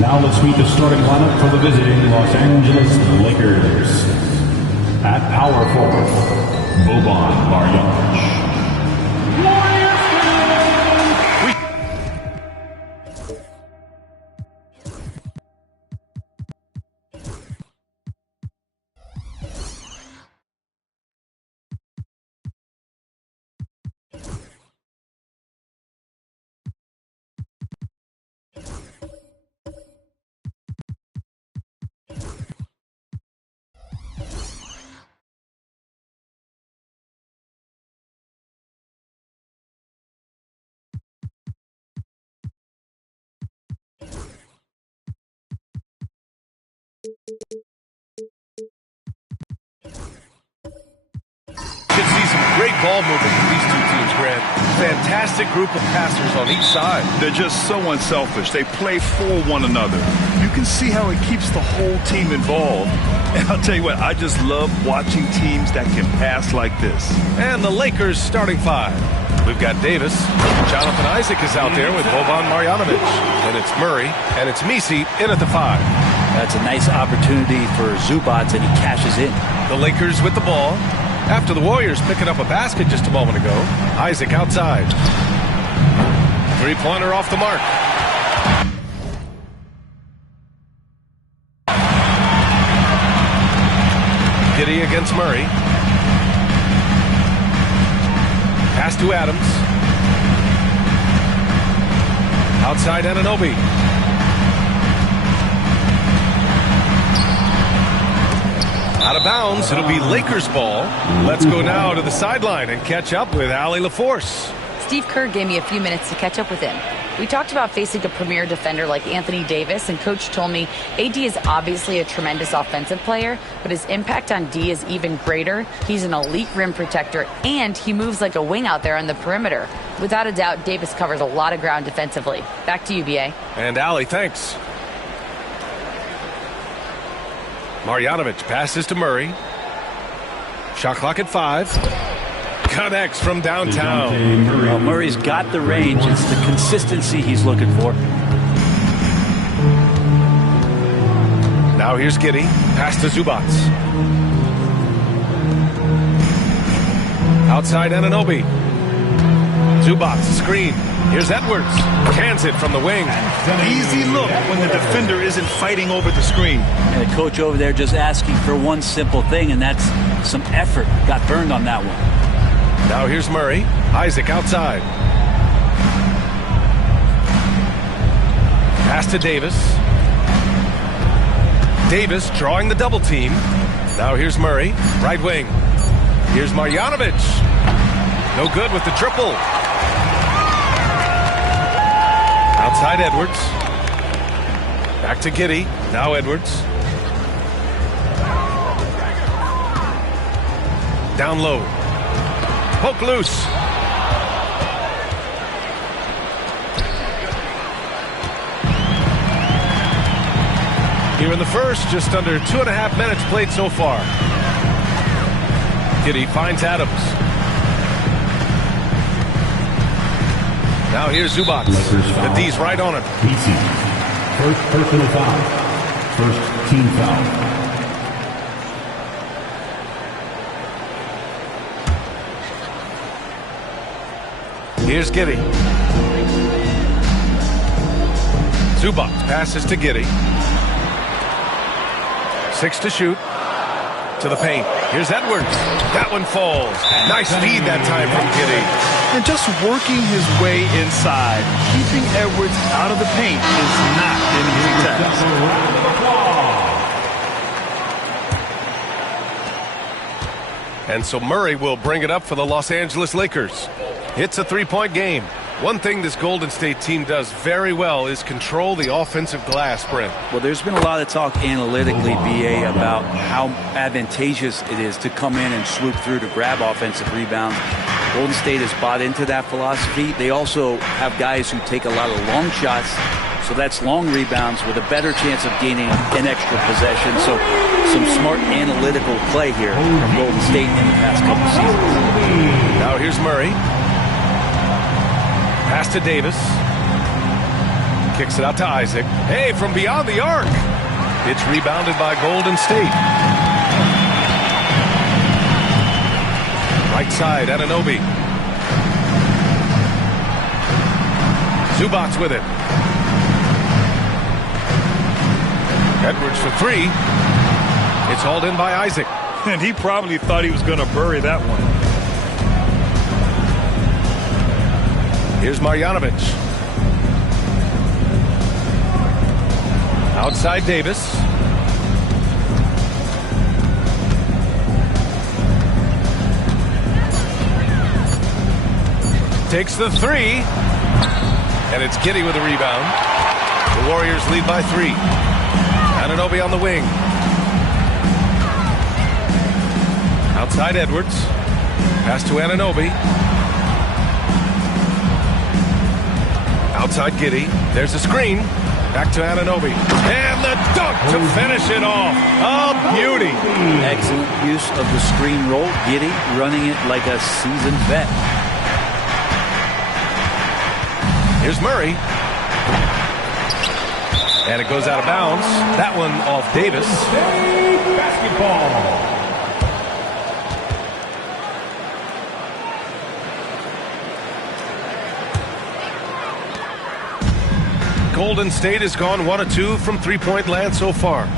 Now let's meet the starting lineup for the visiting Los Angeles Lakers. At power forward, Boban Marjanovic. You can see some great ball movement from these two teams, Grant. Fantastic group of passers on each side. They're just so unselfish. They play for one another. You can see how it keeps the whole team involved. And I'll tell you what, I just love watching teams that can pass like this. And the Lakers starting five. We've got Davis. Jonathan Isaac is out there with Boban Marjanovic. And it's Murray. And it's Messi in at the five. That's a nice opportunity for Zubac, and he cashes in. The Lakers with the ball. After the Warriors picking up a basket just a moment ago. Isaac outside. Three-pointer off the mark. Giddey against Murray. Pass to Adams. Outside Anunoby. Out of bounds. It'll be Lakers ball. Let's go now to the sideline and catch up with Allie LaForce. Steve Kerr gave me a few minutes to catch up with him. We talked about facing a premier defender like Anthony Davis, and Coach told me AD is obviously a tremendous offensive player, but his impact on D is even greater. He's an elite rim protector, and he moves like a wing out there on the perimeter. Without a doubt, Davis covers a lot of ground defensively. Back to you, B.A. And Allie, thanks. Marjanovic passes to Murray. Shot clock at 5. Connects from downtown. Well, Murray's got the range. It's the consistency he's looking for. Now here's Giddey. Pass to Zubac. Outside Anunoby. Zubac, screen. Here's Edwards. Cans it from the wing. Easy look when the defender isn't fighting over the screen. And the coach over there just asking for one simple thing, and that's some effort. Got burned on that one. Now here's Murray. Isaac outside. Pass to Davis. Davis drawing the double team. Now here's Murray. Right wing. Here's Marjanovic. No good with the triple. Outside Edwards. Back to Giddey. Now Edwards. Down low. Poke loose. Here in the first, just under 2.5 minutes played so far. Giddey finds Adams. Now here's Zubac. The D's right on him. PC. First personal foul. First team foul. Here's Giddey. Zubac passes to Giddey. 6 to shoot. To the paint. Here's Edwards. That one falls. Nice feed that time from Giddey. And just working his way inside, keeping Edwards out of the paint is not an easy task. And so Murray will bring it up for the Los Angeles Lakers. It's a three-point game. One thing this Golden State team does very well is control the offensive glass, Brent. Well, there's been a lot of talk analytically, BA, about how advantageous it is to come in and swoop through to grab offensive rebounds. Golden State has bought into that philosophy. They also have guys who take a lot of long shots, so that's long rebounds with a better chance of gaining an extra possession. So some smart analytical play here from Golden State in the past couple seasons. Now here's Murray. Pass to Davis. Kicks it out to Isaac. Hey, from beyond the arc. It's rebounded by Golden State. Right side, Anunoby. Zubac with it. Edwards for three. It's hauled in by Isaac. And he probably thought he was going to bury that one. Here's Marjanovic. Outside Davis. Takes the three. And it's Giddey with a rebound. The Warriors lead by 3. Anunoby on the wing. Outside Edwards. Pass to Anunoby. Outside Giddey. There's a screen. Back to Anunoby. And the dunk to finish it off. A beauty. Excellent use of the screen roll. Giddey running it like a seasoned vet. Here's Murray. And it goes out of bounds. That one off Davis. Basketball. Golden State has gone 1 of 2 from three-point land so far.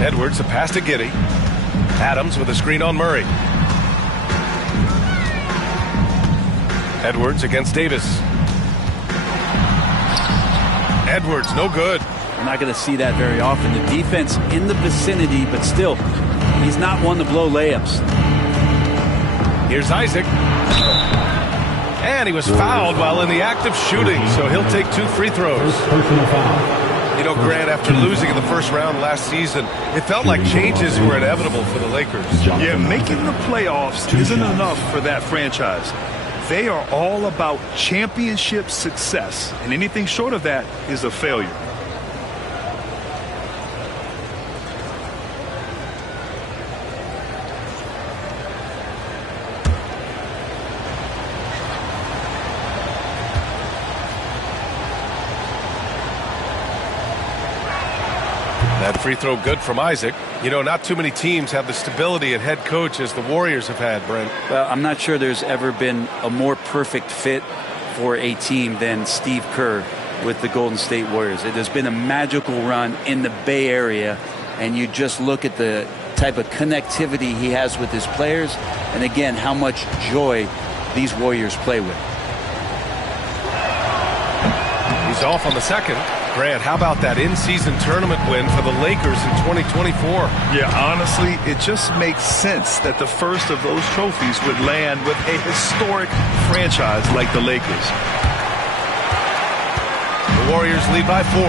Edwards, a pass to Giddey. Adams with a screen on Murray. Edwards against Davis. Edwards, no good. We're not going to see that very often. The defense in the vicinity, but still, he's not one to blow layups. Here's Isaac. And he was fouled while in the act of shooting, so he'll take 2 free throws. Personal foul. You know, Grant, after losing in the first round last season, it felt like changes were inevitable for the Lakers. Yeah, making the playoffs isn't enough for that franchise. They are all about championship success, and anything short of that is a failure. That free throw good from Isaac. You know, not too many teams have the stability at head coach as the Warriors have had, Brent. Well, I'm not sure there's ever been a more perfect fit for a team than Steve Kerr with the Golden State Warriors. It has been a magical run in the Bay Area, and you just look at the type of connectivity he has with his players, and again, how much joy these Warriors play with. He's off on the second. Grant, how about that in-season tournament win for the Lakers in 2024? Yeah, honestly, it just makes sense that the first of those trophies would land with a historic franchise like the Lakers. The Warriors lead by 4.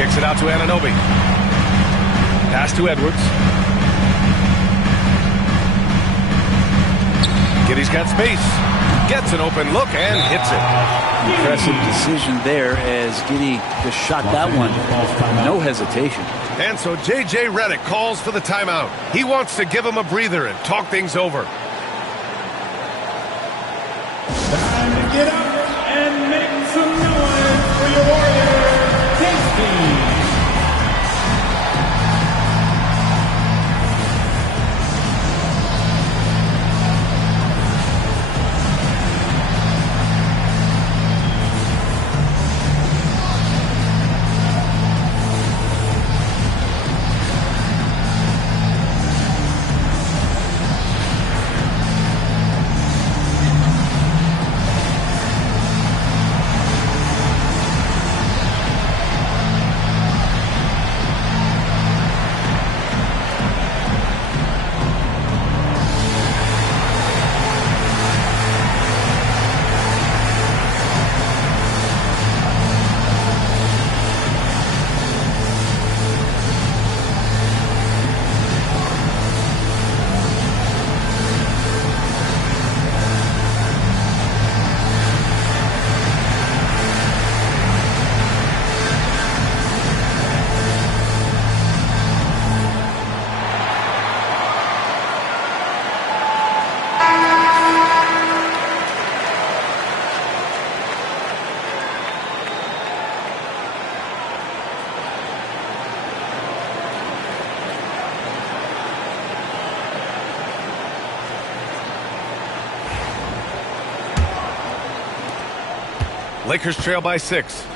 Kicks it out to Anunoby. Pass to Edwards. Giddey's got space. Gets an open look and hits it. Impressive decision there as Giddey just shot that one. No hesitation. And so J.J. Redick calls for the timeout. He wants to give him a breather and talk things over. Time to get up and make some noise for your Warriors. Tasty. Lakers trail by 6.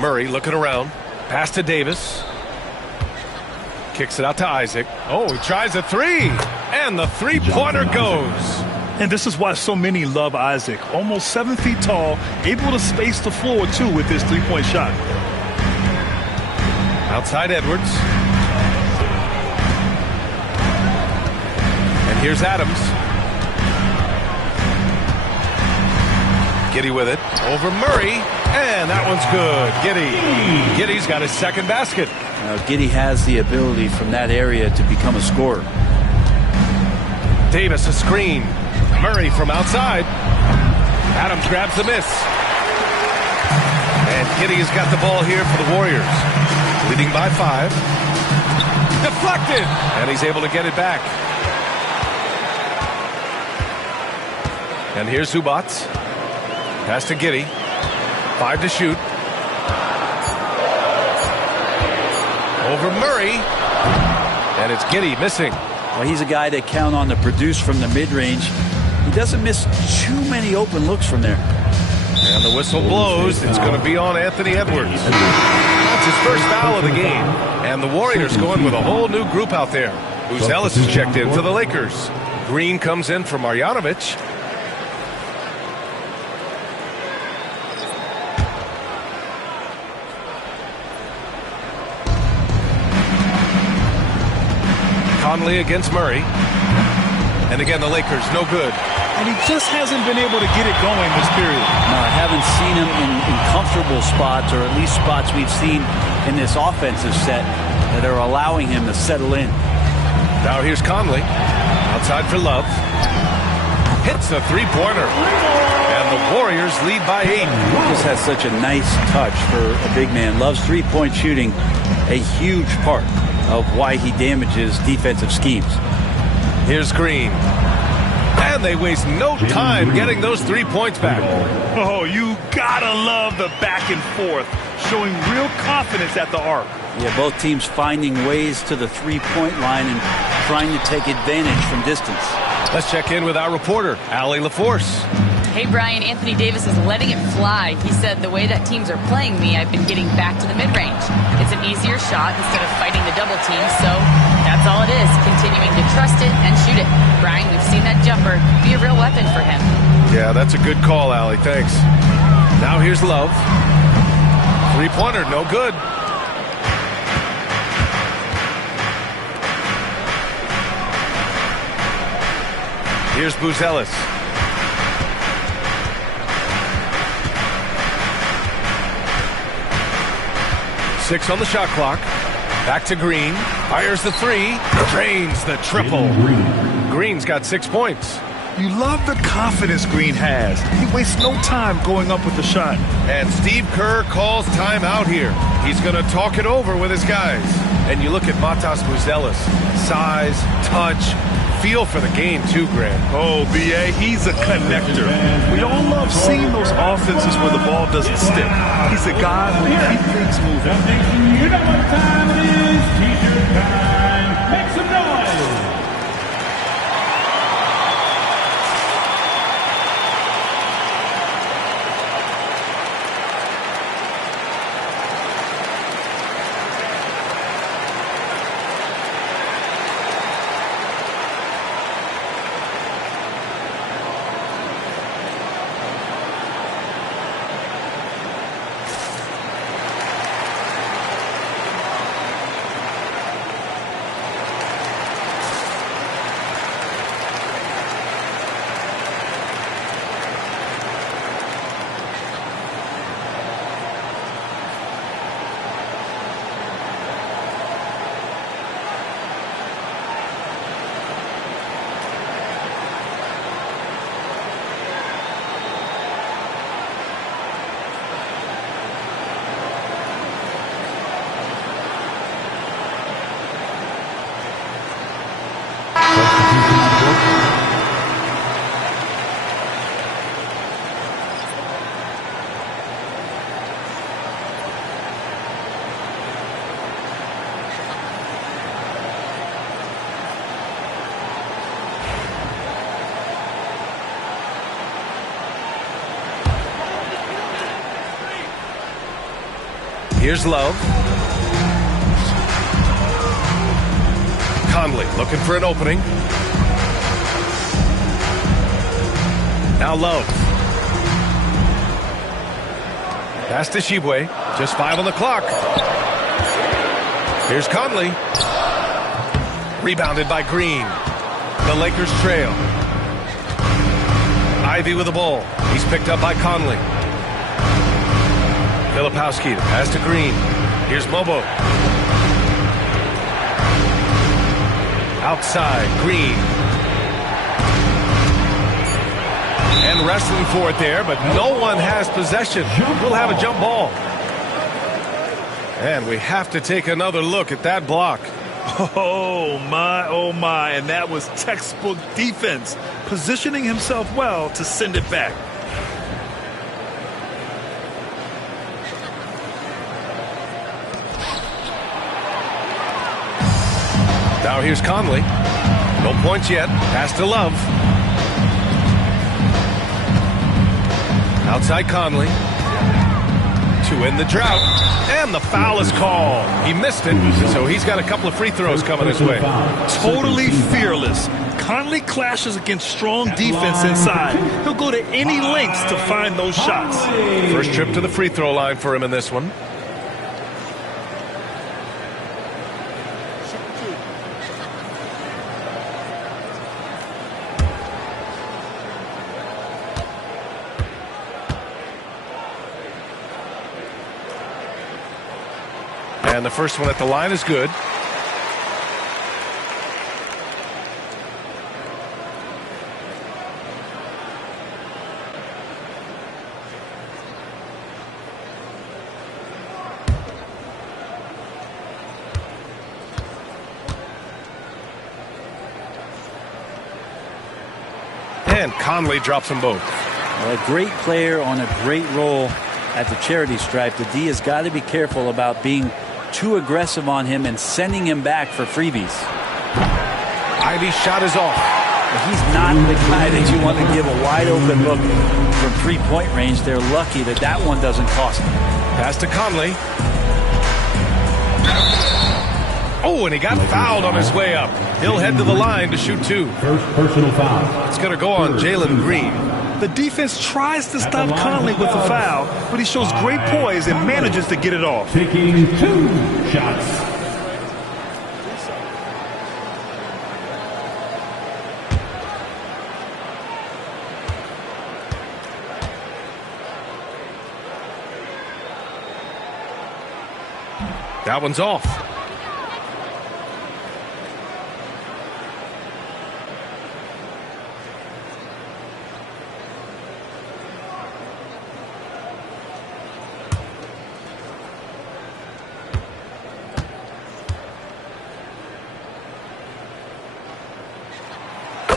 Murray looking around. Pass to Davis. Kicks it out to Isaac. Oh, he tries a three. And the three-pointer goes. And this is why so many love Isaac. Almost 7 feet tall, able to space the floor, too, with his three-point shot. Outside Edwards. And here's Adams. Giddey with it. Over Murray. And that one's good. Giddey's got his second basket. Giddey has the ability from that area to become a scorer. Davis a screen. Murray from outside. Adams grabs the miss. And Giddey has got the ball here for the Warriors. Leading by 5. Deflected. And he's able to get it back. And here's Zubac. Pass to Giddey. 5 to shoot. Over Murray. And it's Giddey missing. Well, he's a guy that count on to produce from the mid-range. He doesn't miss too many open looks from there. And the whistle blows. It's going to be on Anthony Edwards. That's his first foul of the game. And the Warriors going with a whole new group out there. Bruce Ellis is checked in for the Lakers. Green comes in for Marjanovic. Conley against Murray. And again, the Lakers, no good. And he just hasn't been able to get it going this period. No, I haven't seen him in comfortable spots, or at least spots we've seen in this offensive set that are allowing him to settle in. Now here's Conley. Outside for Love. Hits the three-pointer. And the Warriors lead by 8. He just has such a nice touch for a big man. Love's three-point shooting, a huge part of why he damages defensive schemes. Here's Green. And they waste no time getting those 3 points back. Oh, you gotta love the back and forth, showing real confidence at the arc. Yeah, both teams finding ways to the three-point line and trying to take advantage from distance. Let's check in with our reporter, Allie LaForce. Hey, Brian, Anthony Davis is letting it fly. He said, the way that teams are playing me, I've been getting back to the mid-range. It's an easier shot instead of fighting the double team, so that's all it is, continuing to trust it and shoot it. Brian, we've seen that jumper be a real weapon for him. Yeah, that's a good call, Allie. Thanks. Now here's Love. Three-pointer, no good. Here's Buzelis. Six on the shot clock. Back to Green. Fires the three. Drains the triple. Green's got 6 points. You love the confidence Green has. He wastes no time going up with the shot. And Steve Kerr calls timeout here. He's going to talk it over with his guys. And you look at Matas Buzelis. Size, touch, feel for the game too, Grant. Oh, B.A., he's a connector. We all love seeing those offenses where the ball doesn't stick. He's a guy who keeps things moving. You know what time it is? T-shirt time. Make some noise. Here's Love. Conley looking for an opening. Now Love. Pass to Shibwe. Just 5 on the clock. Here's Conley. Rebounded by Green. The Lakers trail. Ivy with the ball. He's picked up by Conley. Filipowski, the pass to Green. Here's Mobo. Outside, Green. And wrestling for it there, but no one has possession. We'll have a jump ball. And we have to take another look at that block. Oh, my. And that was textbook defense, positioning himself well to send it back. Now here's Conley. No points yet. Pass to Love. Outside Conley. To end the drought. And the foul is called. He missed it, so he's got a couple of free throws coming his way. Totally fearless. Conley clashes against strong defense inside. He'll go to any lengths to find those shots. First trip to the free throw line for him in this one. And the first one at the line is good. And Conley drops them both. Well, a great player on a great role at the charity stripe. The D has got to be careful about being too aggressive on him and sending him back for freebies. Ivey's shot is off. He's not the guy that you want to give a wide open look from three-point range. They're lucky that that one doesn't cost them. Pass to Conley. Oh, and he got fouled on his way up. He'll head to the line to shoot 2. First personal foul. It's going to go on Jalen Green. The defense tries to stop Conley with a foul, but he shows great poise and manages to get it off. Taking 2 shots. That one's off.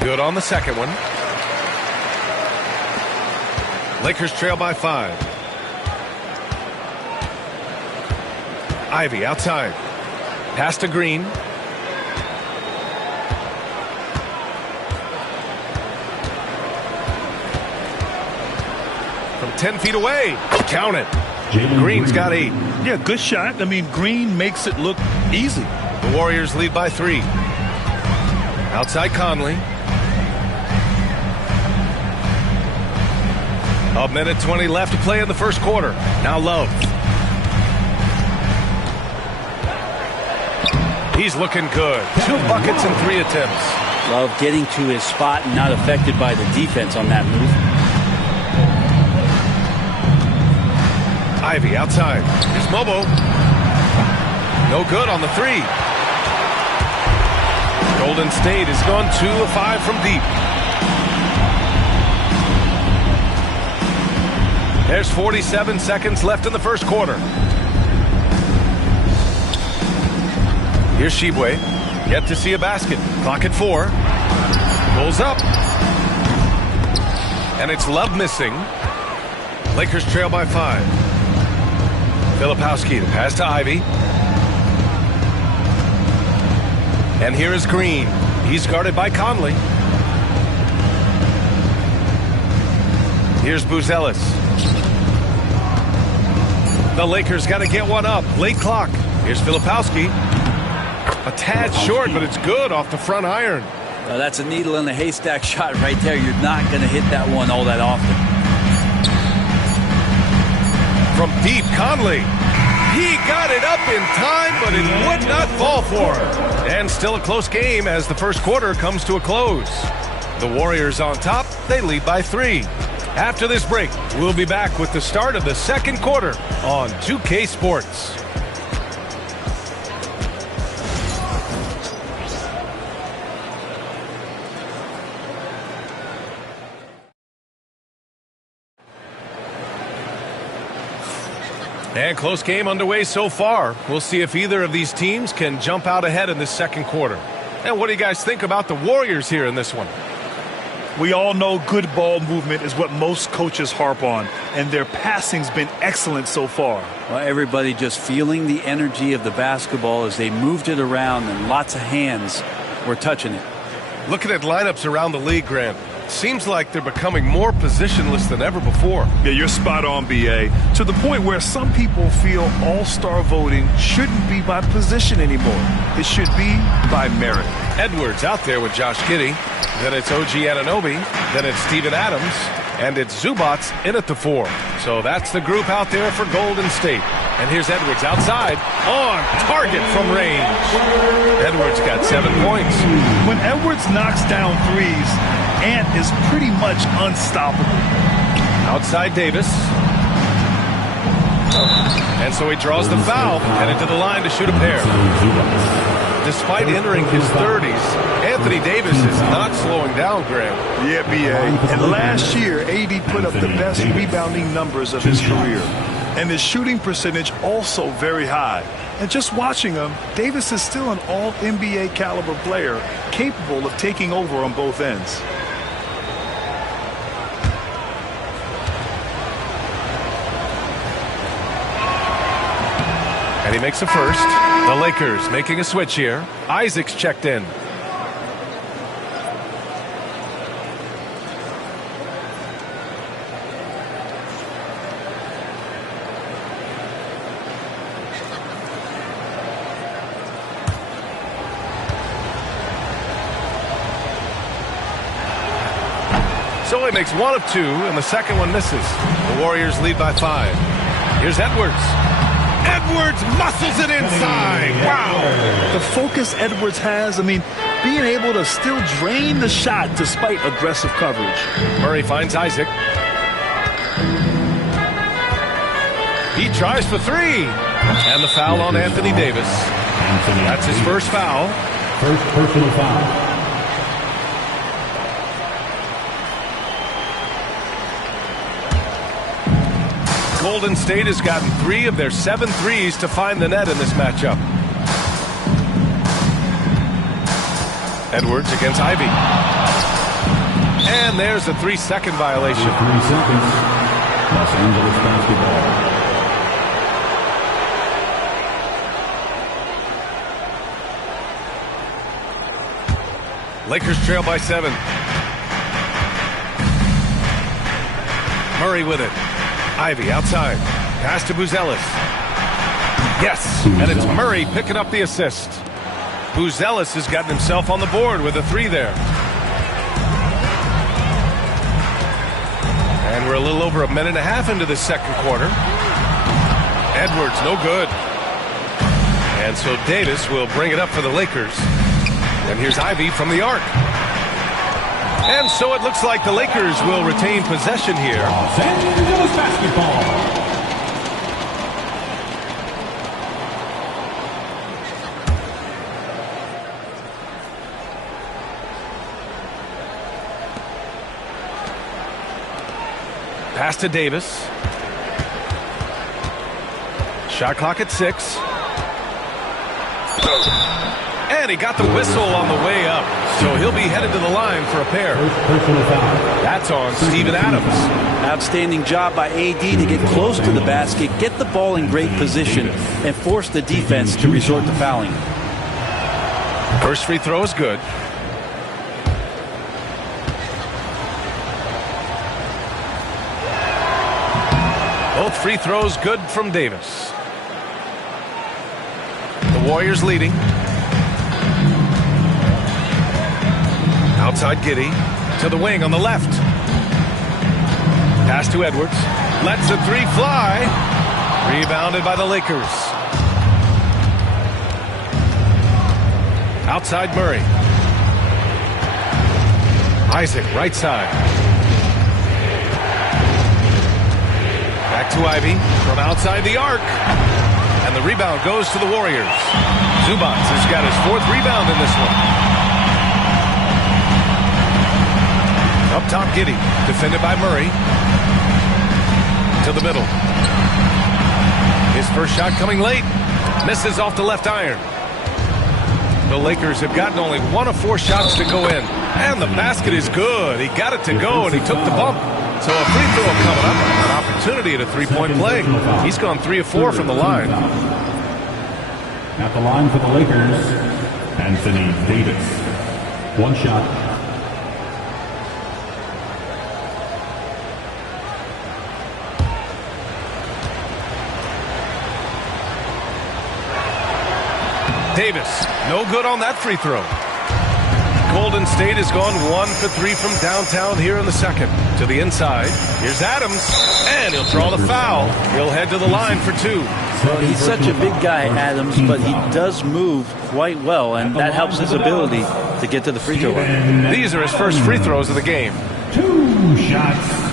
Good on the second one. Lakers trail by 5. Ivey outside. Pass to Green. From 10 feet away. Count it. Green's got 8. Yeah, good shot. I mean, Green makes it look easy. The Warriors lead by 3. Outside Conley. A minute 20 left to play in the first quarter. Now Love. He's looking good. 2 buckets and 3 attempts. Love getting to his spot and not affected by the defense on that move. Ivey outside. Here's Mobo. No good on the 3. Golden State has gone 2 of 5 from deep. There's 47 seconds left in the first quarter. Here's Shibwe. Yet to see a basket. Clock at 4. Pulls up. And it's Love missing. Lakers trail by 5. Filipowski to pass to Ivey. And here is Green. He's guarded by Conley. Here's Buzelis. The Lakers got to get one up. Late clock. Here's Filipowski. A tad short, but it's good off the front iron. Well, that's a needle in the haystack shot right there. You're not going to hit that one all that often. From deep, Conley. He got it up in time, but it would not fall for him. And still a close game as the first quarter comes to a close. The Warriors on top. They lead by 3. After this break, we'll be back with the start of the second quarter on 2K Sports. And close game underway so far. We'll see if either of these teams can jump out ahead in this second quarter. And what do you guys think about the Warriors here in this one? We all know good ball movement is what most coaches harp on, and their passing's been excellent so far. Well, everybody just feeling the energy of the basketball as they moved it around, and lots of hands were touching it. Looking at lineups around the league, Grant, seems like they're becoming more positionless than ever before. Yeah, you're spot on, B.A. To the point where some people feel all-star voting shouldn't be by position anymore. It should be by merit. Edwards out there with Josh Giddey. Then it's OG Anunoby. Then it's Steven Adams. And it's Zubats in at the 4. So that's the group out there for Golden State. And here's Edwards outside on target from range. Edwards got 7 points. When Edwards knocks down threes, Ant is pretty much unstoppable. Outside Davis. And so he draws the foul, headed to the line to shoot a pair. Despite entering his 30s, Anthony Davis is not slowing down, Graham. Yeah, B.A. And last year, AD put up the best rebounding numbers of his career. And his shooting percentage also very high. And just watching him, Davis is still an all-NBA caliber player, capable of taking over on both ends. And he makes a first. The Lakers making a switch here. Isaac's checked in. So he makes one of two, and the second one misses. The Warriors lead by 5. Here's Edwards. Edwards muscles it inside. Wow. The focus Edwards has, being able to still drain the shot despite aggressive coverage. Murray finds Isaac. He tries for 3. And the foul on Anthony Davis. That's his first foul. First personal foul. Golden State has gotten 3 of their 7 threes to find the net in this matchup. Edwards against Ivy. And there's a 3-second violation. 3 seconds. Los Angeles basketball. Lakers trail by 7. Murray with it. Ivy outside. Pass to Buzelis. Yes, and it's Murray picking up the assist. Buzelis has gotten himself on the board with a 3 there. And we're a little over a minute and a half into the second quarter. Edwards, no good. And so Davis will bring it up for the Lakers. And here's Ivy from the arc. And so it looks like the Lakers will retain possession here. Los Angeles basketball. Pass to Davis. Shot clock at 6. And he got the whistle on the way up. So he'll be headed to the line for a pair. That's on Steven Adams. Outstanding job by AD to get close to the basket, get the ball in great position, and force the defense to resort to fouling. First free throw is good. Both free throws good from Davis. The Warriors leading. Outside Giddey to the wing on the left. Pass to Edwards. Lets a 3 fly. Rebounded by the Lakers. Outside Murray. Isaac, right side. Back to Ivy from outside the arc. And the rebound goes to the Warriors. Zubac has got his 4th rebound in this one. Up top, Giddey, defended by Murray. To the middle. His first shot coming late. Misses off the left iron. The Lakers have gotten only 1 of 4 shots to go in. And the basket is good. He got it to go, and he took the bump. So a free throw coming up. An opportunity at a 3-point play. He's gone 3 of 4 from the line. At the line for the Lakers, Anthony Davis. 1 shot. Davis, no good on that free throw. Golden State has gone 1 for 3 from downtown here in the second. To the inside, here's Adams, and he'll draw the foul. He'll head to the line for 2. Well, he's such a big guy, Adams, but he does move quite well, and that helps his ability to get to the free throw line. These are his first free throws of the game. 2 shots.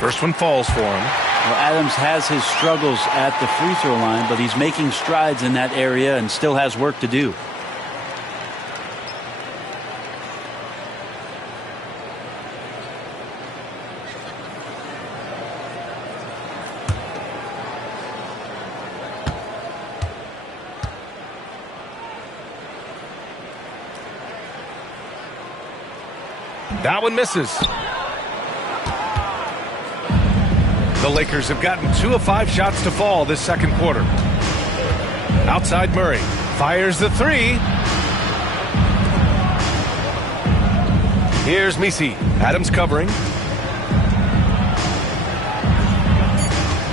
First one falls for him. Well, Adams has his struggles at the free throw line, but he's making strides in that area and still has work to do. That one misses. The Lakers have gotten 2 of 5 shots to fall this second quarter. Outside Murray. Fires the 3. Here's Misi. Adams covering.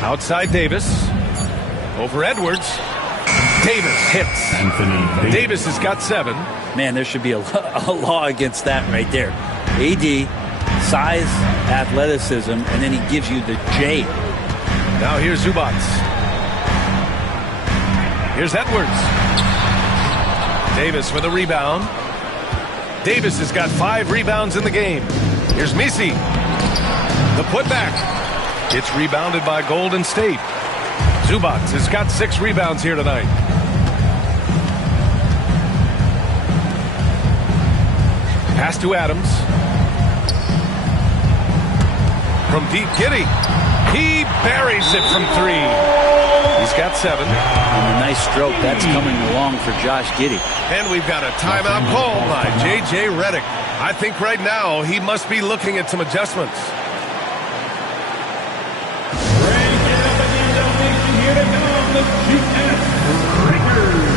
Outside Davis. Over Edwards. Davis hits. Anthony Davis has got 7. Man, there should be a law against that right there. AD, size, athleticism, and then he gives you the J. Now here's Zubac. Here's Edwards. Davis with a rebound. Davis has got 5 rebounds in the game. Here's Misi. The putback. It's rebounded by Golden State. Zubac has got 6 rebounds here tonight. Pass to Adams. From deep, Giddey. He buries it from 3. He's got 7. And a nice stroke. That's coming along for Josh Giddey. And we've got a timeout called by J.J. Redick. I think right now he must be looking at some adjustments. Here to come, the GS Breakers.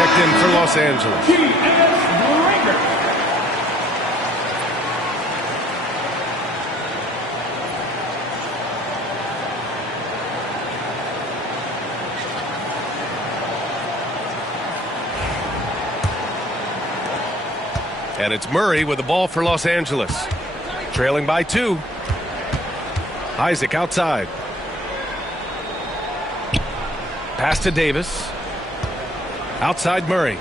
checked in for Los Angeles. And it's Murray with the ball for Los Angeles. Trailing by 2. Isaac outside. Pass to Davis. Outside Murray.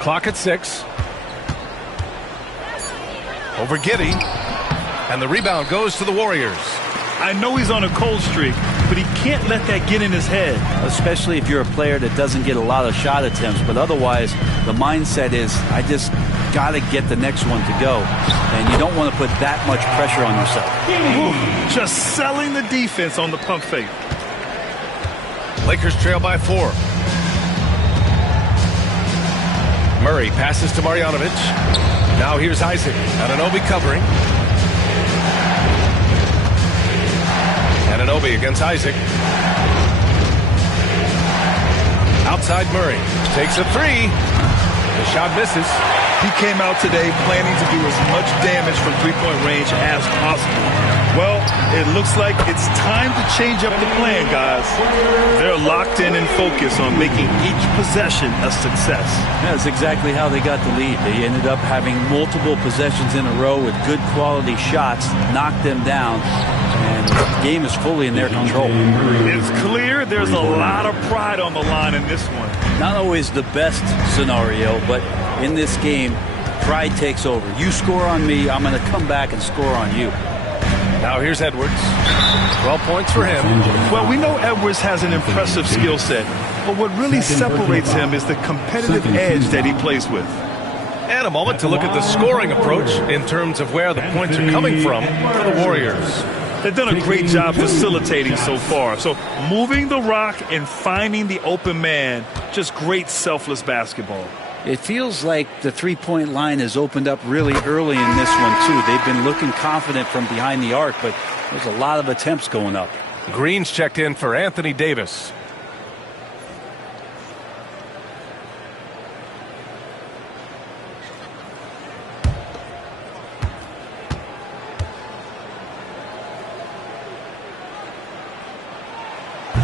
Clock at 6. Over Giddey. And the rebound goes to the Warriors. I know he's on a cold streak, but he can't let that get in his head. Especially if you're a player that doesn't get a lot of shot attempts. But otherwise, the mindset is, I just got to get the next one to go. And you don't want to put that much pressure on yourself. Ooh, just selling the defense on the pump fake. Lakers trail by 4. Murray passes to Marjanovic. Now here's Isaac. Anunoby covering. Anunoby against Isaac. Outside Murray. Takes a 3. The shot misses. He came out today planning to do as much damage from three-point range as possible. Well, it looks like it's time to change up the plan, guys. They're locked in and focused on making each possession a success. That's exactly how they got the lead. They ended up having multiple possessions in a row with good quality shots, knocked them down, and the game is fully in their control. It's clear there's a lot of pride on the line in this one. Not always the best scenario, but in this game, pride takes over. You score on me, I'm going to come back and score on you. Now here's Edwards. 12 points for him. Well, we know Edwards has an impressive skill set, but what really separates him is the competitive edge that he plays with. And a moment to look at the scoring approach in terms of where the points are coming from for the Warriors. They've done a great job facilitating so far. So moving the rock and finding the open man, just great selfless basketball. It feels like the three-point line has opened up really early in this one, too. They've been looking confident from behind the arc, but there's a lot of attempts going up. Green's checked in for Anthony Davis.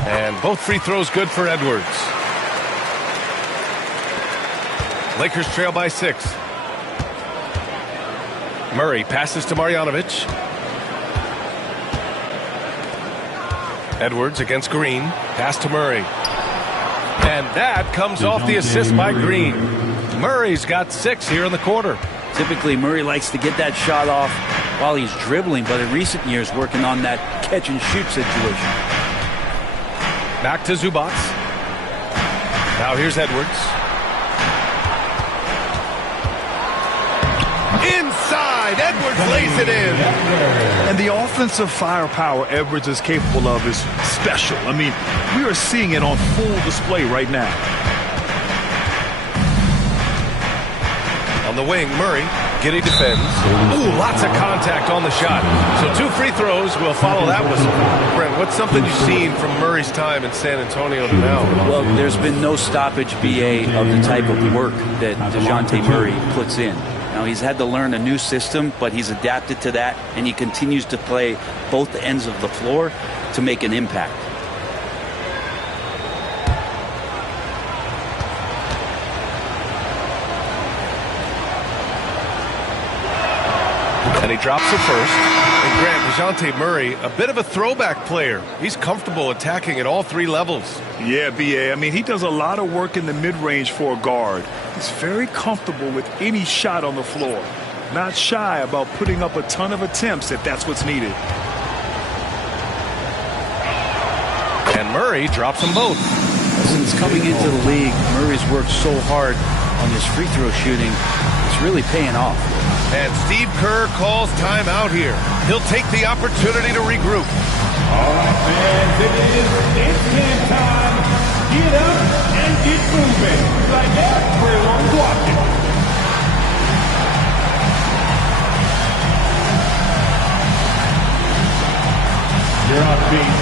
And both free throws good for Edwards. Lakers trail by 6. Murray passes to Marjanovic. Edwards against Green. Pass to Murray. And that comes off the assist by Green. Murray's got 6 here in the quarter. Typically, Murray likes to get that shot off while he's dribbling, but in recent years, working on that catch-and-shoot situation. Back to Zubac. Now here's Edwards. Inside, Edwards lays it in. And the offensive firepower Edwards is capable of is special. I mean, we are seeing it on full display right now. On the wing, Murray. Giddy defends. Ooh, lots of contact on the shot. So 2 free throws will follow that whistle. Brent, what's something you've seen from Murray's time in San Antonio to now? Well, there's been no stoppage, BA, of the type of work that DeJounte Murray puts in. Now, he's had to learn a new system, but he's adapted to that, and he continues to play both ends of the floor to make an impact. And he drops it first. And Grant, DeJounte Murray, a bit of a throwback player. He's comfortable attacking at all 3 levels. Yeah, B.A. I mean, he does a lot of work in the mid-range for a guard. He's very comfortable with any shot on the floor. Not shy about putting up a ton of attempts if that's what's needed. And Murray drops them both. Since coming into the league, Murray's worked so hard on his free throw shooting. It's really paying off. And Steve Kerr calls timeout here. He'll take the opportunity to regroup. All right, fans, it is dance time. Get up and get moving like everyone's watching. You're on beat.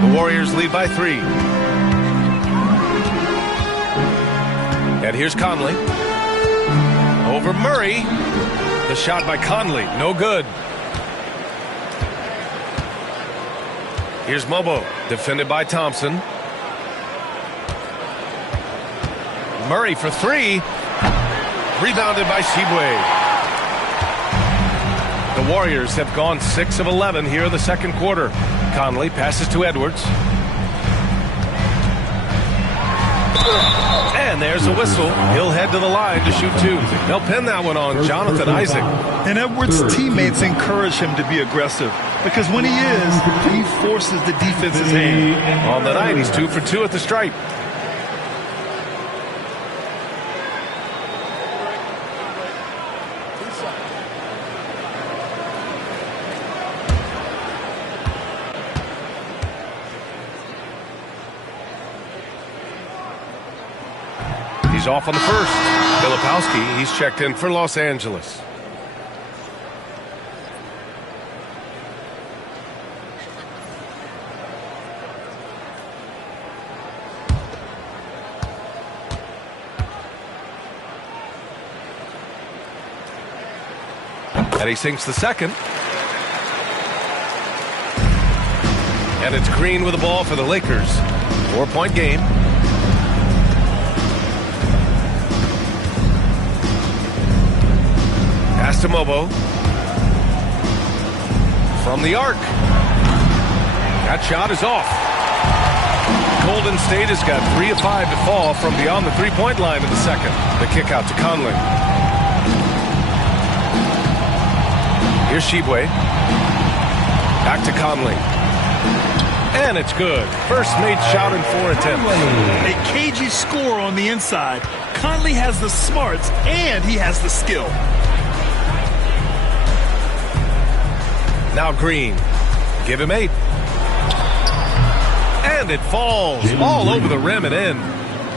The Warriors lead by 3. And here's Conley. Over Murray. The shot by Conley. No good. Here's Mobo. Defended by Thompson. Murray for 3. Rebounded by Shibwe. The Warriors have gone 6 of 11 here in the second quarter. Conley passes to Edwards. And there's a whistle. He'll head to the line to shoot 2. They'll pin that one on Jonathan Isaac. And Edwards' teammates encourage him to be aggressive because when he is, he forces the defense's hand. On the night, he's 2 for 2 at the stripe. He's off on the first. Filipowski, he's checked in for Los Angeles. And he sinks the second. And it's Green with the ball for the Lakers. 4-point game. Pass to Mobo. From the arc. That shot is off. Golden State has got 3 of 5 to fall from beyond the three-point line in the second. The kick out to Conley. Here's Shibwe. Back to Conley. And it's good. First made shot in 4 attempts. A cagey score on the inside. Conley has the smarts and he has the skill. Now Green. Give him 8. And it falls all over the rim and in.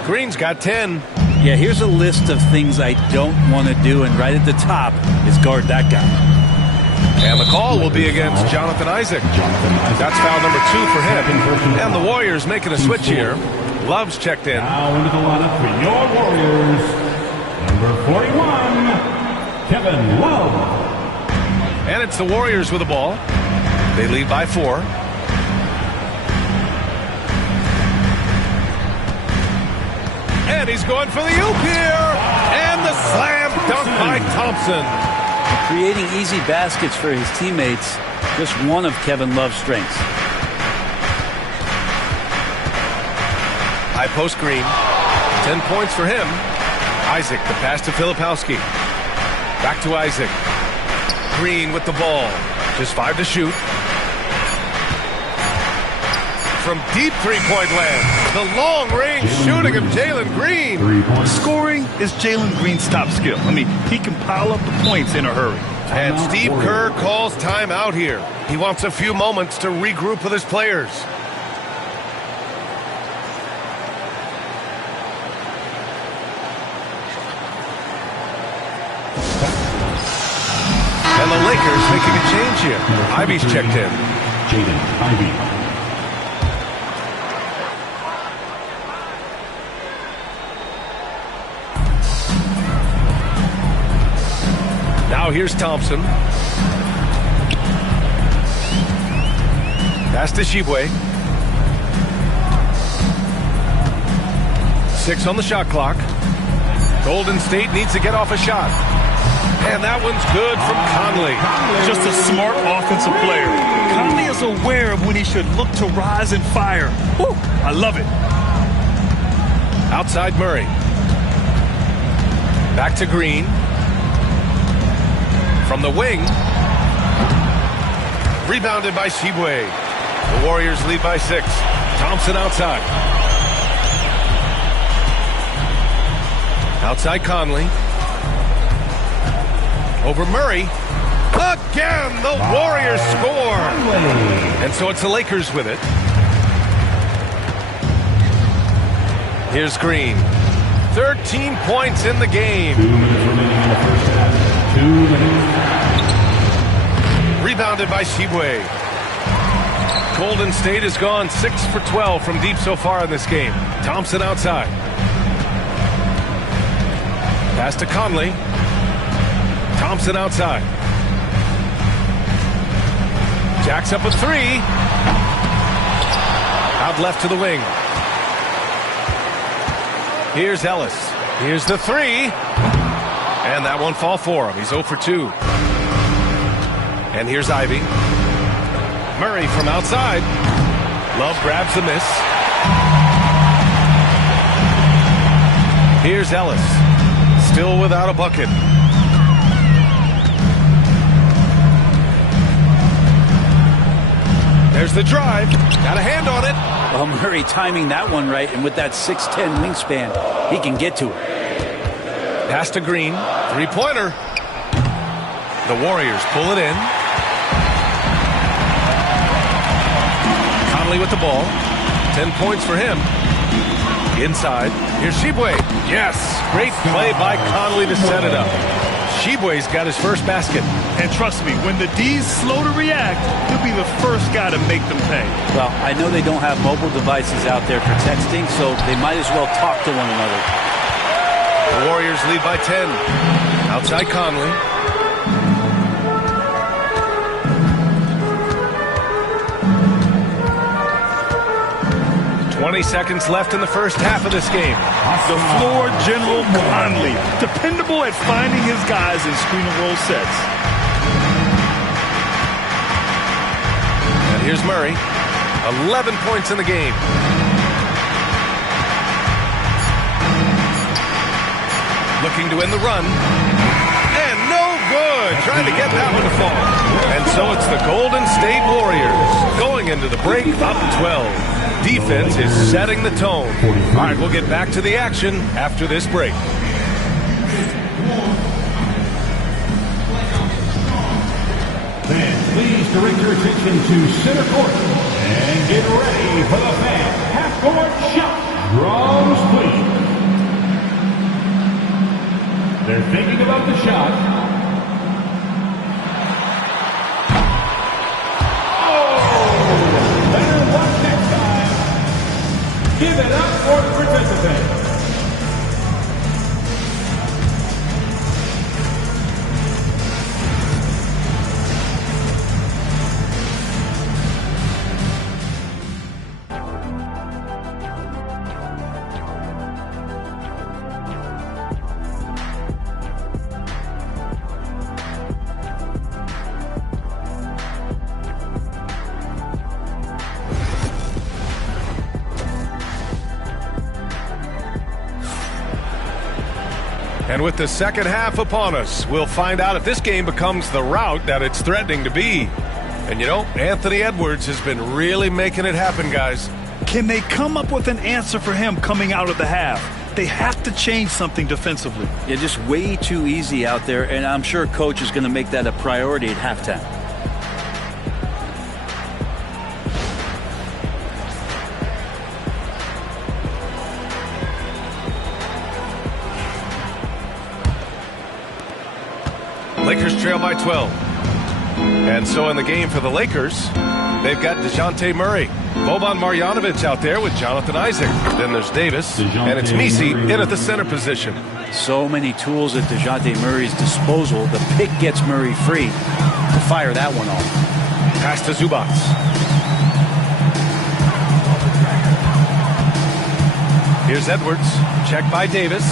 Green's got 10. Yeah, here's a list of things I don't want to do, and right at the top is guard that guy. And the call will be against Jonathan Isaac. That's foul number 2 for him. And the Warriors making a switch here. Love's checked in. Now into the lineup for your Warriors. Number 41, Kevin Love. And it's the Warriors with the ball. They lead by 4. And he's going for the oop here. And the slam dunk by Thompson. Creating easy baskets for his teammates, just one of Kevin Love's strengths. High post Green. 10 points for him. Isaac, the pass to Filipowski. Back to Isaac. Green with the ball. Just 5 to shoot. From deep three-point land, the long-range shooting of Jalen Green. Scoring is Jalen Green's top skill. I mean, he can pile up the points in a hurry. And Steve Kerr calls timeout here. He wants a few moments to regroup with his players. And the Lakers making a change here. Ivy's checked in. Jaden Ivey. Now here's Thompson. Pass to Shibwe. 6 on the shot clock. Golden State needs to get off a shot. And that one's good from Conley. Just a smart offensive player. Conley is aware of when he should look to rise and fire. Woo, I love it. Outside Murray. Back to Green. From the wing. Rebounded by Shibwe. The Warriors lead by 6. Thompson outside. Outside Conley. Over Murray. Again, the Warriors score. And so it's the Lakers with it. Here's Green. 13 points in the game. 2 minutes remaining in the first half. 2 minutes. Rebounded by Shibwe. Golden State has gone 6 for 12 from deep so far in this game. Thompson outside. Pass to Conley. Thompson outside. Jacks up a 3. Out left to the wing. Here's Ellis. Here's the 3. And that won't fall for him. He's 0 for 2. And here's Ivy. Murray from outside. Love grabs the miss. Here's Ellis. Still without a bucket. There's the drive. Got a hand on it. Well, Murray timing that one right, and with that 6'10 wingspan, he can get to it. Pass to Green. Three-pointer. The Warriors pull it in. Conley with the ball. 10 points for him. Inside. Here's Shibwe. Yes. Great play by Conley to set it up. Shibwe's got his first basket. And trust me, when the D's slow to react, he'll be the first guy to make them pay. Well, I know they don't have mobile devices out there for texting, so they might as well talk to one another. The Warriors lead by 10. Outside Conley. 20 seconds left in the first half of this game. The floor general Conley, dependable at finding his guys in screen and roll sets. And here's Murray, 11 points in the game. Looking to end the run. And no good. Trying to get that one to fall. And so it's the Golden State Warriors going into the break up 12. Defense is setting the tone. All right, we'll get back to the action after this break. Fans, please direct your attention to center court and get ready for the fan half-court shot. Drums, please. They're thinking about the shot. Oh! Better watch next time. Give it up for the participants. And with the second half upon us, we'll find out if this game becomes the rout that it's threatening to be. And you know, Anthony Edwards has been really making it happen, guys. Can they come up with an answer for him coming out of the half? They have to change something defensively. Yeah, just way too easy out there, and I'm sure Coach is going to make that a priority at halftime. Lakers trail by 12. And so in the game for the Lakers, they've got DeJounte Murray. Boban Marjanovic out there with Jonathan Isaac. Then there's Davis, and it's Messi in at the center position. So many tools at DeJounte Murray's disposal. The pick gets Murray free to fire that one off. Pass to Zubac. Here's Edwards. Check by Davis.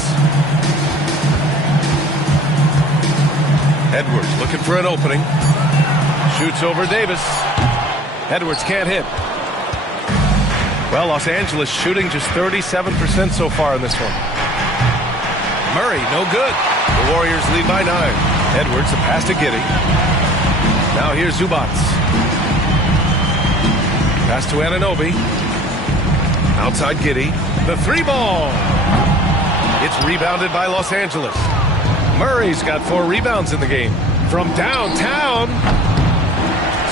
Edwards looking for an opening. Shoots over Davis. Edwards can't hit. Well, Los Angeles shooting just 37% so far in this one. Murray, no good. The Warriors lead by 9. Edwards, the pass to Giddey. Now here's Zubac. Pass to Anunoby. Outside Giddey. The 3-ball. It's rebounded by Los Angeles. Murray's got 4 rebounds in the game. From downtown.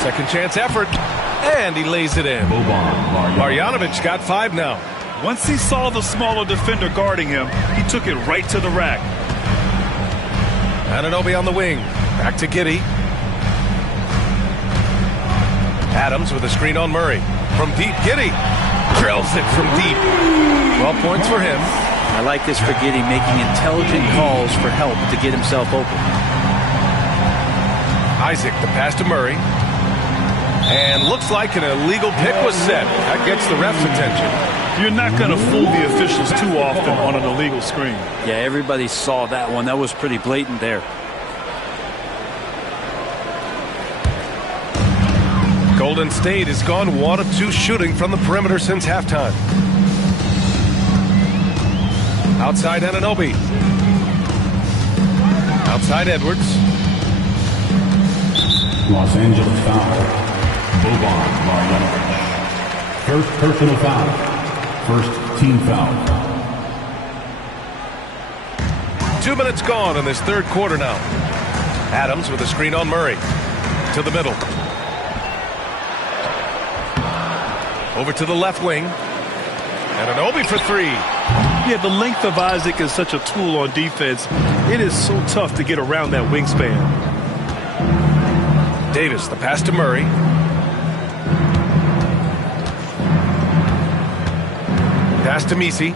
Second chance effort. And he lays it in. Marjanovic got 5 now. Once he saw the smaller defender guarding him, he took it right to the rack. Anunoby on the wing. Back to Giddey. Adams with a screen on Murray. From deep, Giddey drills it from deep. 12 points for him. I like this for Giddey, making intelligent calls for help to get himself open. Isaac, the pass to Murray. And looks like an illegal pick was set. That gets the ref's attention. You're not going to fool the officials too often on an illegal screen. Yeah, everybody saw that one. That was pretty blatant there. Golden State has gone 1 of 2 shooting from the perimeter since halftime. Outside Anunoby. Outside Edwards. Los Angeles foul. Boban Marjanovic. First personal foul. First team foul. 2 minutes gone in this third quarter now. Adams with a screen on Murray. To the middle. Over to the left wing. Anunoby for 3. Yeah, the length of Isaac is such a tool on defense. It is so tough to get around that wingspan. Davis, the pass to Murray. Pass to Messi.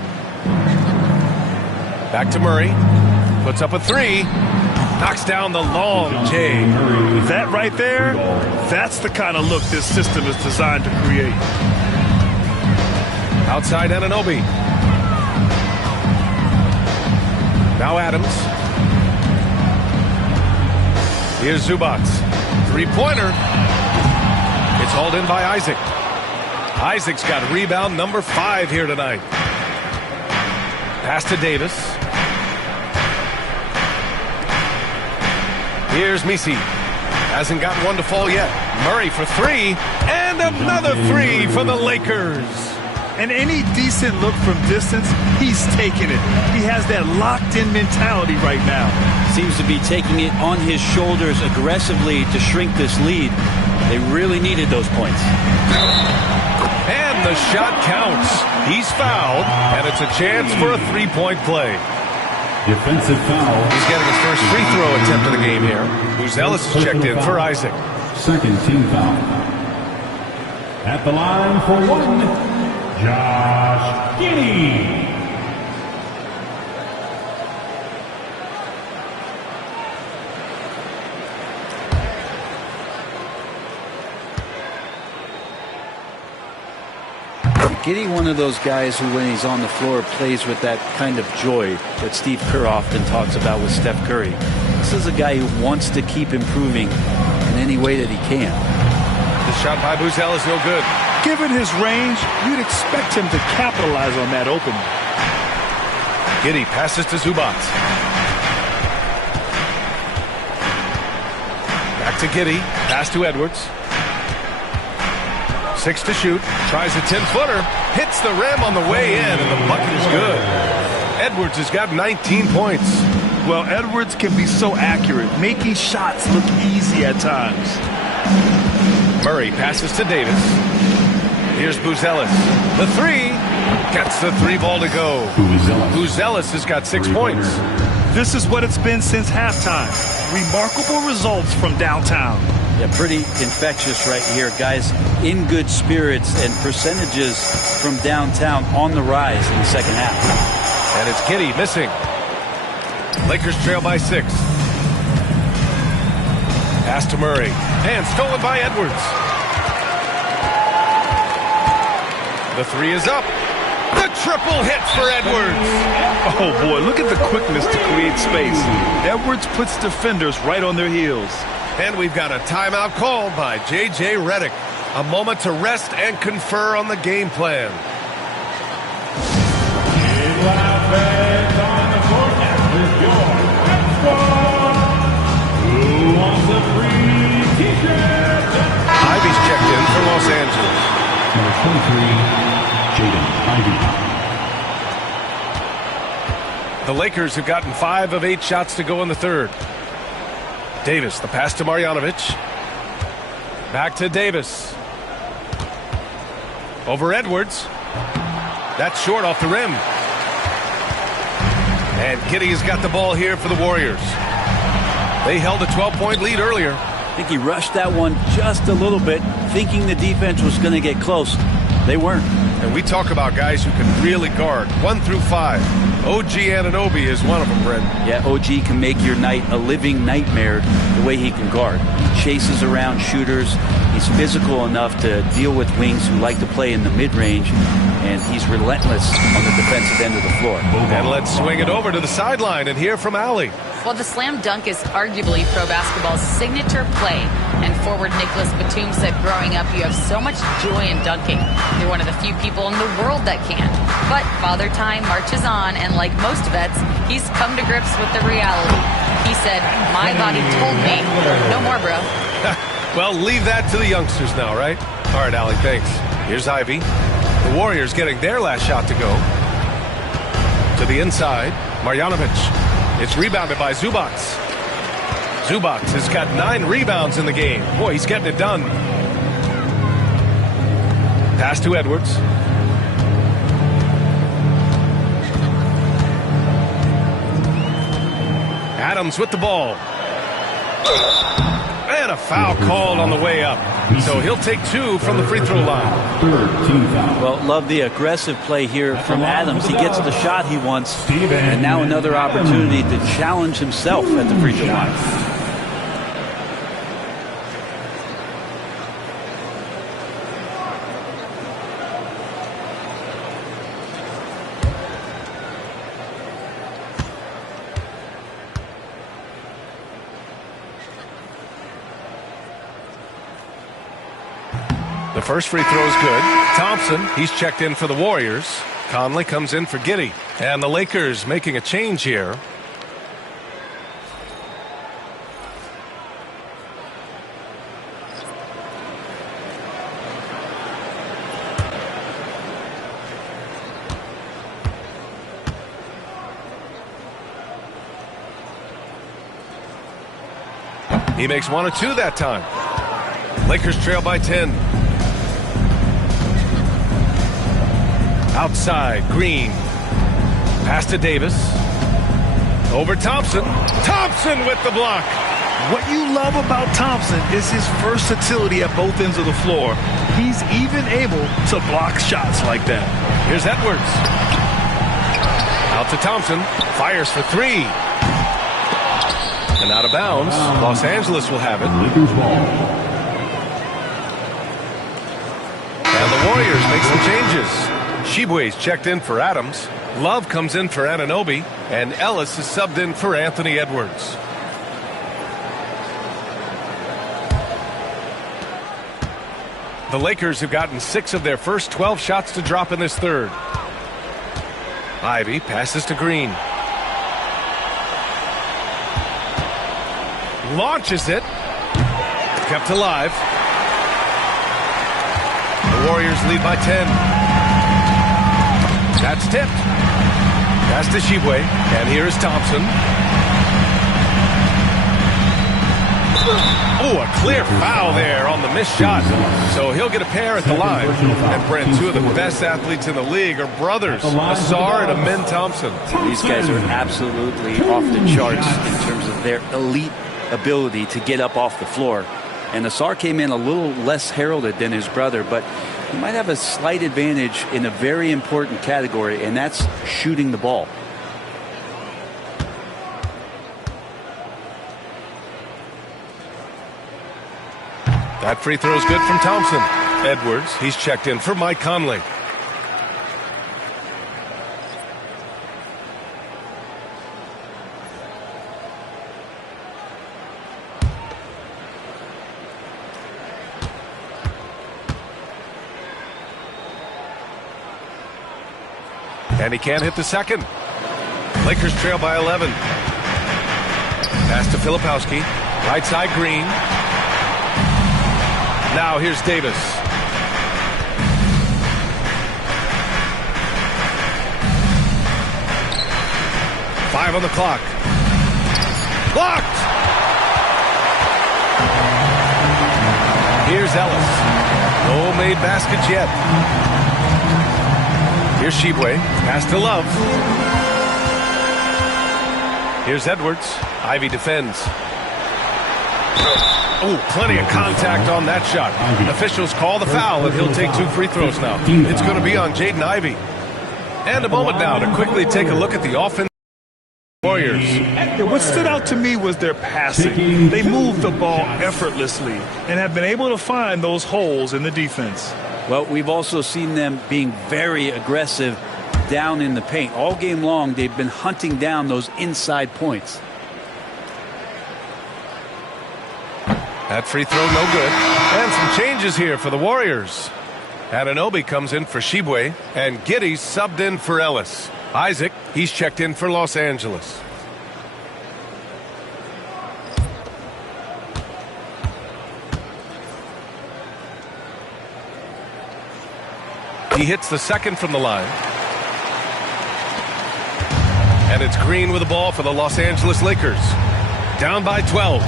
Back to Murray. Puts up a 3. Knocks down the long J. That right there, that's the kind of look this system is designed to create. Outside Anunoby. Now Adams. Here's Zubac. Three-pointer. It's hauled in by Isaac. Isaac's got rebound number 5 here tonight. Pass to Davis. Here's Messi. Hasn't gotten one to fall yet. Murray for 3. And another 3 for the Lakers. And any decent look from distance, he's taking it. He has that locked-in mentality right now. Seems to be taking it on his shoulders aggressively to shrink this lead. They really needed those points. And the shot counts. He's fouled, and it's a chance for a 3-point play. Defensive foul. He's getting his first free throw attempt of the game here. Buzelis is checked in for Isaac. Second team foul. At the line for 1, Josh Giddey. Giddey, one of those guys who, when he's on the floor, plays with that kind of joy that Steve Kerr often talks about with Steph Curry. This is a guy who wants to keep improving in any way that he can. The shot by Buzelis is no good. Given his range, you'd expect him to capitalize on that opening. Giddey passes to Zubac. Back to Giddey. Pass to Edwards. 6 to shoot. Tries a 10-footer. Hits the rim on the way in, and the bucket is good. Edwards has got 19 points. Well, Edwards can be so accurate, making shots look easy at times. Murray passes to Davis. Here's Buzelis. The 3. Gets the 3 ball to go. Buzelis has got 6 points. This is what it's been since halftime. Remarkable results from downtown. Yeah, pretty infectious right here. Guys in good spirits, and percentages from downtown on the rise in the second half. And it's Giddey missing. Lakers trail by 6. Pass to Murray. And stolen by Edwards. The 3 is up. The triple hit for Edwards. Oh, boy, look at the quickness to create space. Edwards puts defenders right on their heels. And we've got a timeout called by J.J. Redick. A moment to rest and confer on the game plan. Ivy's checked in for Los Angeles. Number 23, Jaden Ivey. The Lakers have gotten 5 of 8 shots to go in the third. Davis, the pass to Marjanovic. Back to Davis. Over Edwards. That's short off the rim. And Giddey has got the ball here for the Warriors. They held a 12-point lead earlier. I think he rushed that one just a little bit, thinking the defense was going to get close. They weren't. And we talk about guys who can really guard 1 through 5. OG Anunoby is one of them, Brent. Yeah, OG can make your night a living nightmare the way he can guard. He chases around shooters. He's physical enough to deal with wings who like to play in the mid-range, and he's relentless on the defensive end of the floor. And let's swing it over to the sideline and hear from Allie. While the slam dunk is arguably pro basketball's signature play, and forward Nicholas Batum said growing up you have so much joy in dunking. You're one of the few people in the world that can. But Father Time marches on, and like most vets, he's come to grips with the reality. He said, my body told me, no more, bro. Well, leave that to the youngsters now, right? All right, Allie, thanks. Here's Ivy. The Warriors getting their last shot to go. To the inside, Marjanovic. It's rebounded by Zubac. Zubac has got 9 rebounds in the game. Boy, he's getting it done. Pass to Edwards. Adams with the ball. And a foul called on the way up. So he'll take 2 from the free throw line. Well, love the aggressive play here from Adams. He gets the shot he wants, and now another opportunity to challenge himself at the free throw line. The first free throw is good. Thompson, he's checked in for the Warriors. Conley comes in for Giddey. And the Lakers making a change here. He makes 1 or 2 that time. Lakers trail by 10. Outside, Green. Pass to Davis. Over Thompson. Thompson with the block. What you love about Thompson is his versatility at both ends of the floor. He's even able to block shots like that. Here's Edwards. Out to Thompson. Fires for 3. And out of bounds. Los Angeles will have it. Lakers ball. And the Warriors make some changes. Tshiebwe's checked in for Adams. Love comes in for Anunoby. And Ellis is subbed in for Anthony Edwards. The Lakers have gotten 6 of their first 12 shots to drop in this third. Ivy passes to Green. Launches it. Kept alive. The Warriors lead by 10. That's tipped. Pass to Tshiebwe. And here is Thompson. Oh, a clear foul there on the missed shot. So he'll get a pair at the line. And Brent, 2 of the best athletes in the league are brothers, Ausar and Amin Thompson. These guys are absolutely off the charts in terms of their elite ability to get up off the floor. And Ausar came in a little less heralded than his brother, but he might have a slight advantage in a very important category, and that's shooting the ball. That free throw is good from Thompson. Edwards, he's checked in for Mike Conley. And he can't hit the second. Lakers trail by 11. Pass to Filipowski. Right side, Green. Now here's Davis. Five on the clock. Blocked! Here's Ellis. No made baskets yet. Here's Tshiebwe. Pass to Love. Here's Edwards. Ivy defends. Oh, plenty of contact on that shot. Officials call the foul, and he'll take 2 free throws now. It's going to be on Jaden Ivey. And a moment now to quickly take a look at the offense. Warriors. What stood out to me was their passing. They moved the ball effortlessly and have been able to find those holes in the defense. Well, we've also seen them being very aggressive down in the paint. All game long, they've been hunting down those inside points. That free throw no good. And some changes here for the Warriors. Anunoby comes in for Tshiebwe, and Giddey subbed in for Ellis. Isaac, he's checked in for Los Angeles. He hits the second from the line. And it's Green with the ball for the Los Angeles Lakers. Down by 12.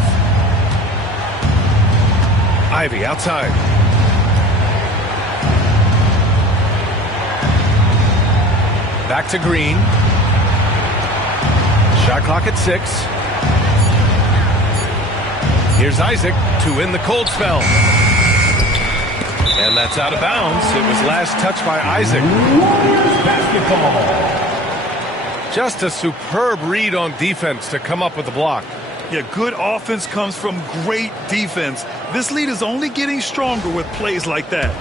Ivy outside. Back to Green. Shot clock at 6. Here's Isaac to win the cold spell. And that's out of bounds. It was last touched by Isaac. Basketball. Just a superb read on defense to come up with the block. Yeah, good offense comes from great defense. This lead is only getting stronger with plays like that.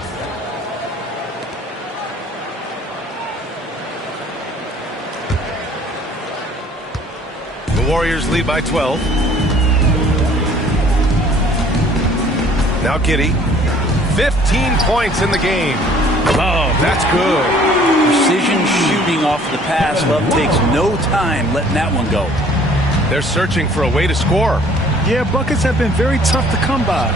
The Warriors lead by 12. Now Giddey. 15 points in the game. Love, that's good. Precision shooting off the pass. Love takes no time letting that one go. They're searching for a way to score. Yeah, buckets have been very tough to come by.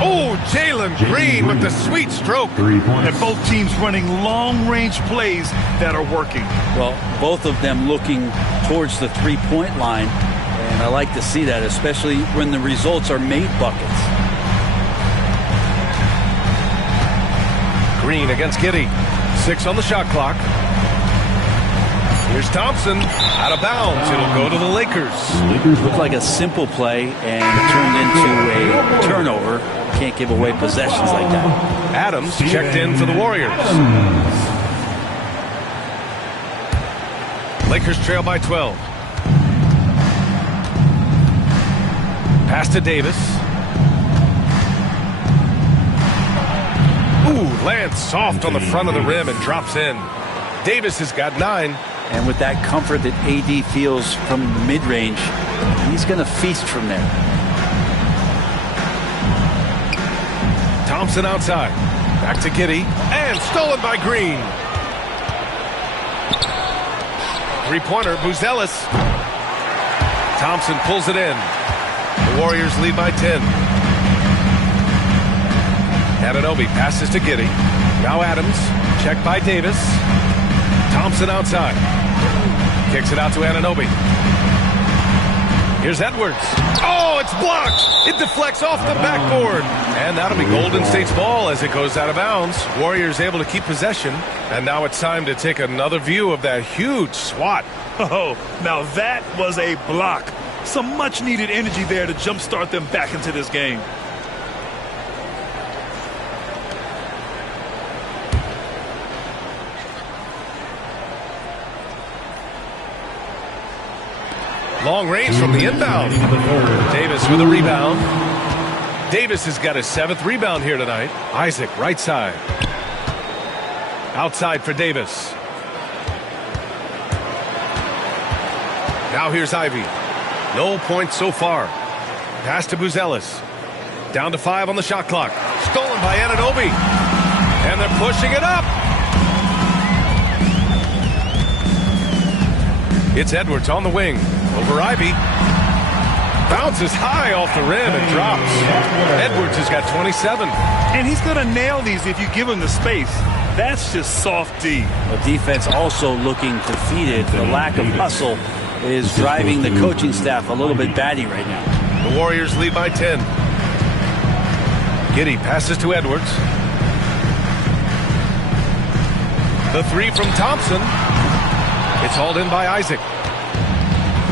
Oh, Jalen Green with the sweet stroke. 3 points. And both teams running long-range plays that are working. Well, both of them looking towards the three-point line. And I like to see that, especially when the results are made buckets. Green against Giddey. 6 on the shot clock. Here's Thompson. Out of bounds. It'll go to the Lakers. Lakers Looked like a simple play and it turned into a turnover. Can't give away possessions like that. Adams checked in for the Warriors. Lakers trail by 12. Pass to Davis. Ooh, lands soft on the front of the rim and drops in. Davis has got 9. And with that comfort that AD feels from the mid-range, he's going to feast from there. Thompson outside. Back to Giddey. And stolen by Green. Three-pointer, Buzelis. Thompson pulls it in. The Warriors lead by 10. Anunoby passes to Giddey. Now Adams. Checked by Davis. Thompson outside. Kicks it out to Anunoby. Here's Edwards. Oh, it's blocked. It deflects off the backboard. And that'll be Golden State's ball as it goes out of bounds. Warriors able to keep possession. And now it's time to take another view of that huge swat. Oh, now that was a block. Some much-needed energy there to jumpstart them back into this game. Long range from the inbound. Davis with a rebound. Davis has got his 7th rebound here tonight. Isaac, right side. Outside for Davis. Now here's Ivy. No points so far. Pass to Buzelis. Down to 5 on the shot clock. Stolen by Anunoby. And they're pushing it up. It's Edwards on the wing. Over Ivy. Bounces high off the rim and drops. Edwards has got 27. And he's going to nail these if you give him the space. That's just soft D. The defense also looking defeated. The lack of hustle is driving the coaching staff a little bit batty right now. The Warriors lead by 10. Giddey passes to Edwards. The 3 from Thompson. It's hauled in by Isaac.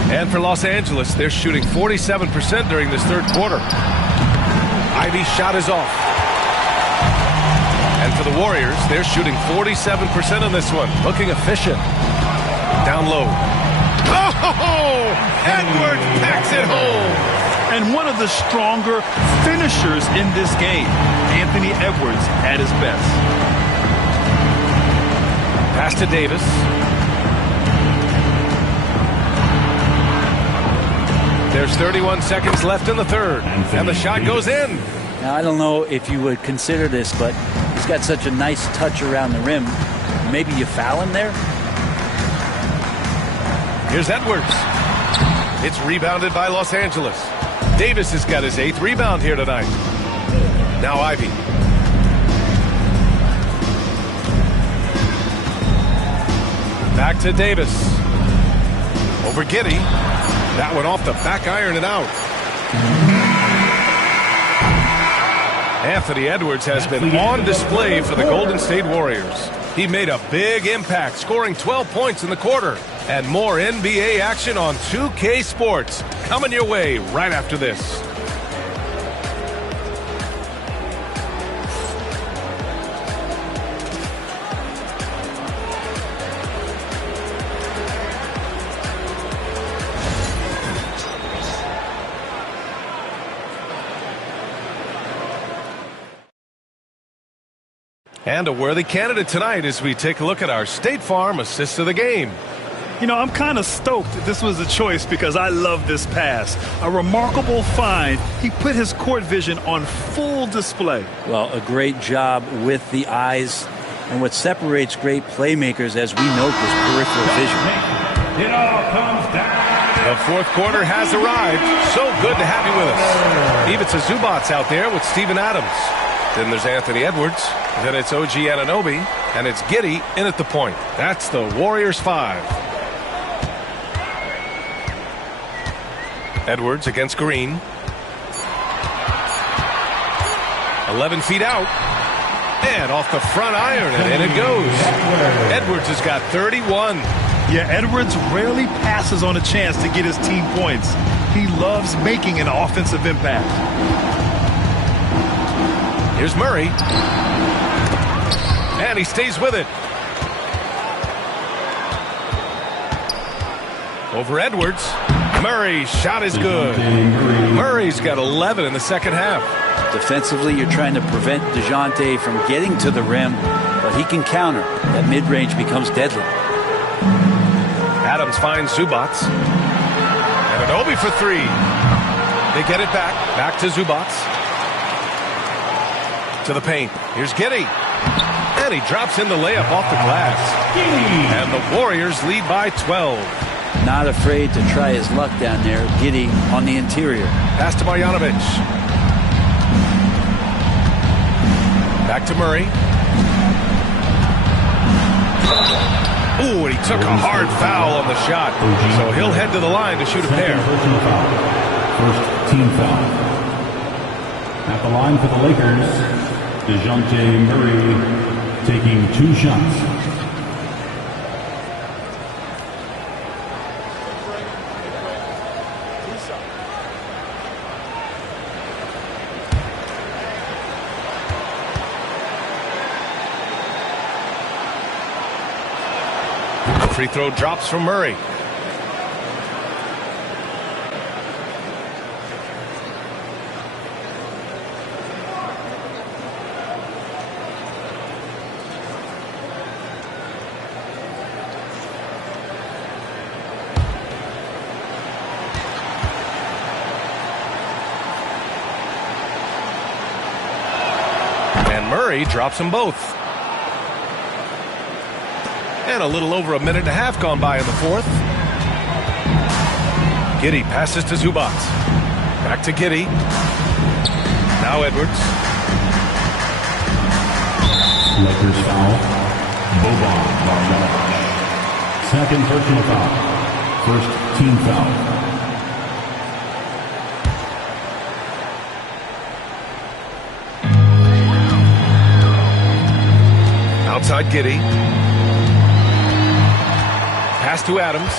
And for Los Angeles, they're shooting 47% during this third quarter. Ivy's shot is off. And for the Warriors, they're shooting 47% on this one. Looking efficient. Down low. Oh! Edwards packs it home. And one of the stronger finishers in this game, Anthony Edwards at his best. Pass to Davis. There's 31 seconds left in the third, and the shot goes in. Now, I don't know if you would consider this, but he's got such a nice touch around the rim. Maybe you foul him there? Here's Edwards. It's rebounded by Los Angeles. Davis has got his 8th rebound here tonight. Now Ivy. Back to Davis. Over Giddey. That one off the back iron and out. Anthony Edwards has been on display for the Golden State Warriors. He made a big impact, scoring 12 points in the quarter. And more NBA action on 2K Sports coming your way right after this. And a worthy candidate tonight as we take a look at our State Farm assist of the game. You know, I'm kind of stoked that this was a choice because I love this pass. A remarkable find. He put his court vision on full display. Well, a great job with the eyes. And what separates great playmakers, as we note, is peripheral vision. It all comes down. The fourth quarter has arrived. So good to have you with us. Ivica Zubac's out there with Steven Adams. Then there's Anthony Edwards. Then it's OG Anunoby. And it's Giddey in at the point. That's the Warriors 5. Edwards against Green. 11 feet out. And off the front iron, and in it goes. Edwards has got 31. Yeah, Edwards rarely passes on a chance to get his team points. He loves making an offensive impact. Here's Murray. And he stays with it. Over Edwards. Murray's shot is good. Murray's got 11 in the second half. Defensively, you're trying to prevent DeJounte from getting to the rim, but he can counter. That mid-range becomes deadly. Adams finds Zubac. Anunoby for three. They get it back. Back to Zubac. To the paint. Here's Giddey. And he drops in the layup off the glass. And the Warriors lead by 12. Not afraid to try his luck down there. Giddey on the interior. Pass to Marjanovic. Back to Murray. Ooh, and he took a hard foul on the shot. So he'll head to the line to shoot a pair. First team foul. At the line for the Lakers, DeJounte Murray taking 2 shots. Free throw drops from Murray. And Murray drops them both. And a little over a minute and a half gone by in the fourth. Giddey passes to Zubac. Back to Giddey. Now Edwards. Lakers foul. Boban Marjanovic. Second personal foul. First team foul. Outside Giddey. Pass to Adams.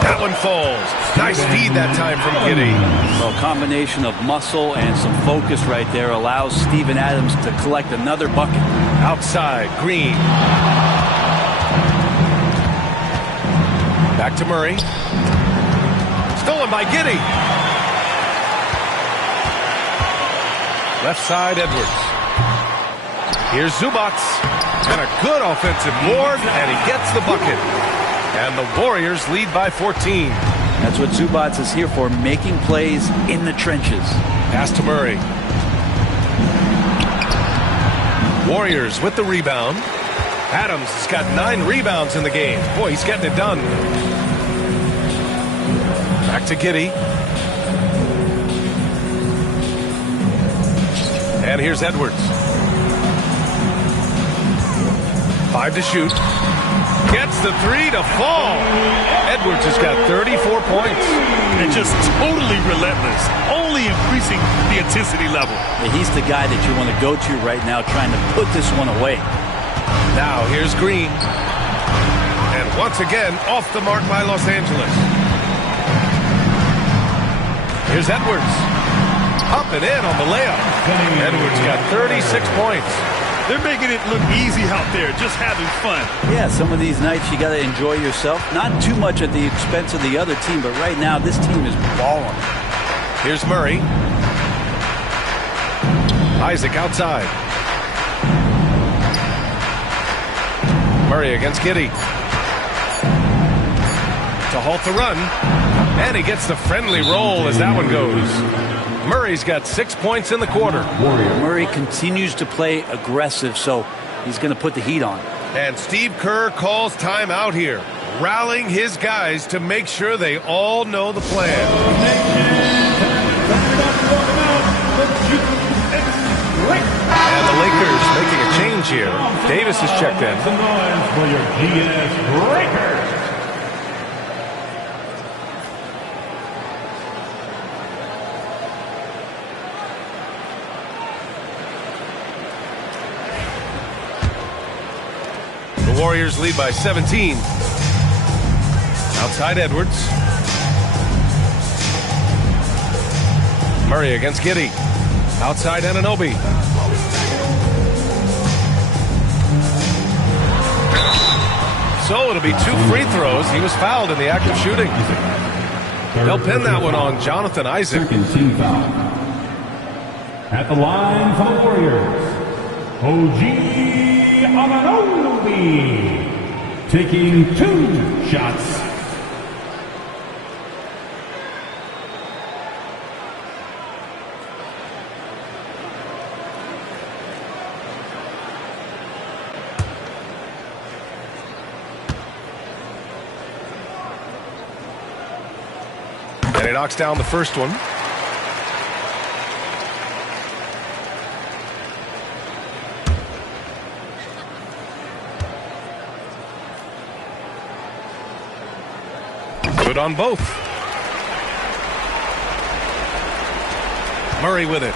That one falls. Nice feed that time from Giddey. Well, a combination of muscle and some focus right there allows Steven Adams to collect another bucket. Outside, Green. Back to Murray. Stolen by Giddey. Left side, Edwards. Here's Zubac. And a good offensive board, and he gets the bucket. And the Warriors lead by 14. That's what Zubac is here for, making plays in the trenches. Pass to Murray. Warriors with the rebound. Adams has got 9 rebounds in the game. Boy, he's getting it done. Back to Giddey. And here's Edwards. 5 to shoot. Gets the 3 to fall. Edwards has got 34 points. And just totally relentless, only increasing the intensity level. Yeah, he's the guy that you want to go to right now, trying to put this one away. Now here's Green. And once again, off the mark by Los Angeles. Here's Edwards. Up and in on the layup. Edwards got 36 points. They're making it look easy out there, just having fun. Yeah, some of these nights you got to enjoy yourself. Not too much at the expense of the other team, but right now this team is balling. Here's Murray. Isaac outside. Murray against Giddey. to halt the run. And he gets the friendly roll as that one goes. Murray's got 6 points in the quarter. Murray continues to play aggressive, so he's going to put the heat on. And Steve Kerr calls timeout here, rallying his guys to make sure they all know the plan. And the Lakers making a change here. Davis is checked in. For your GS Breakers. The Warriors lead by 17. Outside Edwards. Murray against Giddey. Outside Anunoby. So it'll be 2 free throws. He was fouled in the act of shooting. They'll pin that one on Jonathan Isaac. Second team foul. At the line for the Warriors, OG Anunoby, taking 2 shots. And he knocks down the first one. Good on both. Murray with it.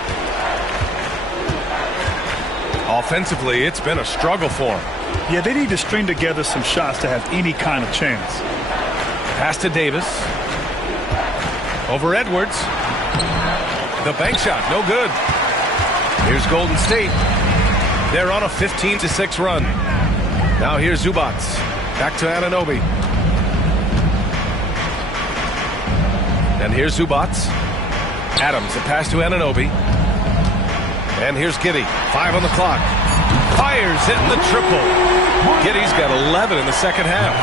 Offensively, it's been a struggle for him. Yeah, they need to string together some shots to have any kind of chance. Pass to Davis. Over Edwards. The bank shot, no good. Here's Golden State. They're on a 15-6 run. Now here's Zubac. Back to Anunoby. And here's Zubac. Adams, a pass to Anunoby. And here's Giddey. 5 on the clock. Fires, hitting the triple. Giddey's got 11 in the second half.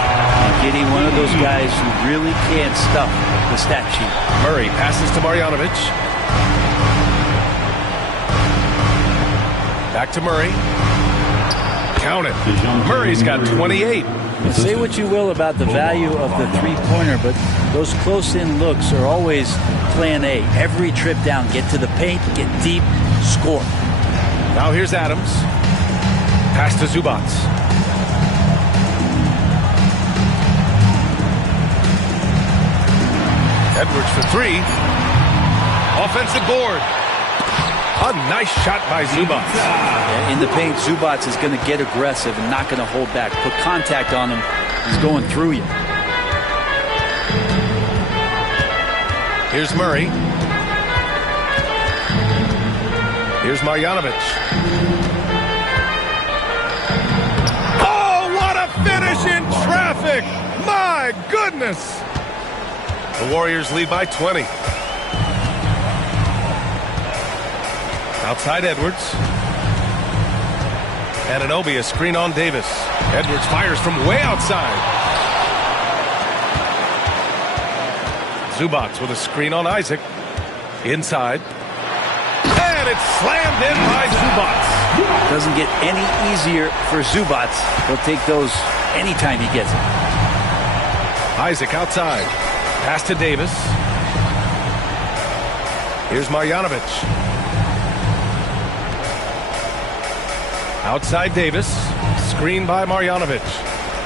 Giddey, one of those guys who really can't stuff the stat sheet. Murray passes to Marjanovic. Back to Murray. Count it. Murray's got 28. Say what you will about the value of the three-pointer, but those close-in looks are always plan A. Every trip down, get to the paint, get deep, score. Now here's Adams. Pass to Zubac. Edwards for 3. Offensive board. A nice shot by Zubac. In the paint, Zubac is going to get aggressive and not going to hold back. Put contact on him. He's going through you. Here's Murray. Here's Marjanovic. Oh, what a finish in traffic! My goodness! The Warriors lead by 20. Outside Edwards. Anunoby, a screen on Davis. Edwards fires from way outside. Zubac with a screen on Isaac. Inside. And it's slammed in by Zubac. Doesn't get any easier for Zubac. He'll take those anytime he gets it. Isaac outside. Pass to Davis. Here's Marjanovic. Outside Davis. Screen by Marjanovic.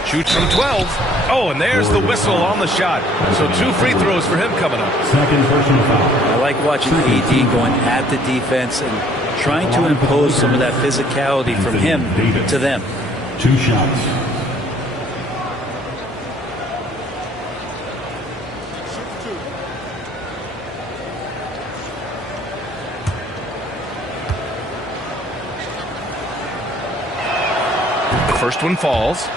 Shoots from 12. Oh, and there's the whistle on the shot. So 2 free throws for him coming up. Second personal foul. I like watching AD going at the defense and trying to impose some of that physicality from him to them. 2 shots. First one falls.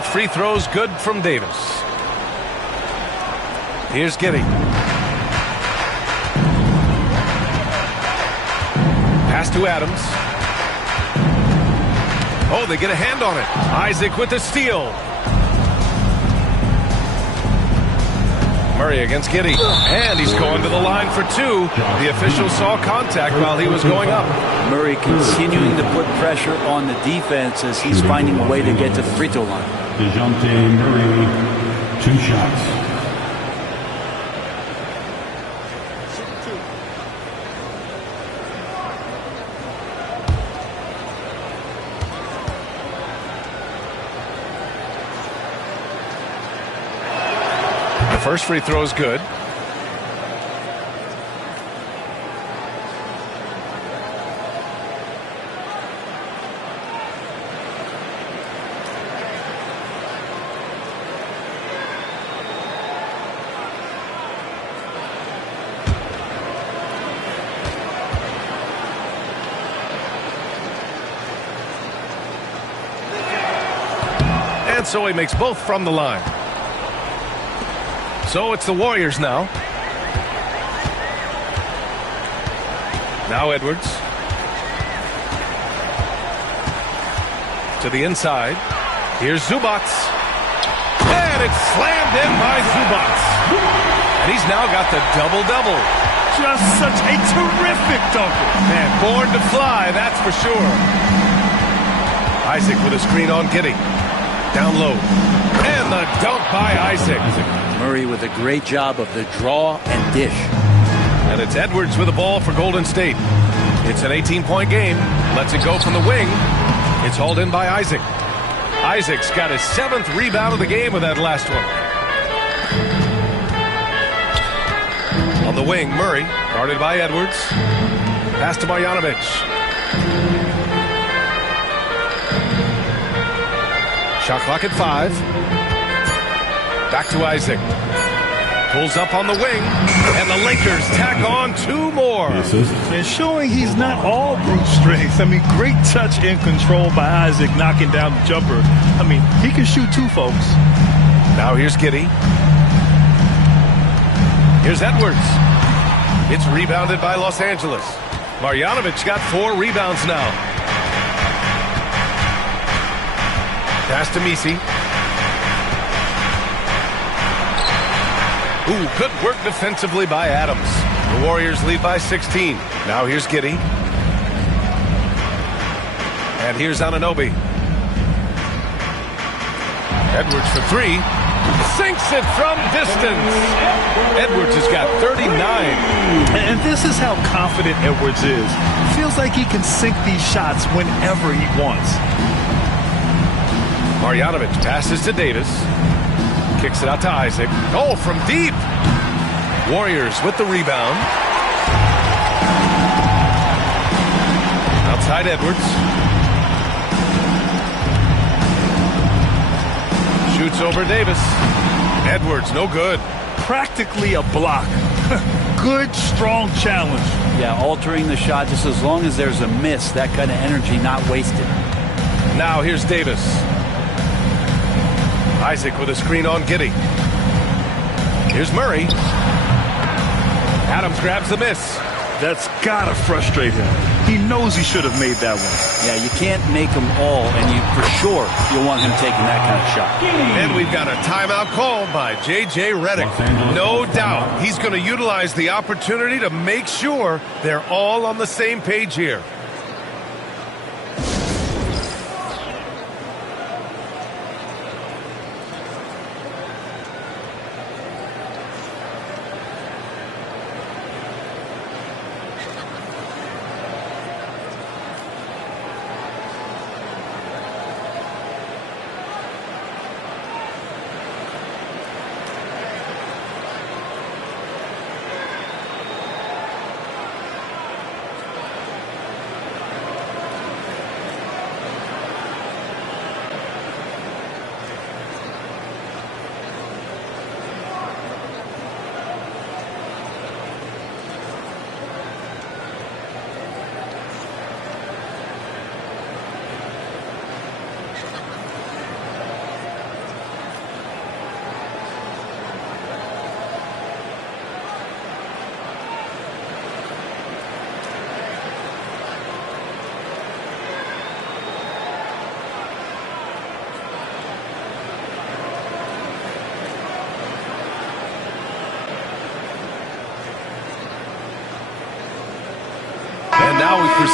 Both free throws good from Davis. Here's Giddey. Pass to Adams. Oh, they get a hand on it. Isaac with the steal. Murray against Giddey. And he's going to the line for two. The official saw contact while he was going up. Murray continuing to put pressure on the defense as he's finding a way to get to the free throw line. DeJounte Murray, 2 shots. First free throw is good. And so he makes both from the line. So it's the Warriors now. Now Edwards. To the inside. Here's Zubac. And it's slammed in by Zubac. And he's now got the double-double. Just such a terrific dunker. Man, born to fly, that's for sure. Isaac with a screen on Giddey. Down low. And the dunk by Isaac. Murray with a great job of the draw and dish. And it's Edwards with the ball for Golden State. It's an 18-point game. Lets it go from the wing. It's hauled in by Isaac. Isaac's got his 7th rebound of the game with that last one. On the wing, Murray, guarded by Edwards. Pass to Marjanovic. Shot clock at 5. Back to Isaac. Pulls up on the wing. And the Lakers tack on 2 more. And showing he's not all brute strength. I mean, great touch and control by Isaac knocking down the jumper. I mean, he can shoot too, folks. Now here's Giddey. Here's Edwards. It's rebounded by Los Angeles. Marjanovic got 4 rebounds now. Pass to Messi. Ooh, good work defensively by Adams. The Warriors lead by 16. Now here's Giddey. And here's Anunoby. Edwards for 3. Sinks it from distance. Edwards has got 39. And this is how confident Edwards is. Feels like he can sink these shots whenever he wants. Marjanovic passes to Davis. Kicks it out to Isaac. Oh, from deep. Warriors with the rebound. Outside Edwards. Shoots over Davis. Edwards, no good. Practically a block. Good, strong challenge. Yeah, altering the shot just as long as there's a miss. That kind of energy not wasted. Now here's Davis. Isaac with a screen on Giddey. Here's Murray. Adams grabs the miss. That's gotta frustrate him. He knows he should have made that one. Yeah, you can't make them all, and you for sure you'll want him taking that kind of shot. And we've got a timeout called by J.J. Redick. No doubt he's going to utilize the opportunity to make sure they're all on the same page here.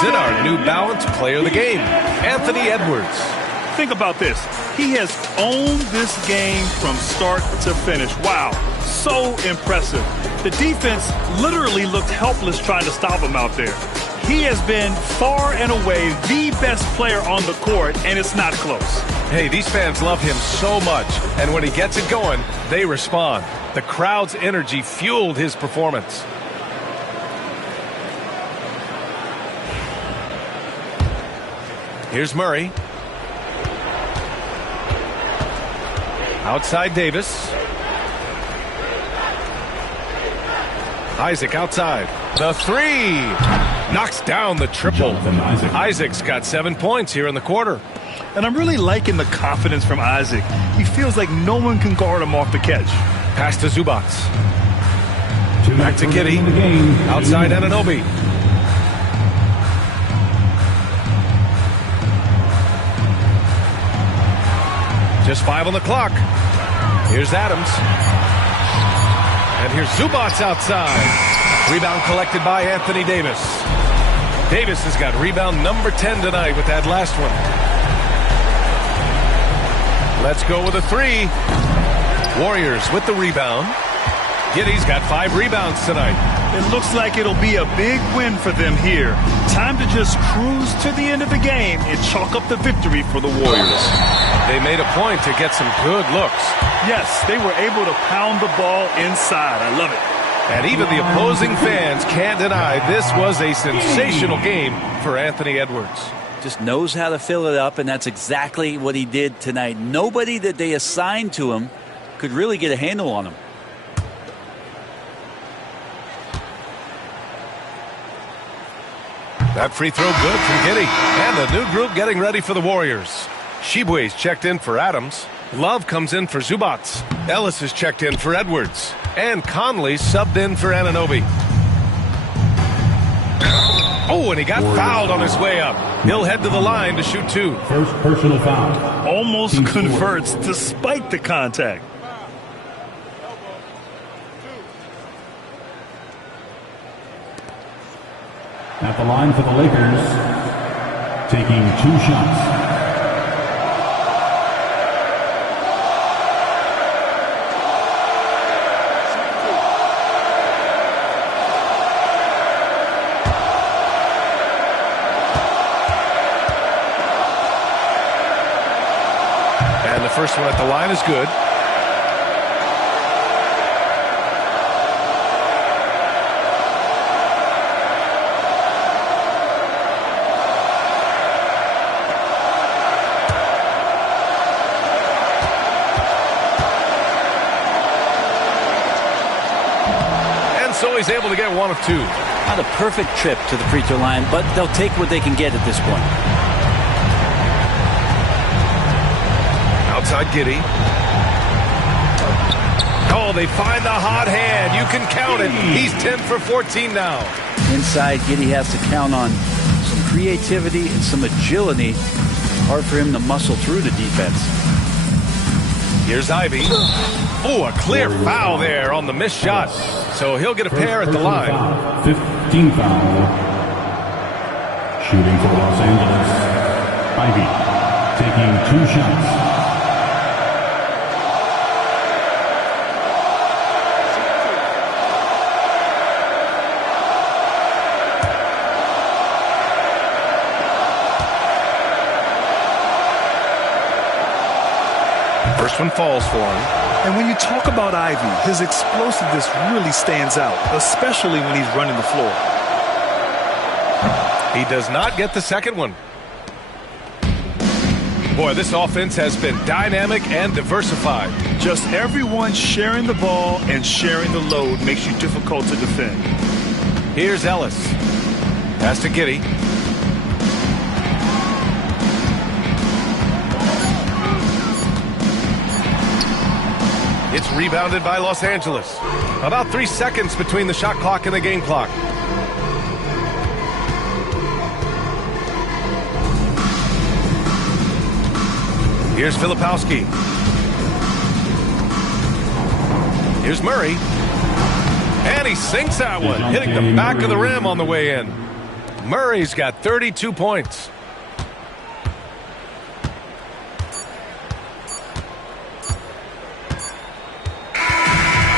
in our New Balance Player of the Game, Anthony Edwards. Think about this. He has owned this game from start to finish. Wow, so impressive. The defense literally looked helpless trying to stop him out there. He has been far and away the best player on the court, and it's not close. Hey, these fans love him so much, and when he gets it going, they respond. The crowd's energy fueled his performance. Here's Murray. Outside Davis. Isaac outside. The three. Knocks down the triple. Isaac's got 7 points here in the quarter. And I'm really liking the confidence from Isaac. He feels like no one can guard him off the catch. Pass to Zubac. Back to Giddey. Outside Anunoby. Just 5 on the clock. Here's Adams. And here's Zubac outside. Rebound collected by Anthony Davis. Davis has got rebound number 10 tonight with that last one. Let's go with a three. Warriors with the rebound. Giddey's got 5 rebounds tonight. It looks like it'll be a big win for them here. Time to just cruise to the end of the game and chalk up the victory for the Warriors. They made a point to get some good looks. Yes, they were able to pound the ball inside. I love it. And even the opposing fans can't deny this was a sensational game for Anthony Edwards. Just knows how to fill it up, and that's exactly what he did tonight. Nobody that they assigned to him could really get a handle on him. That free throw good from Giddey. And the new group getting ready for the Warriors. Tshiebwe's checked in for Adams. Love comes in for Zubac. Ellis is checked in for Edwards. And Conley subbed in for Anunoby. Oh, and he got fouled on his way up. He'll head to the line to shoot 2. First personal foul. Almost converts despite the contact. At the line for the Lakers, taking 2 shots. And the first one at the line is good. So he's able to get 1 of 2. Not a perfect trip to the free throw line, but they'll take what they can get at this point. Outside Giddey. Oh, they find the hot hand. You can count it. He's 10 for 14 now. Inside, Giddey has to count on some creativity and some agility. Hard for him to muscle through the defense. Here's Ivy. Oh, a clear foul there on the missed shot. So he'll get a pair at the line. 15 foul. Shooting for Los Angeles. Ivy taking 2 shots. First one falls for him. And when you talk about Ivy, his explosiveness really stands out, especially when he's running the floor. He does not get the second one. Boy, this offense has been dynamic and diversified. Just everyone sharing the ball and sharing the load makes you difficult to defend. Here's Ellis. Pass to Giddey. It's rebounded by Los Angeles. About 3 seconds between the shot clock and the game clock. Here's Filipowski. Here's Murray. And he sinks that one, hitting the back of the rim on the way in. Murray's got 32 points.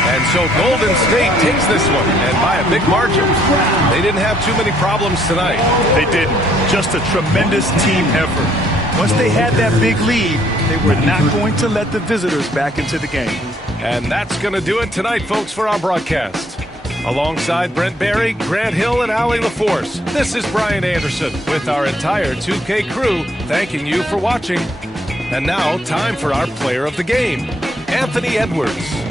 And so Golden State takes this one, and by a big margin. They didn't have too many problems tonight. They didn't. Just a tremendous team effort. Once they had that big lead, they were not going to let the visitors back into the game. And that's going to do it tonight, folks, for our broadcast. Alongside Brent Barry, Grant Hill, and Allie LaForce, this is Brian Anderson with our entire 2K crew thanking you for watching. And now, time for our player of the game, Anthony Edwards.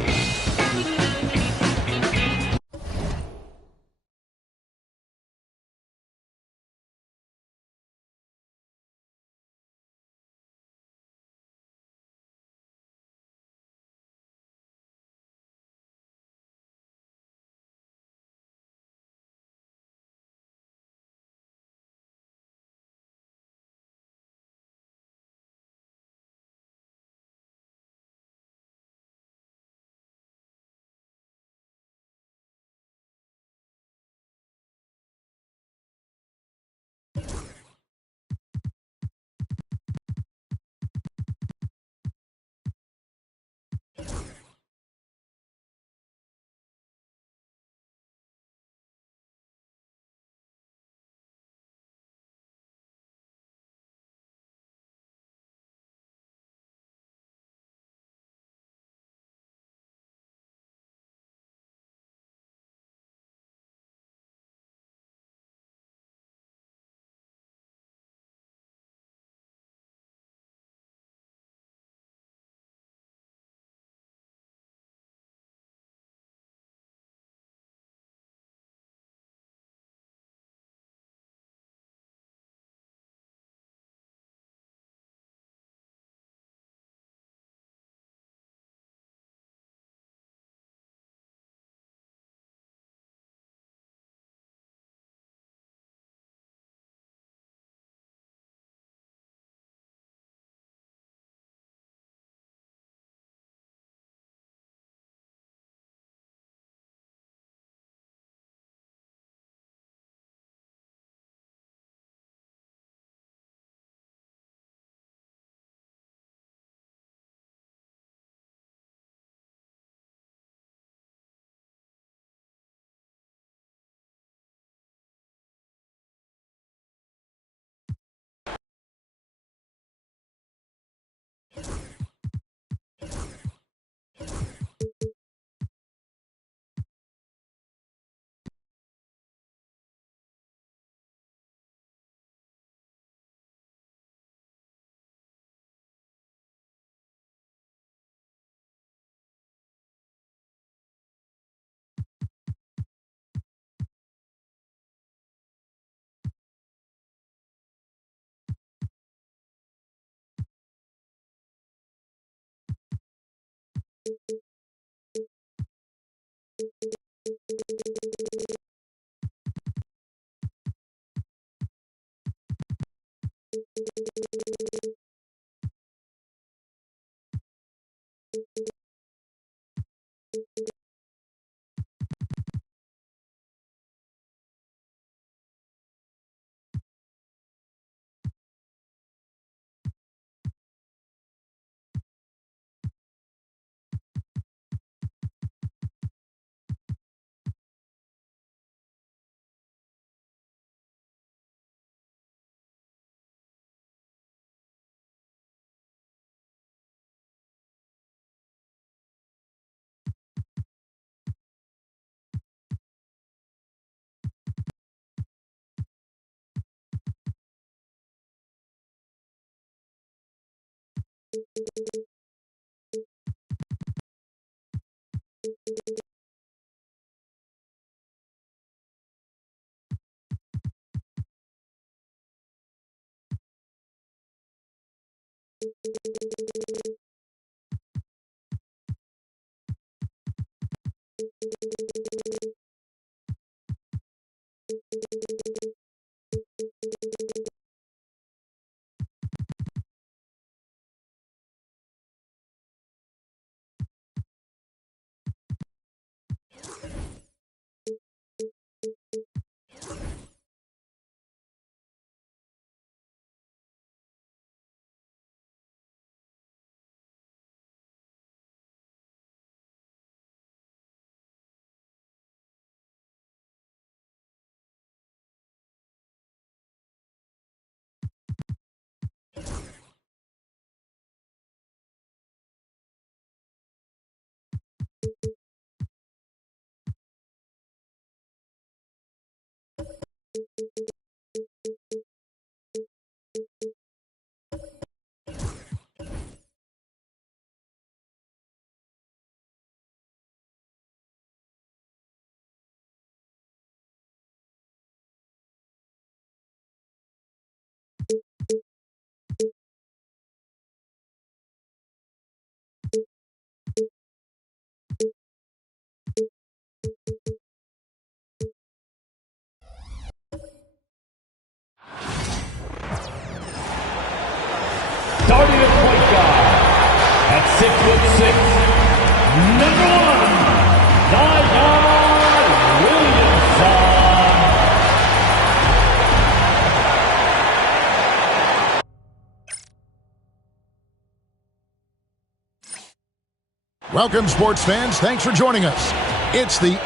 Starting at point guard at 6'6", number 1, Zion Williamson. Welcome, sports fans. Thanks for joining us. It's the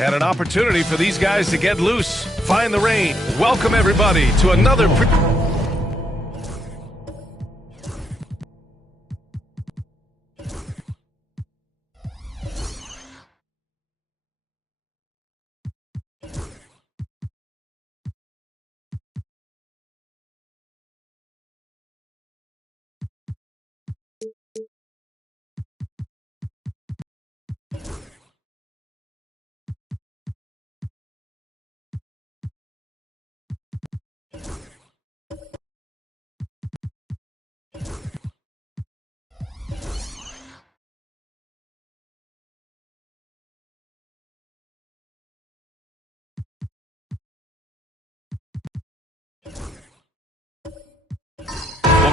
And an opportunity for these guys to get loose, find the rain. Welcome, everybody, to another...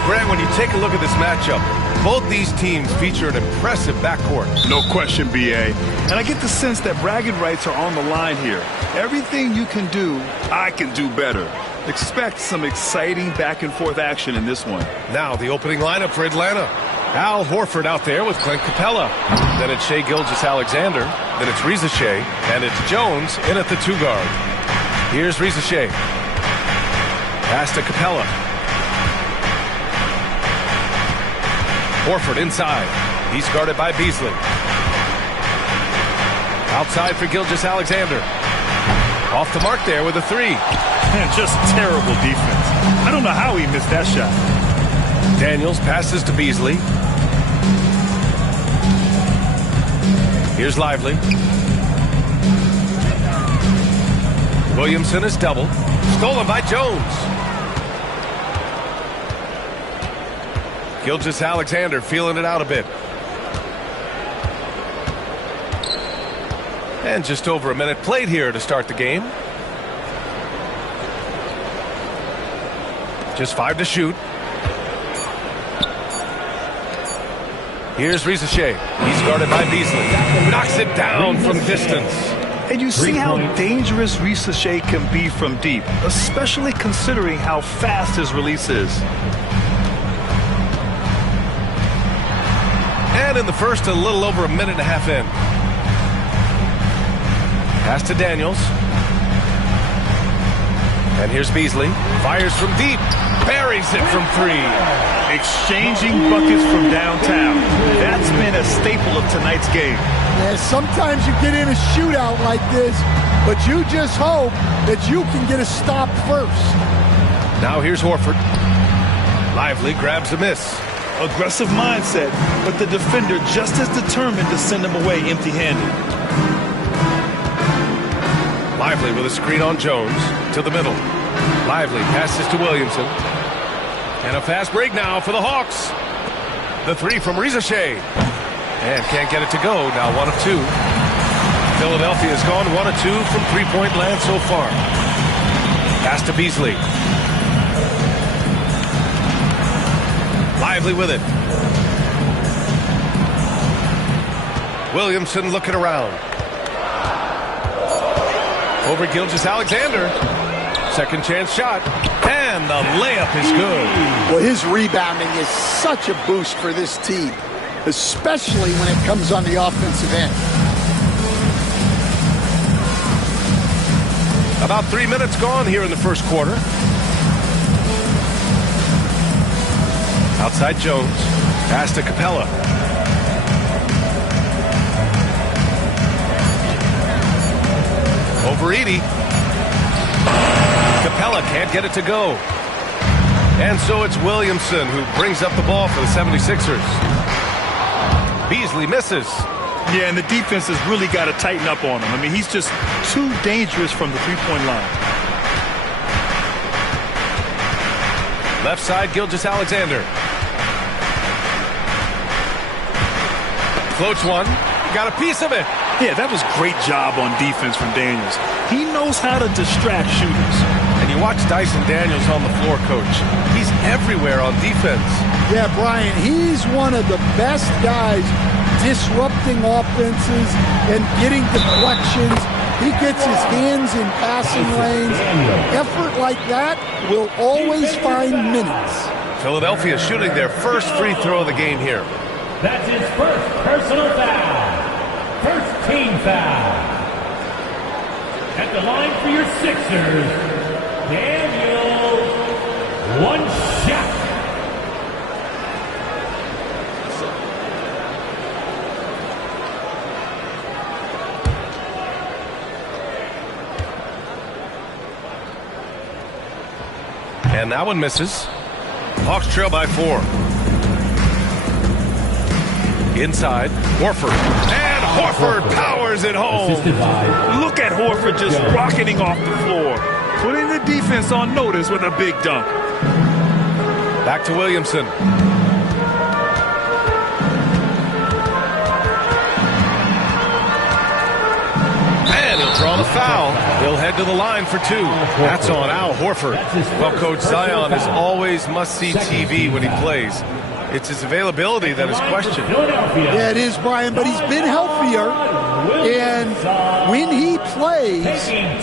Grant, when you take a look at this matchup, both these teams feature an impressive backcourt. No question, B.A. And I get the sense that bragging rights are on the line here. Everything you can do, I can do better. Expect some exciting back-and-forth action in this one. Now the opening lineup for Atlanta. Al Horford out there with Clint Capella. Then it's Shai Gilgeous-Alexander. Then it's Reza Shai. And it's Jones in at the 2 guard. Here's Reza Shai. Pass to Capella. Horford inside. He's guarded by Beasley. Outside for Gilgeous-Alexander. Off the mark there with a 3. And just terrible defense. I don't know how he missed that shot. Daniels passes to Beasley. Here's Lively. Williamson is doubled. Stolen by Jones. Gilgeous-Alexander feeling it out a bit. And just over a minute played here to start the game. Just 5 to shoot. Here's Reza Shai. He's guarded by Beasley. Knocks it down from distance. And you see how dangerous Reza Shai can be from deep, especially considering how fast his release is. And in the first, a little over a minute and a half in. Pass to Daniels. And here's Beasley. Fires from deep. buries it from 3. Exchanging buckets from downtown. That's been a staple of tonight's game. Yeah, sometimes you get in a shootout like this, but you just hope that you can get a stop first. Now here's Horford. Lively grabs a miss. Aggressive mindset, but the defender just as determined to send him away empty-handed. Lively with a screen on Jones to the middle. Lively passes to Williamson. And a fast break now for the Hawks. The 3 from Rizachet. And can't get it to go. Now 1 of 2. Philadelphia's gone 1 of 2 from three-point land so far. Pass to Beasley. Lively with it. Williamson looking around. Over Gilgeous-Alexander. Second chance shot. And the layup is good. Well, his rebounding is such a boost for this team, especially when it comes on the offensive end. About 3 minutes gone here in the first quarter. Outside Jones. Pass to Capella. Over Edey. Capella can't get it to go. And so it's Williamson who brings up the ball for the 76ers. Beasley misses. Yeah, and the defense has really got to tighten up on him. I mean, he's just too dangerous from the three-point line. Left side, Gilgeous-Alexander. Floats one. Got a piece of it. Yeah, that was great job on defense from Daniels. He knows how to distract shooters. And you watch Dyson Daniels on the floor, Coach. He's everywhere on defense. Yeah, Brian, he's one of the best guys disrupting offenses and getting deflections. He gets his hands in passing lanes. Effort like that will always find minutes. Philadelphia shooting their first free throw of the game here. That's his first personal foul. First team foul. At the line for your Sixers, Daniel, 1 shot. And that one misses. Hawks trail by 4. Inside, Horford. And Horford powers it home. Look at Horford just rocketing off the floor. Putting the defense on notice with a big dunk. Back to Williamson. And he'll draw the foul. He'll head to the line for 2. That's on Al Horford. Well, Coach, Zion is always must-see TV when he plays. It's his availability that is questioned. Yeah, it is, Brian, but he's been healthier. And when he plays,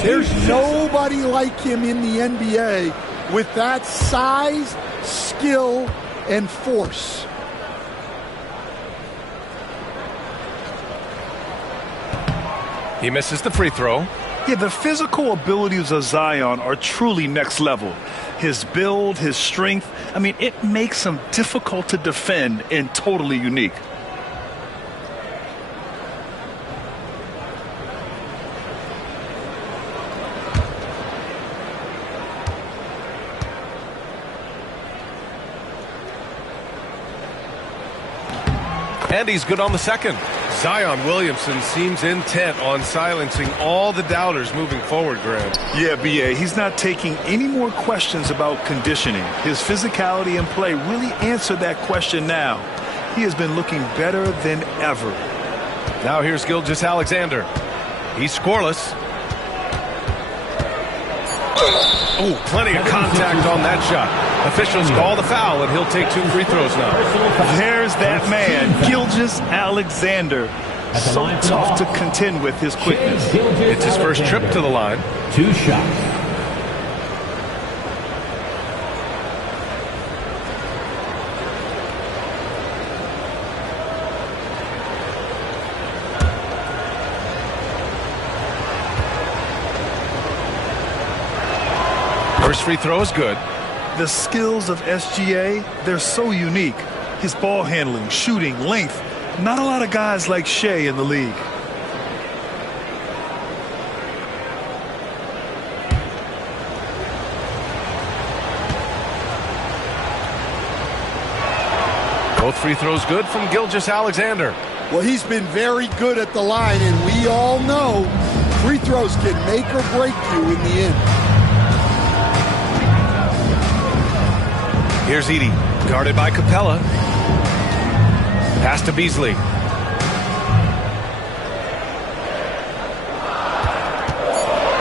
there's nobody like him in the NBA with that size, skill, and force. He misses the free throw. Yeah, the physical abilities of Zion are truly next level. His build, his strength, I mean, it makes him difficult to defend and totally unique. And he's good on the second. Zion Williamson seems intent on silencing all the doubters moving forward, Graham. Yeah, B.A., he's not taking any more questions about conditioning. His physicality and play really answer that question now. He has been looking better than ever. Now here's Gilgeous-Alexander. He's scoreless. Oh, plenty of contact on that shot. Officials call the foul, and he'll take 2 free throws now. There's that man, Gilgeous-Alexander. So tough to contend with his quickness. It's his first trip to the line. 2 shots. First free throw is good. The skills of SGA, they're so unique. His ball handling, shooting, length. Not a lot of guys like Shea in the league. Both free throws good from Gilgeous-Alexander. Well, he's been very good at the line, and we all know free throws can make or break you in the end. Here's Edey, guarded by Capella. Pass to Beasley.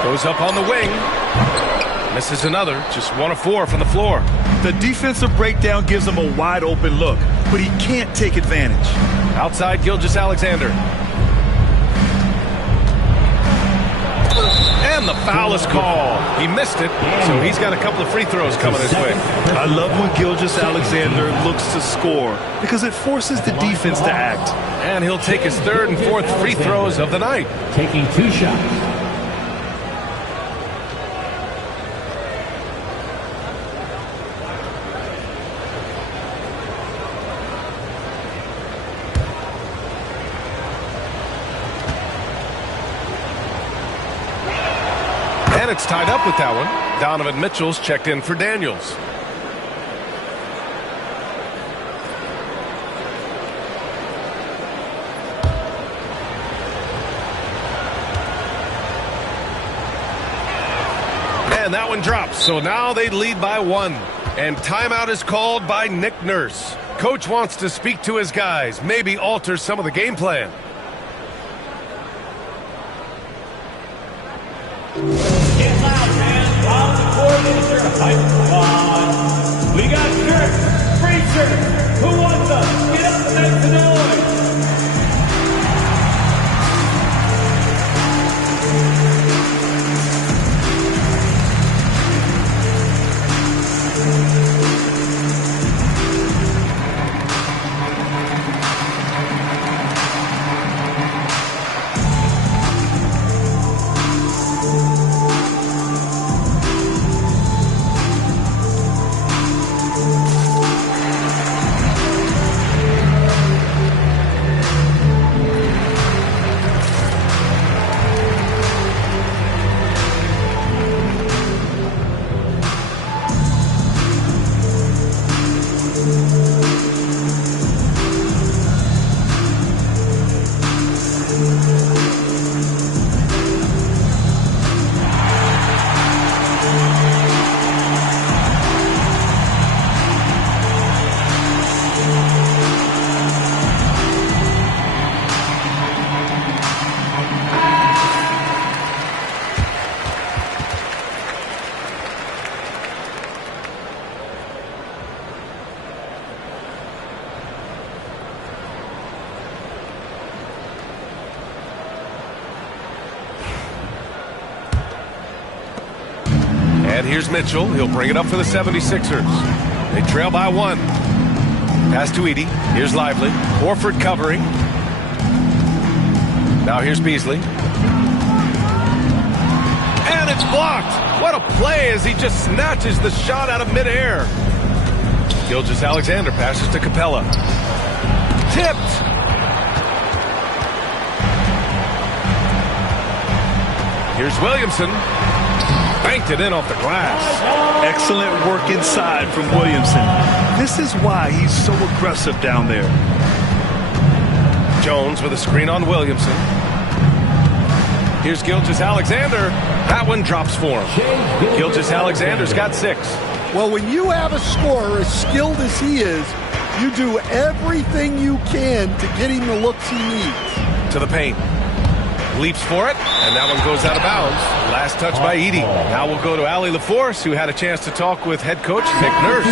Goes up on the wing. Misses another, just 1 of 4 from the floor. The defensive breakdown gives him a wide open look, but he can't take advantage. Outside Gilgeous-Alexander. And the foul is called. He missed it, so he's got a couple of free throws coming his way. I love when Gilgeous-Alexander looks to score because it forces the defense to act. And he'll take his 3rd and 4th free throws of the night. Taking 2 shots. And it's tied up with that one. Donovan Mitchell's checked in for Daniels. And that one drops. So now they lead by 1. And timeout is called by Nick Nurse. Coach wants to speak to his guys, maybe alter some of the game plan. Get loud, man. On the court is your hype. Come on. We got shirts, free shirts. Who wants them? Get up and make the noise. And here's Mitchell. He'll bring it up for the 76ers. They trail by 1. Pass to Edey. Here's Lively. Horford covering. Now here's Beasley. And it's blocked. What a play as he just snatches the shot out of midair. Gilgeous-Alexander passes to Capella. Tipped. Here's Williamson. Banked it in off the glass. Excellent work inside from Williamson. This is why he's so aggressive down there. Jones with a screen on Williamson. Here's Gilgeous-Alexander. That one drops for him. Gilgeous-Alexander's got 6. Well, when you have a scorer as skilled as he is, you do everything you can to get him the looks he needs. To the paint. Leaps for it, and that one goes out of bounds. Last touch by Edey. Now we'll go to Allie LaForce, who had a chance to talk with head coach Nick Nurse.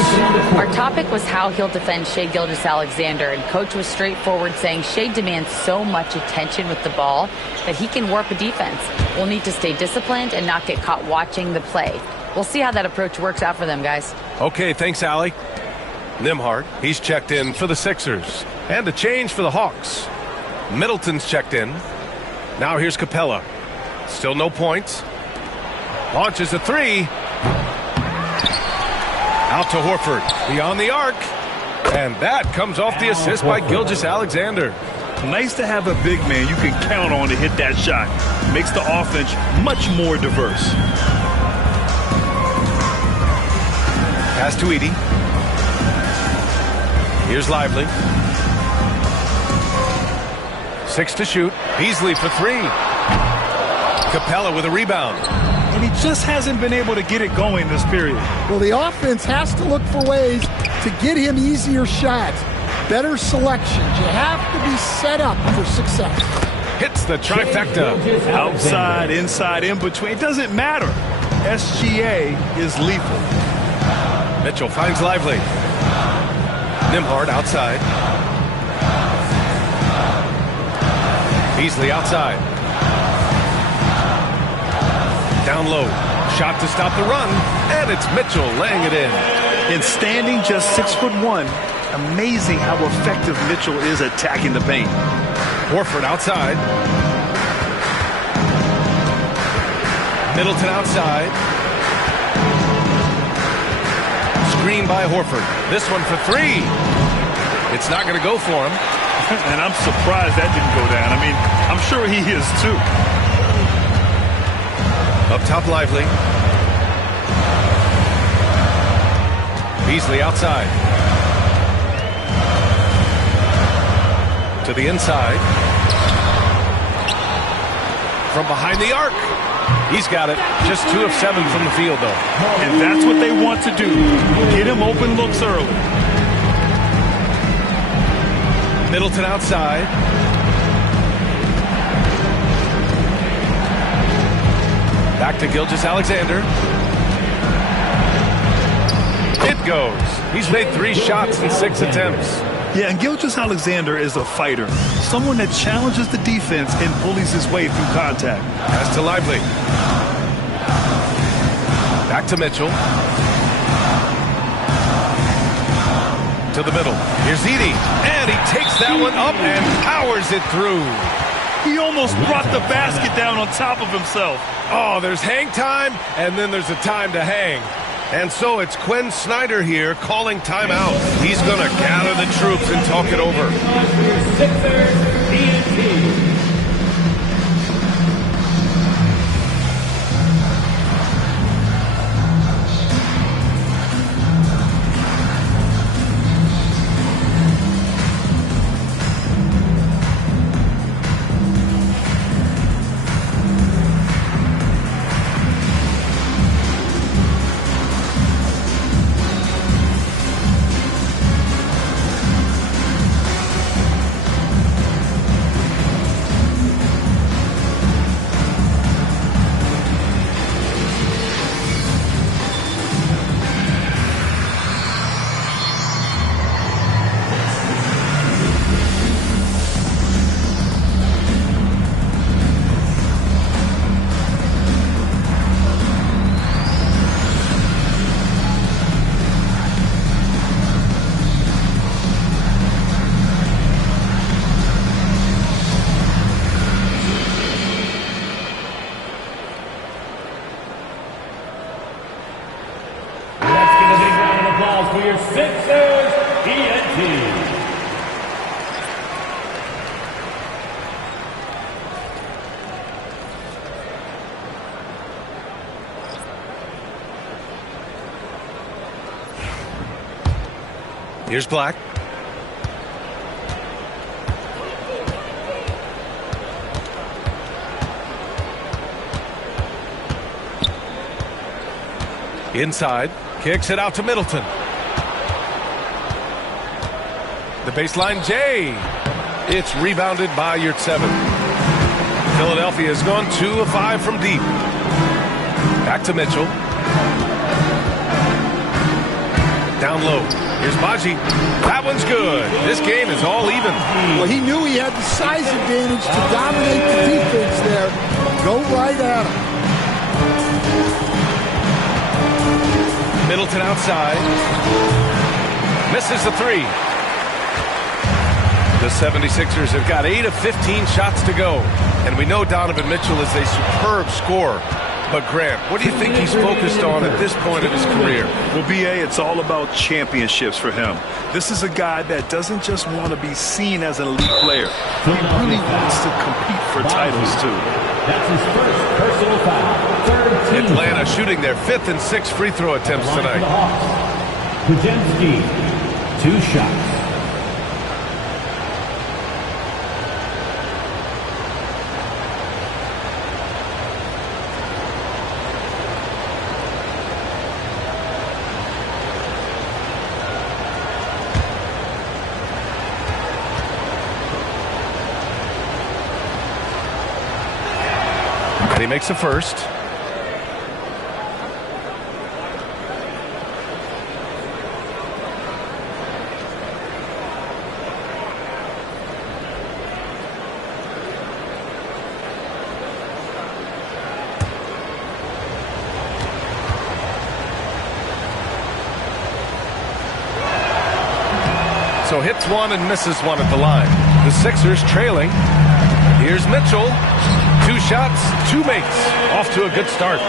Our topic was how he'll defend Shai Gilgeous-Alexander, and Coach was straightforward, saying Shai demands so much attention with the ball that he can warp a defense. We'll need to stay disciplined and not get caught watching the play. We'll see how that approach works out for them, guys. Okay, thanks, Allie. Nembhard, he's checked in for the Sixers. And a change for the Hawks. Middleton's checked in. Now here's Capella. Still no points. Launches a 3. Out to Horford, beyond the arc. And that comes off the assist by Gilgeous-Alexander. Nice to have a big man you can count on to hit that shot. Makes the offense much more diverse. Pass to Edey. Here's Lively. 6 to shoot. Beasley for 3. Capella with a rebound. And he just hasn't been able to get it going this period. Well, the offense has to look for ways to get him easier shots, better selections. You have to be set up for success. Hits the trifecta. Outside, inside, in between. It doesn't matter. SGA is lethal. Mitchell finds Lively. Nembhard outside. Beasley outside. Down low. Shot to stop the run. And it's Mitchell laying it in. And standing just 6'1", amazing how effective Mitchell is attacking the paint. Horford outside. Middleton outside. Screen by Horford. This one for 3. It's not going to go for him. And I'm surprised that didn't go down. I mean, I'm sure he is too. Up top, Lively. Beasley outside. To the inside. From behind the arc. He's got it. Just 2 of 7 from the field, though. And that's what they want to do. Get him open looks early. Middleton outside. Back to Gilgeous-Alexander. It goes. He's made 3 shots in 6 attempts. Yeah, and Gilgeous-Alexander is a fighter. Someone that challenges the defense and bullies his way through contact. Pass to Lively. Back to Mitchell. To the middle. Here's Edey. And he takes that one up and powers it through. He almost brought the basket down on top of himself. Oh, there's hang time, and then there's a time to hang. And so it's Quinn Snyder here calling timeout. He's going to gather the troops and talk it over. For your Sixers, TNT. Here's Black. Inside. Kicks it out to Middleton. The baseline, Jay. It's rebounded by Yurtseven. Philadelphia has gone 2 of 5 from deep. Back to Mitchell. Down low. Here's Baji. That one's good. This game is all even. Well, he knew he had the size advantage to dominate the defense there. Go right at him. Middleton outside. Misses the 3. The 76ers have got 8 of 15 shots to go. And we know Donovan Mitchell is a superb scorer. But Grant, what do you think he's focused on at this point of his career? Well, B.A., it's all about championships for him. This is a guy that doesn't just want to be seen as an elite player. He really wants to compete for titles, too. That's his first personal foul. Third team Atlanta foul. shooting their 5th and 6th free throw attempts Line for the tonight. Hawks. Kujenski, 2 shots. And he makes the first. So hits one and misses one at the line. The Sixers trailing. Here's Mitchell. 2 shots, 2 makes. Off to a good start.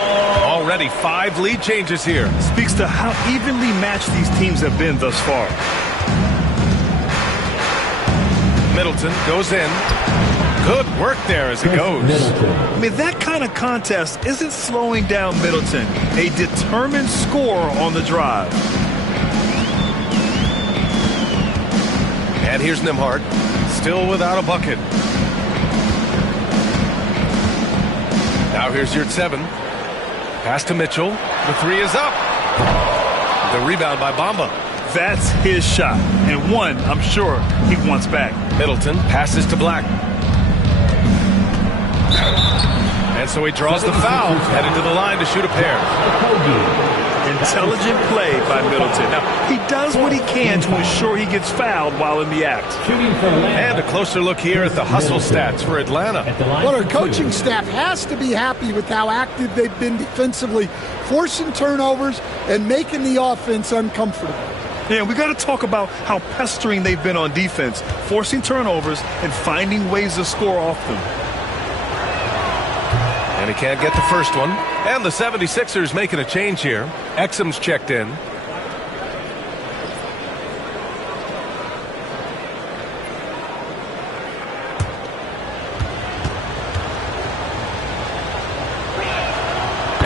Already 5 lead changes here. Speaks to how evenly matched these teams have been thus far. Middleton goes in. Good work there as he goes. I mean, that kind of contest isn't slowing down Middleton. A determined scorer on the drive. And here's Nembhard, still without a bucket. Now here's Yurtseven. Pass to Mitchell. The 3 is up. The rebound by Bamba. That's his shot. And one, I'm sure, he wants back. Middleton passes to Black. And so he draws the foul, headed to the line to shoot a pair. Intelligent play by Middleton. Now, he does what he can to ensure he gets fouled while in the act. And a closer look here at the hustle stats for Atlanta. Well, our coaching staff has to be happy with how active they've been defensively, forcing turnovers and making the offense uncomfortable. Yeah, we got to talk about how pestering they've been on defense, forcing turnovers and finding ways to score off them. And he can't get the first one. And the 76ers making a change here. Exum's checked in.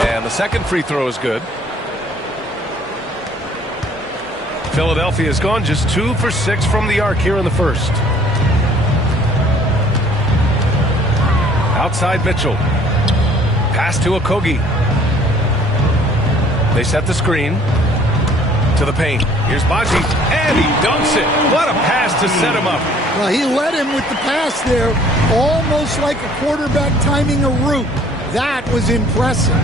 And the second free throw is good. Philadelphia has gone just 2 for 6 from the arc here in the first. Outside Mitchell. Pass to Okogie. They set the screen to the paint. Here's Baji, and he dunks it. What a pass to set him up. Well, he led him with the pass there, almost like a quarterback timing a route. That was impressive.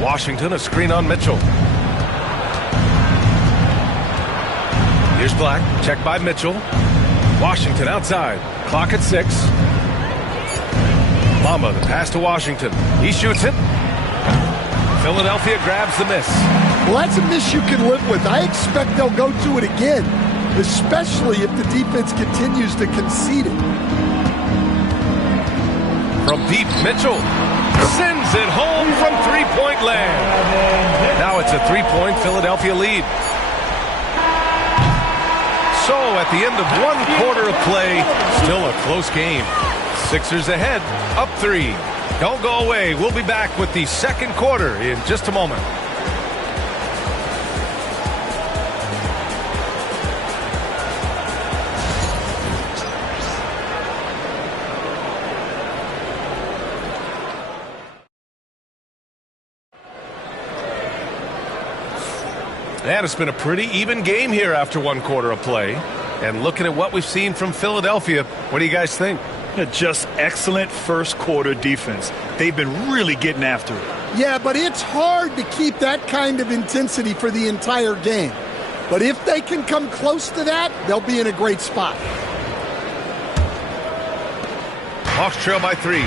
Washington, a screen on Mitchell. Here's Black, checked by Mitchell. Washington outside. Clock at 6. Bamba, the pass to Washington. He shoots it. Philadelphia grabs the miss. Well, that's a miss you can live with. I expect they'll go to it again, especially if the defense continues to concede it. From deep, Mitchell sends it home from three-point land. Now it's a 3-point Philadelphia lead. So at the end of 1 quarter of play, still a close game. Sixers ahead, up 3. Don't go away. We'll be back with the second quarter in just a moment. And it's been a pretty even game here after 1 quarter of play. And looking at what we've seen from Philadelphia, what do you guys think? Just excellent first quarter defense. They've been really getting after it. Yeah, but it's hard to keep that kind of intensity for the entire game. But if they can come close to that, they'll be in a great spot. Hawks trail by 3.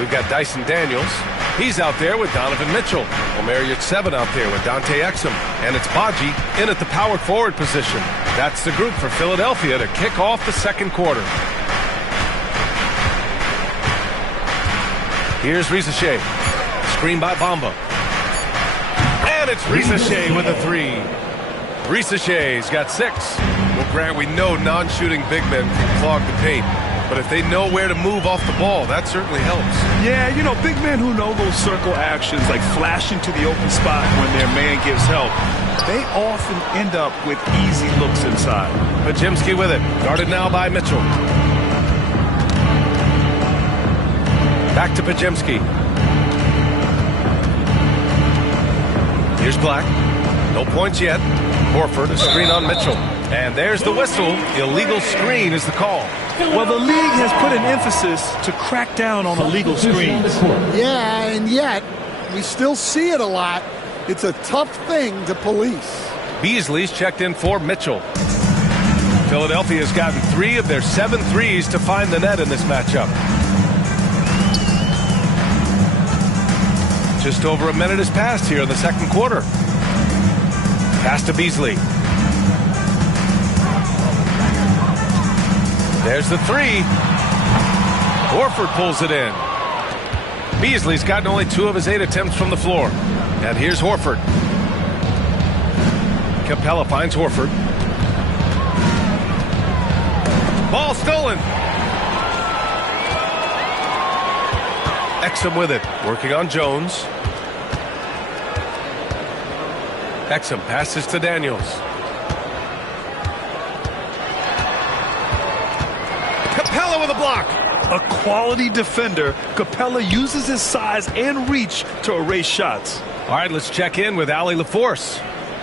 We've got Dyson Daniels. He's out there with Donovan Mitchell. Omer Yurtseven out there with Dante Exum. And it's Baji in at the power forward position. That's the group for Philadelphia to kick off the second quarter. Here's Risacher. Screen by Bamba. And it's Risacher with a 3. Risacher's got 6. Well, Grant, we know non-shooting big men can clog the paint. But if they know where to move off the ball, that certainly helps. Yeah, you know, big men who know those circle actions, like flashing to the open spot when their man gives help, they often end up with easy looks inside. Podziemski with it. Guarded now by Mitchell. Back to Podziemski. Here's Black. No points yet. Horford, a screen on Mitchell. And there's the whistle. Illegal screen is the call. Well, the league has put an emphasis to crack down on illegal screens. Yeah, and yet we still see it a lot. It's a tough thing to police. Beasley's checked in for Mitchell. Philadelphia has gotten 3 of their 7 threes to find the net in this matchup. Just over a minute has passed here in the second quarter. Pass to Beasley. There's the 3. Horford pulls it in. Beasley's gotten only 2 of his 8 attempts from the floor. And here's Horford. Capella finds Horford. Ball stolen. Exum with it. Working on Jones. Exum passes to Daniels. Capella with a block. A quality defender, Capella uses his size and reach to erase shots. All right, let's check in with Allie LaForce.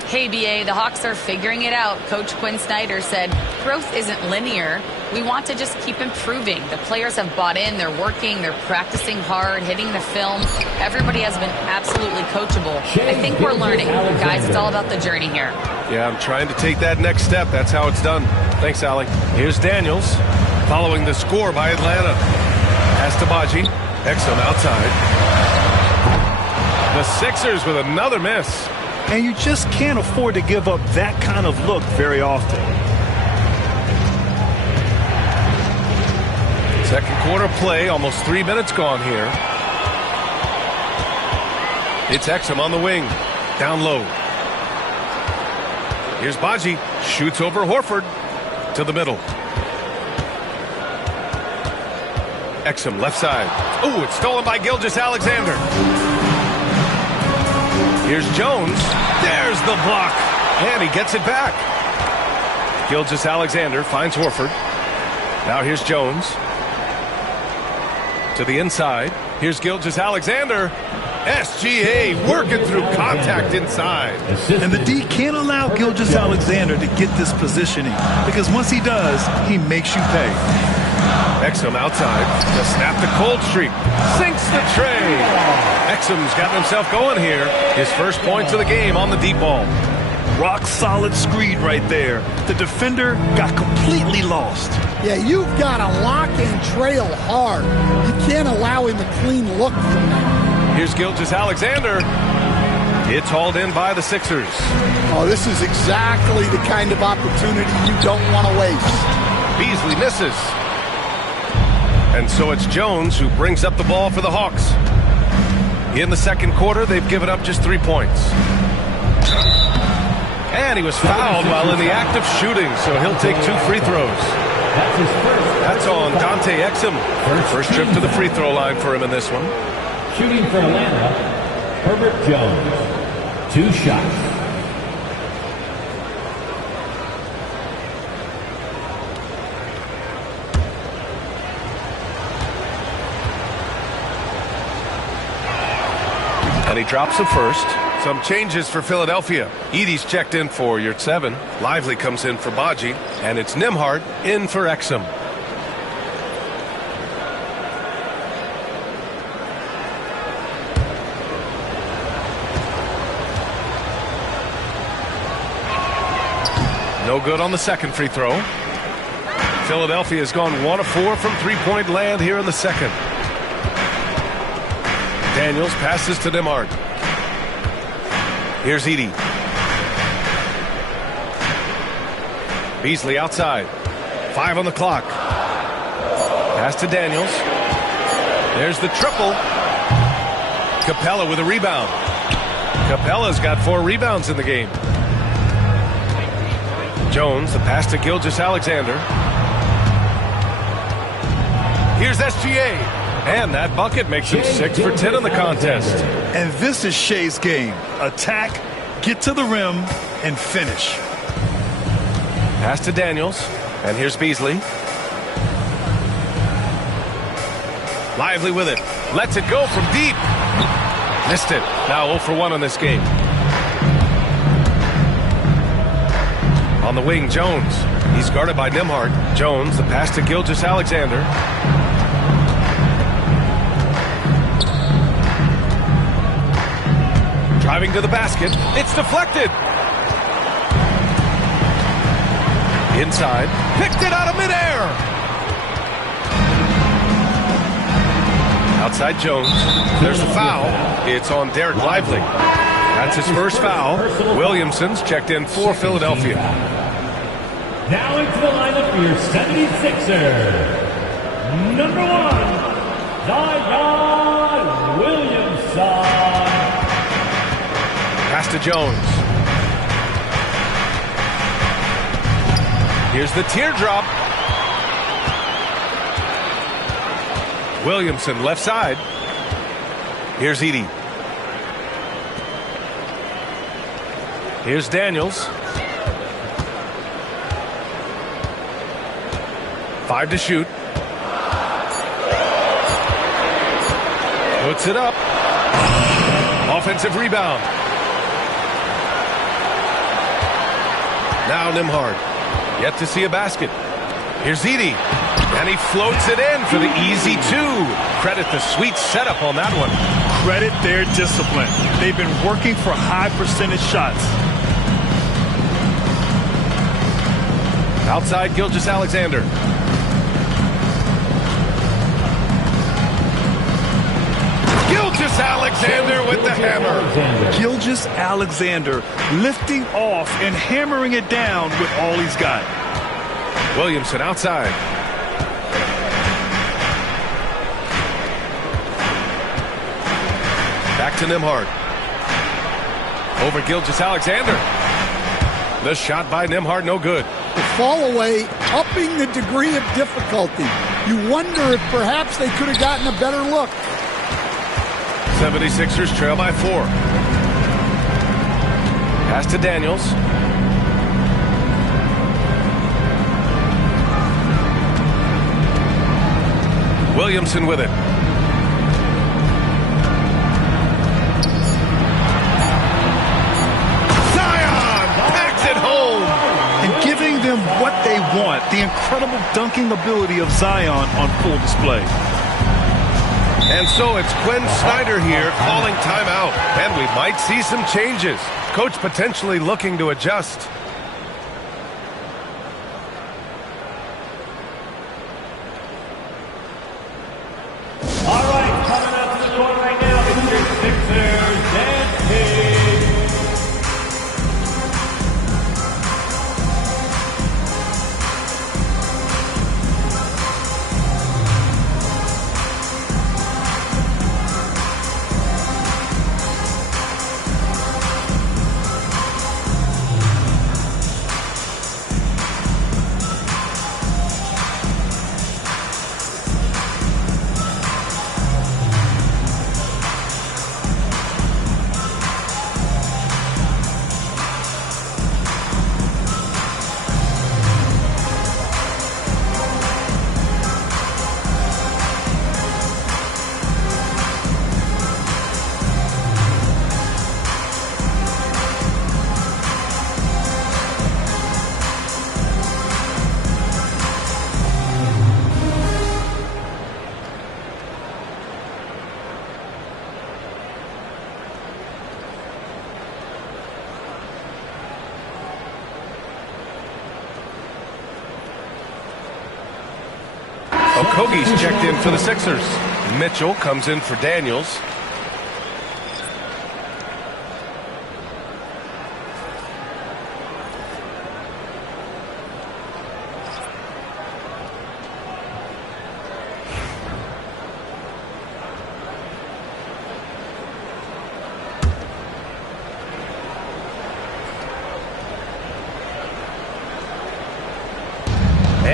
Hey, BA, the Hawks are figuring it out. Coach Quinn Snyder said, growth isn't linear. We want to just keep improving. The players have bought in. They're working. They're practicing hard, hitting the film. Everybody has been absolutely coachable. I think we're learning. Guys, it's all about the journey here. Yeah, I'm trying to take that next step. That's how it's done. Thanks, Allie. Here's Daniels following the score by Atlanta. Pass to Baji. Exum outside. The Sixers with another miss. And you just can't afford to give up that kind of look very often. Second quarter play, almost 3 minutes gone here. It's Exum on the wing, down low. Here's Baji, shoots over Horford to the middle. Exum left side. Ooh, it's stolen by Gilgeous-Alexander. Here's Jones. There's the block. And he gets it back. Gilgeous-Alexander finds Horford. Now here's Jones. To the inside. Here's Gilgeous-Alexander. SGA working through contact inside. And the D can't allow Gilgeous-Alexander to get this positioning, because once he does, he makes you pay. Exum outside. The snap to cold streak. Sinks the tray. Exum's gotten himself going here. His first points of the game on the deep ball. Rock solid screen right there. The defender got completely lost. Yeah, you've got to lock and trail hard. You can't allow him a clean look from that. Here's Gilgeous-Alexander. It's hauled in by the Sixers. Oh, this is exactly the kind of opportunity you don't want to waste. Beasley misses. And so it's Jones who brings up the ball for the Hawks. In the second quarter, they've given up just 3 points. And he was fouled while in the act of shooting, so he'll take 2 free throws. That's on Dante Exum. First trip to the free throw line for him in this one. Shooting for Atlanta, Herbert Jones. 2 shots. And he drops the first. Some changes for Philadelphia. Edey's checked in for Yurtseven. Lively comes in for Baji. And it's Nembhard in for Exum. No good on the second free throw. Philadelphia has gone 1 of 4 from three-point land here in the second. Daniels passes to Nembhard. Here's Edey. Beasley outside. 5 on the clock. Pass to Daniels. There's the triple. Capella with a rebound. Capella's got 4 rebounds in the game. Jones, the pass to Gilgeous-Alexander. Here's SGA. And that bucket makes him 6 for 10 in the contest. And this is Shea's game. Attack, get to the rim, and finish. Pass to Daniels. And here's Beasley. Lively with it. Lets it go from deep. Missed it. Now 0 for 1 on this game. On the wing, Jones. He's guarded by Nembhard. Jones, the pass to Gilgeous-Alexander. Driving to the basket. It's deflected. Inside. Picked it out of midair. Outside Jones. There's a foul. It's on Derek Lively. That's his first foul. Williamson's checked in for Philadelphia. Now into the lineup for your 76er. Number 1, Zion Williamson. Pass to Jones. Here's the teardrop. Williamson left side. Here's Edey. Here's Daniels. 5 to shoot. Puts it up. Offensive rebound. Now Nembhard. Yet to see a basket. Here's Edey. And he floats it in for the easy 2. Credit the sweet setup on that one. Credit their discipline. They've been working for high percentage shots. Outside Gilgeous-Alexander. Gilgeous-Alexander with the hammer. Gilgeous-Alexander lifting off and hammering it down with all he's got. Williamson outside. Back to Nembhard. Over Gilgeous-Alexander. The shot by Nembhard, no good. The fall away, upping the degree of difficulty. You wonder if perhaps they could have gotten a better look. 76ers trail by 4. Pass to Daniels. Williamson with it. Them what they want, the incredible dunking ability of Zion on full display. And so it's Quinn Snyder here calling timeout, and we might see some changes. Coach potentially looking to adjust. All right, coming out to the court right now, it's your Sixers dancing. Okogie's checked in for the Sixers. Mitchell comes in for Daniels.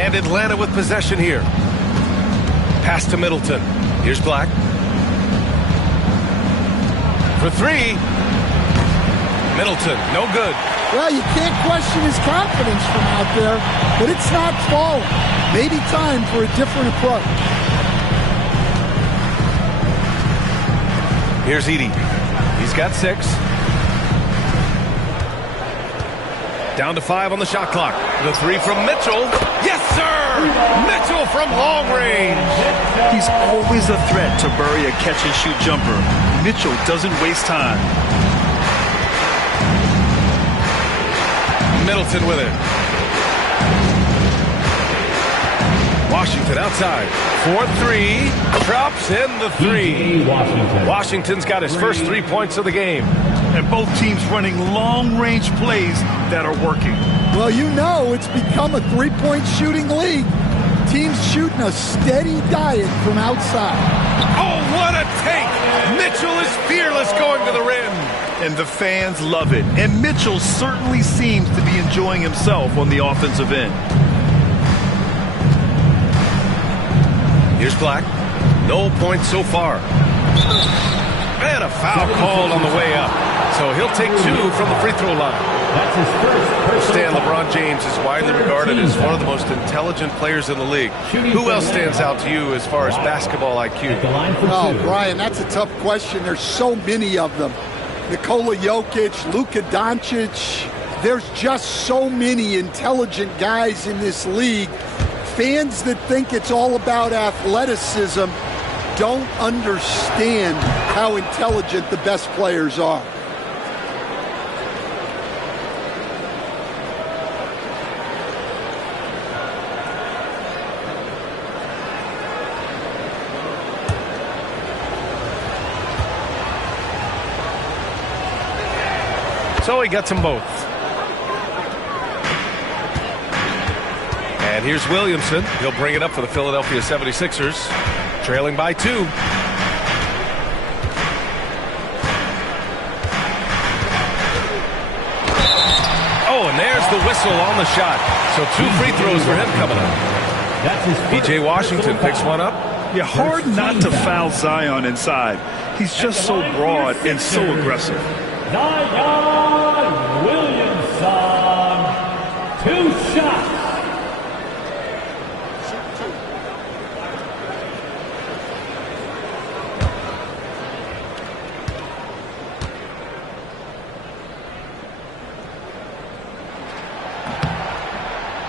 And Atlanta with possession here. Pass to Middleton. Here's Black. For three. Middleton, no good. Well, you can't question his confidence from out there, but it's not falling. Maybe time for a different approach. Here's Edey. He's got 6. Down to 5 on the shot clock. The 3 from Mitchell. Yes, sir! Mitchell from long range. He's always a threat to bury a catch-and-shoot jumper. Mitchell doesn't waste time. Middleton with it. Washington outside. 4-3. Drops in the 3. Washington's got his first 3 points of the game. And both teams running long-range plays that are working. Well, you know it's become a three-point shooting league. Teams shooting a steady diet from outside. Oh, what a take! Mitchell is fearless going to the rim. And the fans love it. And Mitchell certainly seems to be enjoying himself on the offensive end. Here's Black. No points so far. And a foul called on the way up. So he'll take 2 from the free throw line. That's his first. Stan, LeBron James is widely regarded as one of the most intelligent players in the league. Who else stands out to you as far as basketball IQ? Oh, Brian, that's a tough question. There's so many of them. Nikola Jokic, Luka Doncic. There's just so many intelligent guys in this league. Fans that think it's all about athleticism don't understand how intelligent the best players are. So he gets them both. And here's Williamson. He'll bring it up for the Philadelphia 76ers. Trailing by 2. Oh, and there's the whistle on the shot. So 2 free throws for him coming up. P.J. Washington picks one up. Yeah, hard not to foul Zion inside. He's just so broad and so aggressive. Zion Williamson, 2 shots.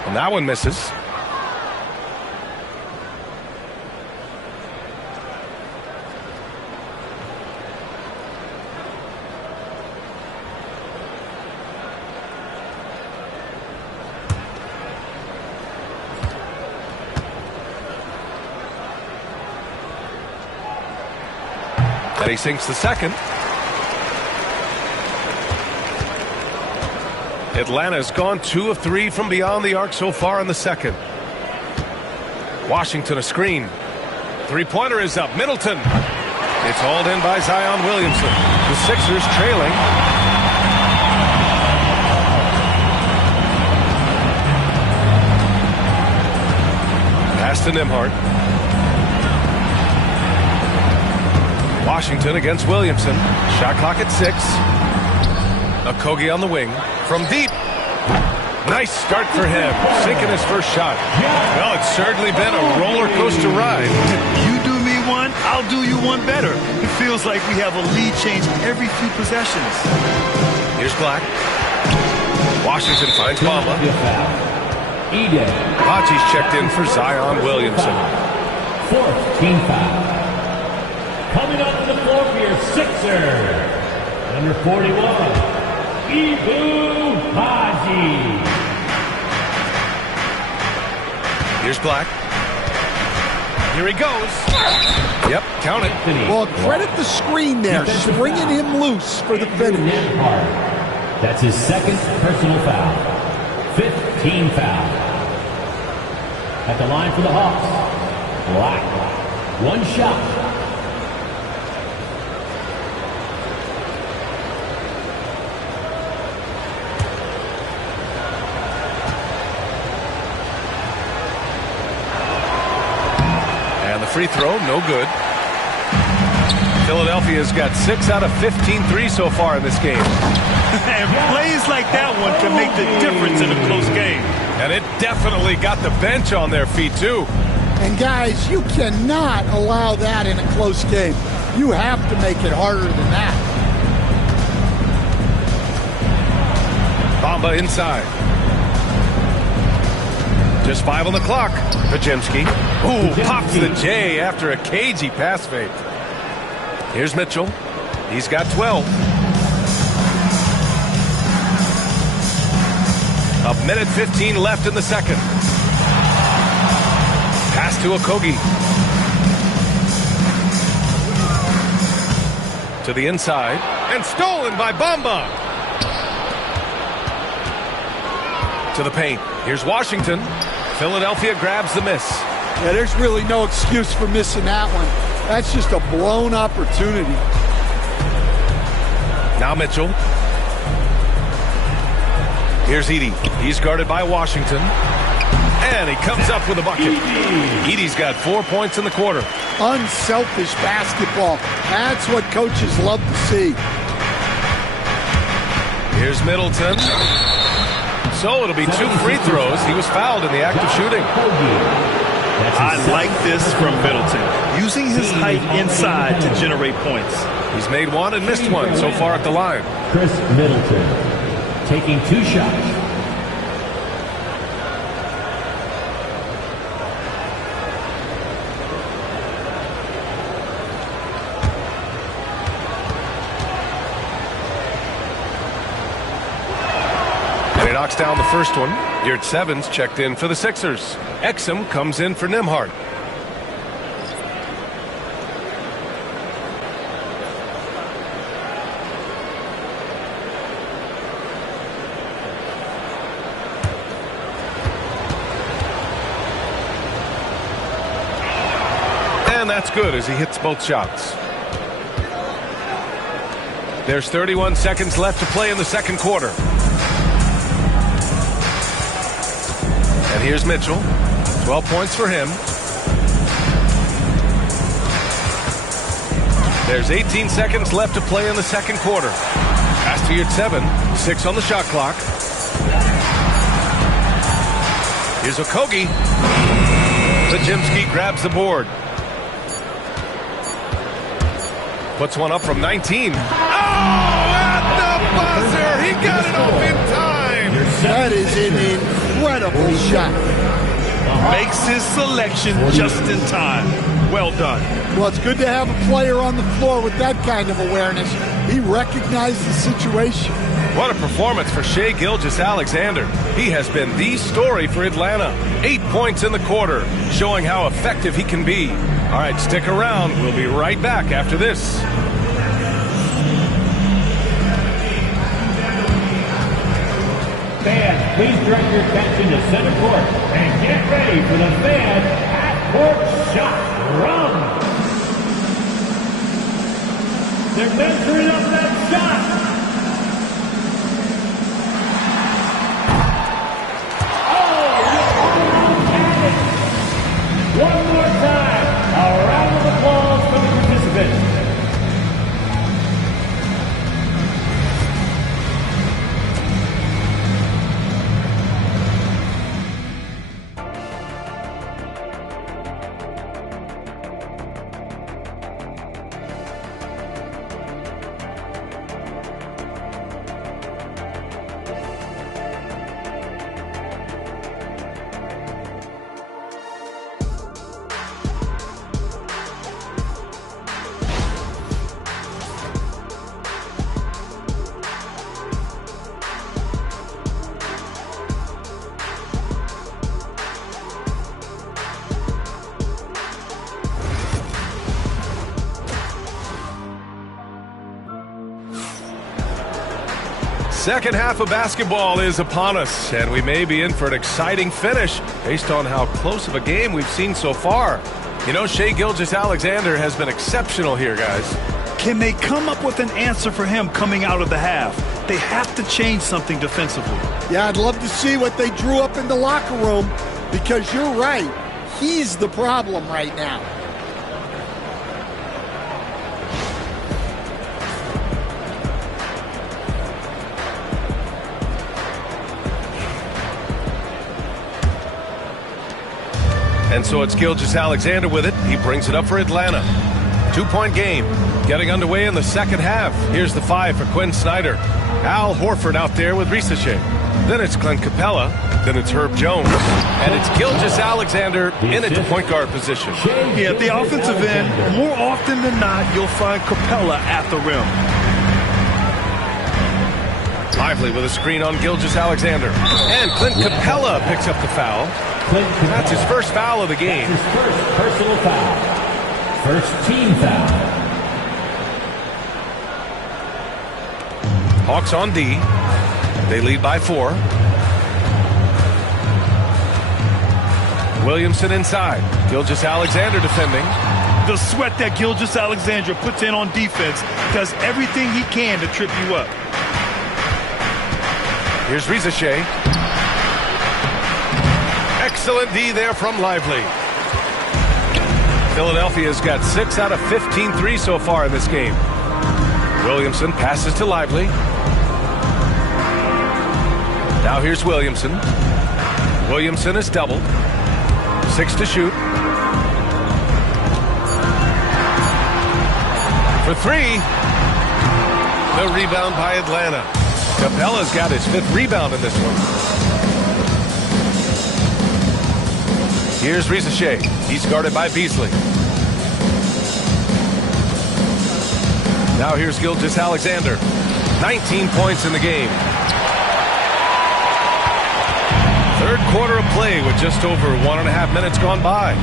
And that one misses. And he sinks the second. Atlanta's gone 2 of 3 from beyond the arc so far in the second. Washington a screen. 3-pointer is up. Middleton. It's hauled in by Zion Williamson. The Sixers trailing. Pass to Nembhard. Washington against Williamson. Shot clock at 6. Okogie on the wing. From deep. Nice start for him. Sinking his first shot. Well, it's certainly been a roller coaster ride. You do me one, I'll do you one better. It feels like we have a lead change every few possessions. Here's Black. Washington finds Bamba. Haji's checked in for Zion Williamson. 4th team foul. Coming up to the floor for your Sixers, number 41. Ibu Haji. Here's Black. Here he goes. Yep, count it. Well, credit the screen there, springing him loose for the finish. That's his 2nd personal foul. 5th team foul. At the line for the Hawks, Black. 1 shot. free throw, no good. Philadelphia's got 6 out of 15 threes so far in this game. And plays like that one can make the difference in a close game. And it definitely got the bench on their feet, too. And guys, you cannot allow that in a close game. You have to make it harder than that. Bamba inside. Just 5 on the clock. Podziemski. Ooh, pops the J after a cagey pass fake. Here's Mitchell. He's got 12. A minute 15 left in the second. Pass to Okogie. To the inside. And stolen by Bamba. To the paint. Here's Washington. Philadelphia grabs the miss. Yeah, there's really no excuse for missing that one. That's just a blown opportunity. Now Mitchell. Here's Edey. He's guarded by Washington. And he comes up with a bucket. Edey's got 4 points in the quarter. Unselfish basketball. That's what coaches love to see. Here's Middleton. So it'll be 2 free throws. He was fouled in the act of shooting. I like this from Middleton, using his height inside to generate points. He's made 1 and missed 1 so far at the line. Chris Middleton taking 2 shots. And he knocks down the first one. Yurt Sevens checked in for the Sixers. Exum comes in for Nembhard. And that's good as he hits both shots. There's 31 seconds left to play in the second quarter. And here's Mitchell. 12 points for him. There's 18 seconds left to play in the second quarter. Pass to Yurtseven. 6 on the shot clock. Here's Okogie. Podziemski grabs the board. Puts one up from 19. Oh, at the buzzer! He got it off in time! That is an incredible shot. Makes his selection just in time. Well done. Well, it's good to have a player on the floor with that kind of awareness. He recognized the situation. What a performance for Shai Gilgeous-Alexander. He has been the story for Atlanta. 8 points in the quarter, showing how effective he can be. All right, stick around. We'll be right back after this. Fans, please direct your attention to center court and get ready for the fan half-court shot run. They're measuring up that shot. One more time, a round of applause for the participants. Second half of basketball is upon us, and we may be in for an exciting finish based on how close of a game we've seen so far. You know, Shai Gilgeous-Alexander has been exceptional here, guys. Can they come up with an answer for him coming out of the half? They have to change something defensively. Yeah, I'd love to see what they drew up in the locker room, because you're right. He's the problem right now. And so it's Gilgeous-Alexander with it. He brings it up for Atlanta. 2-point game. Getting underway in the second half. Here's the 5 for Quinn Snyder. Al Horford out there with Risacher. Then it's Clint Capella. Then it's Herb Jones. And it's Gilgeous-Alexander in at the point guard position. Yeah, at the offensive end, more often than not, you'll find Capella at the rim. Lively with a screen on Gilgeous-Alexander. And Clint Capella picks up the foul. That's his first foul of the game. His first personal foul. First team foul. Hawks on D. They lead by 4. Williamson inside. Gilgeous-Alexander defending. The sweat that Gilgeous-Alexander puts in on defense does everything he can to trip you up. Here's Risacher. Excellent D there from Lively. Philadelphia's got 6 out of 15 threes so far in this game. Williamson passes to Lively. Now here's Williamson. Williamson is doubled. 6 to shoot. For 3. The rebound by Atlanta. Capella's got his 5th rebound in this one. Here's Risacher. He's guarded by Beasley. Now here's Gilgeous-Alexander. 19 points in the game. Third quarter of play with just over 1.5 minutes gone by.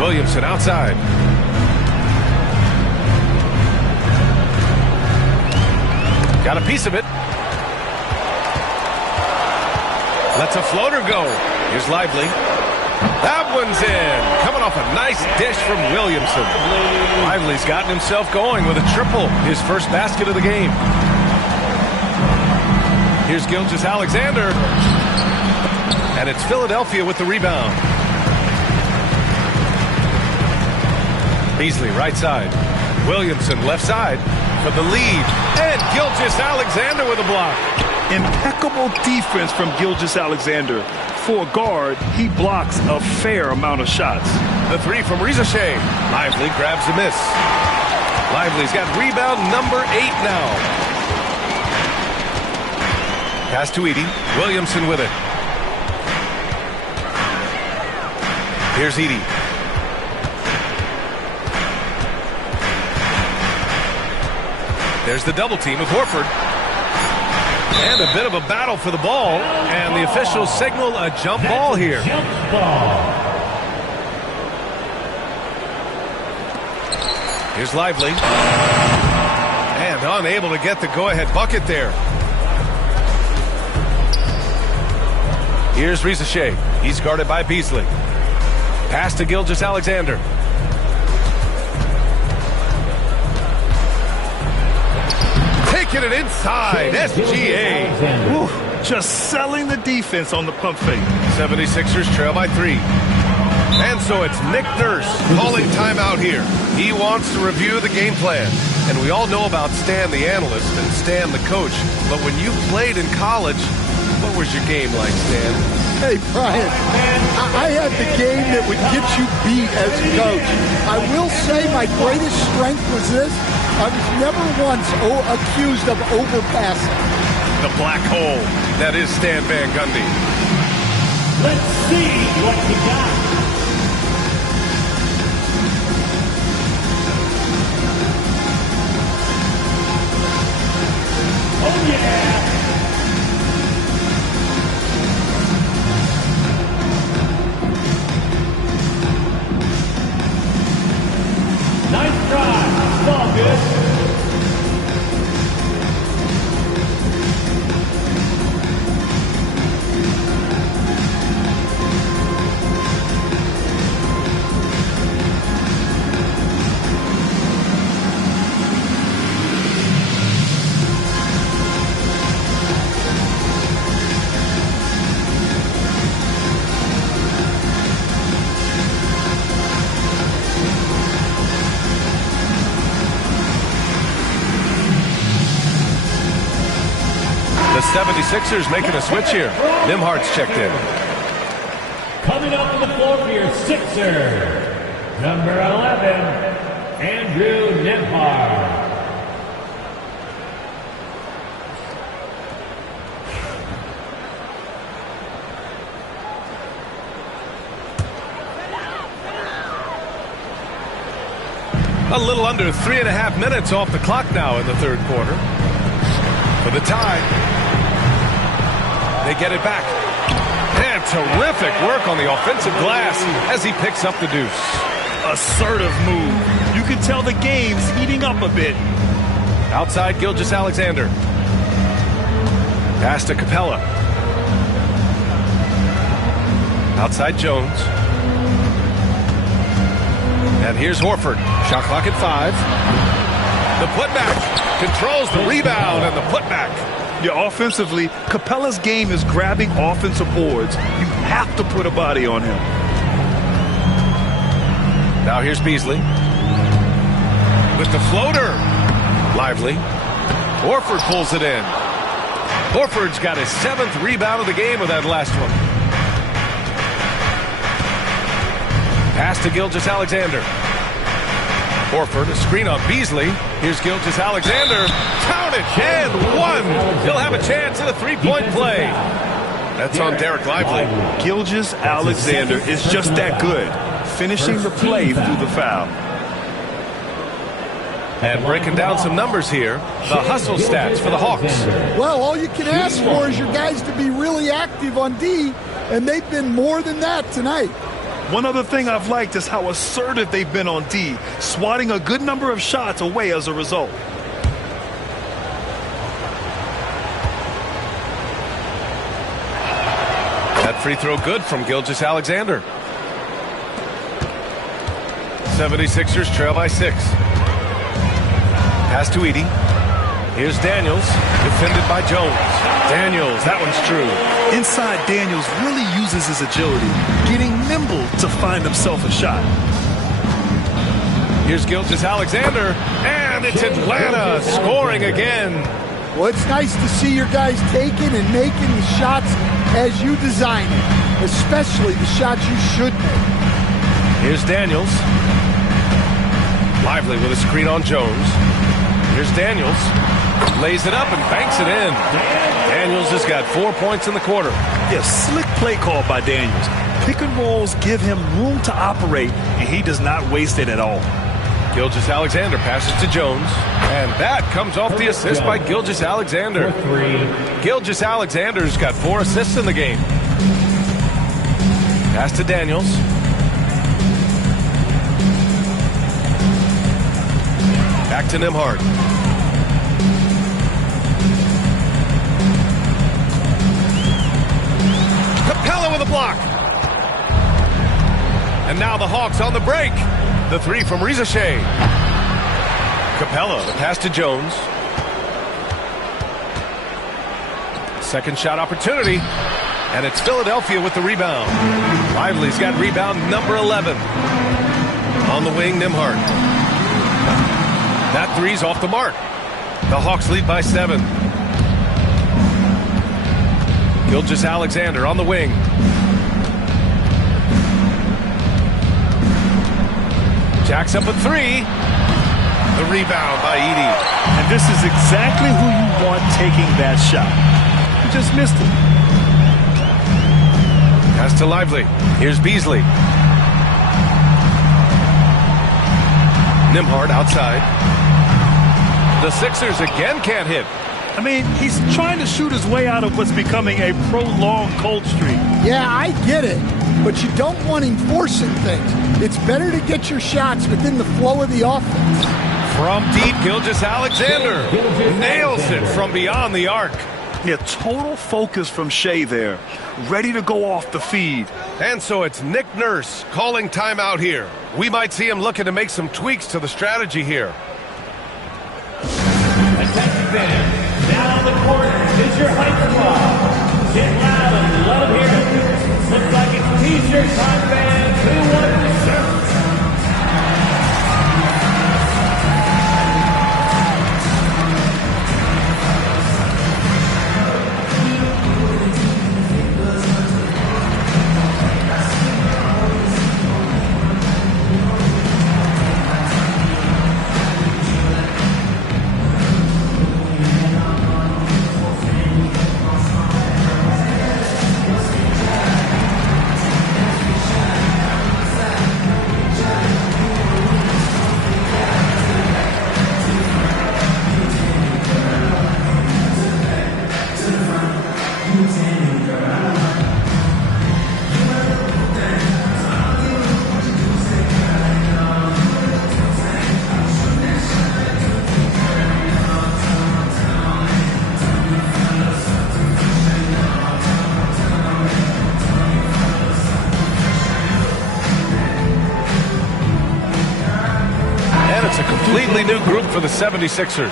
Williamson outside. Got a piece of it. Lets a floater go. Here's Lively. That one's in. Coming off a nice dish from Williamson. Lively's gotten himself going with a triple. His first basket of the game. Here's Gilgeous-Alexander. And it's Philadelphia with the rebound. Beasley right side. Williamson left side for the lead. And Gilgeous-Alexander with a block. Impeccable defense from Gilgeous-Alexander. For a guard, he blocks a fair amount of shots. The 3 from Risacher. Lively grabs the miss. Lively's got rebound number 8 now. Pass to Edey. Williamson with it. Here's Edey. There's the double team with Horford. And a bit of a battle for the ball. And the officials signal a jump ball here. Jump ball. Here's Lively. And unable to get the go-ahead bucket there. Here's Risacher. He's guarded by Beasley. Pass to Gilgeous-Alexander. Taking it inside. SGA. Whew, just selling the defense on the pump fake. 76ers trail by 3. And so it's Nick Nurse calling timeout here. He wants to review the game plan. And we all know about Stan the analyst and Stan the coach. But when you played in college, what was your game like, Stan? Hey, Brian, I had the game that would get you beat as a coach. I will say my greatest strength was this. I was never once accused of overpassing. The black hole. That is Stan Van Gundy. Let's see what you got. Oh, yeah. Nice try. It's all good. The 76ers making a switch here. Nimhart's checked in. Coming floor for your Sixers, number 11, Andrew Nembhard. A little under 3.5 minutes off the clock now in the third quarter. For the tie. They get it back. And terrific work on the offensive glass as he picks up the deuce. Assertive move. You can tell the game's heating up a bit. Outside Gilgeous-Alexander. Pass to Capella. Outside Jones. And here's Horford. Shot clock at 5. The putback controls the rebound and the putback. Yeah, offensively, Capella's game is grabbing offensive boards. You have to put a body on him. Now here's Beasley. With the floater. Lively. Horford pulls it in. Horford's got his 7th rebound of the game with that last one. Pass to Gilgeous-Alexander. Horford, a screen on Beasley. Here's Gilgeous-Alexander. Count it, and 1. He'll have a chance at a 3-point play. That's on Derek Lively. Gilgeous-Alexander is just that good, finishing the play through the foul. And breaking down some numbers here, the hustle stats for the Hawks. Well, all you can ask for is your guys to be really active on D, and they've been more than that tonight. One other thing I've liked is how assertive they've been on D, swatting a good number of shots away as a result. That free throw good from Gilgeous-Alexander. 76ers trail by 6. Pass to Edey. Here's Daniels, defended by Jones. Daniels, that one's true. Inside, Daniels really uses his agility, getting nimble to find himself a shot. Here's Gilgeous-Alexander, and it's Atlanta scoring again. Well, it's nice to see your guys taking and making the shots as you design it, especially the shots you should make. Here's Daniels. Lively with a screen on Jones. Here's Daniels. Lays it up and banks it in. Daniels has got 4 points in the quarter. Yeah, slick play call by Daniels. Pick and rolls give him room to operate, and he does not waste it at all. Gilgeous-Alexander passes to Jones. And that comes off the assist by Gilgeous-Alexander. Gilgeous-Alexander's got 4 assists in the game. Pass to Daniels. Back to Nembhard. Capella with a block. And now the Hawks on the break. The 3 from Reza Shea. Capella, the pass to Jones. Second shot opportunity. And it's Philadelphia with the rebound. Lively's got rebound number 11. On the wing, Nembhard. That 3's off the mark. The Hawks lead by 7. Gilgeous-Alexander on the wing. Jacks up a 3. The rebound by Edey. And this is exactly who you want taking that shot. He just missed it. Pass to Lively. Here's Beasley. Nembhard outside. The Sixers again can't hit. I mean, he's trying to shoot his way out of what's becoming a prolonged cold streak. Yeah, I get it, but you don't want him forcing things. It's better to get your shots within the flow of the offense. From deep, Gilgeous-Alexander nails it from beyond the arc. Yeah, total focus from Shea there. Ready to go off the feed. And so it's Nick Nurse calling timeout here. We might see him looking to make some tweaks to the strategy here. Attention fans, now on the court is your hype squad. Get loud and let them hear it. Looks like it's t-shirt time, fans. Who won the shirt? for the 76ers.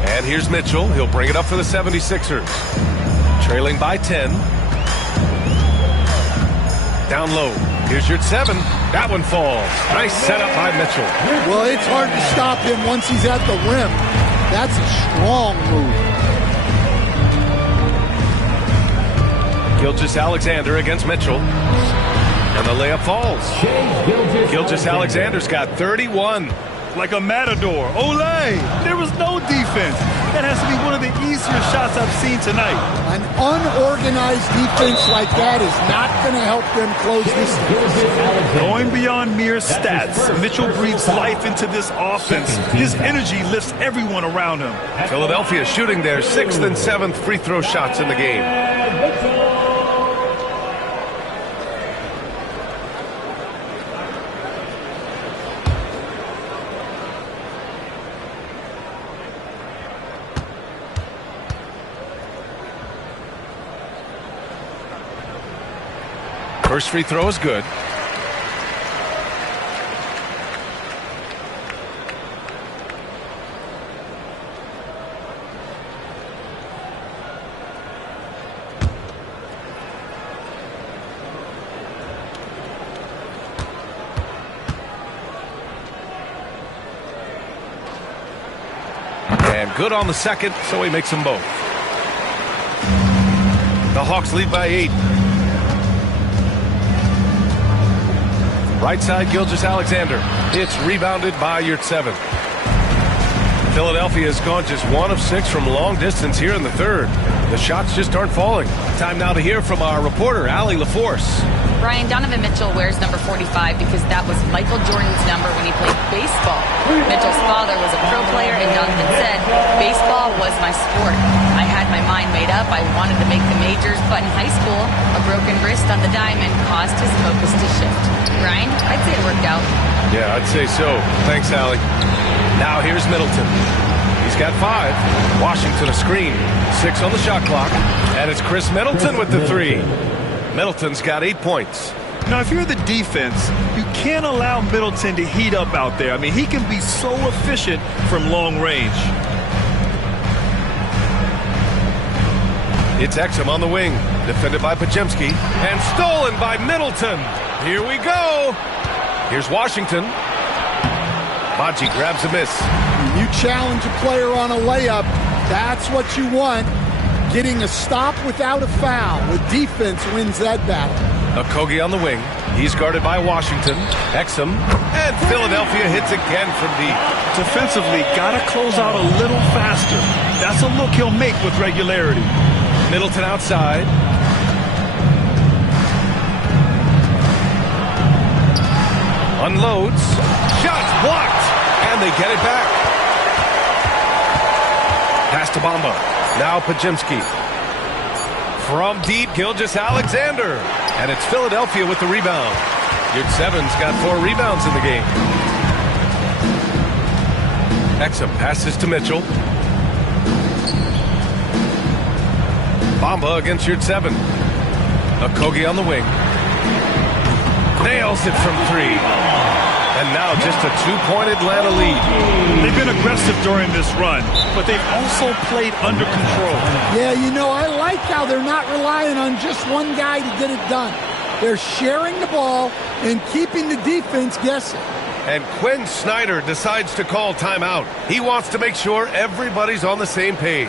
And here's Mitchell. He'll bring it up for the 76ers. Trailing by 10. Down low. Here's your 7. That one falls. Nice setup by Mitchell. Well, it's hard to stop him once he's at the rim. That's a strong move. Gilgeous-Alexander against Mitchell. And the layup falls. Gilgeous-Alexander's got 31. Like a matador. Olay! There was no defense. That has to be one of the easier shots I've seen tonight. An unorganized defense like that is not going to help them close this deficit. Going beyond mere stats, Mitchell breathes life into this offense. His energy lifts everyone around him. Philadelphia shooting their 6th and 7th free throw shots in the game. First free throw is good. And good on the second, so he makes them both. The Hawks lead by 8. Right side, Gilgeous-Alexander. It's rebounded by Yurtseven. Philadelphia has gone just 1 of 6 from long distance here in the third. The shots just aren't falling. Time now to hear from our reporter, Allie LaForce. Brian, Donovan Mitchell wears number 45 because that was Michael Jordan's number when he played baseball. Mitchell's father was a pro player, and Donovan said, "Baseball was my sport. I had my mind made up. I wanted to make the majors, but in high school, a broken wrist on the diamond caused his focus to shift." Brian, I'd say it worked out. Yeah, I'd say so. Thanks, Allie. Now here's Middleton. He's got 5. Washington a screen. 6 on the shot clock. And it's Chris Middleton with the 3. Middleton's got 8 points. Now, if you're the defense, you can't allow Middleton to heat up out there. I mean, he can be so efficient from long range. It's Exum on the wing. Defended by Podziemski. And stolen by Middleton. Here we go. Here's Washington. Baji grabs a miss. You challenge a player on a layup, that's what you want. Getting a stop without a foul. The defense wins that battle. Okogie on the wing. He's guarded by Washington. Exum. And Philadelphia hits again from deep. Defensively, got to close out a little faster. That's a look he'll make with regularity. Middleton outside. Unloads. Shots blocked. And they get it back. Pass to Bamba. Now Podziemski. From deep, Gilgeous-Alexander. And it's Philadelphia with the rebound. Yurtseven's got 4 rebounds in the game. Exum passes to Mitchell. Bamba against Yurtseven. Okogie on the wing. Nails it from 3. And now just a 2-point Atlanta lead. They've been aggressive during this run, but they've also played under control. Yeah, you know, I like how they're not relying on just one guy to get it done. They're sharing the ball and keeping the defense guessing. And Quinn Snyder decides to call timeout. He wants to make sure everybody's on the same page.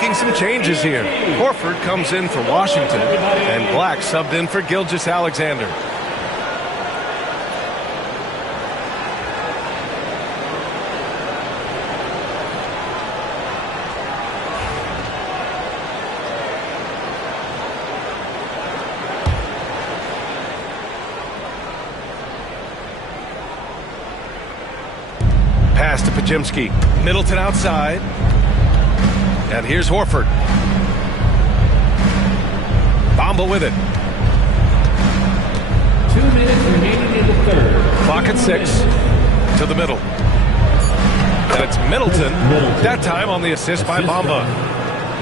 making some changes here. Horford comes in for Washington, and Black subbed in for Gilgeous-Alexander. Pass to Podziemski. Middleton outside. And here's Horford. Bamba with it. 2 minutes remaining in the third. Clock at 6. To the middle. And it's Middleton. That time on the assist by Bamba.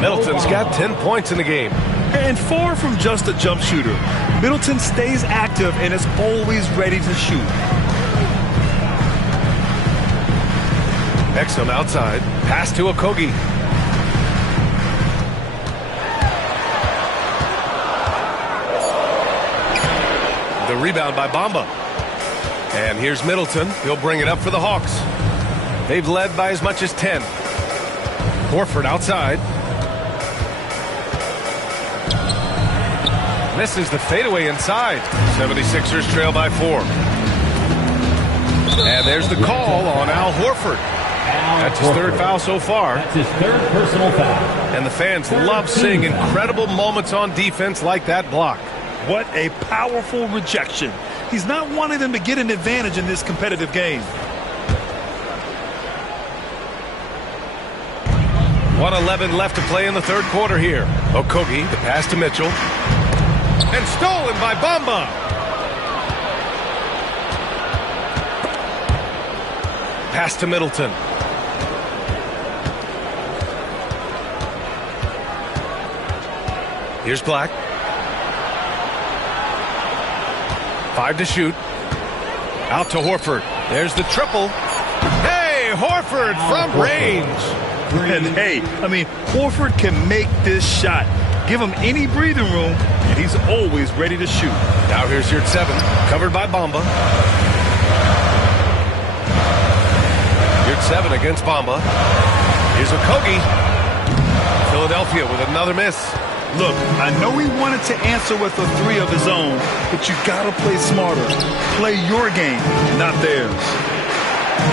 Middleton's got 10 points in the game. And far from just a jump shooter, Middleton stays active and is always ready to shoot. Exum outside. Pass to Okogie. The rebound by Bamba. And here's Middleton. He'll bring it up for the Hawks. They've led by as much as 10. Horford outside. Misses the fadeaway inside. 76ers trail by 4. And there's the call on Al Horford. That's his third foul so far. That's his third personal foul. And the fans love seeing incredible moments on defense like that block. What a powerful rejection. He's not wanting them to get an advantage in this competitive game. 1:11 left to play in the third quarter here. Okogie, the pass to Mitchell. And stolen by Bamba. Pass to Middleton. Here's Black. 5 to shoot. Out to Horford. There's the triple. Hey, Horford from range. And hey, I mean, Horford can make this shot. Give him any breathing room, and he's always ready to shoot. Now here's your 7. Covered by Bamba. Here's 7 against Bamba. Here's Okogie. Philadelphia with another miss. Look, I know he wanted to answer with a 3 of his own, but you gotta play smarter. Play your game, not theirs.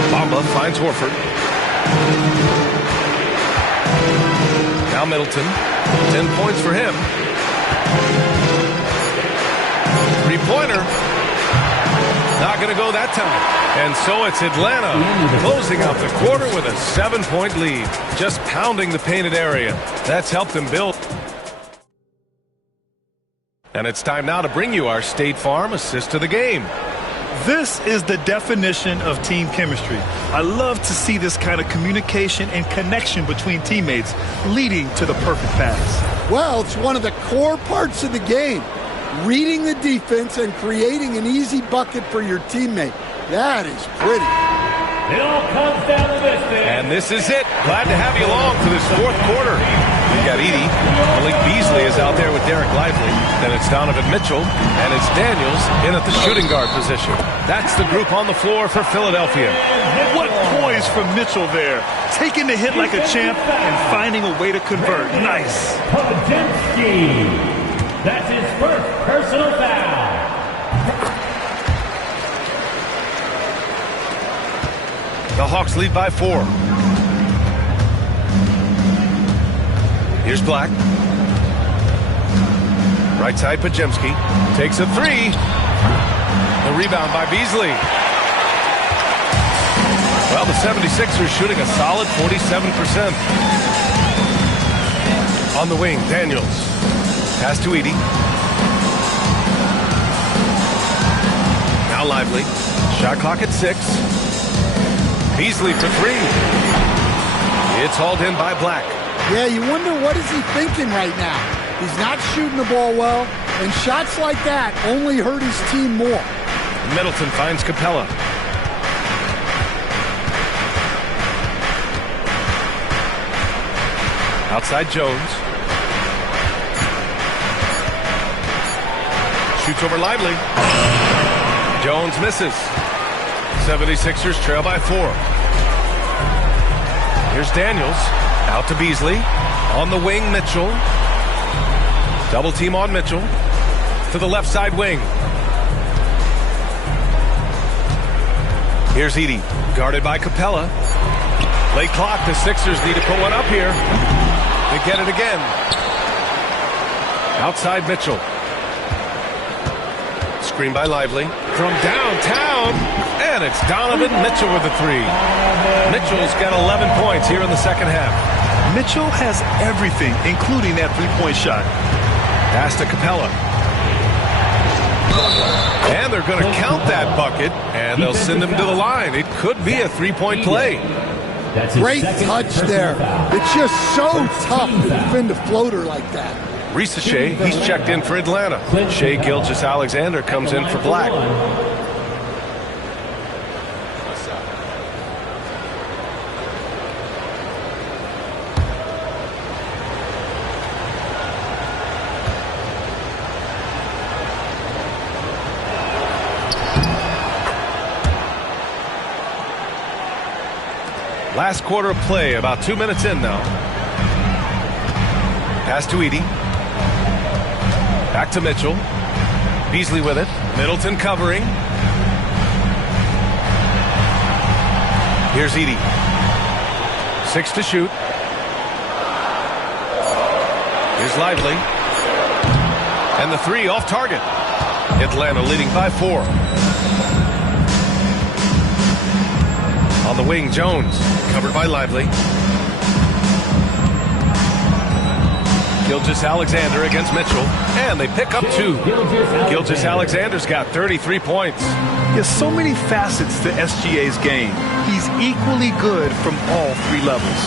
Bamba finds Horford. Now Middleton. 10 points for him. 3-pointer. Not going to go that time. And so it's Atlanta closing out the quarter with a 7-point lead. Just pounding the painted area. That's helped them build. And it's time now to bring you our State Farm assist to the game. This is the definition of team chemistry. I love to see this kind of communication and connection between teammates leading to the perfect pass. Well, it's one of the core parts of the game. Reading the defense and creating an easy bucket for your teammate. That is pretty. It all comes down to this thing. And this is it. Glad to have you along for this fourth quarter. We've got Edey. Malik Beasley is out there with Derek Lively. Then it's Donovan Mitchell. And it's Daniels in at the shooting guard position. That's the group on the floor for Philadelphia. What poise from Mitchell there. Taking the hit like a champ and finding a way to convert. Nice. Podziemski. That's his first personal foul. The Hawks lead by 4. Here's Black. Right side, Podziemski. Takes a 3. The rebound by Beasley. Well, the 76ers shooting a solid 47%. On the wing, Daniels. Pass to Edey. Now Lively. Shot clock at 6. Beasley for 3. It's hauled in by Black. Yeah, you wonder what is he thinking right now. He's not shooting the ball well, and shots like that only hurt his team more. Middleton finds Capella. Outside Jones. Shoots over Lively. Jones misses. 76ers trail by 4. Here's Daniels. Out to Beasley. On the wing, Mitchell. Double team on Mitchell. To the left side wing. Here's Edey, guarded by Capella. Late clock, the Sixers need to put one up here. They get it again. Outside Mitchell. Screen by Lively. From downtown, and it's Donovan Mitchell with the three. Mitchell's got 11 points here in the second half. Mitchell has everything, including that three-point shot. Pass to Capella. And they're going to count that bucket, and they'll send him to the line. It could be a three-point play. Great touch there. It's just so tough to defend a floater like that. Risa Shea, he's checked in for Atlanta. Shea Gilgeous-Alexander comes in for Black. Last quarter of play, about 2 minutes in now. Pass to Edey. Back to Mitchell. Beasley with it. Middleton covering. Here's Edey. 6 to shoot. Here's Lively. And the three off target. Atlanta leading by 4. On the wing, Jones. Covered by Lively. Gilgeous-Alexander against Mitchell. And they pick up 2. Gilgeous-Alexander's got 33 points. There's so many facets to SGA's game. He's equally good from all 3 levels.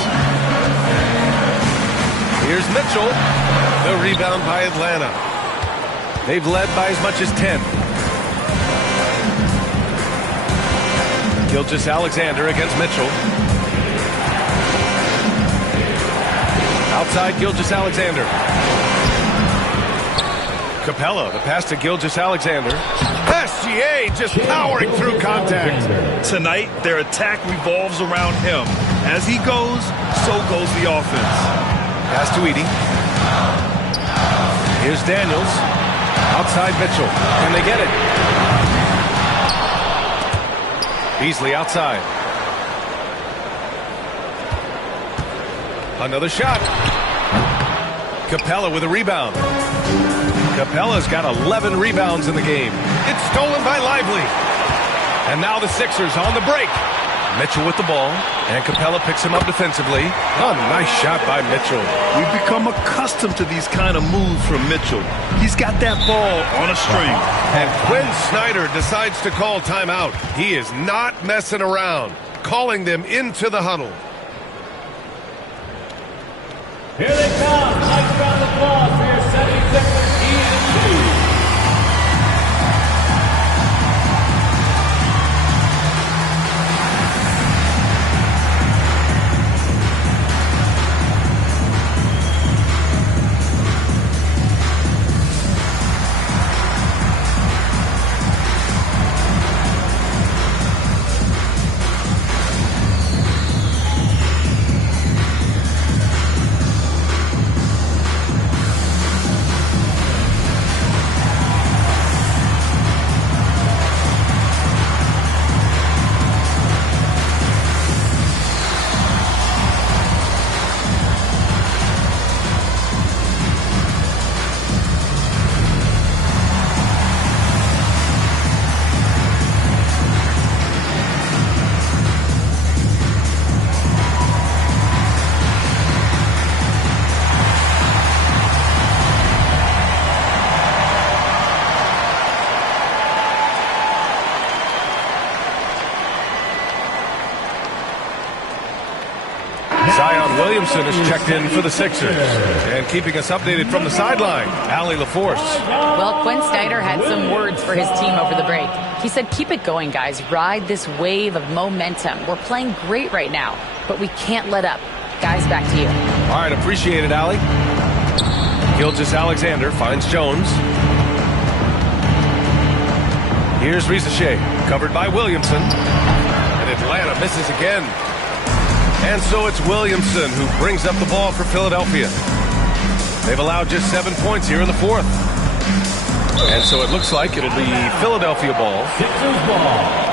Here's Mitchell. The rebound by Atlanta. They've led by as much as 10. Gilgeous-Alexander against Mitchell. Outside Gilgeous-Alexander. Capella, the pass to Gilgeous-Alexander. SGA just powering through contact. Tonight, their attack revolves around him. As he goes, so goes the offense. Pass to Edey. Here's Daniels. Outside Mitchell. Can they get it? Beasley outside. Another shot. Capella with a rebound. Capella's got 11 rebounds in the game. It's stolen by Lively. And now the Sixers on the break. Mitchell with the ball, and Capella picks him up defensively. A nice shot by Mitchell. We've become accustomed to these kind of moves from Mitchell. He's got that ball on a string. And Quinn Snyder decides to call timeout. He is not messing around, calling them into the huddle. Here they come. Nice round of applause for your 76ers ENT. Zion Williamson is checked in for the Sixers. And keeping us updated from the sideline, Allie LaForce. Well, Quinn Snyder had some words for his team over the break. He said, keep it going, guys. Ride this wave of momentum. We're playing great right now, but we can't let up. Guys, back to you. All right, appreciate it, Allie. Gilgeous-Alexander finds Jones. Here's Risa Shea, covered by Williamson. And Atlanta misses again. And so it's Williamson who brings up the ball for Philadelphia. They've allowed just 7 points here in the fourth. And so it looks like it'll be Philadelphia ball. Sixers ball.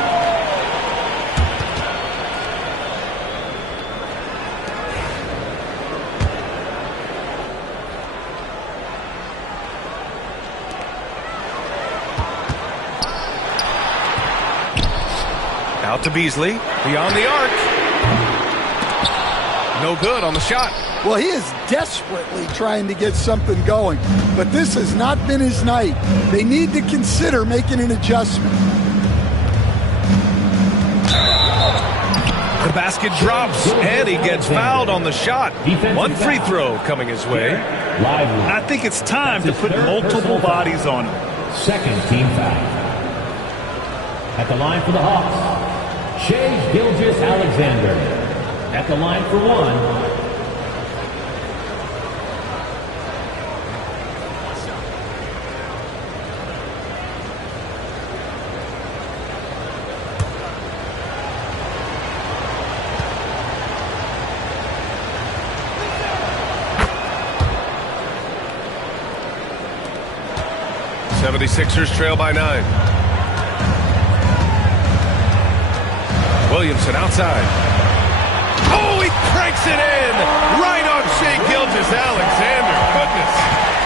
Out to Beasley, beyond the arc. No good on the shot. Well, he is desperately trying to get something going, but this has not been his night. They need to consider making an adjustment. The basket drops, and he gets fouled on the shot. One free throw coming his way. I think it's time to put multiple bodies on him. Second team foul. At the line for the Hawks, Shai Gilgeous-Alexander. At the line for one. '76ers trail by 9. Williamson outside. Oh, he cranks it in! Right on Shai Gilgeous-Alexander. Goodness.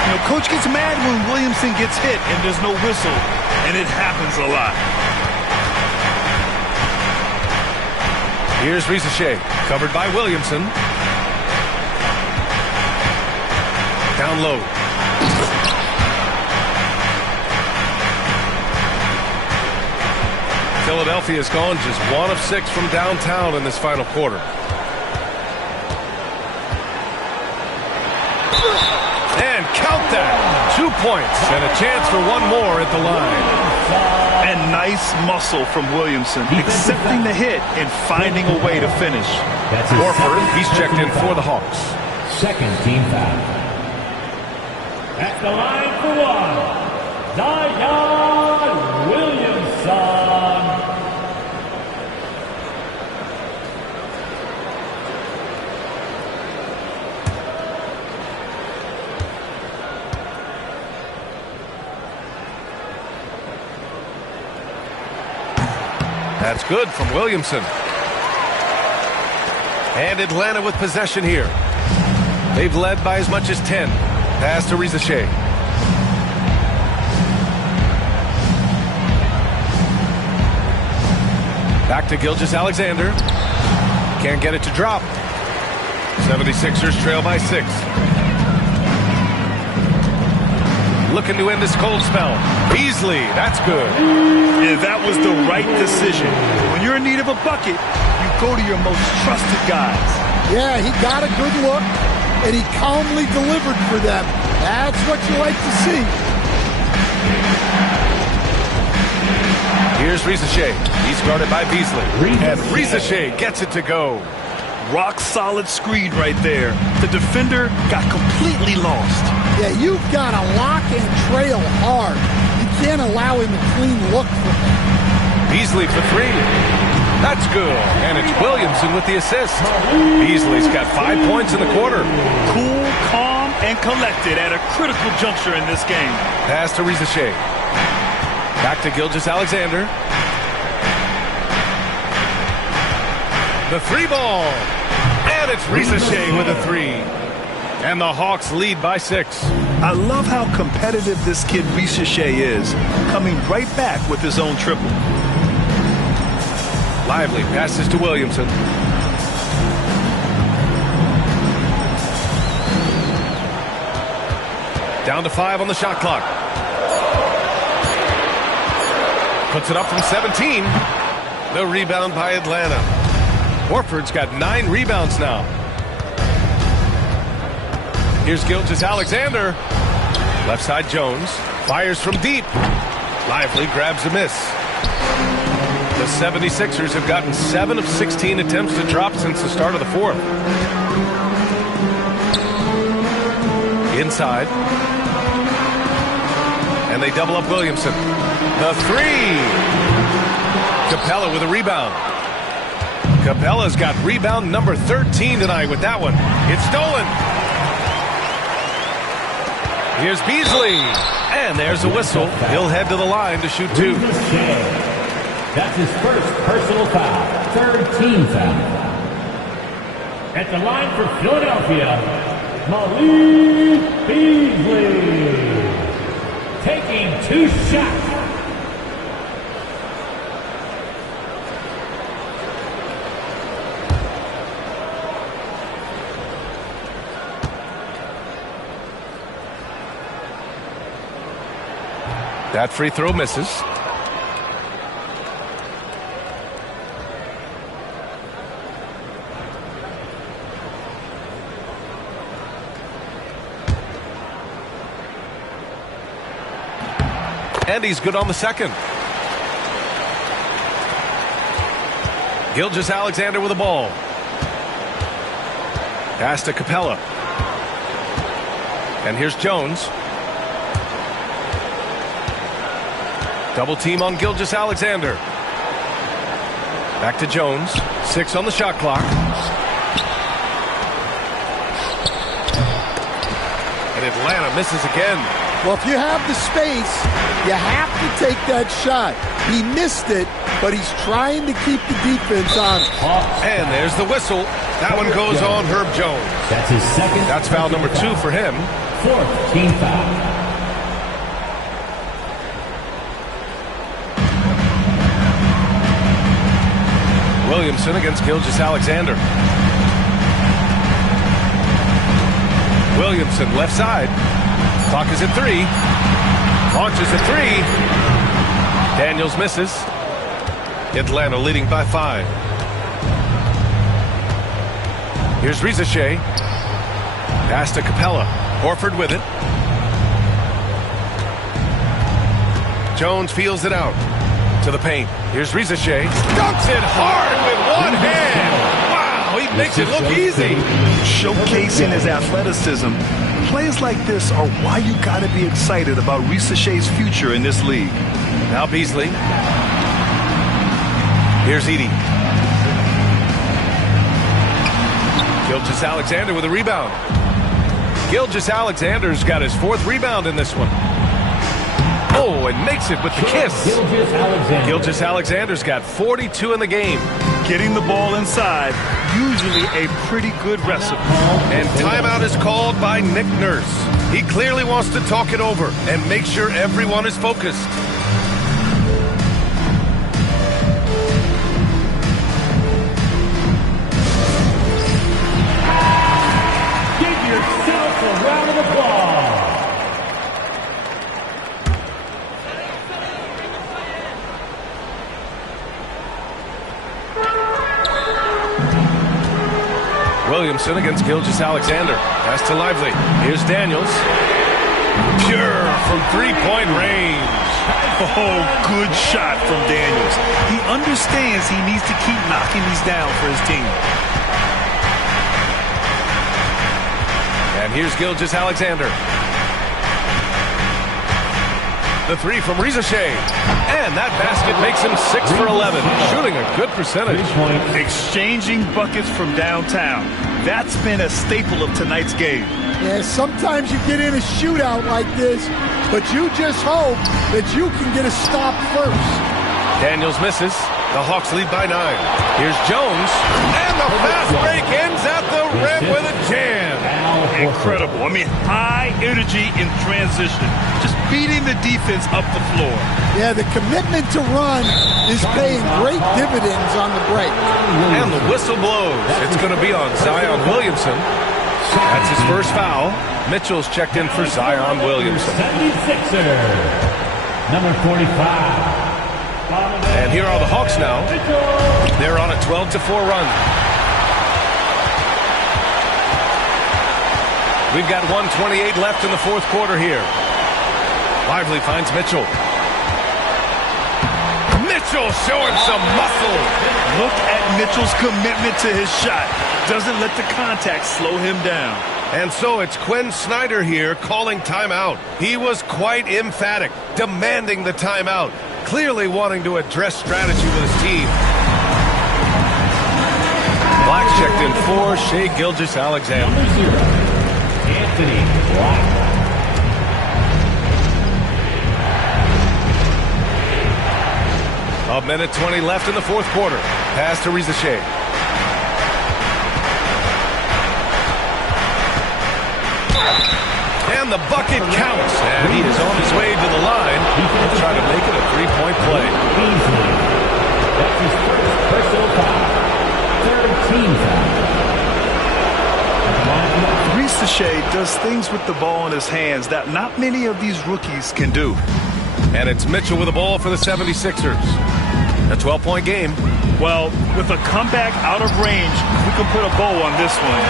You know, Coach gets mad when Williamson gets hit and there's no whistle, and it happens a lot. Here's Risacher, covered by Williamson. Down low. Philadelphia's gone just 1 of 6 from downtown in this final quarter. And count that. 2 points and a chance for one more at the line. And nice muscle from Williamson, accepting the hit and finding a way to finish. Horford, he's checked in for the Hawks. Second team foul. At the line for one, Zion Williamson. That's good from Williamson. And Atlanta with possession here. They've led by as much as 10. Pass to Risacher. Back to Gilgeous-Alexander. Can't get it to drop. 76ers trail by 6. Looking to end this cold spell. Beasley, that's good. Yeah, that was the right decision. When you're in need of a bucket, you go to your most trusted guys. Yeah, he got a good look, and he calmly delivered for them. That's what you like to see. Here's Risacher. He's guarded by Beasley. And Risacher gets it to go. Rock solid screen right there. The defender got completely lost. Yeah, you've got to lock and trail hard. You can't allow him a clean look for him. Beasley for 3. That's good. And it's Williamson with the assist. Beasley's got 5 points in the quarter. Cool, calm, and collected at a critical juncture in this game. Pass to Risacher. Back to Gilgeous-Alexander. The 3 ball. And it's Risacher with a 3. And the Hawks lead by 6. I love how competitive this kid Risacher is, coming right back with his own triple. Lively passes to Williamson. Down to 5 on the shot clock. Puts it up from 17. The rebound by Atlanta. Horford's got 9 rebounds now. Here's Gilgeous-Alexander. Left side Jones. Fires from deep. Lively grabs a miss. The 76ers have gotten 7 of 16 attempts to drop since the start of the fourth. Inside. And they double up Williamson. The 3. Capella with a rebound. Capella's got rebound number 13 tonight with that one. It's stolen. Here's Beasley. And there's a whistle. He'll head to the line to shoot 2. That's his first personal foul. Third team foul. At the line for Philadelphia, Malik Beasley. Taking 2 shots. That free throw misses. And he's good on the second. Gilgeous-Alexander with the ball. Pass to Capella. And here's Jones. Double team on Gilgeous-Alexander. Back to Jones. 6 on the shot clock. And Atlanta misses again. Well, if you have the space, you have to take that shot. He missed it, but he's trying to keep the defense on. And there's the whistle. That one goes on Herb Jones. That's his second. That's foul number 2 for him. Fourth team foul. Williamson against Gilgeous-Alexander. Williamson left side. Clock is at 3. Launches at 3. Daniels misses. Atlanta leading by 5. Here's Rizachet. Pass to Capella. Horford with it. Jones feels it out. To the paint. Here's Rizachet. Dunks it hard with one hand. Wow, he makes it look easy. Showcasing his athleticism. Plays like this are why you got to be excited about Rizachet's future in this league. Now Beasley. Here's Edey. Gilgeous-Alexander with a rebound. Gilgeous-Alexander's got his 4th rebound in this one. Oh, and makes it with the kiss. Gilgeous-Alexander's got 42 in the game. Getting the ball inside, usually a pretty good recipe. And timeout is called by Nick Nurse. He clearly wants to talk it over and make sure everyone is focused. Give yourself a round of applause. Williamson against Gilgeous-Alexander. Pass to Lively. Here's Daniels. Pure from 3-point range. Oh, good shot from Daniels. He understands he needs to keep knocking these down for his team. And here's Gilgeous-Alexander. The 3 from Rizachet. And that basket makes him 6 for 11. Shooting a good percentage. Exchanging buckets from downtown. That's been a staple of tonight's game. Yeah, sometimes you get in a shootout like this, but you just hope that you can get a stop first. Daniels misses. The Hawks lead by 9. Here's Jones. And the fast break ends at the rim with a jam. Incredible. I mean, high energy in transition. Just beating the defense up the floor. Yeah, the commitment to run is paying great dividends on the break. And the whistle blows. It's going to be on Zion Williamson. That's his first foul. Mitchell's checked in for Zion Williamson. 76er, number 45. And here are the Hawks now. They're on a 12-4 run. We've got 1:28 left in the 4th quarter here. Lively finds Mitchell. Mitchell showing some muscle. Look at Mitchell's commitment to his shot. Doesn't let the contact slow him down. And so it's Quinn Snyder here calling timeout. He was quite emphatic, demanding the timeout, clearly wanting to address strategy with his team. in for Shai Gilgeous-Alexander. Number 0, Anthony Black. A minute 20 left in the fourth quarter. Pass to Reza Shea. And the bucket counts. And he is on his way to the line. He'll try to make it a three-point play. Beasley. That's his first personal foul. Third team foul. Reza Shea does things with the ball in his hands that not many of these rookies can do. And it's Mitchell with the ball for the 76ers. A 12-point game. Well, with a comeback out of range, we can put a bow on this one.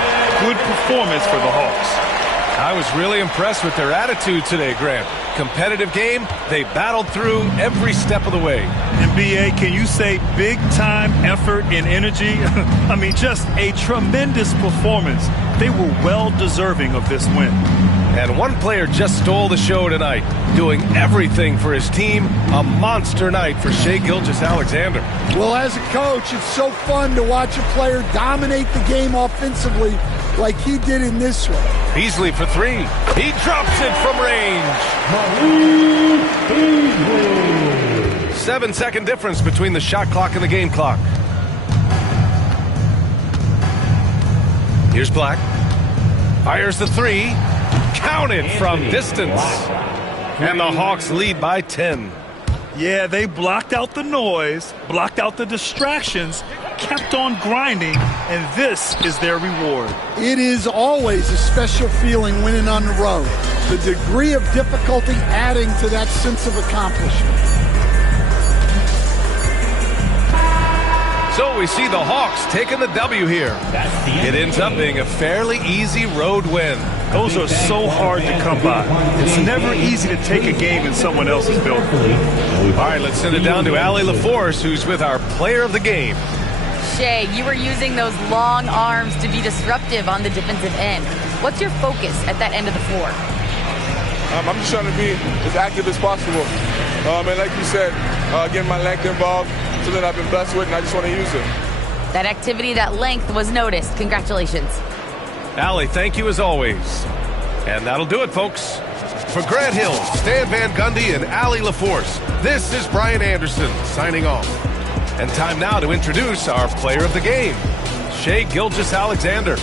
Good performance for the Hawks. I was really impressed with their attitude today, Grant. Competitive game. They battled through every step of the way. And B.A., can you say big-time effort and energy? I mean, just a tremendous performance. They were well-deserving of this win. And one player just stole the show tonight, doing everything for his team. A monster night for Shai Gilgeous-Alexander. Well, as a coach, it's so fun to watch a player dominate the game offensively like he did in this one. Beasley for three. He drops it from range. 7-second difference between the shot clock and the game clock. Here's Black. Fires the three. Counted from distance. And the Hawks lead by 10. Yeah, they blocked out the noise, blocked out the distractions, kept on grinding, and this is their reward. It is always a special feeling winning on the road. The degree of difficulty adding to that sense of accomplishment. So we see the Hawks taking the W here. It ends up being a fairly easy road win. Those are so hard to come by. It's never easy to take a game in someone else's building. All right, let's send it down to Allie LaForce, who's with our player of the game. Shai, you were using those long arms to be disruptive on the defensive end. What's your focus at that end of the floor? I'm just trying to be as active as possible. And like you said, getting my length involved, something I've been blessed with, and I just want to use it. That activity, that length was noticed. Congratulations. Allie, thank you as always. And that'll do it, folks. For Grant Hill, Stan Van Gundy, and Allie LaForce, this is Brian Anderson signing off. And time now to introduce our player of the game, Shai Gilgeous-Alexander.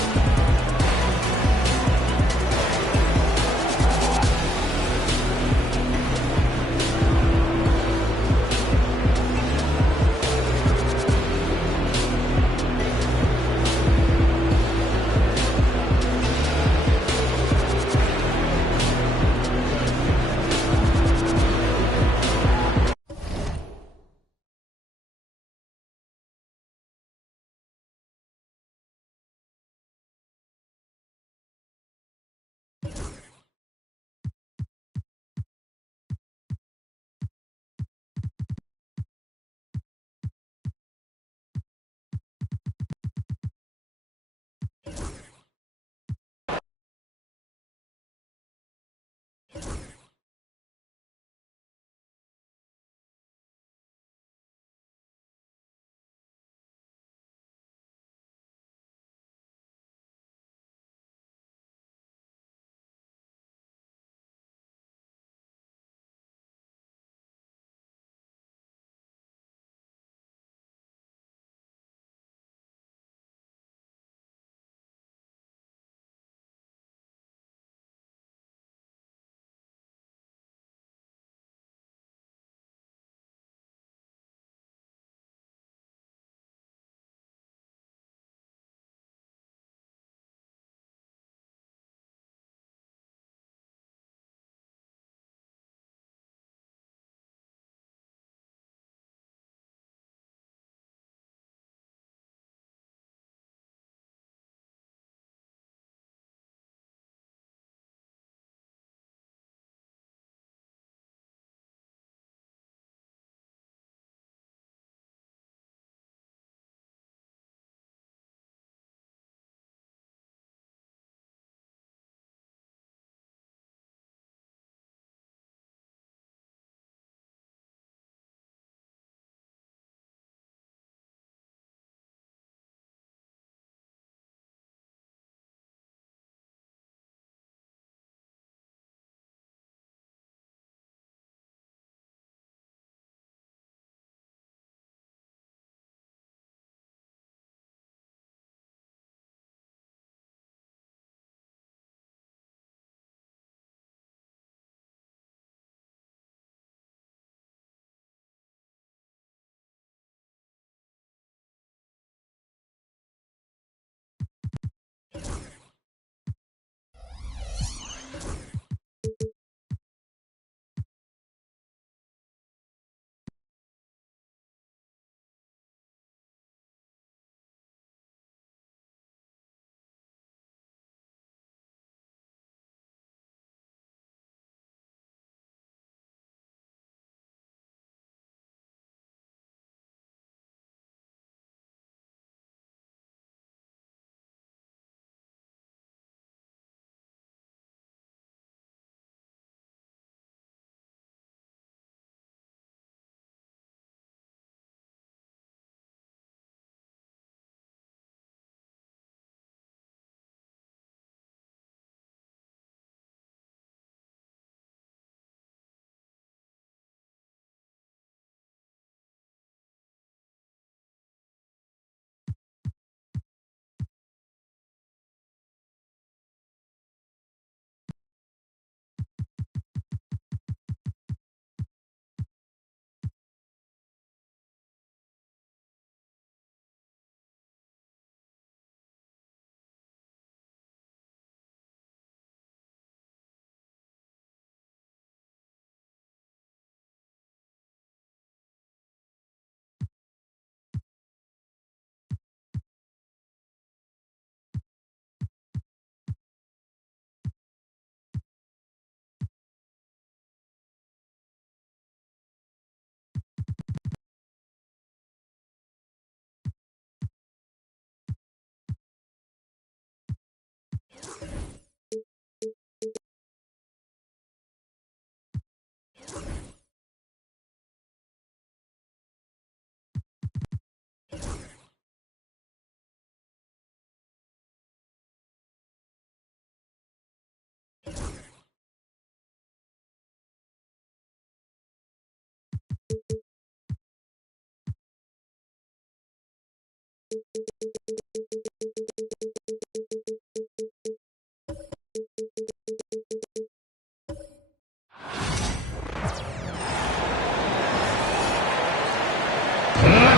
Let's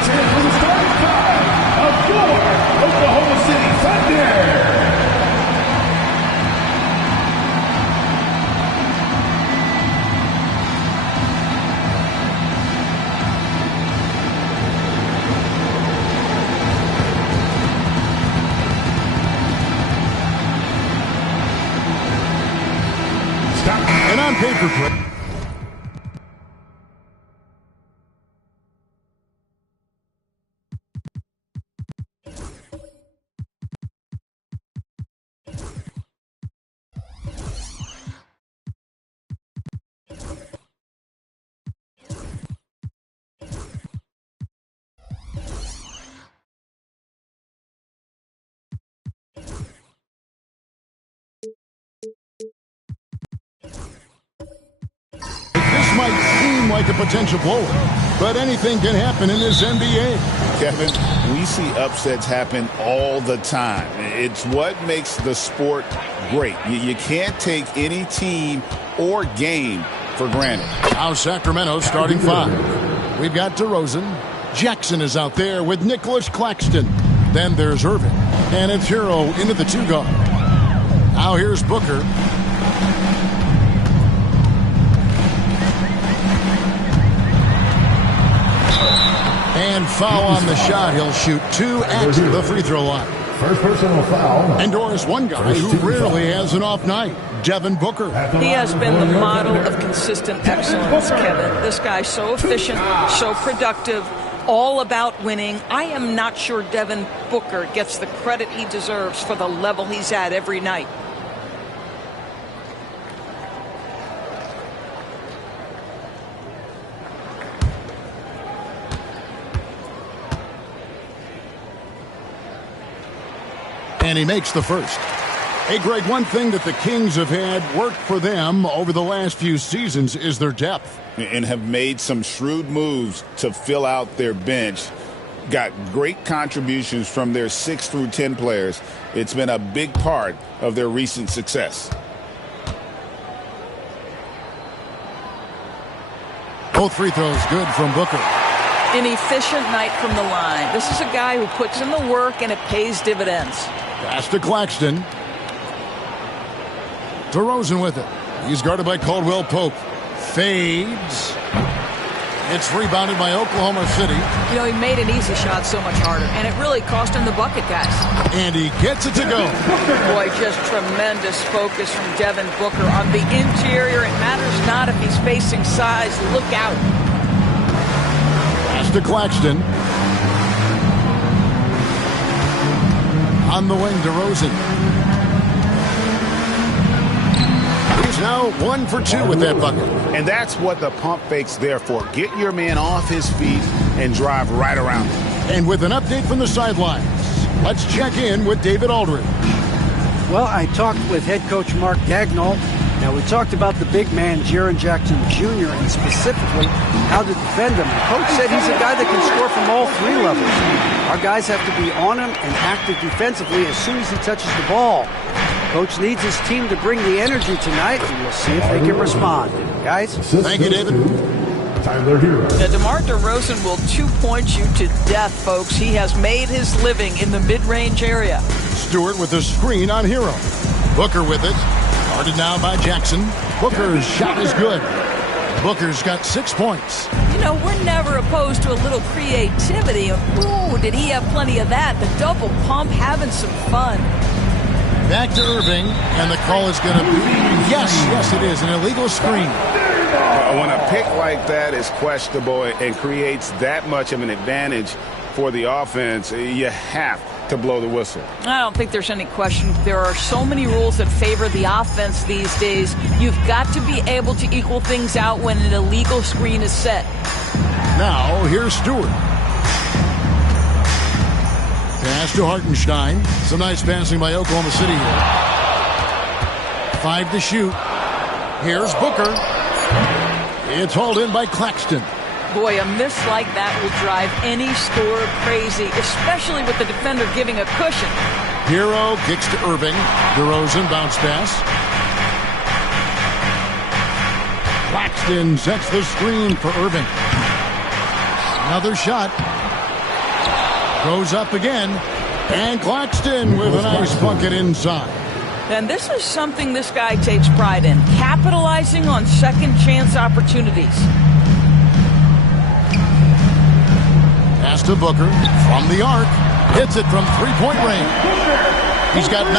hear from the starting five of your Oklahoma City Thunder. And on paper play. This might seem like a potential blowout, but anything can happen in this NBA. Kevin, we see upsets happen all the time. It's what makes the sport great. You can't take any team or game for granted. Now Sacramento starting five. We've got DeRozan. Jackson is out there with Nicholas Claxton. Then there's Irving. And it's Hero into the two guard. Now here's Booker. And foul on the shot. He'll shoot two at the free throw line. First personal foul. And Doris, one guy who rarely has an off night, Devin Booker. He has been the model of consistent excellence, Kevin. This guy's so efficient, so productive, all about winning. I am not sure Devin Booker gets the credit he deserves for the level he's at every night. And he makes the first. Hey, Greg, one thing that the Kings have had work for them over the last few seasons is their depth. And have made some shrewd moves to fill out their bench. Got great contributions from their 6 through 10 players. It's been a big part of their recent success. Both free throws good from Booker. An efficient night from the line. This is a guy who puts in the work and it pays dividends. Pass to Claxton. DeRozan with it. He's guarded by Caldwell Pope. Fades. It's rebounded by Oklahoma City. You know, he made an easy shot so much harder, and it really cost him the bucket, guys. And he gets it to go. Boy, just tremendous focus from Devin Booker on the interior. It matters not if he's facing size. Look out. Pass to Claxton. On the wing, DeRozan. He's now 1 for 2 with that bucket. And that's what the pump fake's there for. Get your man off his feet and drive right around him. And with an update from the sidelines, let's check in with David Aldridge. Well, I talked with head coach Mark Dagnall. Now, we talked about the big man, Jaren Jackson Jr., and specifically how to defend him. The coach said he's a guy that can score from all 3 levels. Our guys have to be on him and active defensively as soon as he touches the ball. Coach needs his team to bring the energy tonight, and we'll see if they can respond. Guys? Thank you, David. Tyler Hero. Now, DeMar DeRozan will 2-point you to death, folks. He has made his living in the mid-range area. Stewart with a screen on Hero. Booker with it. Guarded now by Jackson. Booker's shot is good. Booker's got 6 points. You know, we're never opposed to a little creativity. Ooh, did he have plenty of that? The double pump, having some fun. Back to Irving, and the call is going to be, yes, it is, an illegal screen. When a pick like that is questionable and creates that much of an advantage for the offense, you have to blow the whistle. I don't think there's any question. There are so many rules that favor the offense these days. You've got to be able to equal things out when an illegal screen is set. Now, here's Stewart. Pass to Hartenstein. Some nice passing by Oklahoma City here. 5 to shoot. Here's Booker. It's hauled in by Claxton. Boy, a miss like that will drive any scorer crazy, especially with the defender giving a cushion. Hero kicks to Irving. DeRozan bounce pass. Claxton sets the screen for Irving. Another shot. Goes up again. And Claxton with a nice bucket inside. And this is something this guy takes pride in, capitalizing on second chance opportunities. Pass to Booker from the arc. Hits it from three-point range. He's got 9.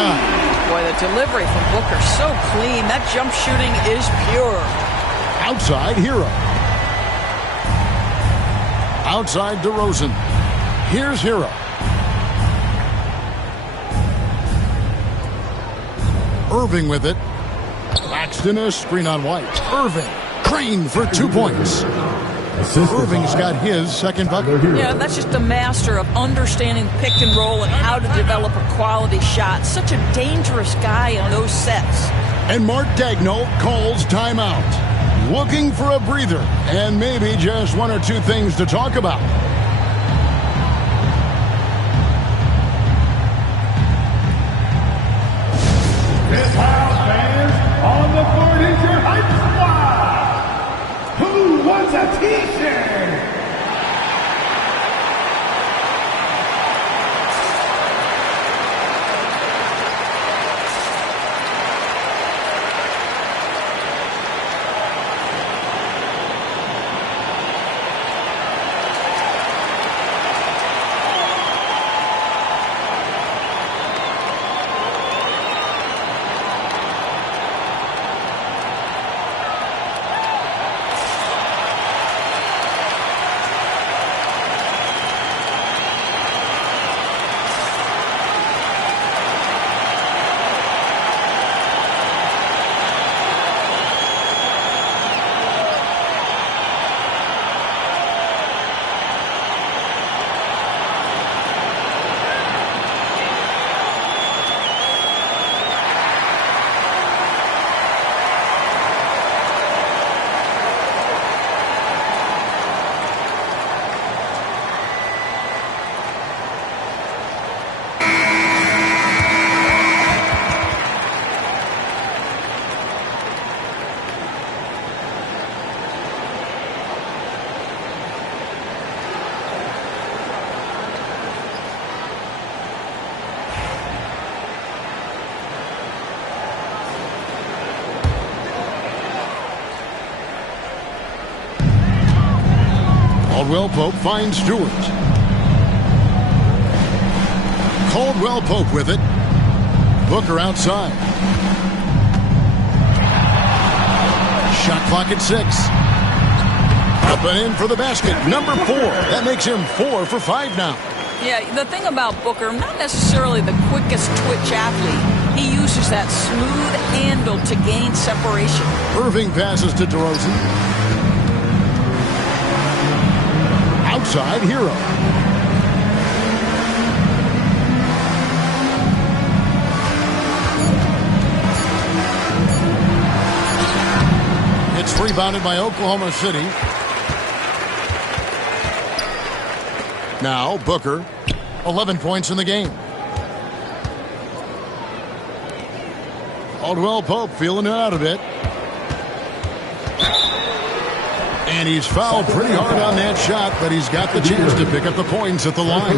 Boy, the delivery from Booker so clean. That jump shooting is pure. Outside Hero. Outside DeRozan. Here's Hero. Irving with it. Claxton a screen on White. Irving. Crane for 2 points. Irving's got his second bucket. Yeah, that's just a master of understanding pick and roll and how to develop a quality shot. Such a dangerous guy in those sets. And Mark Daigneault calls timeout. Looking for a breather and maybe just 1 or 2 things to talk about. This house fans, on the board is your hype squad. Who wants a t-shirt? Caldwell Pope finds Stewart. Caldwell Pope with it. Booker outside. Shot clock at 6. Up and in for the basket. Number 4. That makes him 4 for 5 now. Yeah, the thing about Booker, not necessarily the quickest twitch athlete. He uses that smooth handle to gain separation. Irving passes to DeRozan. Outside Hero. It's rebounded by Oklahoma City. Now Booker, 11 points in the game. Caldwell Pope feeling it out a bit. And he's fouled pretty hard on that shot, but he's got the chance to pick up the points at the line.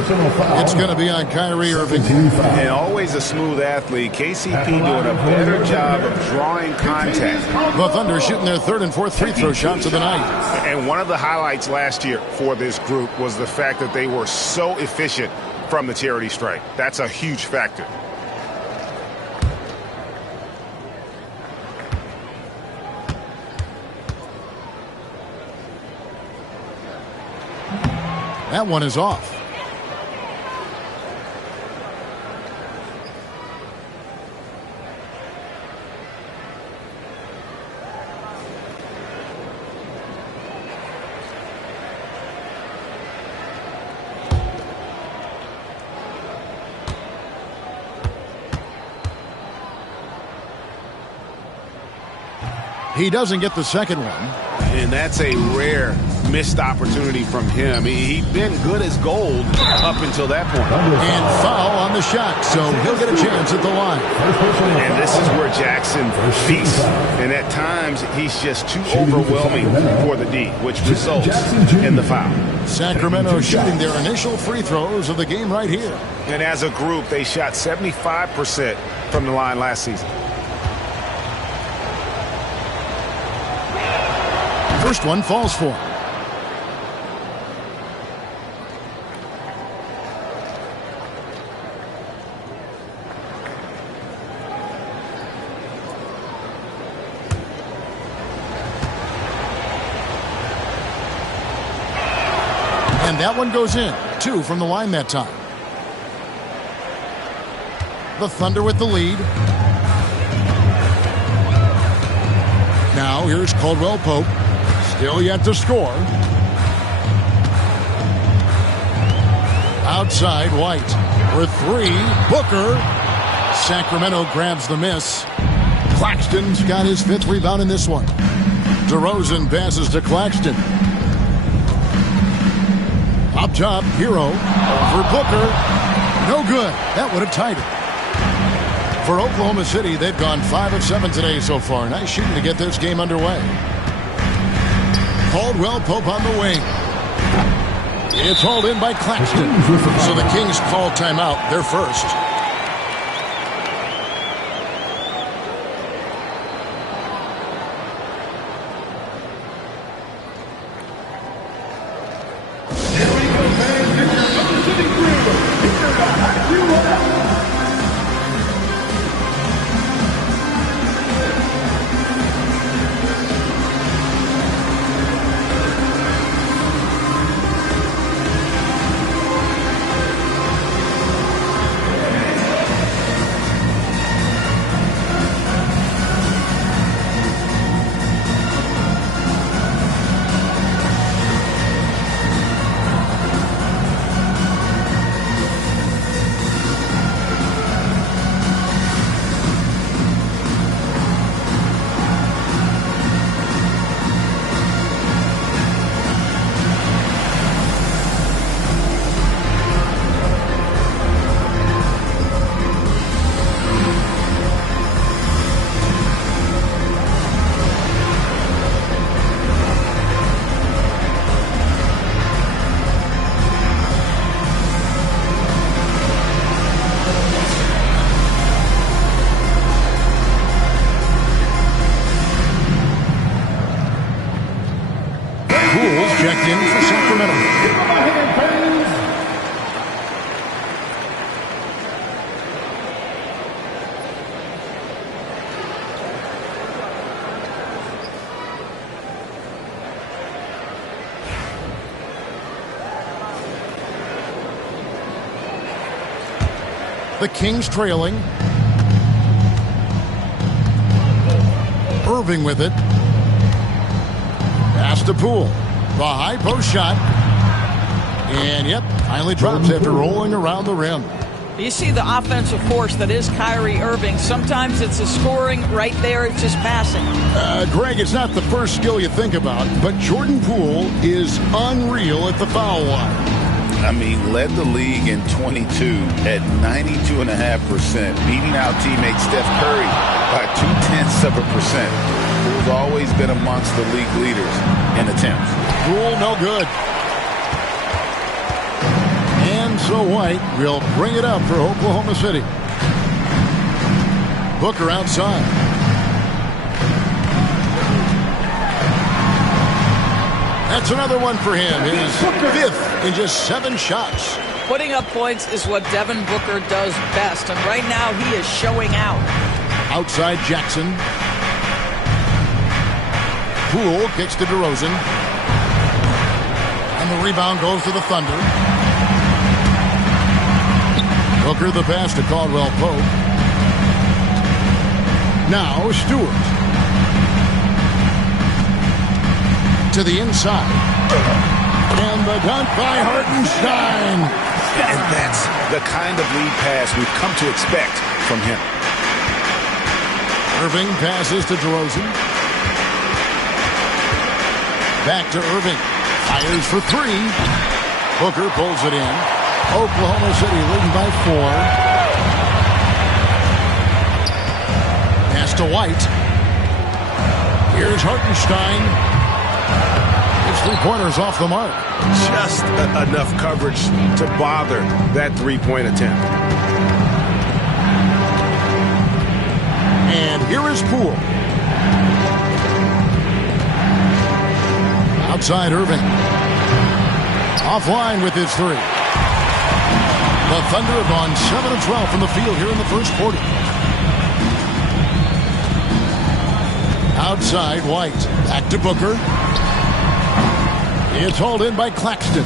It's going to be on Kyrie Irving. And always a smooth athlete. KCP doing a better job of drawing contact. The Thunder shooting their 3rd and 4th free throw shots of the night. And one of the highlights last year for this group was the fact that they were so efficient from the charity stripe. That's a huge factor. That one is off. He doesn't get the second one. And that's a rare missed opportunity from him. He'd been good as gold up until that point. And foul on the shot, so he'll get a chance at the line. And this is where Jackson feasts. And at times, he's just too overwhelming for the D, which results in the foul. Sacramento shooting their initial free throws of the game right here. And as a group, they shot 75% from the line last season. First one falls for him. And that one goes in. 2 from the line that time. The Thunder with the lead. Now here's Caldwell Pope. Still yet to score. Outside White for 3. Booker. Sacramento grabs the miss. Claxton's got his 5th rebound in this one. DeRozan passes to Claxton. Up top, Hero over Booker. No good. That would have tied it. For Oklahoma City, they've gone 5 of 7 today so far. Nice shooting to get this game underway. Caldwell Pope on the wing. It's hauled in by Claxton. So the Kings call timeout. They're first. Checked in for Sacramento. Give him a hand, fans. The Kings trailing. Irving with it. Pass to Poole. The high post shot. And, yep, finally drops after rolling around the rim. You see the offensive force that is Kyrie Irving. Sometimes it's a scoring right there. It's just passing. Greg, it's not the first skill you think about, but Jordan Poole is unreal at the foul line. I mean, led the league in 22 at 92.5%, beating out teammate Steph Curry by 0.2%. Poole's always been amongst the league leaders in attempts. Poole, no good. And so White will bring it up for Oklahoma City. Booker outside. That's another one for him. His 5th in just 7 shots. Putting up points is what Devin Booker does best, and right now he is showing out. Outside Jackson. Poole kicks to DeRozan. And the rebound goes to the Thunder. Booker the pass to Caldwell Pope. Now Stewart. To the inside. And the dunk by Hartenstein. And that's the kind of lead pass we've come to expect from him. Irving passes to DeRozan. Back to Irving. Fires for three. Booker pulls it in. Oklahoma City leading by 4. Pass to White. Here's Hartenstein. His three-pointers off the mark. Just enough coverage to bother that three-point attempt. And here is Poole. Outside Irving. Offline with his three. The Thunder have gone 7 of 12 from the field here in the first quarter. Outside White. Back to Booker. It's hauled in by Claxton.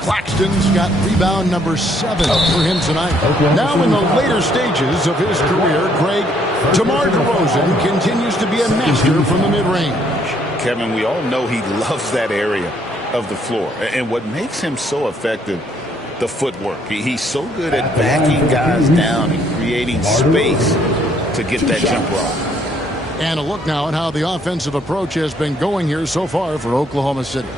Claxton's got rebound number 7 for him tonight. Now in the later stages of his career, Greg, DeMar DeRozan continues to be a master from the mid-range. Kevin, we all know he loves that area of the floor. And what makes him so effective, the footwork. He's so good at backing guys down and creating space to get that jumper off. And a look now at how the offensive approach has been going here so far for Oklahoma City.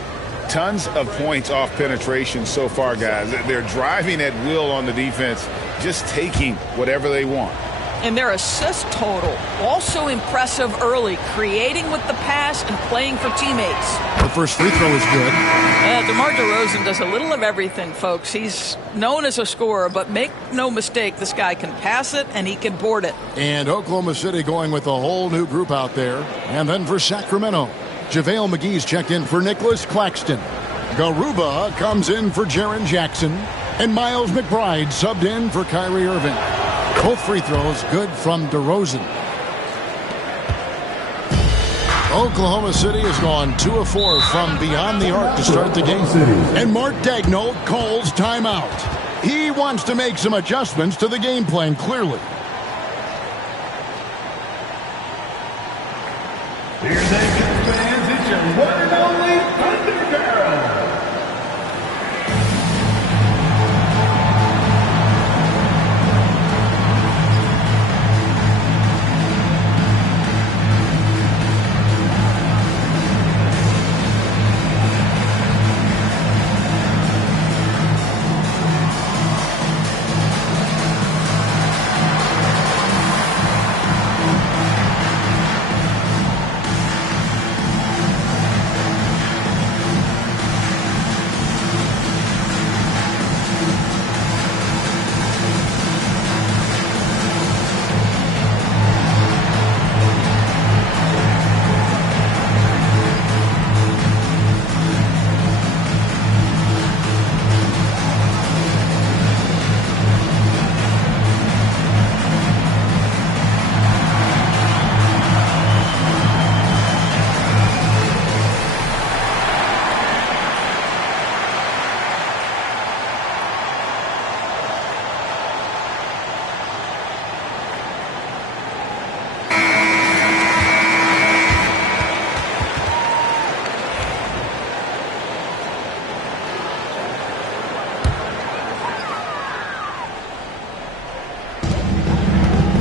Tons of points off penetration so far, guys. They're driving at will on the defense, just taking whatever they want. And their assist total, also impressive early, creating with the pass and playing for teammates. The first free throw is good. DeMar DeRozan does a little of everything, folks. He's known as a scorer, but make no mistake, this guy can pass it and he can board it. And Oklahoma City going with a whole new group out there. And then for Sacramento, JaVale McGee's checked in for Nicholas Claxton. Garuba comes in for Jaren Jackson. And Miles McBride subbed in for Kyrie Irving. Both free throws good from DeRozan. Oklahoma City has gone 2 of 4 from beyond the arc to start the game. And Mark Daigneault calls timeout. He wants to make some adjustments to the game plan, clearly. Here they come, fans. It's your one and only Thunder Girl.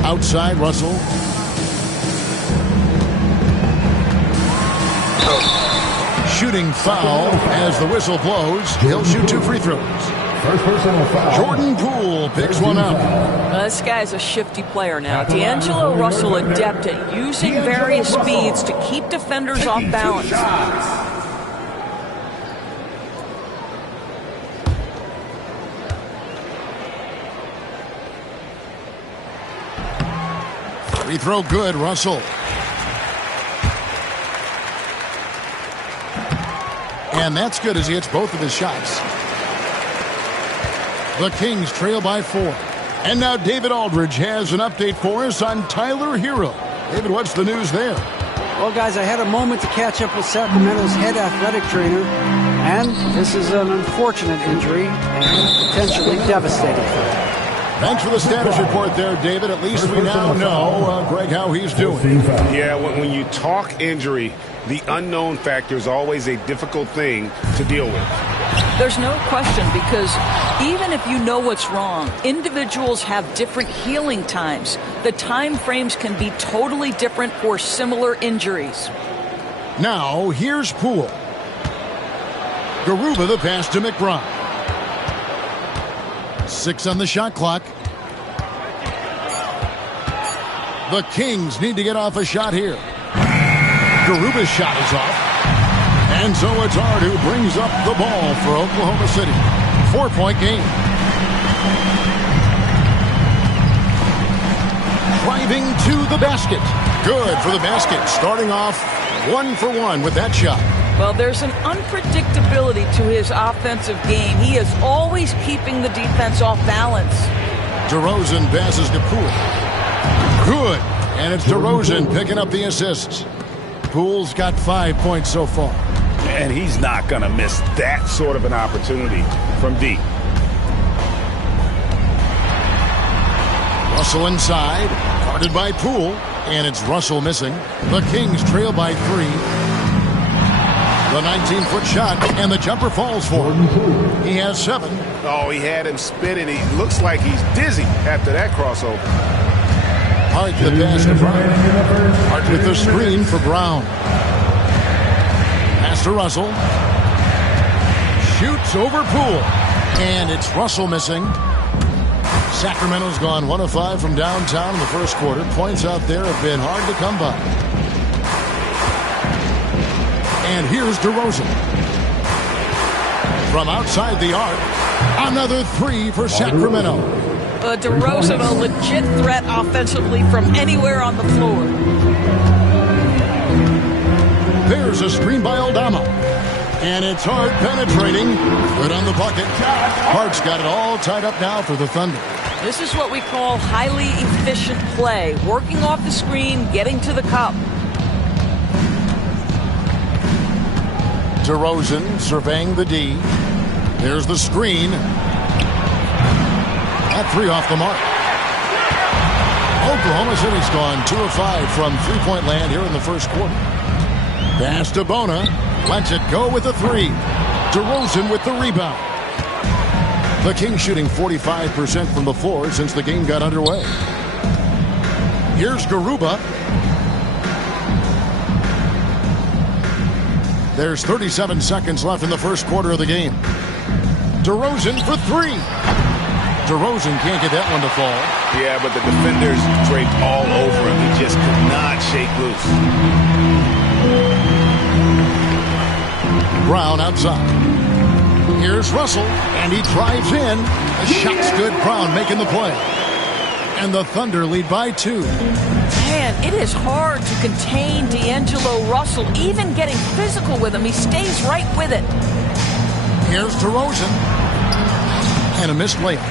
Outside Russell. Shooting foul as the whistle blows. He'll shoot 2 free throws. First personal foul. Jordan Poole picks one up. This guy's a shifty player now. D'Angelo Russell adept at using various speeds to keep defenders off balance. Free throw good, Russell. And that's good as he hits both of his shots. The Kings trail by 4. And now David Aldridge has an update for us on Tyler Hero. David, what's the news there? Well, guys, I had a moment to catch up with Sacramento's head athletic trainer, and this is an unfortunate injury and potentially devastating for him. Thanks for the status report there, David. At least we now know, Greg, how he's doing. Yeah, when you talk injury, the unknown factor is always a difficult thing to deal with. There's no question, because even if you know what's wrong, individuals have different healing times. The time frames can be totally different for similar injuries. Now, here's Poole. Garuba the pass to McBride. 6 on the shot clock. The Kings need to get off a shot here. Garuba's shot is off. And so it's Hart who brings up the ball for Oklahoma City. 4-point game. Driving to the basket. Good for the basket. Starting off 1 for 1 with that shot. Well, there's an unpredictability to his offensive game. He is always keeping the defense off balance. DeRozan passes to Poole. Good. And it's DeRozan picking up the assists. Poole's got 5 points so far. And he's not going to miss that sort of an opportunity from deep. Russell inside, guarded by Poole, and it's Russell missing. The Kings trail by 3. The 19-foot shot, and the jumper falls for him. He has 7. Oh, he had him spinning. He looks like he's dizzy after that crossover. Hart the pass to Brown. Hart with the screen for Brown. Pass to Russell. Shoots over Poole. And it's Russell missing. Sacramento's gone 1 of 5 from downtown in the first quarter. Points out there have been hard to come by. And here's DeRozan. From outside the arc, another 3 for Sacramento. DeRozan, a legit threat offensively from anywhere on the floor. There's a screen by Aldama. And it's Hart penetrating. Good on the bucket. Hart's got it all tied up now for the Thunder. This is what we call highly efficient play. Working off the screen, getting to the cup. DeRozan surveying the D. There's the screen. That 3 off the mark. Oklahoma City's gone 2 of 5 from three-point land here in the first quarter. Pass to Bona. Lets it go with a 3. DeRozan with the rebound. The Kings shooting 45% from the floor since the game got underway. Here's Garuba. There's 37 seconds left in the first quarter of the game. DeRozan for 3. DeRozan can't get that one to fall. Yeah, but the defenders draped all over him. He just could not shake loose. Brown outside. Here's Russell, and he drives in. The shot's good. Brown making the play. And the Thunder lead by 2. Man, it is hard to contain D'Angelo Russell, even getting physical with him. He stays right with it. Here's DeRozan. And a missed layup.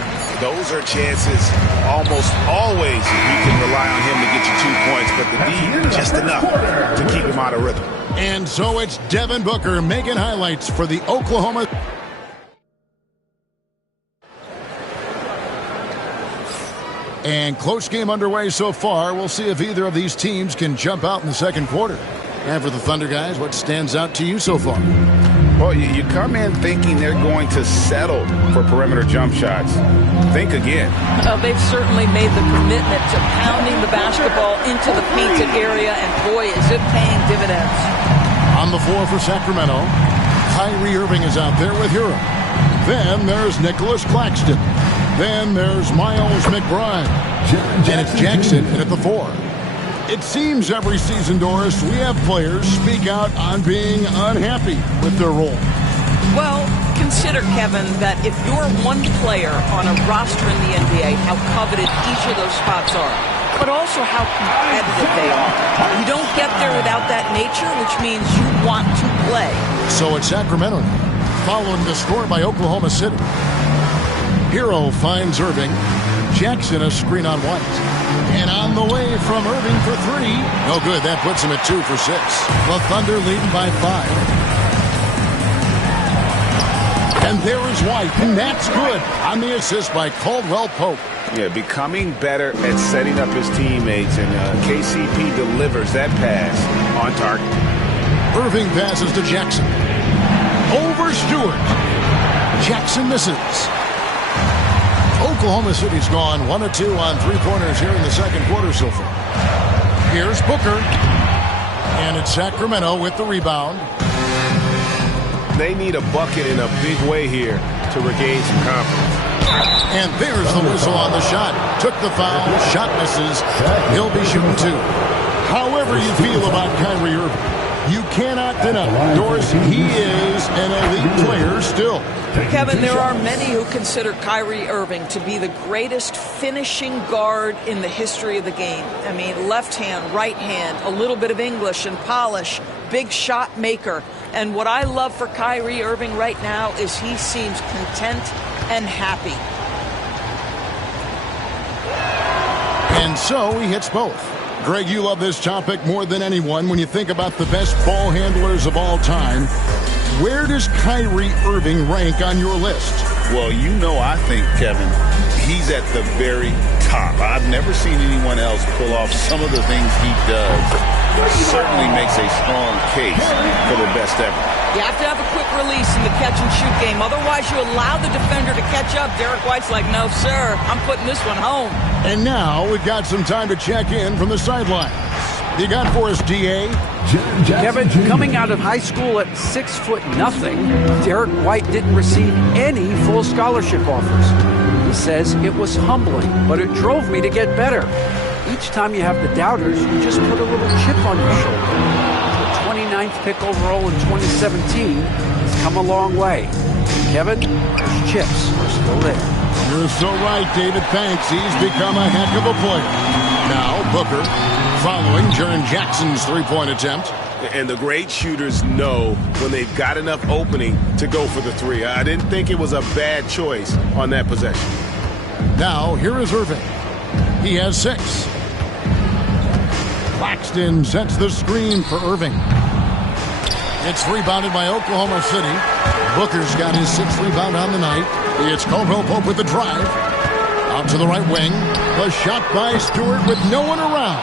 Those are chances almost always you can rely on him to get you 2 points, but the D just enough to keep him out of rhythm. And so it's Devin Booker making highlights for the Oklahoma. And close game underway so far. We'll see if either of these teams can jump out in the second quarter. And for the Thunder guys, what stands out to you so far? Well, you come in thinking they're going to settle for perimeter jump shots. Think again. They've certainly made the commitment to pounding the basketball into the painted area, and boy, is it paying dividends. On the floor for Sacramento, Kyrie Irving is out there with Hero. Then there's Nicholas Claxton. Then there's Miles McBride. And it's Jackson in at the 4. It seems every season, Doris, we have players speak out on being unhappy with their role. Well, consider, Kevin, that if you're one player on a roster in the NBA, how coveted each of those spots are, but also how competitive they are. You don't get there without that nature, which means you want to play. So it's Sacramento following the score by Oklahoma City. Hero finds Irving. Jackson a screen on White. And on the way from Irving for 3. No good. That puts him at 2 for 6. The Thunder leading by 5. And there is White. And that's good. On the assist by Caldwell Pope. Yeah, becoming better at setting up his teammates. And KCP delivers that pass on target. Irving passes to Jackson. Over Stewart. Jackson misses. Oklahoma City's gone 1 of 2 on 3-pointers here in the second quarter so far. Here's Booker. And it's Sacramento with the rebound. they need a bucket in a big way here to regain some confidence. And there's the whistle on the shot. Took the foul. Shot misses. He'll be shooting 2. However you feel about Kyrie Irving, you cannot deny, Doris, he is an elite player still. Kevin, there are many who consider Kyrie Irving to be the greatest finishing guard in the history of the game. I mean, left hand, right hand, a little bit of English and polish, big shot maker. And what I love for Kyrie Irving right now is he seems content and happy. And so he hits both. Greg, you love this topic more than anyone when you think about the best ball handlers of all time. Where does Kyrie Irving rank on your list? Well, you know, I think, Kevin, he's at the very top. I've never seen anyone else pull off some of the things he does. Certainly makes a strong case for the best ever. You have to have a quick release in the catch-and-shoot game. Otherwise, you allow the defender to catch up. Derek White's like, no, sir, I'm putting this one home. And now we've got some time to check in from the sidelines. You got for us, D.A.? Kevin, coming out of high school at 6'0", Derek White didn't receive any full scholarship offers. He says it was humbling, but it drove me to get better. Each time you have the doubters, you just put a little chip on your shoulder. The 29th pick overall in 2017 has come a long way. Kevin, those chips are still there. You're so right, David. Thanks. He's become a heck of a player. Now, Booker, following Jaren Jackson's three-point attempt. And the great shooters know when they've got enough opening to go for the 3. I didn't think it was a bad choice on that possession. Now, here is Irving. He has 6. Claxton sets the screen for Irving. It's rebounded by Oklahoma City. Booker's got his 6th rebound on the night. It's Caldwell Pope with the drive. Out to the right wing. The shot by Stewart with no one around.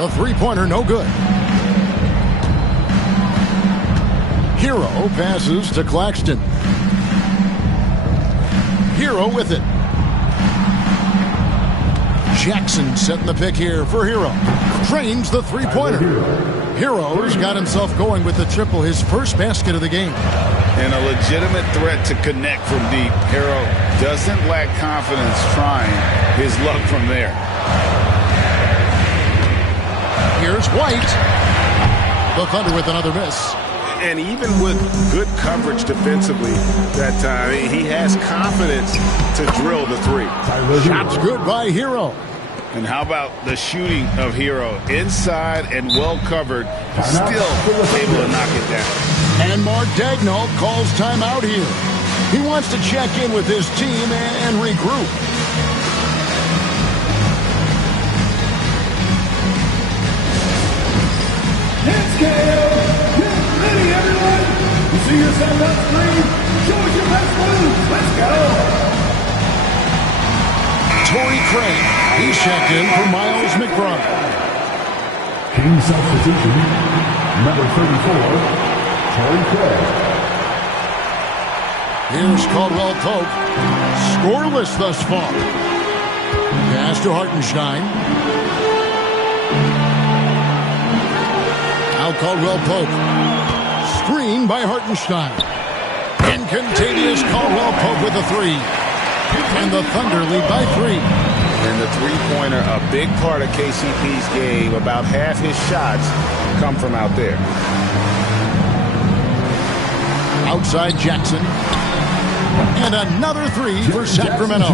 The three-pointer no good. Hero passes to Claxton. Hero with it. Jackson setting the pick here for Hero. Drains the three-pointer. Hero's got himself going with the triple, his first basket of the game. And a legitimate threat to connect from deep. Hero doesn't lack confidence trying his luck from there. Here's White. The Thunder with another miss. And even with good coverage defensively that time, he has confidence to drill the 3. Shot's good by Hero. And how about the shooting of Hero? Inside and well covered, still able to knock it down. And Mark Daigneault calls timeout here. He wants to check in with his team and regroup. It's KO. Get ready, everyone. You see yourself on screen? Show us your best moves. Let's go. Torrey Craig. He's checked in for Miles McBride. King substitution, number 34, Torrey Craig. Here's Caldwell Pope. Scoreless thus far. Pass to Hartenstein. Now Caldwell Pope. Screen by Hartenstein. Incontaneous Caldwell Pope with a 3. And the Thunder lead by 3. And the three-pointer, a big part of KCP's game. About half his shots come from out there. Outside Jackson. And another 3 for Sacramento.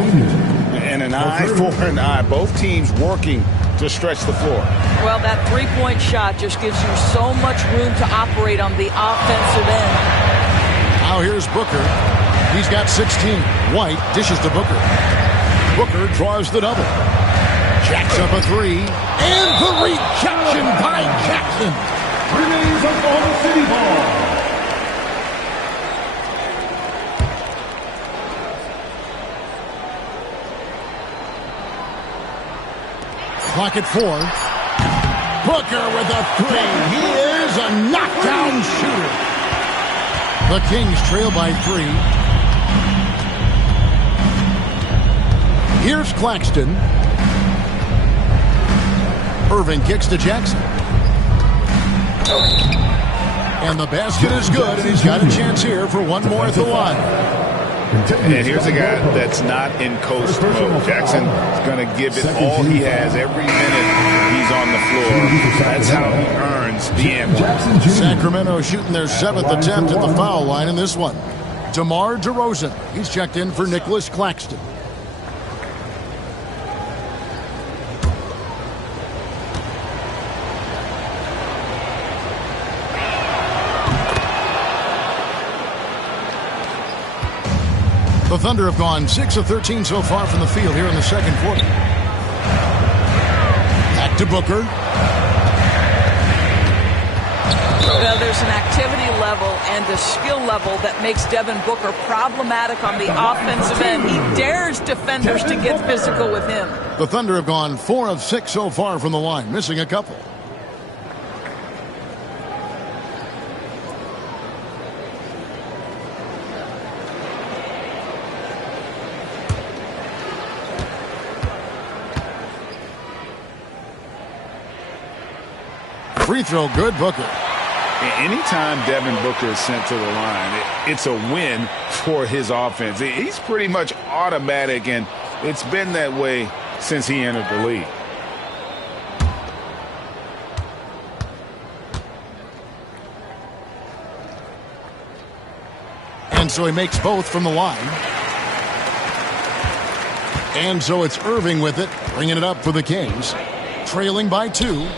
And an eye for an eye. Both teams working to stretch the floor. Well, that three-point shot just gives you so much room to operate on the offensive end. Now here's Booker. He's got 16. White dishes to Booker. Booker draws the double. Jacks up a 3. And the rejection by Jackson. Remains Oklahoma City ball. Clock at 4. Booker with a 3. He is a knockdown shooter. The Kings trail by 3. Here's Claxton. Irving kicks to Jackson. And the basket is good, and he's got a chance here for one more at the line. And here's a guy that's not in coast mode. Jackson's going to give it all he has every minute he's on the floor. That's how he earns the and Sacramento shooting their 7th attempt at the foul line in this one. DeMar DeRozan. He's checked in for Nicholas Claxton. The Thunder have gone 6 of 13 so far from the field here in the second quarter. Back to Booker. Well, there's an activity level and a skill level that makes Devin Booker problematic on the offensive end. He dares defenders to get physical with him. The Thunder have gone 4 of 6 so far from the line, missing a couple. Free throw good, Booker. Anytime Devin Booker is sent to the line, it's a win for his offense. He's pretty much automatic, and it's been that way since he entered the league. And so he makes both from the line. And so it's Irving with it, bringing it up for the Kings. Trailing by 2.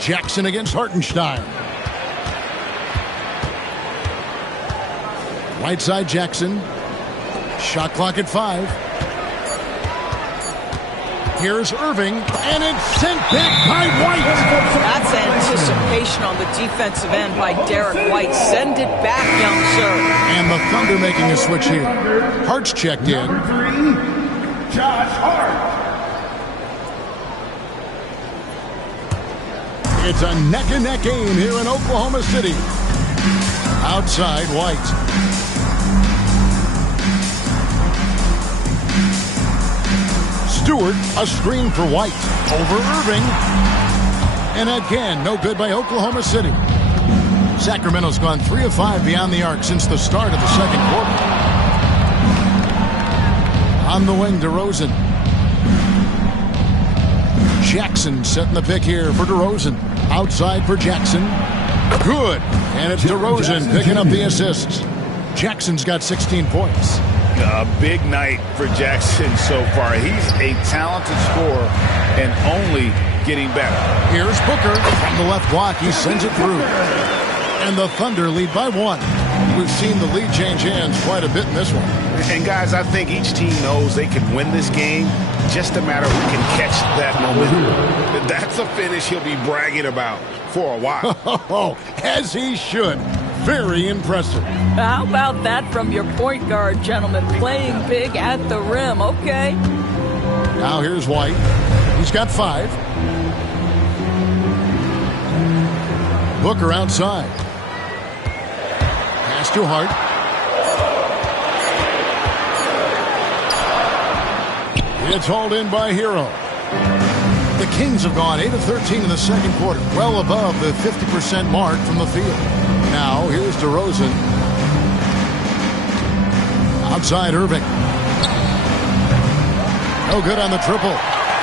Jackson against Hartenstein. Right side Jackson. Shot clock at 5. Here's Irving, and it's sent back by White. That's anticipation on the defensive end by Derek White. Send it back, young sir. And the Thunder making a switch here. Hart's checked in. Number 3, Josh Hart. It's a neck-and-neck game here in Oklahoma City. Outside, White. Stewart, a screen for White. Over Irving. And again, no good by Oklahoma City. Sacramento's gone 3 of 5 beyond the arc since the start of the second quarter. On the wing, DeRozan. Jackson setting the pick here for DeRozan. Outside for Jackson. Good. And it's DeRozan picking up the assists. Jackson's got 16 points. A big night for Jackson so far. He's a talented scorer and only getting better. Here's Booker from the left block. He sends it through. And the Thunder lead by 1. We've seen the lead change hands quite a bit in this one. And guys, I think each team knows they can win this game. Just a matter who can catch that momentum. That's a finish he'll be bragging about for a while. As he should. Very impressive. How about that from your point guard, gentlemen? Playing big at the rim, okay? Now here's White. He's got 5. Booker outside. Pass to Hart. It's hauled in by Hero. The Kings have gone 8 of 13 in the second quarter, well above the 50% mark from the field. Now, here's DeRozan. Outside Irving. No good on the triple.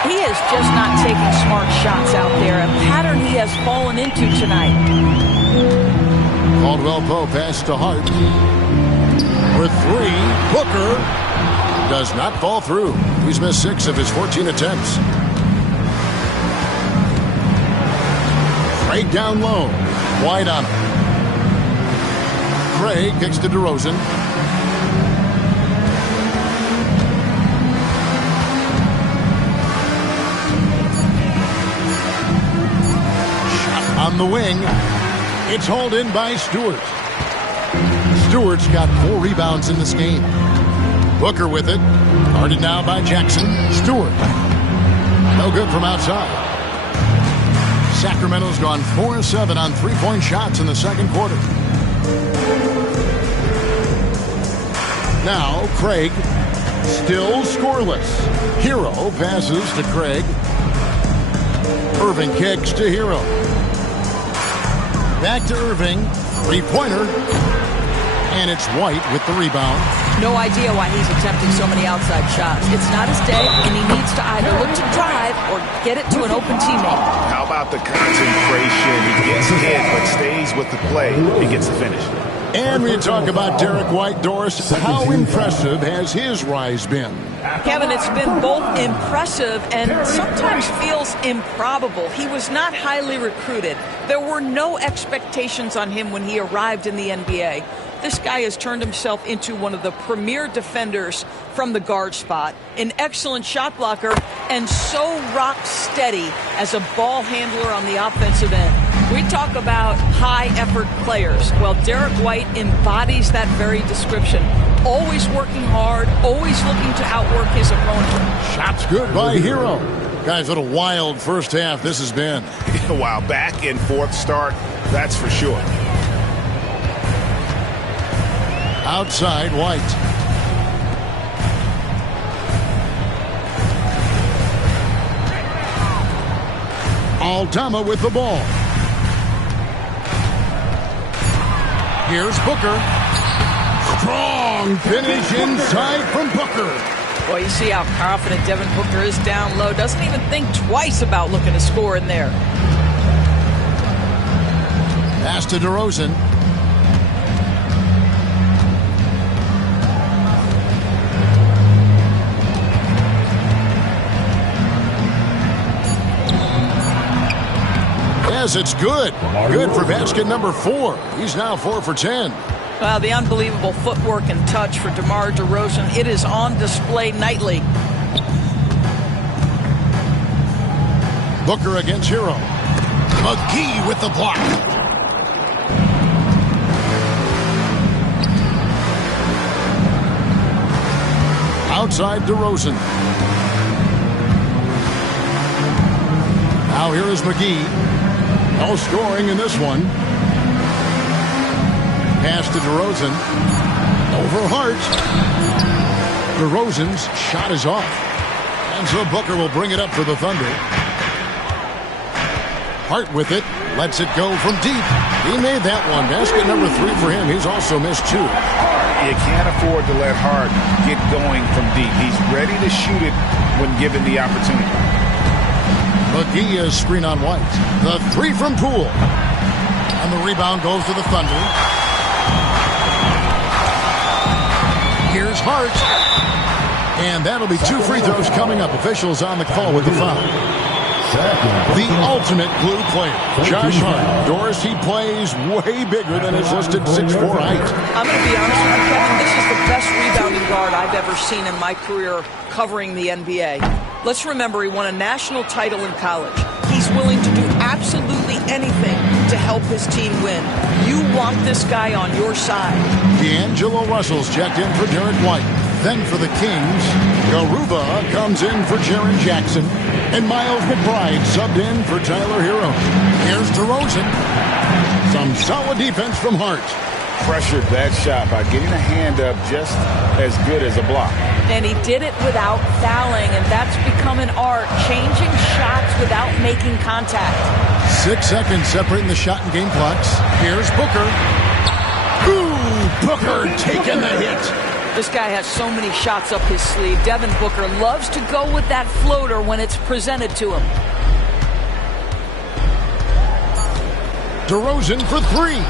He is just not taking smart shots out there, a pattern he has fallen into tonight. Caldwell Pope pass to Hart. For 3, Booker does not fall through. He's missed 6 of his 14 attempts. Craig down low. White on him. Craig kicks to DeRozan. Shot on the wing. It's hauled in by Stewart. Stewart's got 4 rebounds in this game. Booker with it. Guarded now by Jackson. Stewart. No good from outside. Sacramento's gone 4 of 7 on 3-point shots in the second quarter. Now Craig. Still scoreless. Hero passes to Craig. Irving kicks to Hero. Back to Irving. Three-pointer. And it's White with the rebound. No idea why he's attempting so many outside shots. It's not his day, and he needs to either look to drive or get it to an open teammate. How about the concentration? He gets hit, but stays with the play. He gets the finish. And we talk about Derek White. Doris, how impressive has his rise been? Kevin, it's been both impressive and sometimes feels improbable. He was not highly recruited. There were no expectations on him when he arrived in the NBA. This guy has turned himself into one of the premier defenders from the guard spot, an excellent shot blocker, and so rock steady as a ball handler on the offensive end. We talk about high-effort players. Well, Derek White embodies that very description. Always working hard, always looking to outwork his opponent. Shots good by Hero. Guys, what a wild first half this has been. Wow, back and forth start, that's for sure. Outside, White. Aldama with the ball. Here's Booker. Strong finish inside from Booker. Well, you see how confident Devin Booker is down low. Doesn't even think twice about looking to score in there. Pass to DeRozan. Yes, it's good. Good for basket number 4. He's now 4 for 10. Well, the unbelievable footwork and touch for DeMar DeRozan, it is on display nightly. Booker against Hero. McGee with the block. Outside DeRozan. Now here is McGee. No scoring in this one. Pass to DeRozan. Over Hart. DeRozan's shot is off. And so Booker will bring it up for the Thunder. Hart with it. Lets it go from deep. He made that one. Basket number 3 for him. He's also missed 2. You can't afford to let Hart get going from deep. He's ready to shoot it when given the opportunity. McGee is screen on White. The 3 from Poole. And the rebound goes to the Thunder. Here's Hart. And that'll be 2 free throws coming up. Officials on the call with the foul. The ultimate glue player, Josh Hart. Doris, he plays way bigger than his listed 6'4" height. I'm going to be honest with you, Kevin. This is the best rebounding guard I've ever seen in my career covering the NBA. Let's remember, he won a national title in college. He's willing to do absolutely anything to help his team win. You want this guy on your side. D'Angelo Russell's checked in for Derek White. Then for the Kings, Garuba comes in for Jaren Jackson. And Miles McBride subbed in for Tyler Hero. Here's DeRozan. Some solid defense from Hart. Pressured that shot by getting a hand up just as good as a block. And he did it without fouling, and that's become an art, changing shots without making contact. 6 seconds separating the shot and game clocks. Here's Booker. Ooh, Booker taking the hit. This guy has so many shots up his sleeve. Devin Booker loves to go with that floater when it's presented to him. DeRozan for 3.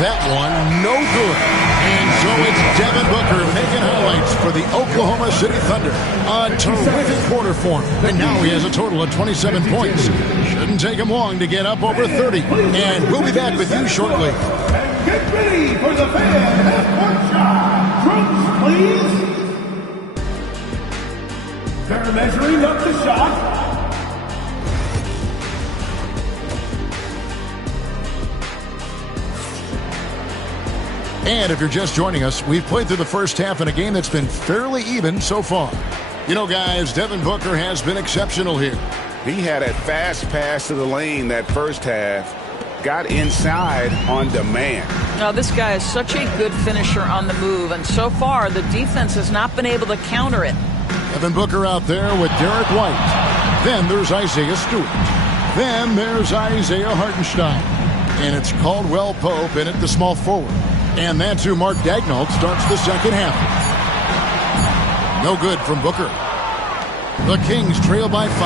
That one, no good. And so it's Devin Booker making highlights for the Oklahoma City Thunder. A terrific quarter for him. And now he has a total of 27 points. Shouldn't take him long to get up over 30. And we'll be back with you shortly. And get ready for the fan half-court shot. Drums, please. They're measuring up the shot. And if you're just joining us, we've played through the first half in a game that's been fairly even so far. You know, guys, Devin Booker has been exceptional here. He had a fast pass to the lane that first half. Got inside on demand. Now, this guy is such a good finisher on the move, and so far, the defense has not been able to counter it. Devin Booker out there with Derek White. Then there's Isaiah Stewart. Then there's Isaiah Hartenstein. And it's Caldwell Pope in at the small forward. And that's who Mark Daigneault starts the second half. No good from Booker. The Kings trail by 5.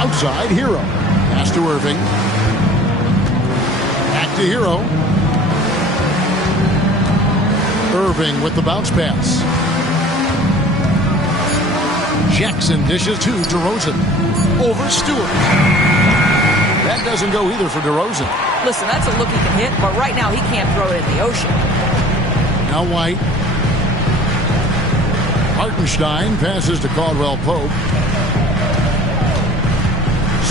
Outside, Hero. Pass to Irving. Back to Hero. Irving with the bounce pass. Jackson dishes to DeRozan. Over Stewart. That doesn't go either for DeRozan. Listen, that's a look he can hit, but right now he can't throw it in the ocean. Now White. Hartenstein passes to Caldwell Pope.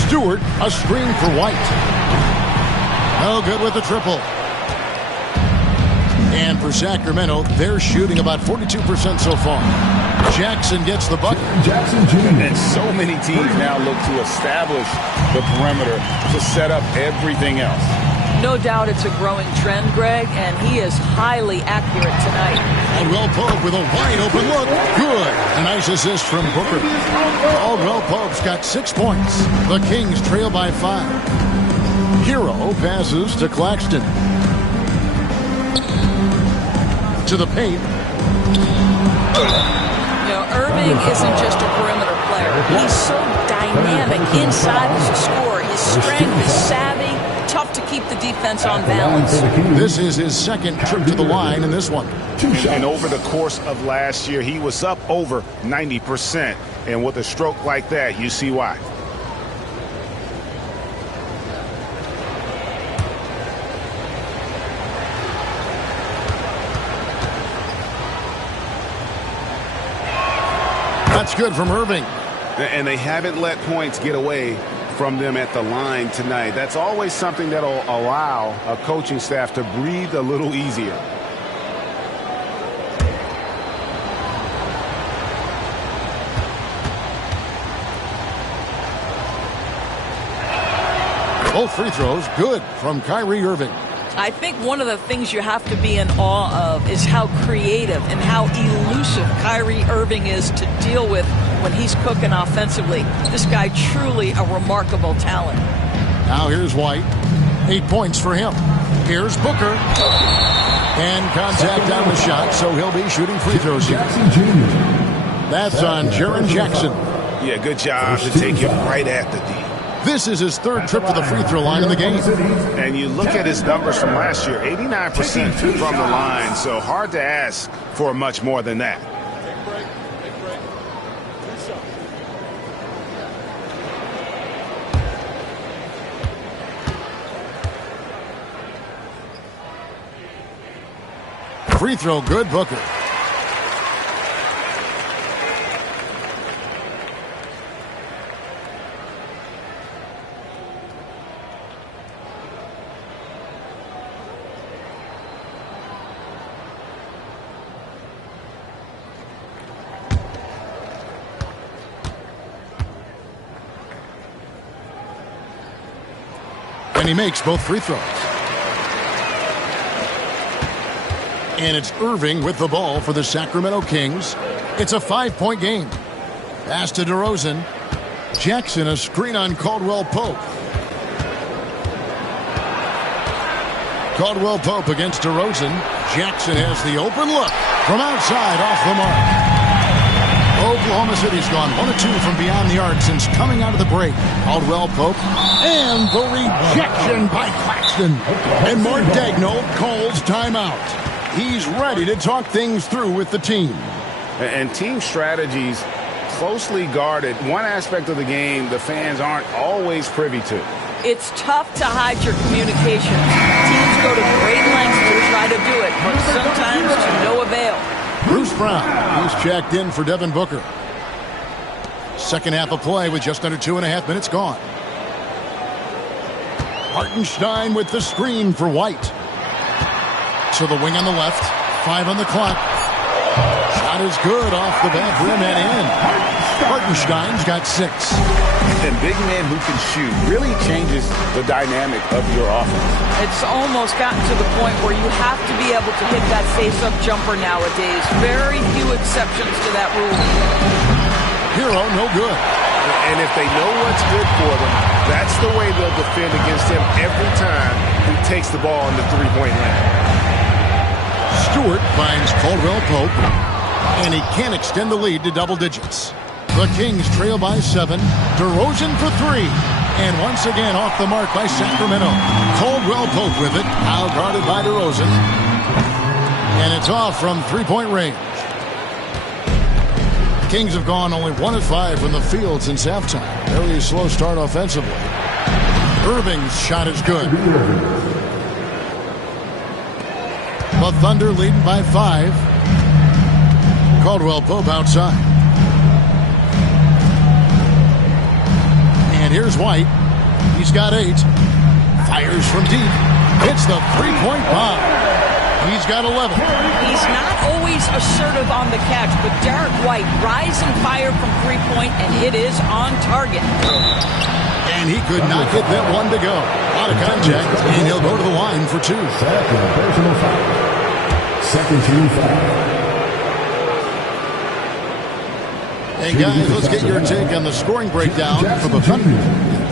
Stewart, a screen for White. No good with the triple. And for Sacramento, they're shooting about 42% so far. Jackson gets the bucket. Jackson Jr. And so many teams now look to establish the perimeter to set up everything else. No doubt it's a growing trend, Greg, and he is highly accurate tonight. Caldwell Pope with a wide open look. Good. A nice assist from Booker. Caldwell Pope's got 6 points. The Kings trail by 5. Hero passes to Claxton. To the paint. Irving isn't just a perimeter player. He's so dynamic inside as a scorer. His strength is savvy, tough to keep the defense on balance. This is his second trip to the line in this one. And over the course of last year, he was up over 90%. And with a stroke like that, you see why. That's good from Irving. And they haven't let points get away from them at the line tonight. That's always something that will allow a coaching staff to breathe a little easier. Both free throws good from Kyrie Irving. I think one of the things you have to be in awe of is how creative and how elusive Kyrie Irving is to deal with when he's cooking offensively. This guy truly a remarkable talent. Now here's White. 8 points for him. Here's Booker. And contact on the shot, so he'll be shooting free throws here. That's on Jaren Jackson. Yeah, good job to take him right at the D. This is his third trip to the free throw line in the game. And you look at his numbers from last year, 89% from the line, so hard to ask for much more than that. Free throw good, Booker. And he makes both free throws. And it's Irving with the ball for the Sacramento Kings. It's a 5-point game. Pass to DeRozan. Jackson, a screen on Caldwell Pope. Caldwell Pope against DeRozan. Jackson has the open look from outside off the mark. Oklahoma City's gone 1 of 2 from beyond the arc since coming out of the break. Caldwell Pope and the rejection by Claxton. And Mark Daigneault calls timeout. He's ready to talk things through with the team. And team strategies closely guarded. One aspect of the game the fans aren't always privy to. It's tough to hide your communication. Teams go to great lengths to try to do it, but sometimes to no avail. Bruce Brown, he's checked in for Devin Booker. Second half of play with just under 2.5 minutes gone. Hartenstein with the screen for White. To the wing on the left. 5 on the clock. Shot shot is good off the back rim and in. Hartenstein's got 6. And big men who can shoot really changes the dynamic of your offense. It's almost gotten to the point where you have to be able to hit that face-up jumper nowadays. Very few exceptions to that rule. Hero, no good. And if they know what's good for them, that's the way they'll defend against him every time he takes the ball in the three-point line. Stewart finds Caldwell Pope, and he can't extend the lead to double digits. The Kings trail by 7. DeRozan for 3. And once again off the mark by Sacramento. Caldwell Pope with it, now guarded by DeRozan. And it's off from three-point range. Kings have gone only 1 of 5 from the field since halftime. Very slow start offensively. Irving's shot is good. The Thunder leading by 5. Caldwell Pope outside. And here's White. He's got 8. Fires from deep. Hits the three-point bomb. He's got 11. He's not always assertive on the catch, but Derek White rise and fire from three-point, and it is on target. And he could not get that one to go. Out of contact, and he'll go to the line for 2. Second personal foul. Second team foul. Hey guys, let's get your take on the scoring breakdown for the Thunder.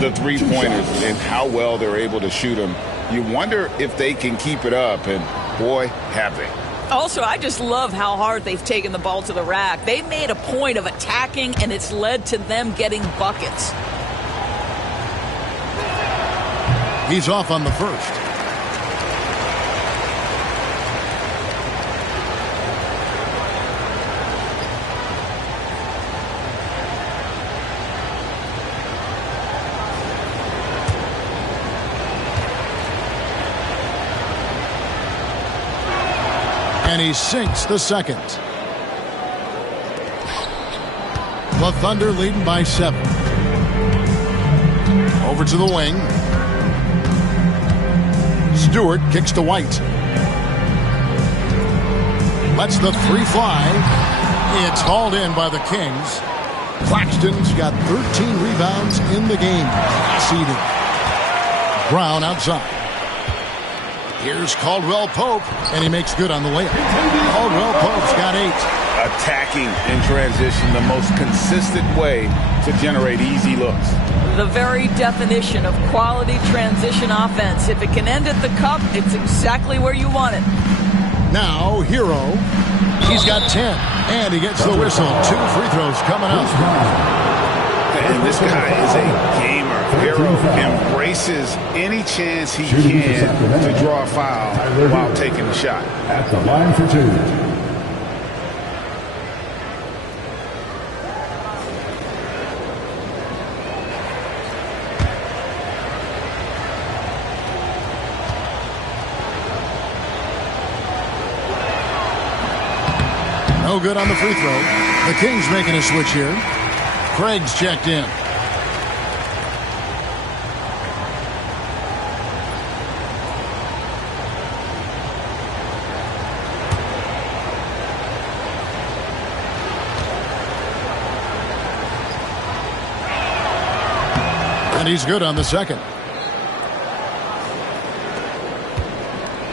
The three-pointers and how well they're able to shoot them. You wonder if they can keep it up, and boy, have they. Also, I just love how hard they've taken the ball to the rack. They've made a point of attacking, and it's led to them getting buckets. He's off on the first. And he sinks the second. The Thunder leading by 7. Over to the wing. Stewart kicks to White. Lets the 3 fly. It's hauled in by the Kings. Claxton's got 13 rebounds in the game. Seeded. Brown outside. Here's Caldwell Pope, and he makes good on the layup. Caldwell Pope's got 8. Attacking in transition, the most consistent way to generate easy looks. The very definition of quality transition offense. If it can end at the cup, it's exactly where you want it. Now, Hero. He's got 10, and he gets the whistle. 2 free throws coming up. And this guy is a gamer. Hero embraces any chance he can to draw a foul while taking the shot. At the line for 2. No good on the free throw. The Kings making a switch here. Craig's checked in. And he's good on the second.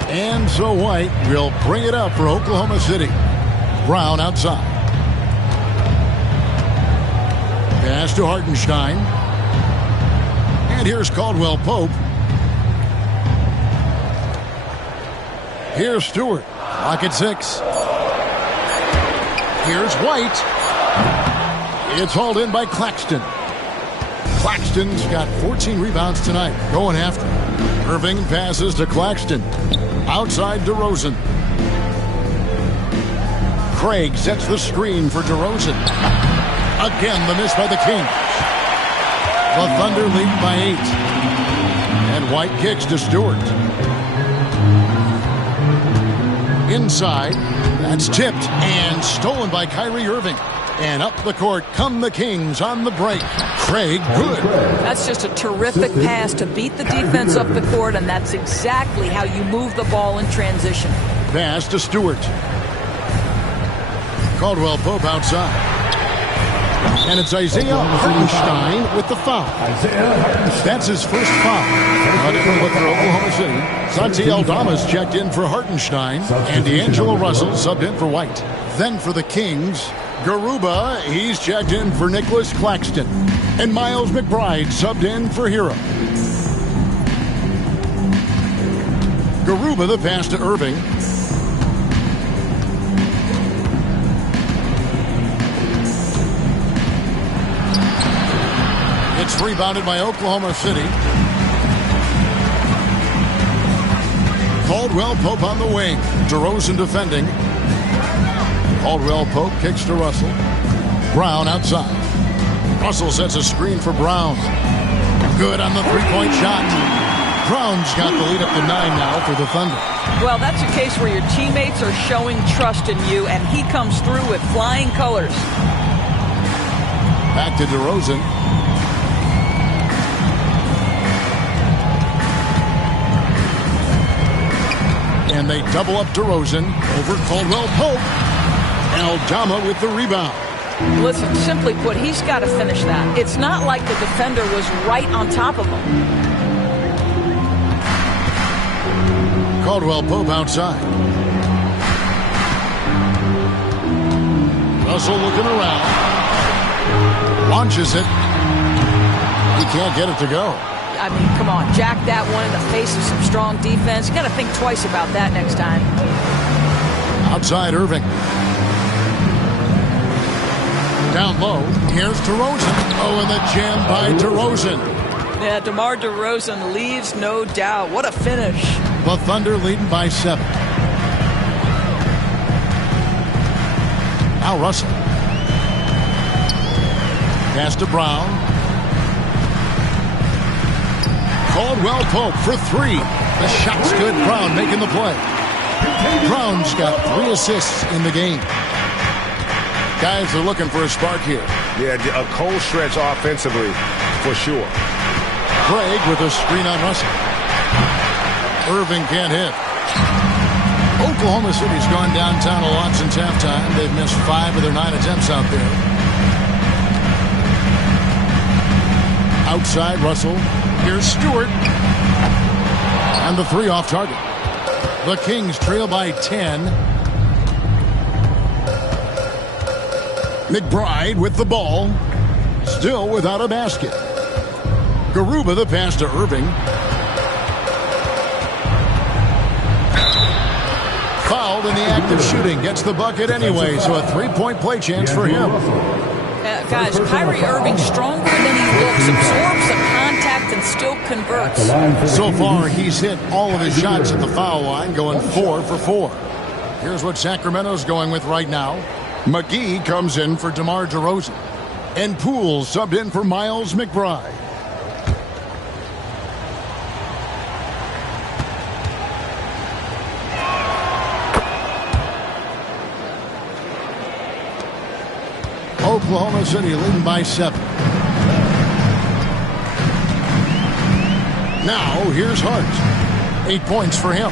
And so White will bring it up for Oklahoma City. Brown outside. Pass to Hartenstein. And here's Caldwell Pope. Here's Stewart. Lock at 6. Here's White. It's hauled in by Claxton. Claxton's got 14 rebounds tonight. Going after him. Irving passes to Claxton. Outside DeRozan. Craig sets the screen for DeRozan. Again, the miss by the Kings. The Thunder lead by 8. And White kicks to Stewart. Inside. That's tipped and stolen by Kyrie Irving. And up the court come the Kings on the break. Craig, good. That's just a terrific pass to beat the defense up the court, and that's exactly how you move the ball in transition. Pass to Stewart. Caldwell Pope outside. And it's Isaiah Hartenstein with the foul. That's his first foul. But for Oklahoma City, Santi Aldama's checked in for Hartenstein, and D'Angelo Russell subbed in for White. Then for the Kings, Garuba, he's checked in for Nicholas Claxton. And Miles McBride subbed in for Hero. Garuba the pass to Irving. It's rebounded by Oklahoma City. Caldwell Pope on the wing. DeRozan defending. Caldwell Pope kicks to Russell. Brown outside. Russell sets a screen for Brown. Good on the three-point shot. Brown's got the lead up to 9 now for the Thunder. Well, that's a case where your teammates are showing trust in you, and he comes through with flying colors. Back to DeRozan. And they double up DeRozan over Caldwell Pope. Aldama with the rebound. Listen, simply put, he's got to finish that. It's not like the defender was right on top of him. Caldwell Pope outside. Russell looking around. Launches it. He can't get it to go. I mean, come on, jack that one in the face of some strong defense. You got to think twice about that next time. Outside Irving. Down low, here's DeRozan. Oh, and the jam by DeRozan. Yeah, DeMar DeRozan leaves no doubt. What a finish. The Thunder leading by 7. Now Russell. Pass to Brown. Caldwell Pope for 3. The shot's good. Brown making the play. Brown's got 3 assists in the game. Guys are looking for a spark here. Yeah, a cold stretch offensively, for sure. Craig with a screen on Russell. Irving can't hit. Oklahoma City's gone downtown a lot since halftime. They've missed 5 of their 9 attempts out there. Outside Russell. Here's Stewart. And the 3 off target. The Kings trail by 10. McBride with the ball. Still without a basket. Garuba the pass to Irving. Fouled in the act of shooting. Gets the bucket anyway, so a 3-point play chance for him. Guys, Kyrie Irving stronger than he looks. Absorbs the contact and still converts. So far, he's hit all of his shots at the foul line, going 4 for 4. Here's what Sacramento's going with right now. McGee comes in for DeMar DeRozan. And Poole subbed in for Miles McBride. Oklahoma City leading by 7. Now, here's Hart. 8 points for him.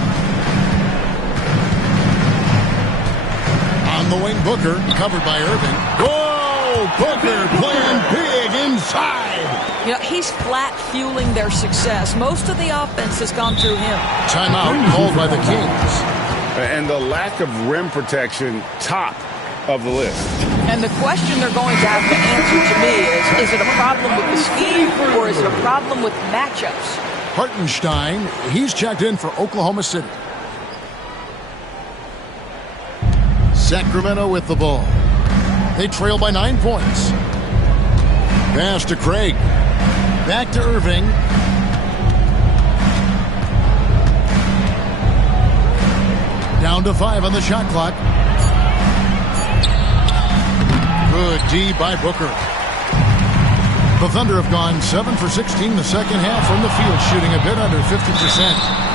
On the wing, Booker, covered by Irving. Whoa! Booker playing big inside. You know, he's flat fueling their success. Most of the offense has gone through him. Timeout called by the Kings. And the lack of rim protection, top of the list. And the question they're going to have to answer to me is it a problem with the scheme or is it a problem with matchups? Hartenstein, he's checked in for Oklahoma City. Sacramento with the ball. They trail by 9 points. Pass to Craig. Back to Irving. Down to 5 on the shot clock. Good D by Booker. The Thunder have gone 7 for 16 the second half from the field, shooting a bit under 50%.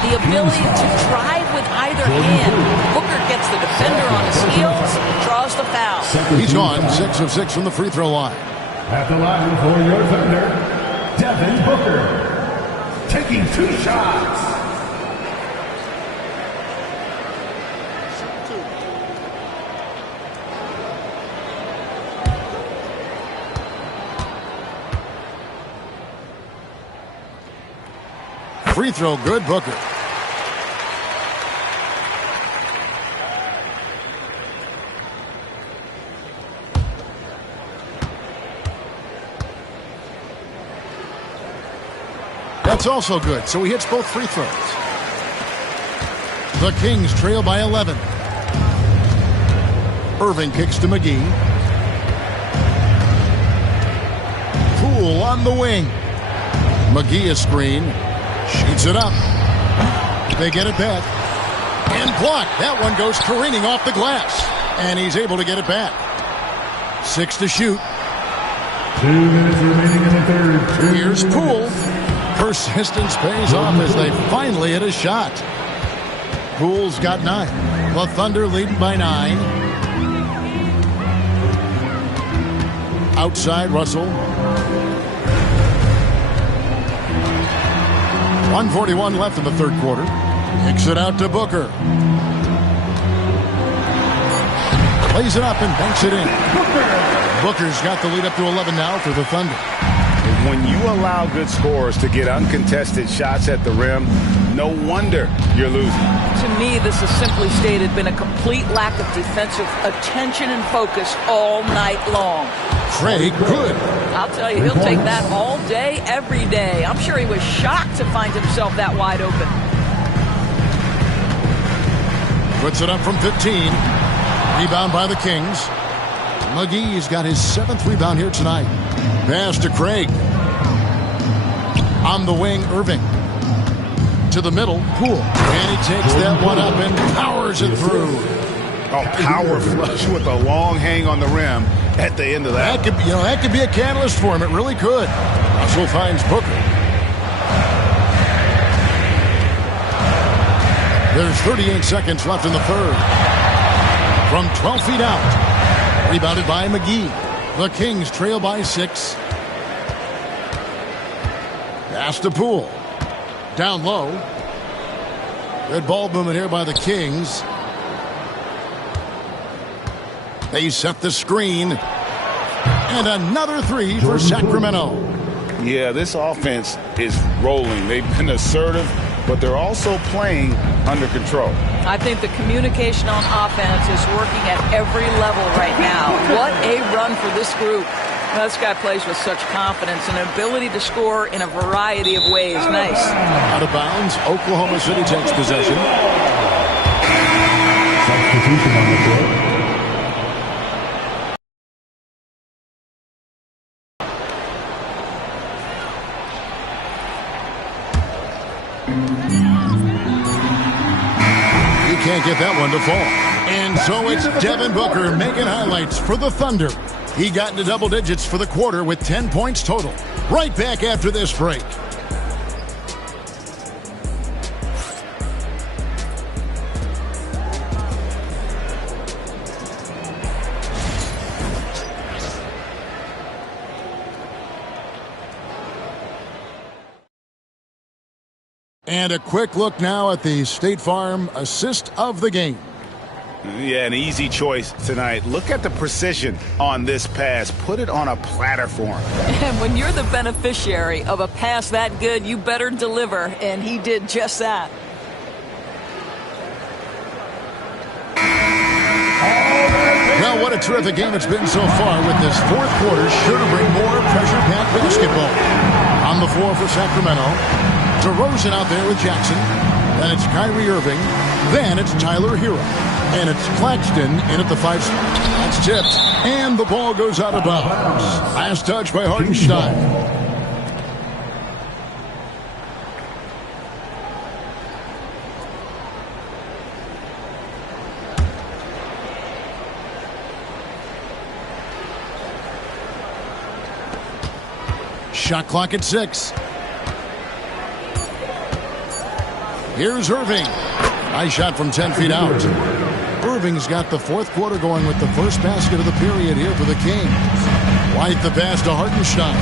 The ability to drive with either hand. Booker gets the defender on his heels, draws the foul. He's on 6 of 6 from the free throw line. At the line for your Thunder, Devin Booker, taking 2 shots. Free throw good, Booker. That's also good, so he hits both free throws. The Kings trail by 11. Irving kicks to McGee. Poole on the wing. McGee is screen. Shoots it up. They get it back. And blocked. That one goes careening off the glass. And he's able to get it back. 6 to shoot. 2 minutes remaining in the third. Here's Poole. Persistence pays off as they finally hit a shot. Poole's got 9. The Thunder leading by 9. Outside Russell. 1:41 left in the third quarter. Kicks it out to Booker. Plays it up and banks it in. Booker's got the lead up to 11 now for the Thunder. When you allow good scorers to get uncontested shots at the rim, no wonder you're losing. To me, this has simply stated been a complete lack of defensive attention and focus all night long. Craig good. I'll tell you, he'll take that all day, every day. I'm sure he was shocked to find himself that wide open. Puts it up from 15. Rebound by the Kings. McGee's got his 7th rebound here tonight. Pass to Craig. On the wing, Irving. To the middle, Poole. And he takes that one up and powers it through. Oh, power flush with a long hang on the rim at the end of that. That could be a catalyst for him. It really could. Russell finds Booker. There's 38 seconds left in the third. From 12 feet out. Rebounded by McGee. The Kings trail by 6. Pass to Poole. Down low. Good ball movement here by the Kings. They set the screen. And another 3 for Sacramento. Yeah, this offense is rolling. They've been assertive, but they're also playing under control. I think the communication on offense is working at every level right now. What a run for this group. This guy plays with such confidence and ability to score in a variety of ways. Nice. Out of bounds, Oklahoma City takes possession. Substitution on the court. Can't get that one to fall. And so it's Devin Booker making highlights for the Thunder. He got into double digits for the quarter with 10 points total. Right back after this break. And a quick look now at the State Farm assist of the game. Yeah, an easy choice tonight. Look at the precision on this pass. Put it on a platter for him. And when you're the beneficiary of a pass that good, you better deliver. And he did just that. Well, what a terrific game it's been so far with this fourth quarter. Sure to bring more pressure-packed basketball. On the floor for Sacramento. DeRozan out there with Jackson. Then it's Kyrie Irving. Then it's Tyler Hero. And it's Claxton in at the 5 spot. That's tipped. And the ball goes out of bounds. Last touch by Hartenstein. Shot clock at 6. Here's Irving. Nice shot from 10 feet out. Irving's got the fourth quarter going with the first basket of the period here for the Kings. White the pass to Hartenstein.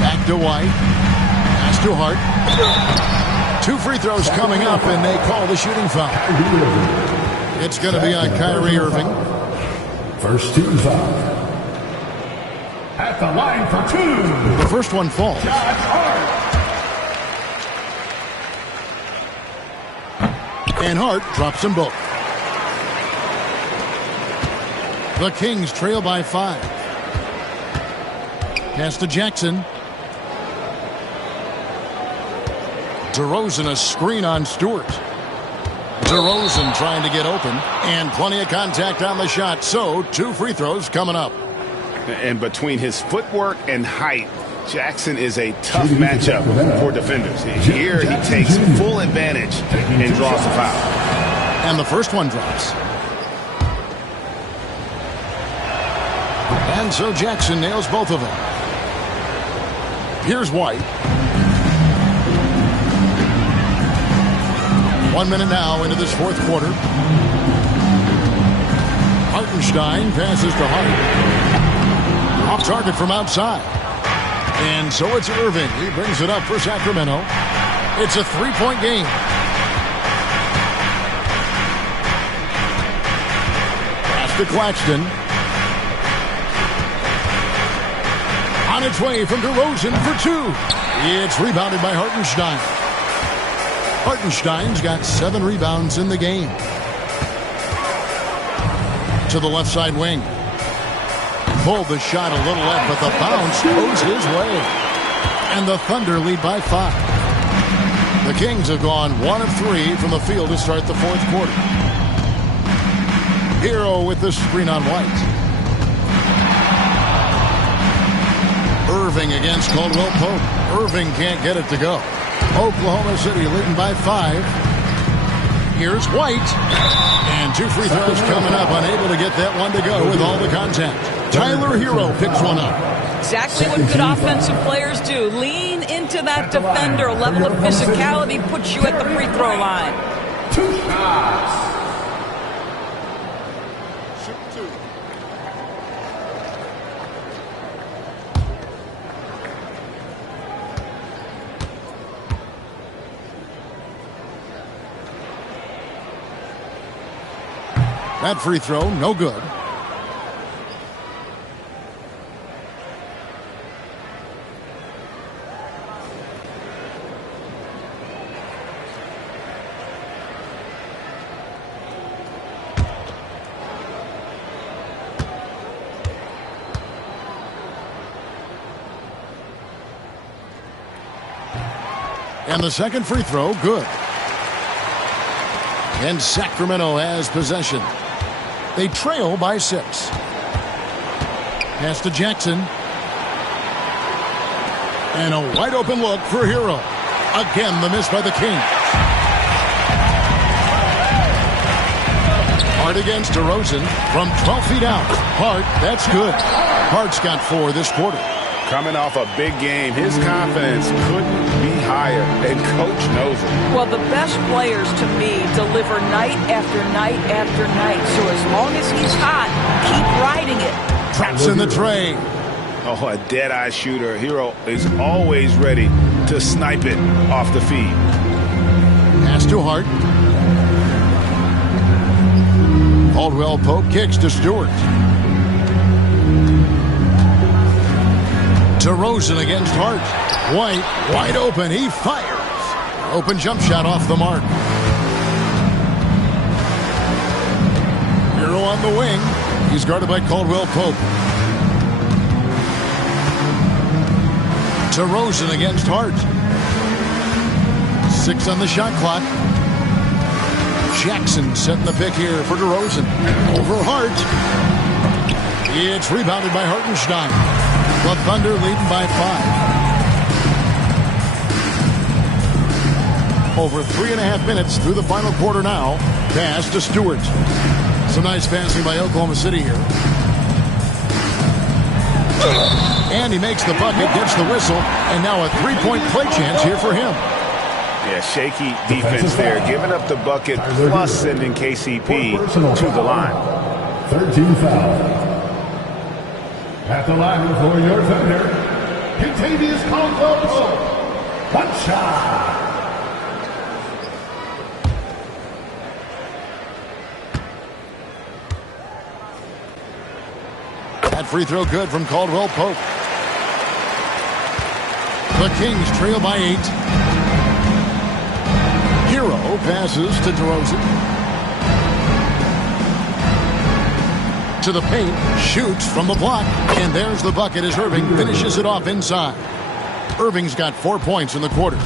Back to White. Pass to Hart. 2 free throws coming up, and they call the shooting foul. It's going to be on Kyrie Irving. First team foul. At the line for 2. The first one falls. Josh Hart. And Hart drops them both. The Kings trail by 5. Pass to Jackson. DeRozan, a screen on Stewart. DeRozan trying to get open, and plenty of contact on the shot, so 2 free throws coming up. And between his footwork and height, Jackson is a tough matchup for defenders. Here he takes full advantage and draws the foul. And the first one drops. And so Jackson nails both of them. Here's White. 1 minute now into this fourth quarter. Hartenstein passes to Hart. Off target from outside. And so it's Irving. He brings it up for Sacramento. It's a 3-point game. Pass to Claxton. On its way from DeRozan for 2. It's rebounded by Hartenstein. Hartenstein's got 7 rebounds in the game. To the left side wing. Pulled the shot a little left, but the bounce goes his way. And the Thunder lead by 5. The Kings have gone 1 of 3 from the field to start the fourth quarter. Hero with the screen on White. Irving against Caldwell Pope. Irving can't get it to go. Oklahoma City leading by 5. Here's White. And 2 free throws coming up. Unable to get that one to go with all the contact. Tyler Hero picks one up. Exactly what good offensive players do. Lean into that defender. A level of physicality puts you at the free throw line. 2 shots. That free throw, no good. And the second free throw, good. And Sacramento has possession. They trail by 6. Pass to Jackson. And a wide open look for Hero. Again, the miss by the Kings. Hart against DeRozan from 12 feet out. Hart, that's good. Hart's got 4 this quarter. Coming off a big game, his confidence couldn't be higher, and Coach knows it. Well, the best players, to me, deliver night after night after night. So as long as he's hot, keep riding it. Traps in the tray. Oh, a dead-eye shooter. Hero is always ready to snipe it off the feed. Pass to Hart. Caldwell Pope kicks to Stewart. DeRozan against Hart. White, wide open. He fires. Open jump shot off the mark. Hero on the wing. He's guarded by Caldwell Pope. DeRozan against Hart. 6 on the shot clock. Jackson setting the pick here for DeRozan. Over Hart. It's rebounded by Hartenstein. The Thunder leading by 5. Over 3.5 minutes through the final quarter now. Pass to Stewart. Some nice passing by Oklahoma City here. And he makes the bucket, gets the whistle, and now a 3-point play chance here for him. Yeah, shaky defense there, giving up the bucket plus sending KCP to the line. 13 foul. At the line for your Thunder, Kentavious Caldwell-Pope. 1 shot. That free throw good from Caldwell Pope. The Kings trail by 8. Hero passes to DeRozan. To the paint, shoots from the block, and there's the bucket as Irving finishes it off inside. Irving's got 4 points in the quarter.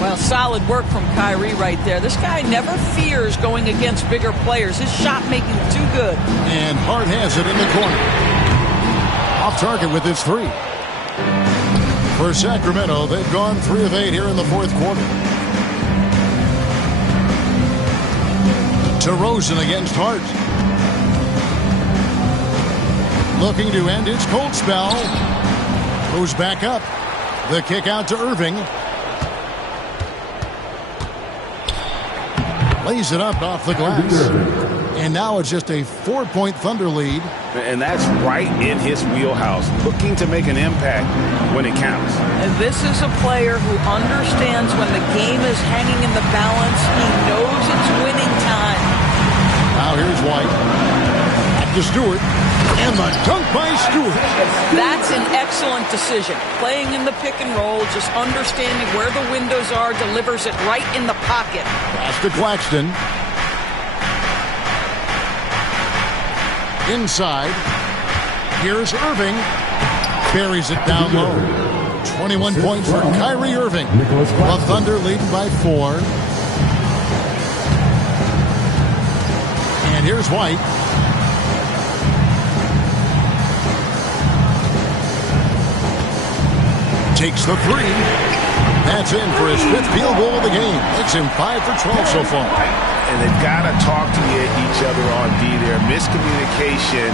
Well, solid work from Kyrie right there. This guy never fears going against bigger players. His shot making too good. And Hart has it in the corner. Off target with his 3. For Sacramento, they've gone 3 of 8 here in the fourth quarter. DeRozan against Hart. Looking to end its cold spell. Goes back up. The kick out to Irving. Lays it up off the glass. And now it's just a 4-point Thunder lead. And that's right in his wheelhouse, looking to make an impact when it counts. And this is a player who understands when the game is hanging in the balance. He knows it's winning time. Now here's White. Back to Stewart. And the dunk by Stewart. That's an excellent decision. Playing in the pick and roll, just understanding where the windows are, delivers it right in the pocket. Pass to Claxton. Inside. Here's Irving. Buries it down low. 21 points for Kyrie Irving. The Thunder leading by 4. And here's White. Takes the 3. That's in for his 5th field goal of the game. It's him 5 for 12 so far. And they've got to talk to each other on D there. Miscommunication,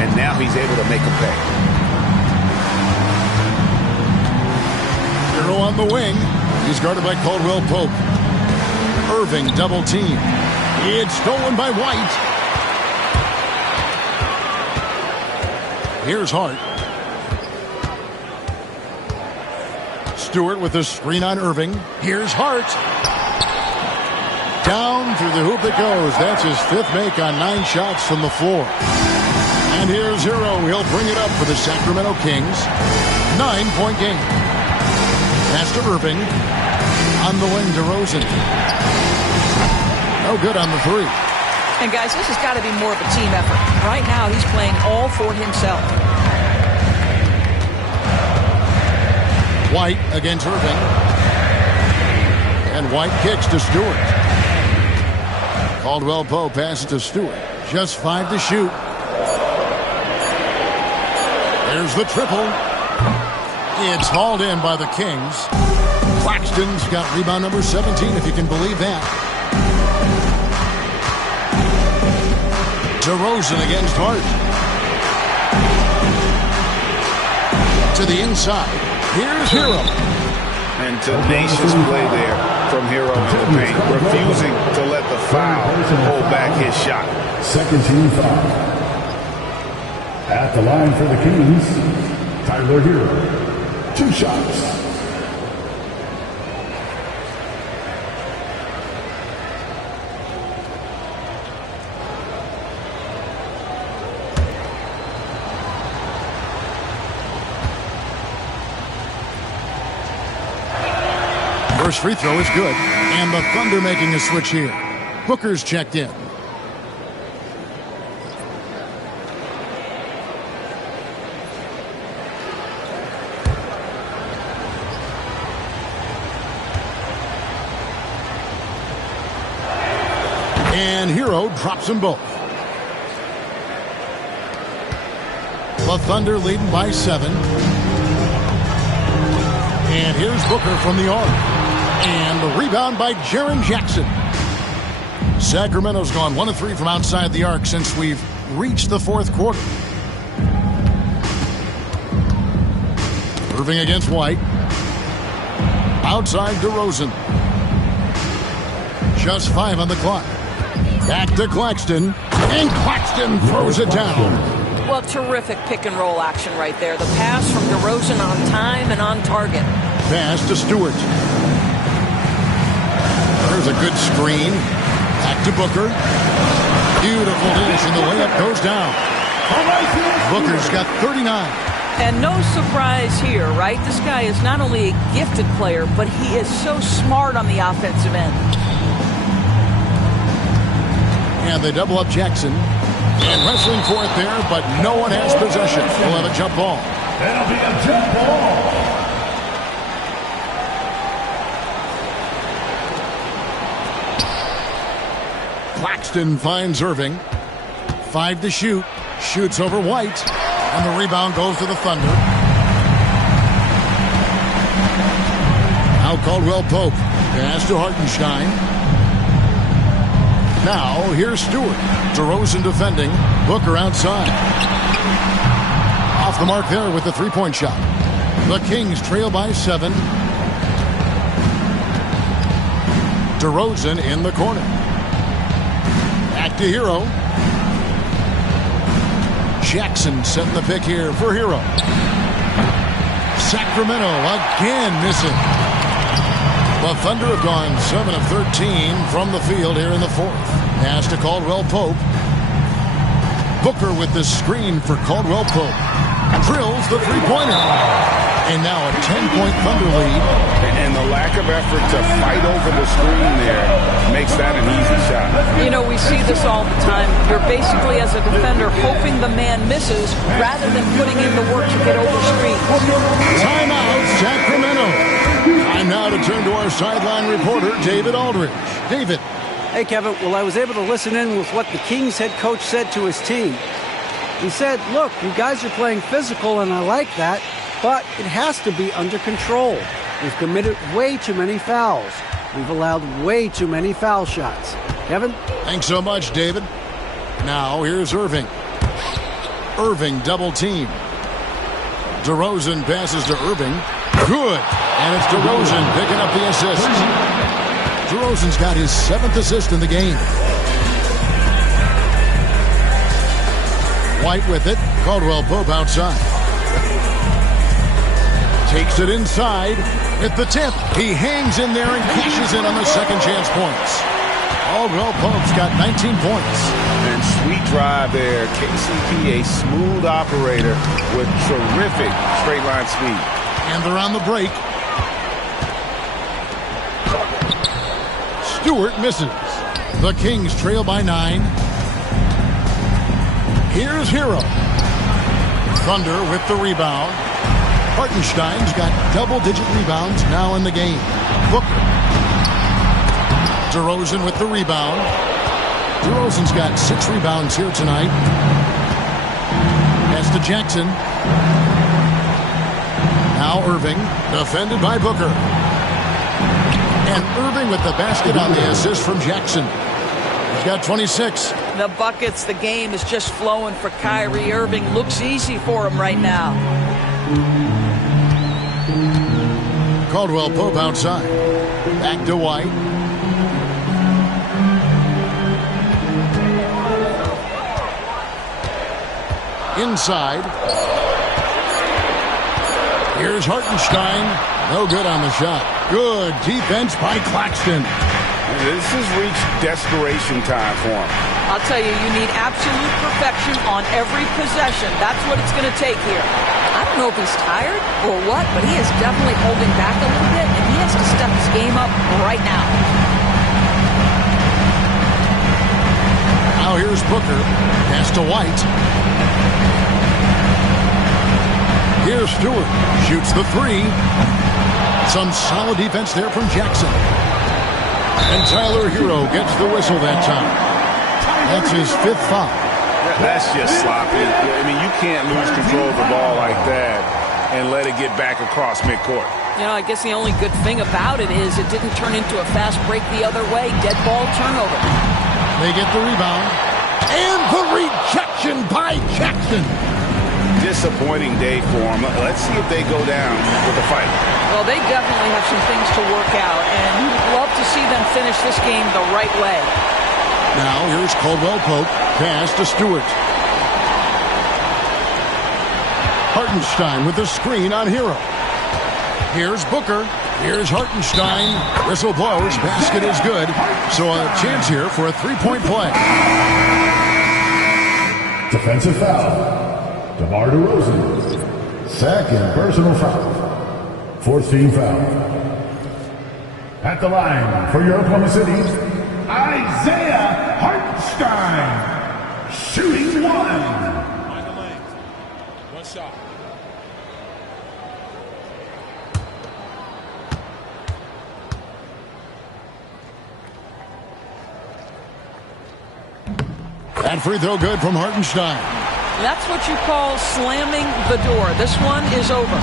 and now he's able to make a pay. Hero on the wing. He's guarded by Caldwell Pope. Irving double team. It's stolen by White. Here's Hart. Stewart with a screen on Irving. Here's Hart. Down through the hoop it goes. That's his 5th make on 9 shots from the floor. And here's Hero. He'll bring it up for the Sacramento Kings. 9-point game. Pass to Irving. On the wing, DeRozan. No good on the 3. And guys, this has got to be more of a team effort. Right now, he's playing all for himself. White against Irving. And White kicks to Stewart. Caldwell Pope passes to Stewart. Just 5 to shoot. There's the triple. It's hauled in by the Kings. Claxton's got rebound number 17, if you can believe that. DeRozan against Hart. To the inside. Here's Hero. And tenacious play there from Hero in the paint, refusing to let the foul hold back his shot. Second team foul. At the line for the Kings, Tyler Hero. 2 shots. First free throw is good. And the Thunder making a switch here. Booker's checked in. And Hero drops them both. The Thunder leading by 7. And here's Booker from the arc. And the rebound by Jaren Jackson. Sacramento's gone 1 of 3 from outside the arc since we've reached the fourth quarter. Irving against White. Outside DeRozan. Just 5 on the clock. Back to Claxton. And Claxton throws it down. Well, terrific pick and roll action right there. The pass from DeRozan on time and on target. Pass to Stewart. There's a good screen. Back to Booker. Beautiful dish, and the layup goes down. Booker's got 39. And no surprise here, right? This guy is not only a gifted player, but he is so smart on the offensive end. And they double up Jackson. And wrestling for it there, but no one has possession. We'll have a jump ball. That'll be a jump ball. Claxton finds Irving. 5 to shoot. Shoots over White. And the rebound goes to the Thunder. Now Caldwell Pope. Pass to Hartenstein. Now here's Stewart. DeRozan defending. Booker outside. Off the mark there with the three-point shot. The Kings trail by 7. DeRozan in the corner. Back to Hero. Jackson setting the pick here for Hero. Sacramento again missing. The Thunder have gone 7 of 13 from the field here in the fourth. Pass to Caldwell Pope. Booker with the screen for Caldwell Pope. Drills the three-pointer. And now a 10-point Thunder lead. And the lack of effort to fight over the screen there makes that an easy shot. You know, we see this all the time. You're basically, as a defender, hoping the man misses rather than putting in the work to get over screens. Timeout, Sacramento. Time now to turn to our sideline reporter, David Aldridge. David. Hey, Kevin. Well, I was able to listen in with what the Kings head coach said to his team. He said, look, you guys are playing physical, and I like that, but it has to be under control. We've committed way too many fouls. We've allowed way too many foul shots. Kevin? Thanks so much, David. Now, here's Irving. Irving double team. DeRozan passes to Irving. Good. And it's DeRozan picking up the assist. DeRozan's got his 7th assist in the game. White with it. Caldwell Pope outside. Takes it inside. At the tip, he hangs in there and cashes in on the second chance points. Caldwell Pope's got 19 points. And sweet drive there. KCP, a smooth operator with terrific straight line speed. And they're on the break. Stewart misses. The Kings trail by 9. Here's Hero. Thunder with the rebound. Hartenstein's got double-digit rebounds now in the game. Booker. DeRozan with the rebound. DeRozan's got 6 rebounds here tonight. Pass to Jackson. Now Irving, defended by Booker. And Irving with the basket on the assist from Jackson. He's got 26. The buckets, the game is just flowing for Kyrie Irving. Looks easy for him right now. Caldwell Pope outside. Back to White. Inside. Here's Hartenstein. No good on the shot. Good defense by Claxton. This has reached desperation time for him. I'll tell you, you need absolute perfection on every possession. That's what it's going to take here. I don't know if he's tired or what, but he is definitely holding back a little bit, and he has to step his game up right now. Now here's Booker. Pass to White. Here's Stewart. Shoots the 3. Some solid defense there from Jackson. And Tyler Hero gets the whistle that time. That's his 5th foul. That's just sloppy. I mean, you can't lose control of the ball like that and let it get back across midcourt. You know, I guess the only good thing about it is it didn't turn into a fast break the other way. Dead ball turnover. They get the rebound. And the rejection by Jackson. Disappointing day for them. Let's see if they go down with a fight. Well, they definitely have some things to work out, and you'd love to see them finish this game the right way. Now here's Caldwell Pope. Pass to Stewart. Hartenstein with the screen on Hero. Here's Booker. Here's Hartenstein. Whistle blows. Basket is good. So a chance here for a 3-point play. Defensive foul. DeMar DeRozan. Second personal foul. Fourth team foul. At the line for your Oklahoma City, Isaiah Hartenstein. Shooting one. Behind the lane. One shot. That free throw good from Hartenstein. That's what you call slamming the door. This one is over.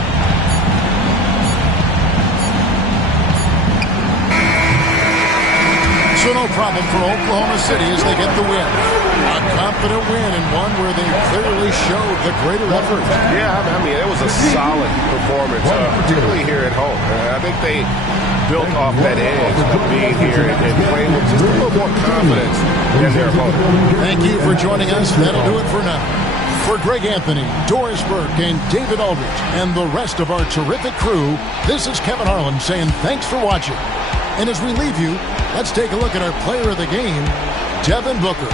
So no problem for Oklahoma City as they get the win. A confident win and one where they clearly showed the greater effort. Yeah, I mean, it was a solid performance, particularly here at home. I think they built off that edge of being here and playing with just a little more confidence in their opponent. Thank you for joining us. That'll do it for now. For Greg Anthony, Doris Burke, and David Aldridge, and the rest of our terrific crew, this is Kevin Harlan saying thanks for watching. And as we leave you, let's take a look at our player of the game, Devin Booker.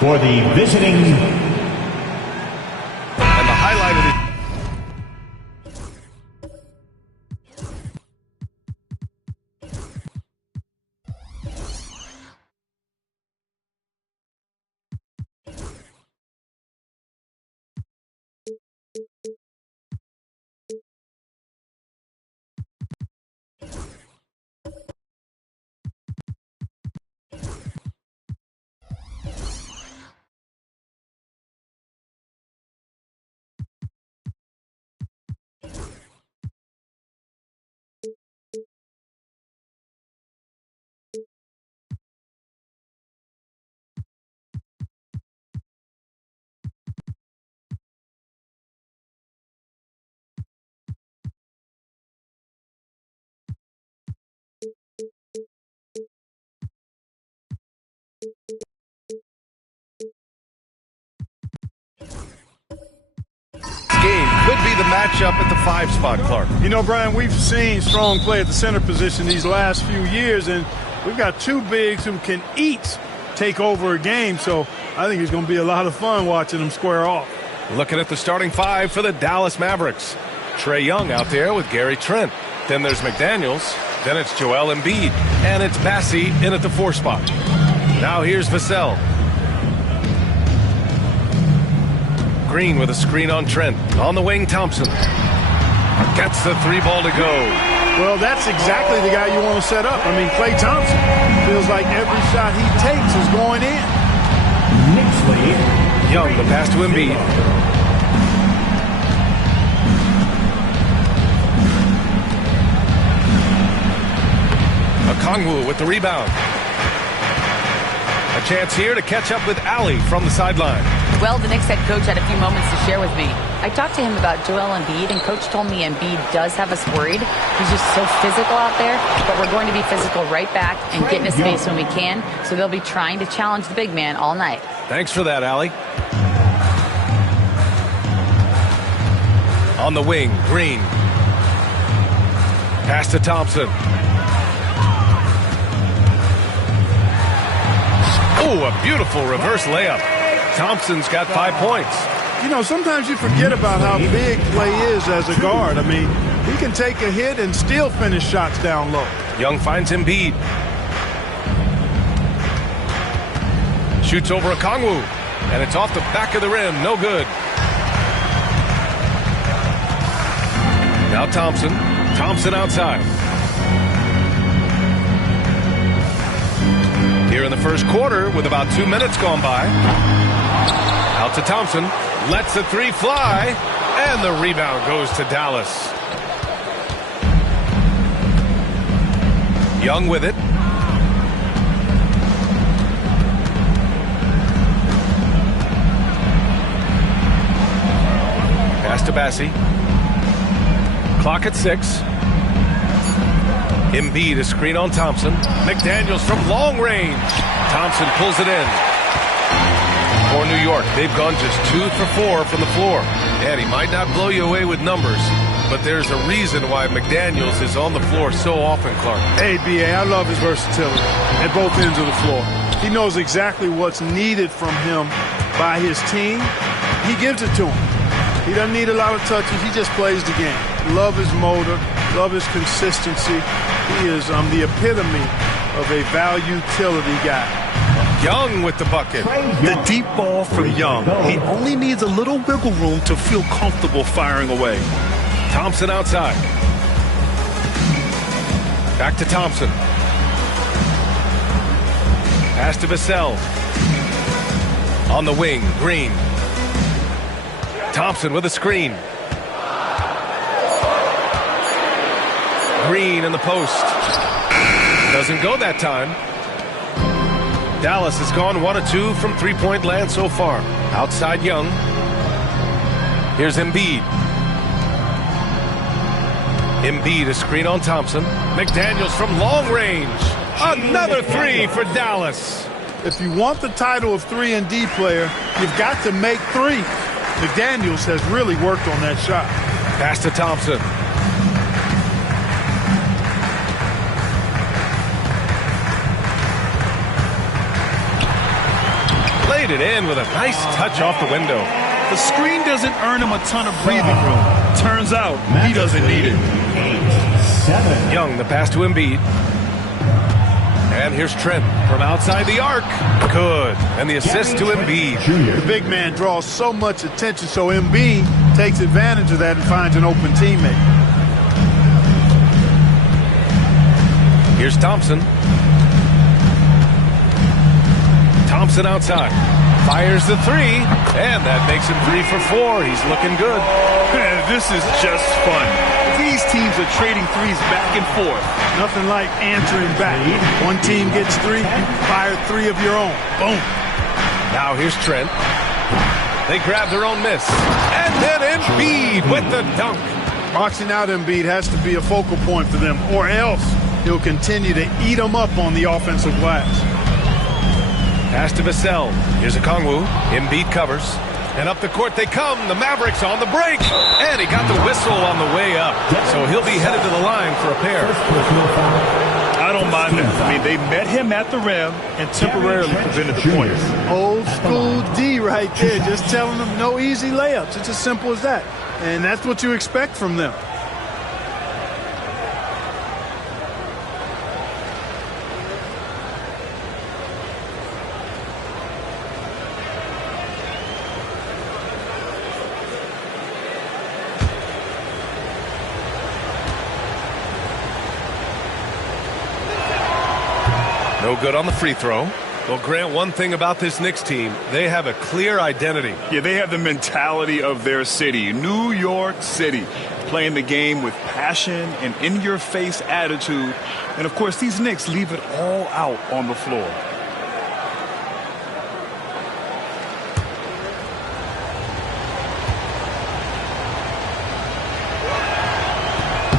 For the visiting. And the highlight of the game could be the matchup at the 5 spot, Clark. You know, Brian, we've seen strong play at the center position these last few years, and we've got two bigs who can each take over a game, so I think it's going to be a lot of fun watching them square off. Looking at the starting 5 for the Dallas Mavericks. Trae Young out there with Gary Trent. Then there's McDaniels. Then it's Joel Embiid. And it's Bassey in at the 4 spot. Now here's Vassell. Green with a screen on Trent. On the wing, Thompson. Gets the 3 ball to go. Well, that's exactly the guy you want to set up. I mean, Klay Thompson feels like every shot he takes is going in. Young, the pass to Embiid. Okongwu with the rebound. A chance here to catch up with Allie from the sideline. Well, the Knicks head coach had a few moments to share with me. I talked to him about Joel Embiid, and coach told me Embiid does have us worried. He's just so physical out there, but we're going to be physical right back and get in his face when we can, so they'll be trying to challenge the big man all night. Thanks for that, Allie. On the wing, Green. Pass to Thompson. Oh, a beautiful reverse layup. Thompson's got 5 points. You know, sometimes you forget about how big Klay is as a guard. I mean, he can take a hit and still finish shots down low. Young finds Embiid. Shoots over Okongwu. And it's off the back of the rim. No good. Now Thompson. Thompson outside. Here in the first quarter with about 2 minutes gone by. Out to Thompson. Lets the 3 fly. And the rebound goes to Dallas. Young with it. Pass to Bassi. Clock at 6. Embiid, a screen on Thompson. McDaniels from long range. Thompson pulls it in. For New York, they've gone just 2 for 4 from the floor. And he might not blow you away with numbers, but there's a reason why McDaniels is on the floor so often, Clark. Hey, B.A., I love his versatility at both ends of the floor. He knows exactly what's needed from him by his team. He gives it to him. He doesn't need a lot of touches. He just plays the game. Love his motor. Love his consistency. He is the epitome of a value-utility guy. Young with the bucket. The deep ball from Young. He only needs a little wiggle room to feel comfortable firing away. Thompson outside. Back to Thompson. Pass to Vassell. On the wing, Green. Thompson with a screen. Green in the post. Doesn't go that time. Dallas has gone 1 of 2 from three-point land so far. Outside Young. Here's Embiid. Embiid, a screen on Thompson. McDaniels from long range. Another 3 for Dallas. If you want the title of 3-and-D player, you've got to make 3. McDaniels has really worked on that shot. Pass to Thompson. Laid it in with a nice touch off the window. The screen doesn't earn him a ton of breathing room. Turns out, he doesn't need it. 8, 7. Young, the pass to Embiid. And here's Trent from outside the arc. Good. And the assist to Embiid. The big man draws so much attention, so Embiid takes advantage of that and finds an open teammate. Here's Thompson. Thompson outside. Fires the 3, and that makes him 3 for 4. He's looking good. This is just fun. These teams are trading threes back and forth. Nothing like answering back. One team gets 3, you fire 3 of your own. Boom. Now here's Trent. They grab their own miss. And then Embiid with the dunk. Boxing out Embiid has to be a focal point for them, or else he'll continue to eat them up on the offensive glass. Pass to Vassell. Here's Okongwu. Embiid covers. And up the court they come. The Mavericks on the break. And he got the whistle on the way up. So he'll be headed to the line for a pair. I don't mind that. I mean, they met him at the rim and temporarily prevented the points. Old school D right there. Just telling them no easy layups. It's as simple as that. And that's what you expect from them. No good on the free throw. Well, Grant, one thing about this Knicks team, they have a clear identity. Yeah, they have the mentality of their city, New York City, playing the game with passion and in-your-face attitude. And, of course, these Knicks leave it all out on the floor.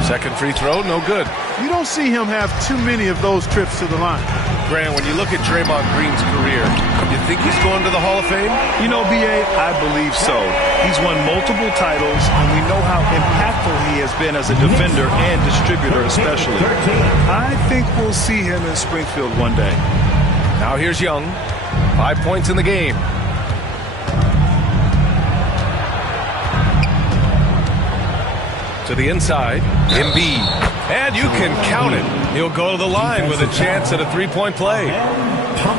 Second free throw, no good. You don't see him have too many of those trips to the line. Grant, when you look at Draymond Green's career, you think he's going to the Hall of Fame? You know, B.A., I believe so. He's won multiple titles, and we know how impactful he has been as a defender and distributor especially. I think we'll see him in Springfield one day. Now here's Young. 5 points in the game. To the inside, Embiid. And you can count it. He'll go to the line with a chance at a three-point play.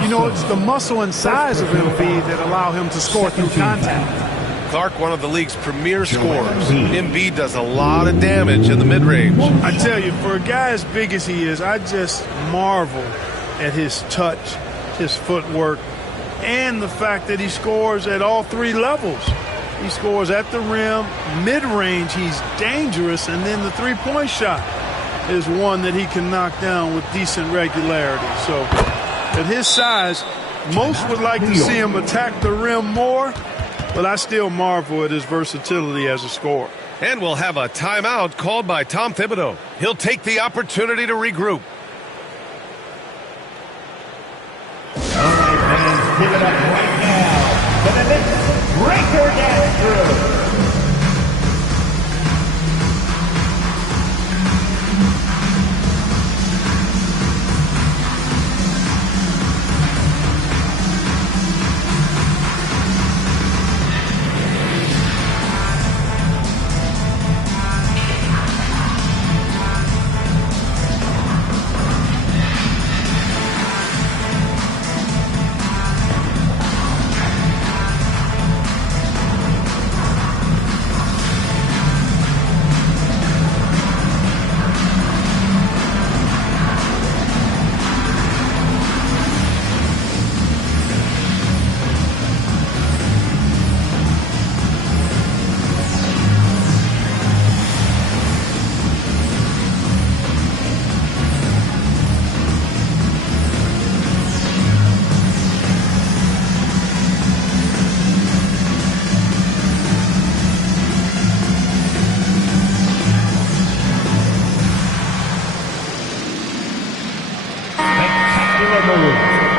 You know, it's the muscle and size of Embiid that allow him to score through contact. Clark, one of the league's premier scorers. Embiid does a lot of damage in the mid-range. I tell you, for a guy as big as he is, I just marvel at his touch, his footwork, and the fact that he scores at all 3 levels. He scores at the rim, mid-range, he's dangerous, and then the three-point shot is one that he can knock down with decent regularity. So at his size, most would like to see him attack the rim more, but I still marvel at his versatility as a scorer. And we'll have a timeout called by Tom Thibodeau. He'll take the opportunity to regroup. All right, fans, give it up right now for the Knicks breaker dance crew.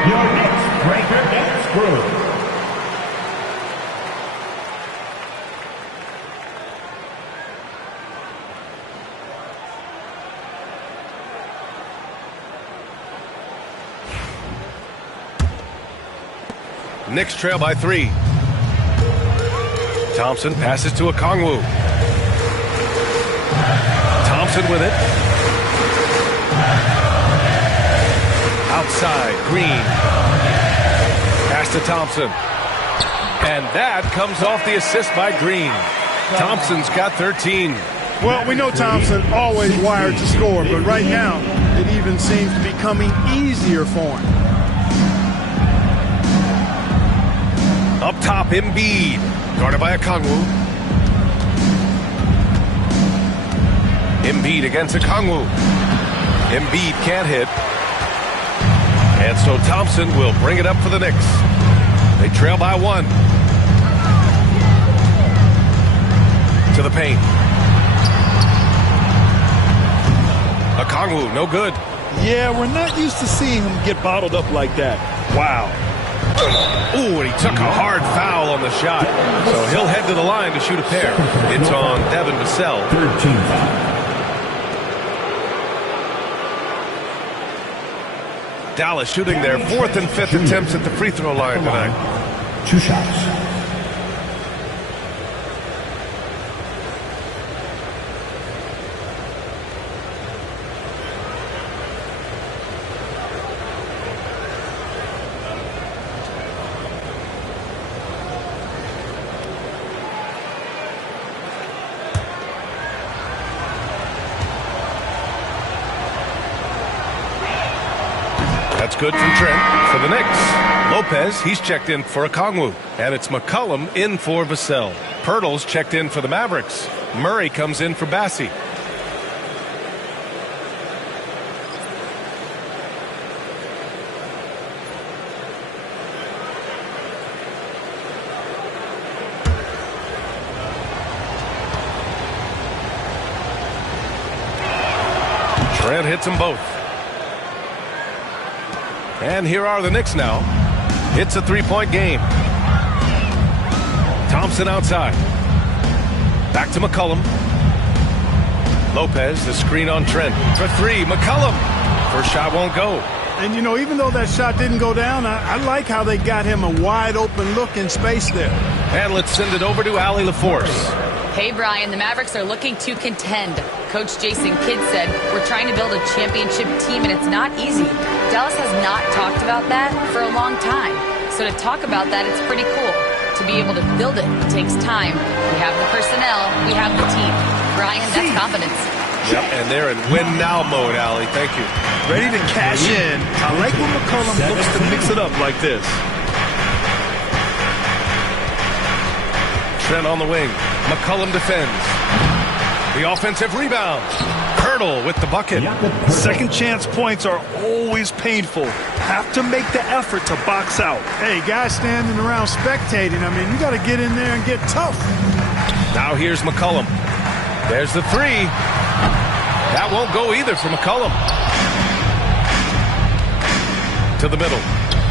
Your next breaker dance crew. Knicks trail by 3. Thompson passes to Okongwu. Thompson with it. Outside, Green. Pass to Thompson. And that comes off the assist by Green. Thompson's got 13. Well, we know Thompson always wired to score, but right now it even seems to be coming easier for him. Up top, Embiid. Guarded by Okongwu. Embiid against Okongwu. Embiid can't hit. And so Thompson will bring it up for the Knicks. They trail by 1. To the paint. Okongwu, no good. Yeah, we're not used to seeing him get bottled up like that. Wow. Ooh, and he took a hard foul on the shot. So he'll head to the line to shoot a pair. It's on Devin Vassell. 13 foul. Dallas shooting their 4th and 5th attempts at the free throw line tonight. 2 shots. That's good from Trent for the Knicks. Lopez, he's checked in for Okongwu. And it's McCollum in for Vassell. Pirtle's checked in for the Mavericks. Murray comes in for Bassie. Trent hits them both. And here are the Knicks now. It's a 3-point game. Thompson outside. Back to McCollum. Lopez, the screen on Trent. For 3, McCollum. First shot won't go. And, you know, even though that shot didn't go down, I like how they got him a wide-open look in space there. And let's send it over to Allie LaForce. Hey, Brian, the Mavericks are looking to contend. Coach Jason Kidd said, we're trying to build a championship team, and it's not easy. Dallas has not talked about that for a long time. So to talk about that, it's pretty cool. To be able to build it takes time. We have the personnel. We have the team. Brian, that's confidence. Yep, and they're in win-now mode, Allie. Thank you. Ready to cash in. I like when McCollum looks to mix it up like this. Trent on the wing. McCollum defends. The offensive rebound. Pirtle with the bucket. Second chance points are always painful. Have to make the effort to box out. Hey, guys standing around spectating, I mean, you got to get in there and get tough. Now here's McCollum. There's the three. That won't go either for McCollum. To the middle.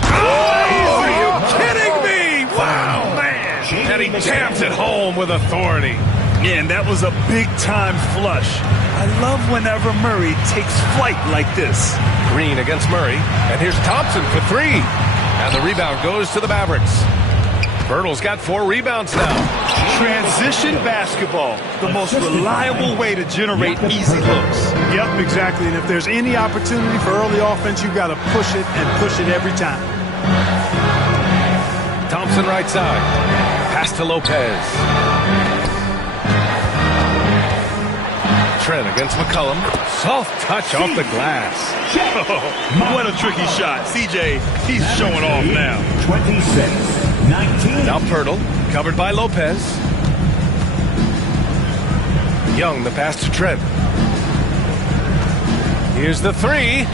Oh, are you kidding me? Wow, man. And he jams it home with authority. Yeah, and that was a big-time flush. I love whenever Murray takes flight like this. Green against Murray. And here's Thompson for three. And the rebound goes to the Mavericks. Pirtle's got 4 rebounds now. Transition basketball, the most reliable way to generate easy looks. Yep, exactly. And if there's any opportunity for early offense, you've got to push it and push it every time. Thompson right side. Pass to Lopez. Trent against McCollum. Soft touch off the glass. Oh, what a tricky shot. CJ, he's showing off now. 26-19. Now Pirtle, covered by Lopez. Young, the pass to Trent. Here's the three.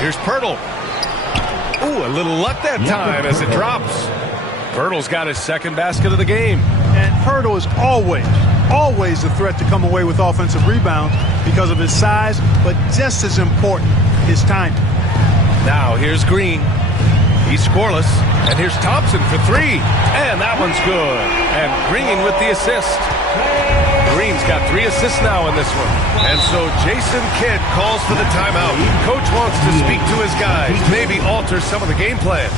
Here's Pirtle. Ooh, a little luck that time as it drops. Pirtle's got his second basket of the game. And Pirtle is always a threat to come away with offensive rebounds because of his size, but just as important, his timing. Now here's Green. He's scoreless. And here's Thompson for three. And that one's good. And Green with the assist. Green's got 3 assists now in this one. And so Jason Kidd calls for the timeout. Coach wants to speak to his guys, maybe alter some of the game plan.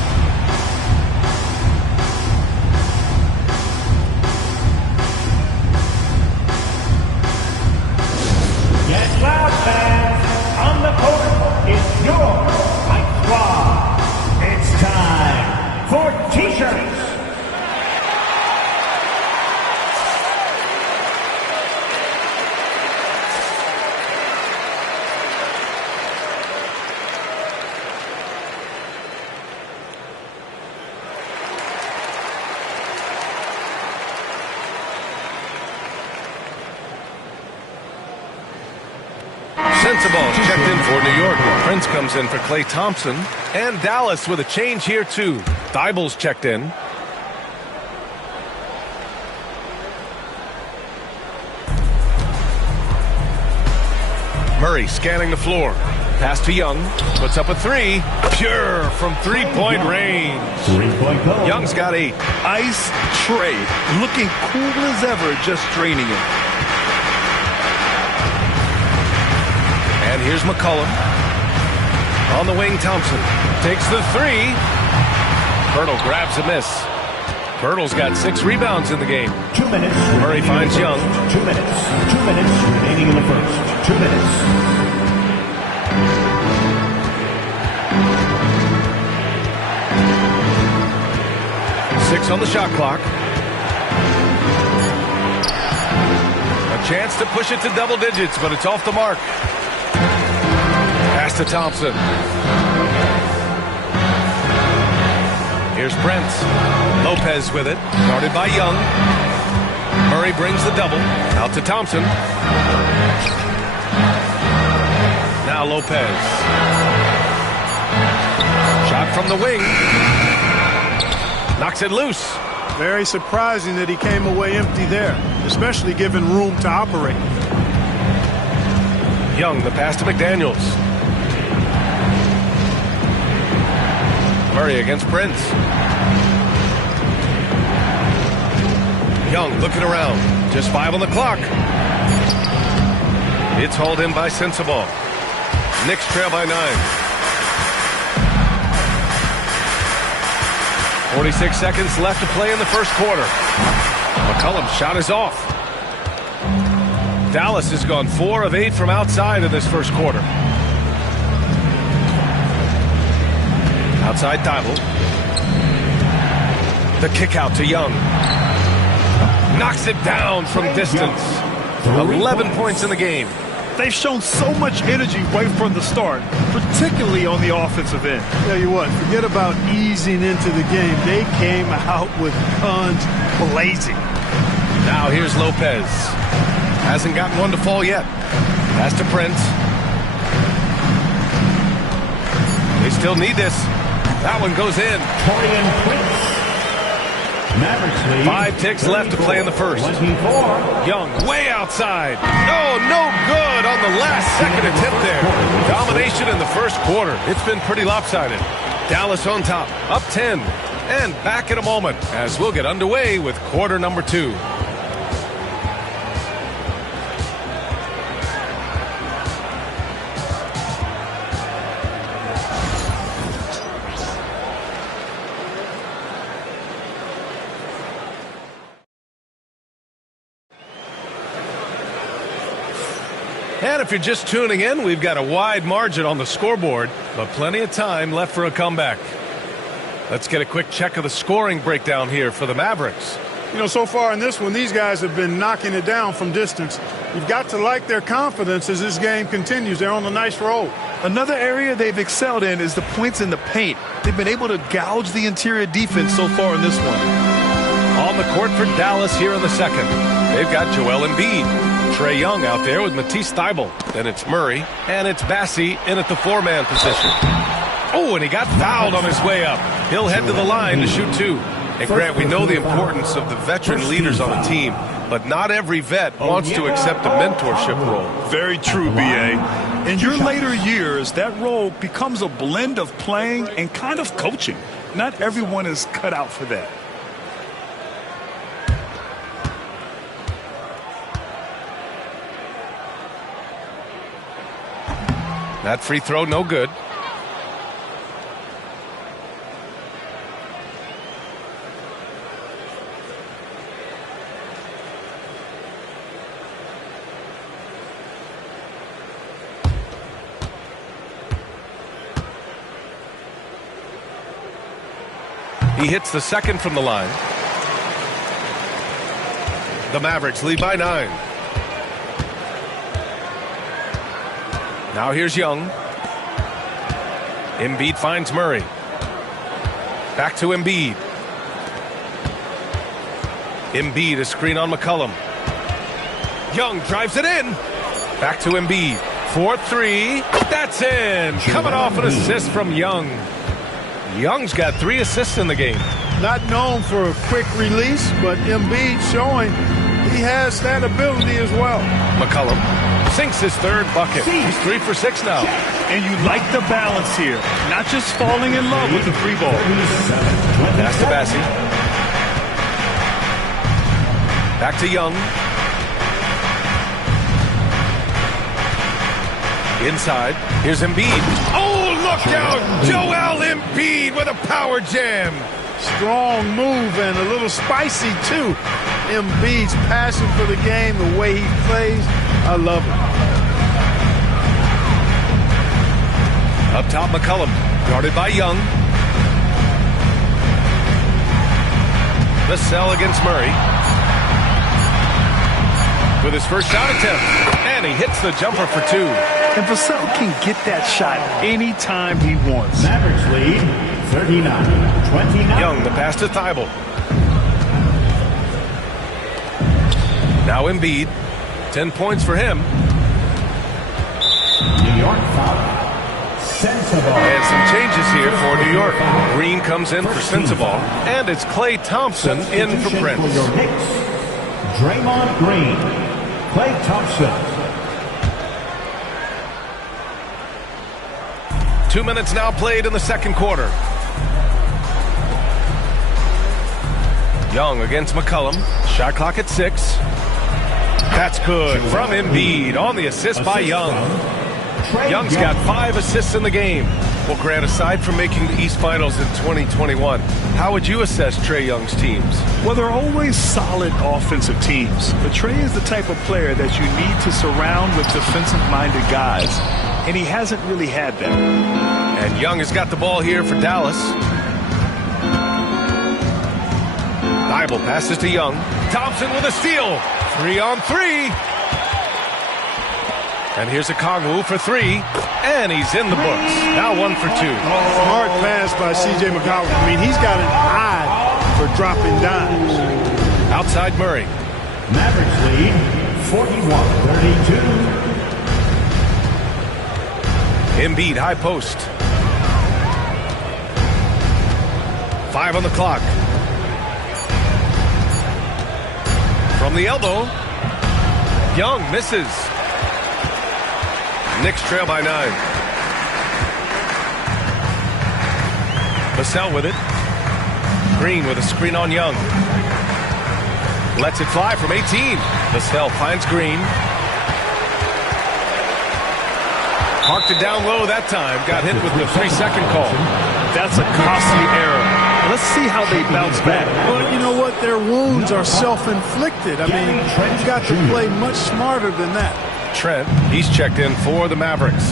Get loud, fans. On the court is your Hype Squad. It's time for T-shirts. Sensaball's checked in for New York. Prince comes in for Klay Thompson. And Dallas with a change here, too. Thibel's checked in. Murray scanning the floor. Pass to Young. Puts up a three. Pure from three-point range. Young's got 8. Ice tray. Looking cool as ever, just draining it. And here's McCollum. On the wing, Thompson takes the three. Pirtle grabs a miss. Pirtle's got 6 rebounds in the game. 2 minutes. Murray finds Young. 2 minutes. 2 minutes remaining in the first. 2 minutes. Six on the shot clock. A chance to push it to double digits, but it's off the mark. Pass to Thompson. Here's Brent. Lopez with it. Guarded by Young. Murray brings the double. Out to Thompson. Now Lopez. Shot from the wing. Knocks it loose. Very surprising that he came away empty there, especially given room to operate. Young, the pass to McDaniels. Murray against Prince. Young looking around. Just 5 on the clock. It's hauled in by Sensabaugh. Knicks trail by 9. 46 seconds left to play in the first quarter. McCollum's shot is off. Dallas has gone 4 of 8 from outside in this first quarter. Outside Thibault. The kick out to Young. Knocks it down from distance. 11 points in the game. They've shown so much energy right from the start, particularly on the offensive end. Tell you what, forget about easing into the game. They came out with guns blazing. Now here's Lopez. Hasn't gotten one to fall yet. Pass to Prince. They still need this. That one goes in. Torian Prince. Mavericks lead. 5 ticks left to play in the first. 24. Young way outside. Oh, no good on the last second attempt there. Domination in the first quarter. It's been pretty lopsided. Dallas on top, up 10. And back in a moment as we'll get underway with quarter number 2. And if you're just tuning in, we've got a wide margin on the scoreboard, but plenty of time left for a comeback. Let's get a quick check of the scoring breakdown here for the Mavericks. You know, so far in this one, these guys have been knocking it down from distance. You've got to like their confidence as this game continues. They're on a nice roll. Another area they've excelled in is the points in the paint. They've been able to gouge the interior defense so far in this one. On the court for Dallas here in the second. They've got Joel Embiid. Trae Young out there with Matisse Thybulle. Then it's Murray, and it's Bassey in at the 4-man position. Oh, and he got fouled on his way up. He'll head to the line to shoot 2. And Grant, we know the importance of the veteran leaders on a team, but not every vet wants to accept a mentorship role. Very true, B.A. In your later years, that role becomes a blend of playing and kind of coaching. Not everyone is cut out for that. That free throw, no good. He hits the second from the line. The Mavericks lead by 9. Now here's Young. Embiid finds Murray. Back to Embiid. Embiid, a screen on McCollum. Young drives it in. Back to Embiid. 4-3. That's in. Coming off an assist from Young. Young's got 3 assists in the game. Not known for a quick release, but Embiid showing he has that ability as well. McCollum sinks his 3rd bucket. He's 3 for 6 now. And you like the balance here. Not just falling in love with the free ball. Pass to Bassey. Back to Young. Inside. Here's Embiid. Oh, look out! Joel Embiid with a power jam. Strong move and a little spicy, too. Embiid's passion for the game, the way he plays, I love it. Up top, McCollum, guarded by Young. Vassell against Murray. With his first shot attempt. And he hits the jumper for 2. And Vassell can get that shot anytime he wants. Mavericks lead 39-29. Young, the pass to Thybulle. Now Embiid. 10 points for him. New York foul. Sensabaugh. And some changes here for New York. Green comes in for Sensabaugh. And it's Klay Thompson in for Prince. For your Knicks, Draymond Green. Klay Thompson. 2 minutes now played in the second quarter. Young against McCollum. Shot clock at 6. That's good from Embiid on the assist by Young. Young's got 5 assists in the game. Well, Grant, aside from making the East Finals in 2021, how would you assess Trae Young's teams? Well, they're always solid offensive teams. But Trae is the type of player that you need to surround with defensive-minded guys. And he hasn't really had that. And Young has got the ball here for Dallas. Thybulle passes to Young. Thompson with a steal. 3-on-3. And here's a Kongwu for 3. And he's in the books. Now 1 for 2. Smart pass by C.J. McCollum. I mean, he's got an eye for dropping dimes. Outside Murray. Mavericks lead 41-32. Embiid, high post. 5 on the clock. From the elbow. Young misses. Knicks trail by 9. Vassell with it. Green with a screen on Young. Lets it fly from 18. Vassell finds Green. Parked it down low that time. Got hit with the 3-second call. That's a costly error. Let's see how they bounce back. Well, you know what? Their wounds are self-inflicted. I mean, you've got to play much smarter than that. Trent, he's checked in for the Mavericks.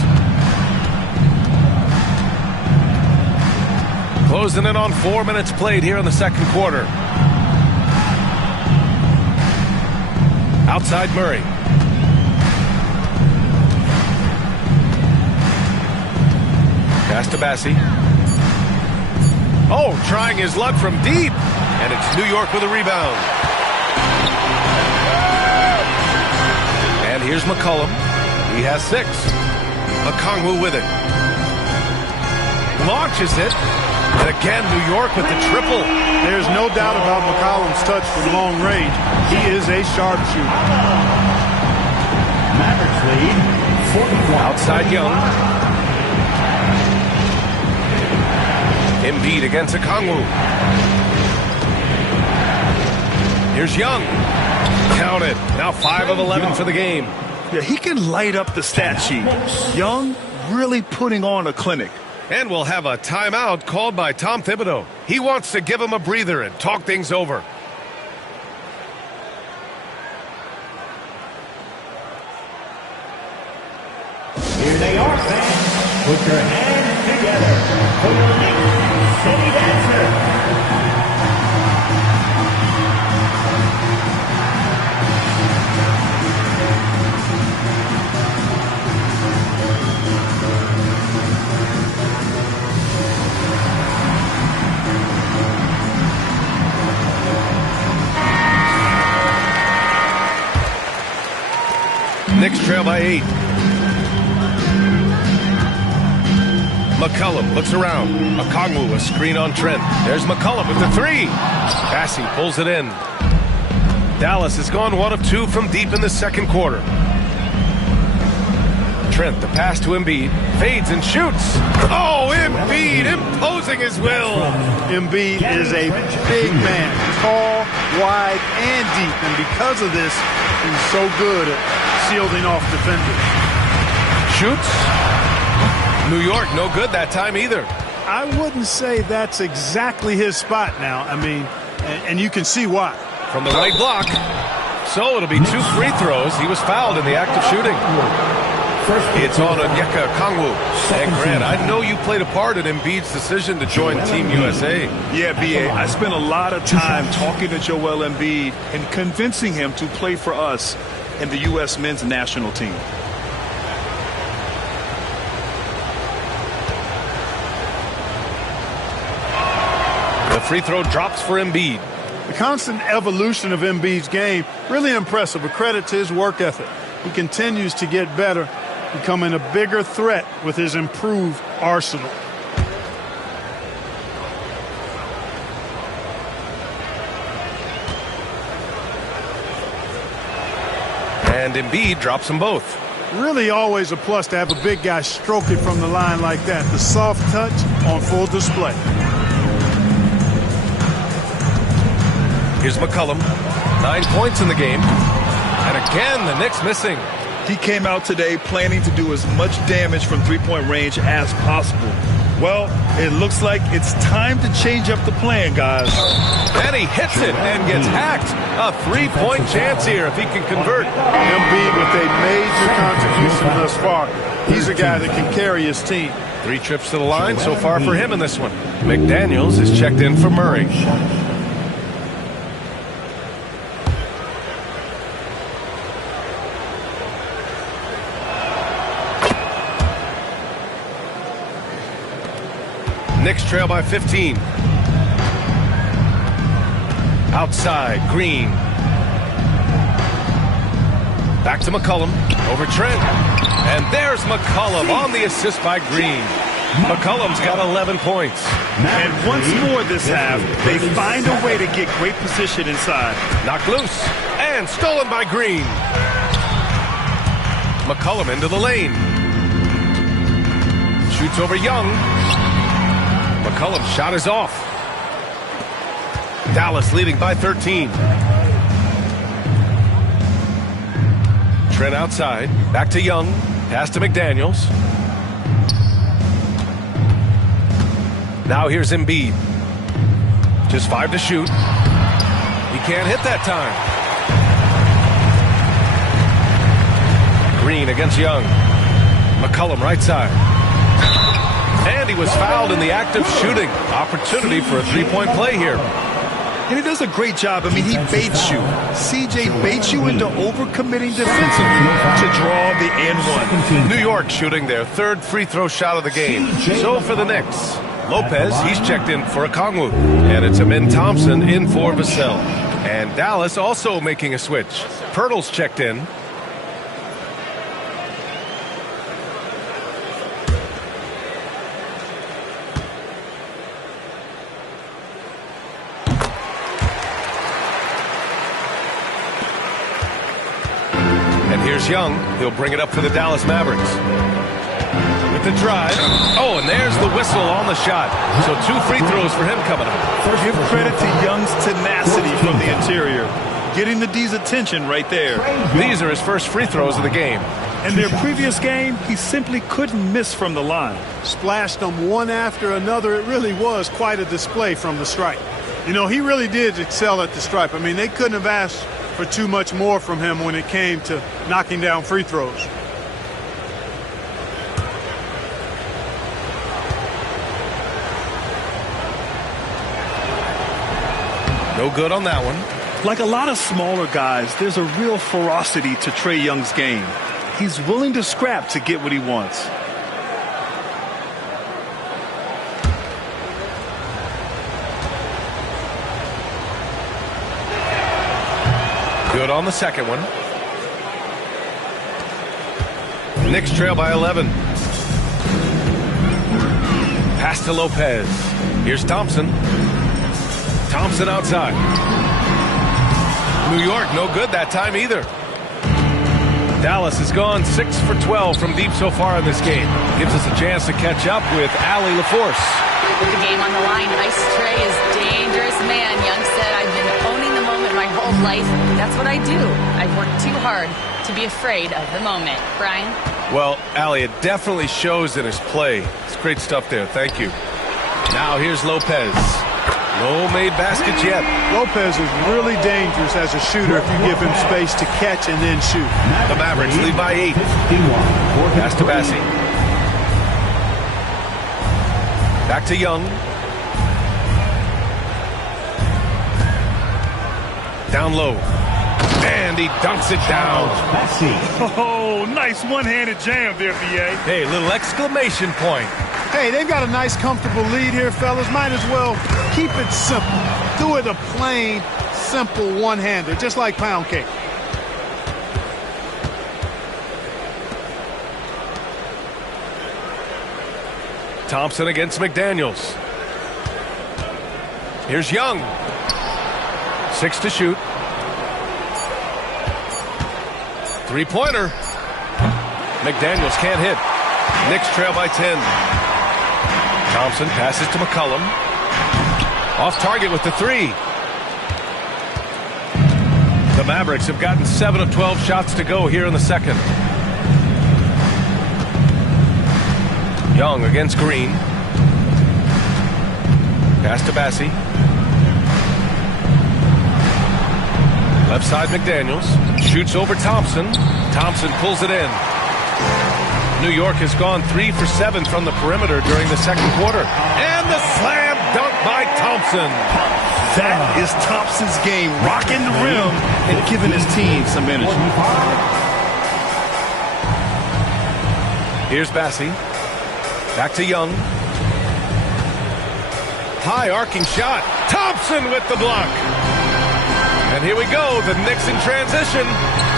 Closing in on 4 minutes played here in the second quarter. Outside Murray. Pass to Bassi. Oh, trying his luck from deep. And it's New York with a rebound. And here's McCollum. He has 6. Okongwu with it. Launches it. And again, New York with the triple. There's no doubt about McCollum's touch from long range. He is a sharpshooter. Mavericks lead 41. Outside Young. Embiid against Okongwu. Here's Young. Count it. Now 5 of 11 for the game. Yeah, he can light up the stat sheet. Young really putting on a clinic. And we'll have a timeout called by Tom Thibodeau. He wants to give him a breather and talk things over. Here they are, fans. Put your hands together for your Knicks City Dancer. Knicks trail by 8. McCollum looks around. Okongwu, a screen on Trent. There's McCollum with the 3. Bassi pulls it in. Dallas has gone 1 of 2 from deep in the second quarter. Trent, the pass to Embiid. Fades and shoots. Oh, Embiid imposing his will. Embiid is a big man. Tall, wide, and deep. And because of this, he's so good at shielding off defenders. Shoots. New York, no good that time either. I wouldn't say that's exactly his spot now. I mean, and you can see why. From the right block. So it'll be 2 free throws. He was fouled in the act of shooting. It's on Onyeka Okongwu. And Grant, I know you played a part in Embiid's decision to join Team USA. Yeah, B.A., I spent a lot of time talking to Joel Embiid and convincing him to play for us in the U.S. men's national team. The free throw drops for Embiid. The constant evolution of Embiid's game, really impressive. A credit to his work ethic. He continues to get better, becoming a bigger threat with his improved arsenal. And Embiid drops them both. Really always a plus to have a big guy stroke it from the line like that. The soft touch on full display. Here's McCollum. 9 points in the game. And again, the Knicks missing. He came out today planning to do as much damage from three-point range as possible. Well, it looks like it's time to change up the plan, guys. And he hits it and gets hacked. A 3-point chance here if he can convert. Embiid with a major contribution thus far. He's a guy that can carry his team. 3 trips to the line so far for him in this one. McDaniels is checked in for Murray. Knicks trail by 15. Outside, Green. Back to McCollum. Over Trent. And there's McCollum on the assist by Green. McCollum's got 11 points. And once more this half, they find a way to get great position inside. Knocked loose. And stolen by Green. McCollum into the lane. Shoots over Young. McCollum's shot is off. Dallas leading by 13. Trent outside. Back to Young. Pass to McDaniels. Now here's Embiid. Just 5 to shoot. He can't hit that time. Green against Young. McCollum right side. And he was fouled in the act of shooting. Opportunity for a three-point play here. And he does a great job. I mean, he baits you. CJ baits you into overcommitting defensively to draw the and one. New York shooting their third free throw shot of the game. So for the Knicks, Lopez, he's checked in for Okongwu. And it's Amin Thompson in for Vassell. And Dallas also making a switch. Pirtle's checked in. Here's Young. He'll bring it up for the Dallas Mavericks. With the drive. Oh, and there's the whistle on the shot. So 2 free throws for him coming up. Give credit to Young's tenacity from the interior. Getting the D's attention right there. These are his first free throws of the game. In their previous game, he simply couldn't miss from the line. Splashed them one after another. It really was quite a display from the stripe. You know, he really did excel at the stripe. I mean, they couldn't have asked for too much more from him when it came to knocking down free throws. No good on that one. Like a lot of smaller guys, there's a real ferocity to Trae Young's game. He's willing to scrap to get what he wants. Good on the second one. Knicks trail by 11. Pass to Lopez. Here's Thompson. Thompson outside. New York no good that time either. Dallas has gone 6 for 12 from deep so far in this game. Gives us a chance to catch up with Allie LaForce. With the game on the line, Ice Trae is dangerous man. Young said, I've been owning the moment my whole life. That's what I do. I've worked too hard to be afraid of the moment. Brian? Well, Allie, it definitely shows in his play. It's great stuff there. Thank you. Now here's Lopez. No made baskets yet. Lopez is really dangerous as a shooter if you give him space to catch and then shoot. The Mavericks lead by 8. Pass to Bassi. Back to Young. Down low. And he dunks it down. Oh, nice one-handed jam there, B.A. Hey, little exclamation point. Hey, they've got a nice, comfortable lead here, fellas. Might as well keep it simple. Do it a plain, simple one-hander, just like pound cake. Thompson against McDaniels. Here's Young. 6 to shoot. Three-pointer. McDaniels can't hit. Knicks trail by 10. Thompson passes to McCollum. Off target with the 3. The Mavericks have gotten 7 of 12 shots to go here in the second. Young against Green. Pass to Bassi. Left side McDaniels. Shoots over Thompson. Thompson pulls it in. New York has gone 3 for 7 from the perimeter during the second quarter. And the slam dunk by Thompson. That is Thompson's game, rocking the rim and giving his team some energy. Here's Bassi. Back to Young. High arcing shot. Thompson with the block. And here we go, the Knicks in transition.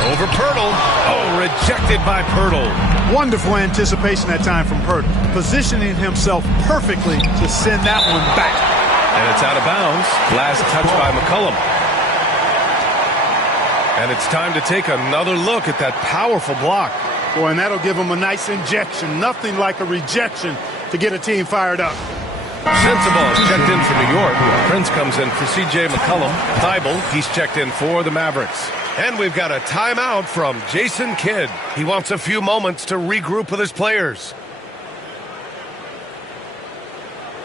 Over Pirtle. Oh, rejected by Pirtle. Wonderful anticipation that time from Pirtle, positioning himself perfectly to send that one back. And it's out of bounds. Last touch by McCollum. And it's time to take another look at that powerful block. Boy, and that'll give him a nice injection. Nothing like a rejection to get a team fired up. Sensabaugh is checked in for New York. Prince comes in for C.J. McCollum. Thybulle, he's checked in for the Mavericks. And we've got a timeout from Jason Kidd. He wants a few moments to regroup with his players.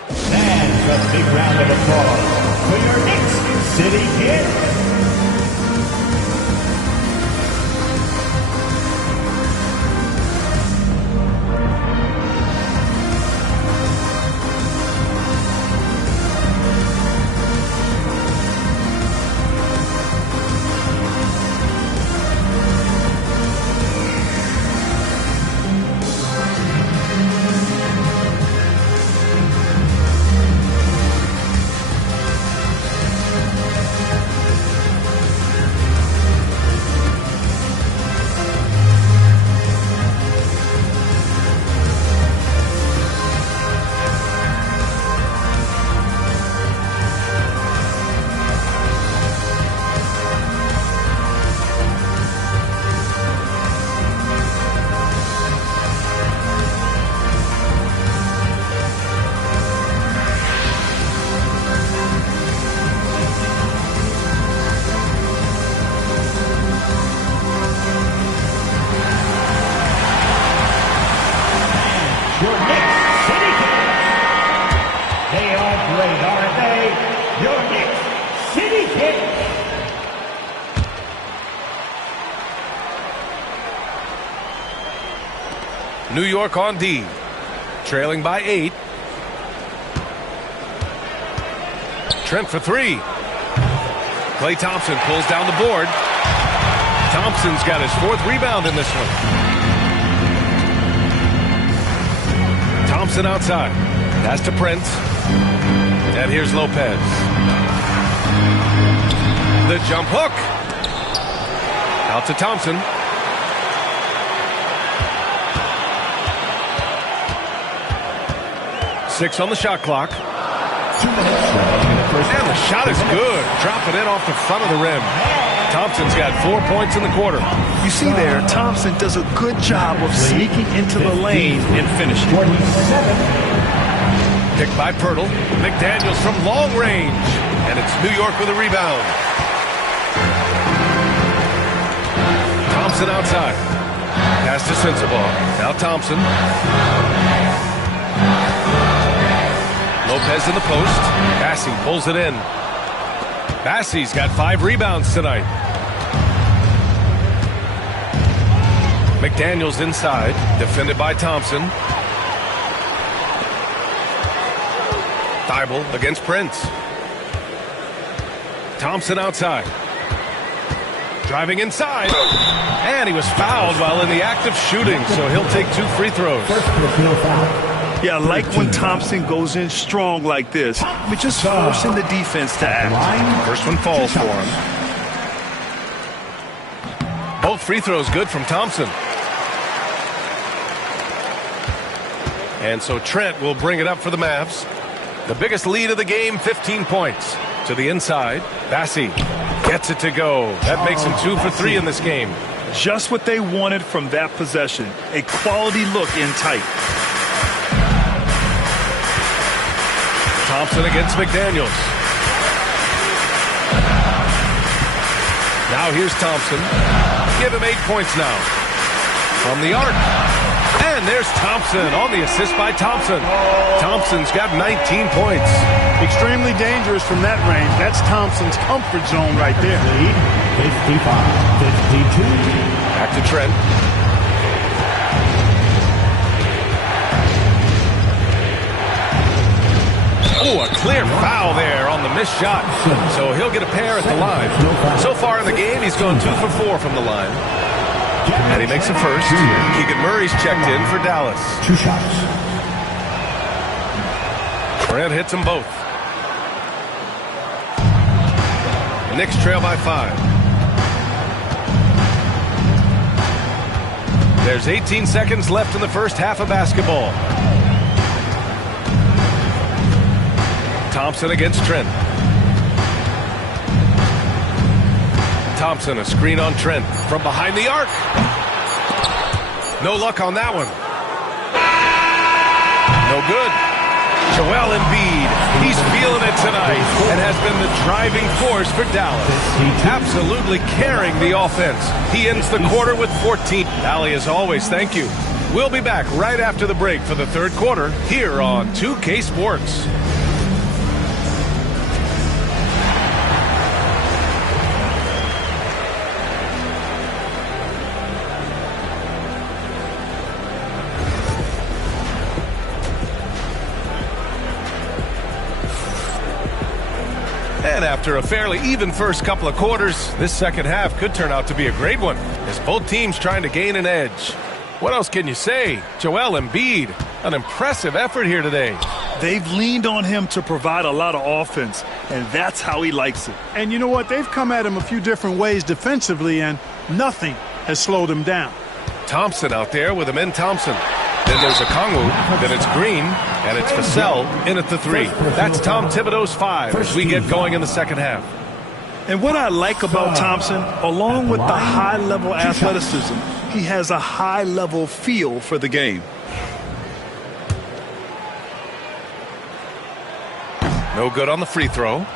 And a big round of applause for your Knicks City Kid. New York on D, trailing by 8. Trent for 3. Klay Thompson pulls down the board. Thompson's got his 4th rebound in this one. Thompson outside. Pass to Prince. And here's Lopez. The jump hook. Out to Thompson. Six on the shot clock. And the shot is good. Drop it in off the front of the rim. Thompson's got 4 points in the quarter. You see there, Thompson does a good job of sneaking into the lane and finishing. Picked by Pirtle. McDaniels from long range. And it's New York with a rebound. Thompson outside. Pass to Sensabaugh. Now Thompson. Lopez in the post. Bassey pulls it in. Bassey's got 5 rebounds tonight. McDaniels inside. Defended by Thompson. Thybulle against Prince. Thompson outside. Driving inside. And he was fouled while in the act of shooting, so he'll take 2 free throws. Yeah, I like when Thompson goes in strong like this. But just forcing the defense to act. First one falls for him. Both free throws good from Thompson. And so Trent will bring it up for the Mavs. The biggest lead of the game, 15 points. To the inside, Bassey gets it to go. That makes him 2 for 3 in this game. Just what they wanted from that possession. A quality look in tight. Thompson against McDaniels. Now here's Thompson. Give him 8 points now. From the arc. And there's Thompson on the assist by Thompson. Thompson's got 19 points. Extremely dangerous from that range. That's Thompson's comfort zone right there. 55-52. Back to Trent. Oh, a clear foul there on the missed shot. So he'll get a pair at the line. So far in the game, he's gone 2 for 4 from the line. And he makes a first. Keegan Murray's checked in for Dallas. 2 shots. Trent hits them both. Knicks trail by 5. There's 18 seconds left in the first half of basketball. Thompson against Trent. Thompson, a screen on Trent from behind the arc. No luck on that one. No good. Joel Embiid, he's feeling it tonight and has been the driving force for Dallas. Absolutely carrying the offense. He ends the quarter with 14. Allie, as always, thank you. We'll be back right after the break for the third quarter here on 2K Sports. And after a fairly even first couple of quarters, this second half could turn out to be a great one as both teams trying to gain an edge. What else can you say? Joel Embiid, an impressive effort here today. They've leaned on him to provide a lot of offense, and that's how he likes it. And you know what? They've come at him a few different ways defensively, and nothing has slowed him down. Thompson out there with Amen Thompson. Then there's Okongwu, then it's Green, and it's Vassell in at the 3. That's Tom Thibodeau's 5 as we get going in the second half. And what I like about Thompson, along with the high-level athleticism, he has a high-level feel for the game. No good on the free throw.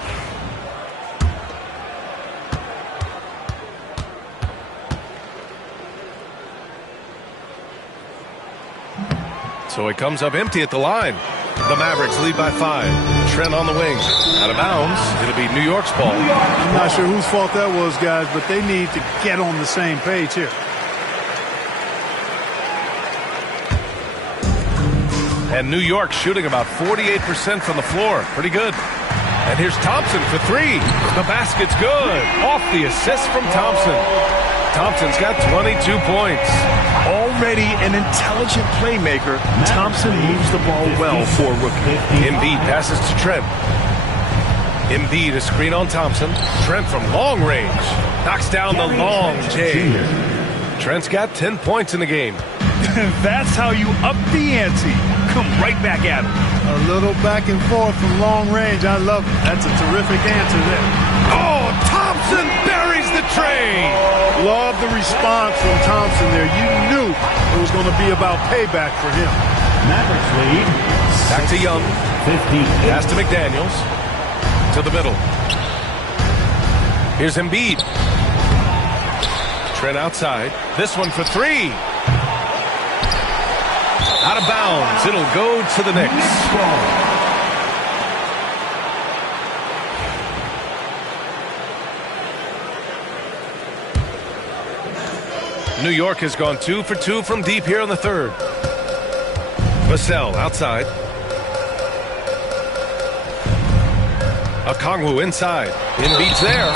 So it comes up empty at the line. The Mavericks lead by 5. Trent on the wing. Out of bounds. It'll be New York's ball. I'm not sure whose fault that was, guys, but they need to get on the same page here. And New York shooting about 48% from the floor. Pretty good. And here's Thompson for 3. The basket's good. Off the assist from Thompson. Thompson's got 22 points. Already an intelligent playmaker, Thompson moves the ball well for a rookie. Embiid passes to Trent. Embiid, a screen on Thompson. Trent from long range. Knocks down the long J. Trent's got 10 points in the game. That's how you up the ante. Come right back at him. A little back and forth from long range. I love it. That's a terrific answer there. Oh, Thompson buries the train. Love the response from Thompson there. You knew it was going to be about payback for him. Mavericks lead. Back to Young. 15. Pass to McDaniels. To the middle. Here's Embiid. Trent outside. This one for 3. Out of bounds. It'll go to the Knicks. New York has gone 2 for 2 from deep here in the third. Vassell outside. Okongwu inside. Embiid's there.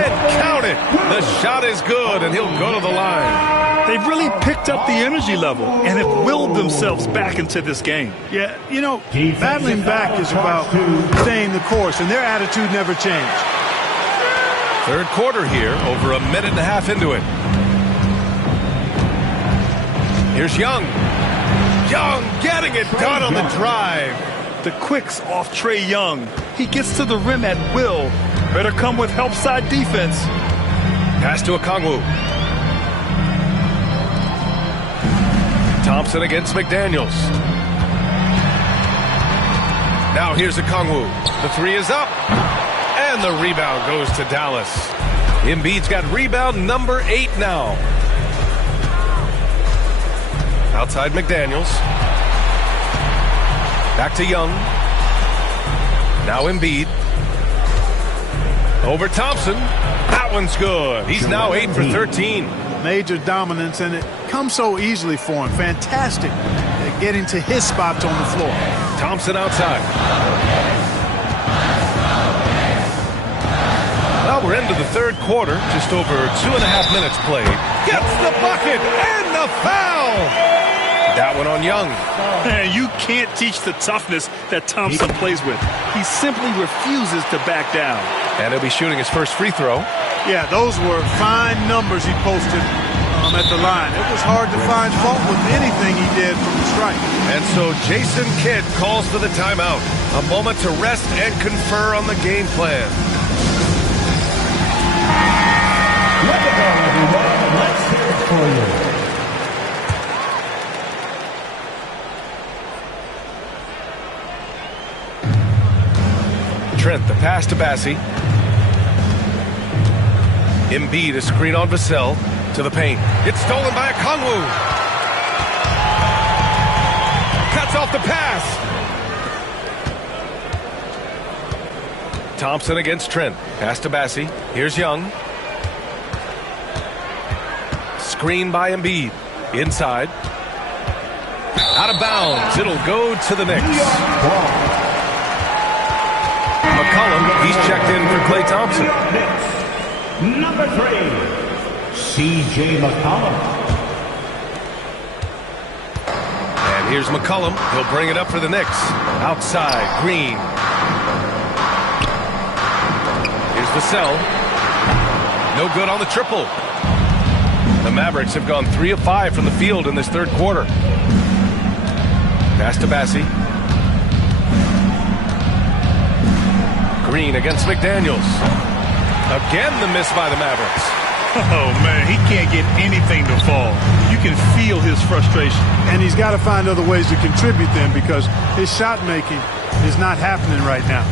And count it. The shot is good, and he'll go to the line. They've really picked up the energy level and have willed themselves back into this game. Yeah, you know, battling back is about staying the course, and their attitude never changed. Third quarter here, over a minute and a half into it. Here's Young. Young getting it done on the drive. The quicks off Trae Young. He gets to the rim at will. Better come with help side defense. Pass to Okongwu. Thompson against McDaniels. Now here's Okongwu. The 3 is up. And the rebound goes to Dallas. Embiid's got rebound number 8 now. Outside McDaniels. Back to Young. Now Embiid. Over Thompson. That one's good. He's now 8 for 13. Major dominance, and it comes so easily for him. Fantastic at getting to his spots on the floor. Thompson outside. Well, we're into the third quarter. Just over 2.5 minutes played. Gets the bucket and the foul. That one on on Young. Man, you can't teach the toughness that Thompson plays with. He simply refuses to back down. And he'll be shooting his first free throw. Yeah, those were fine numbers he posted at the line. It was hard to find fault with anything he did from the strike. And so Jason Kidd calls for the timeout. A moment to rest and confer on the game plan. Let it go, everyone. Let's hear it for you. Trent, the pass to Bassie. Embiid, a screen on Vassell to the paint. It's stolen by Okongwu. Cuts off the pass. Thompson against Trent. Pass to Bassie. Here's Young. Screen by Embiid. Inside. Out of bounds. It'll go to the Knicks. McCollum, he's checked in for Klay Thompson. Number 3, C.J. McCollum. And here's McCollum. He'll bring it up for the Knicks. Outside, Green. Here's Vassell. No good on the triple. The Mavericks have gone 3 of 5 from the field in this third quarter. Pass to Bassie. Green against McDaniels. Again, the miss by the Mavericks. Oh, man, he can't get anything to fall. You can feel his frustration. And he's got to find other ways to contribute then, because his shot making is not happening right now.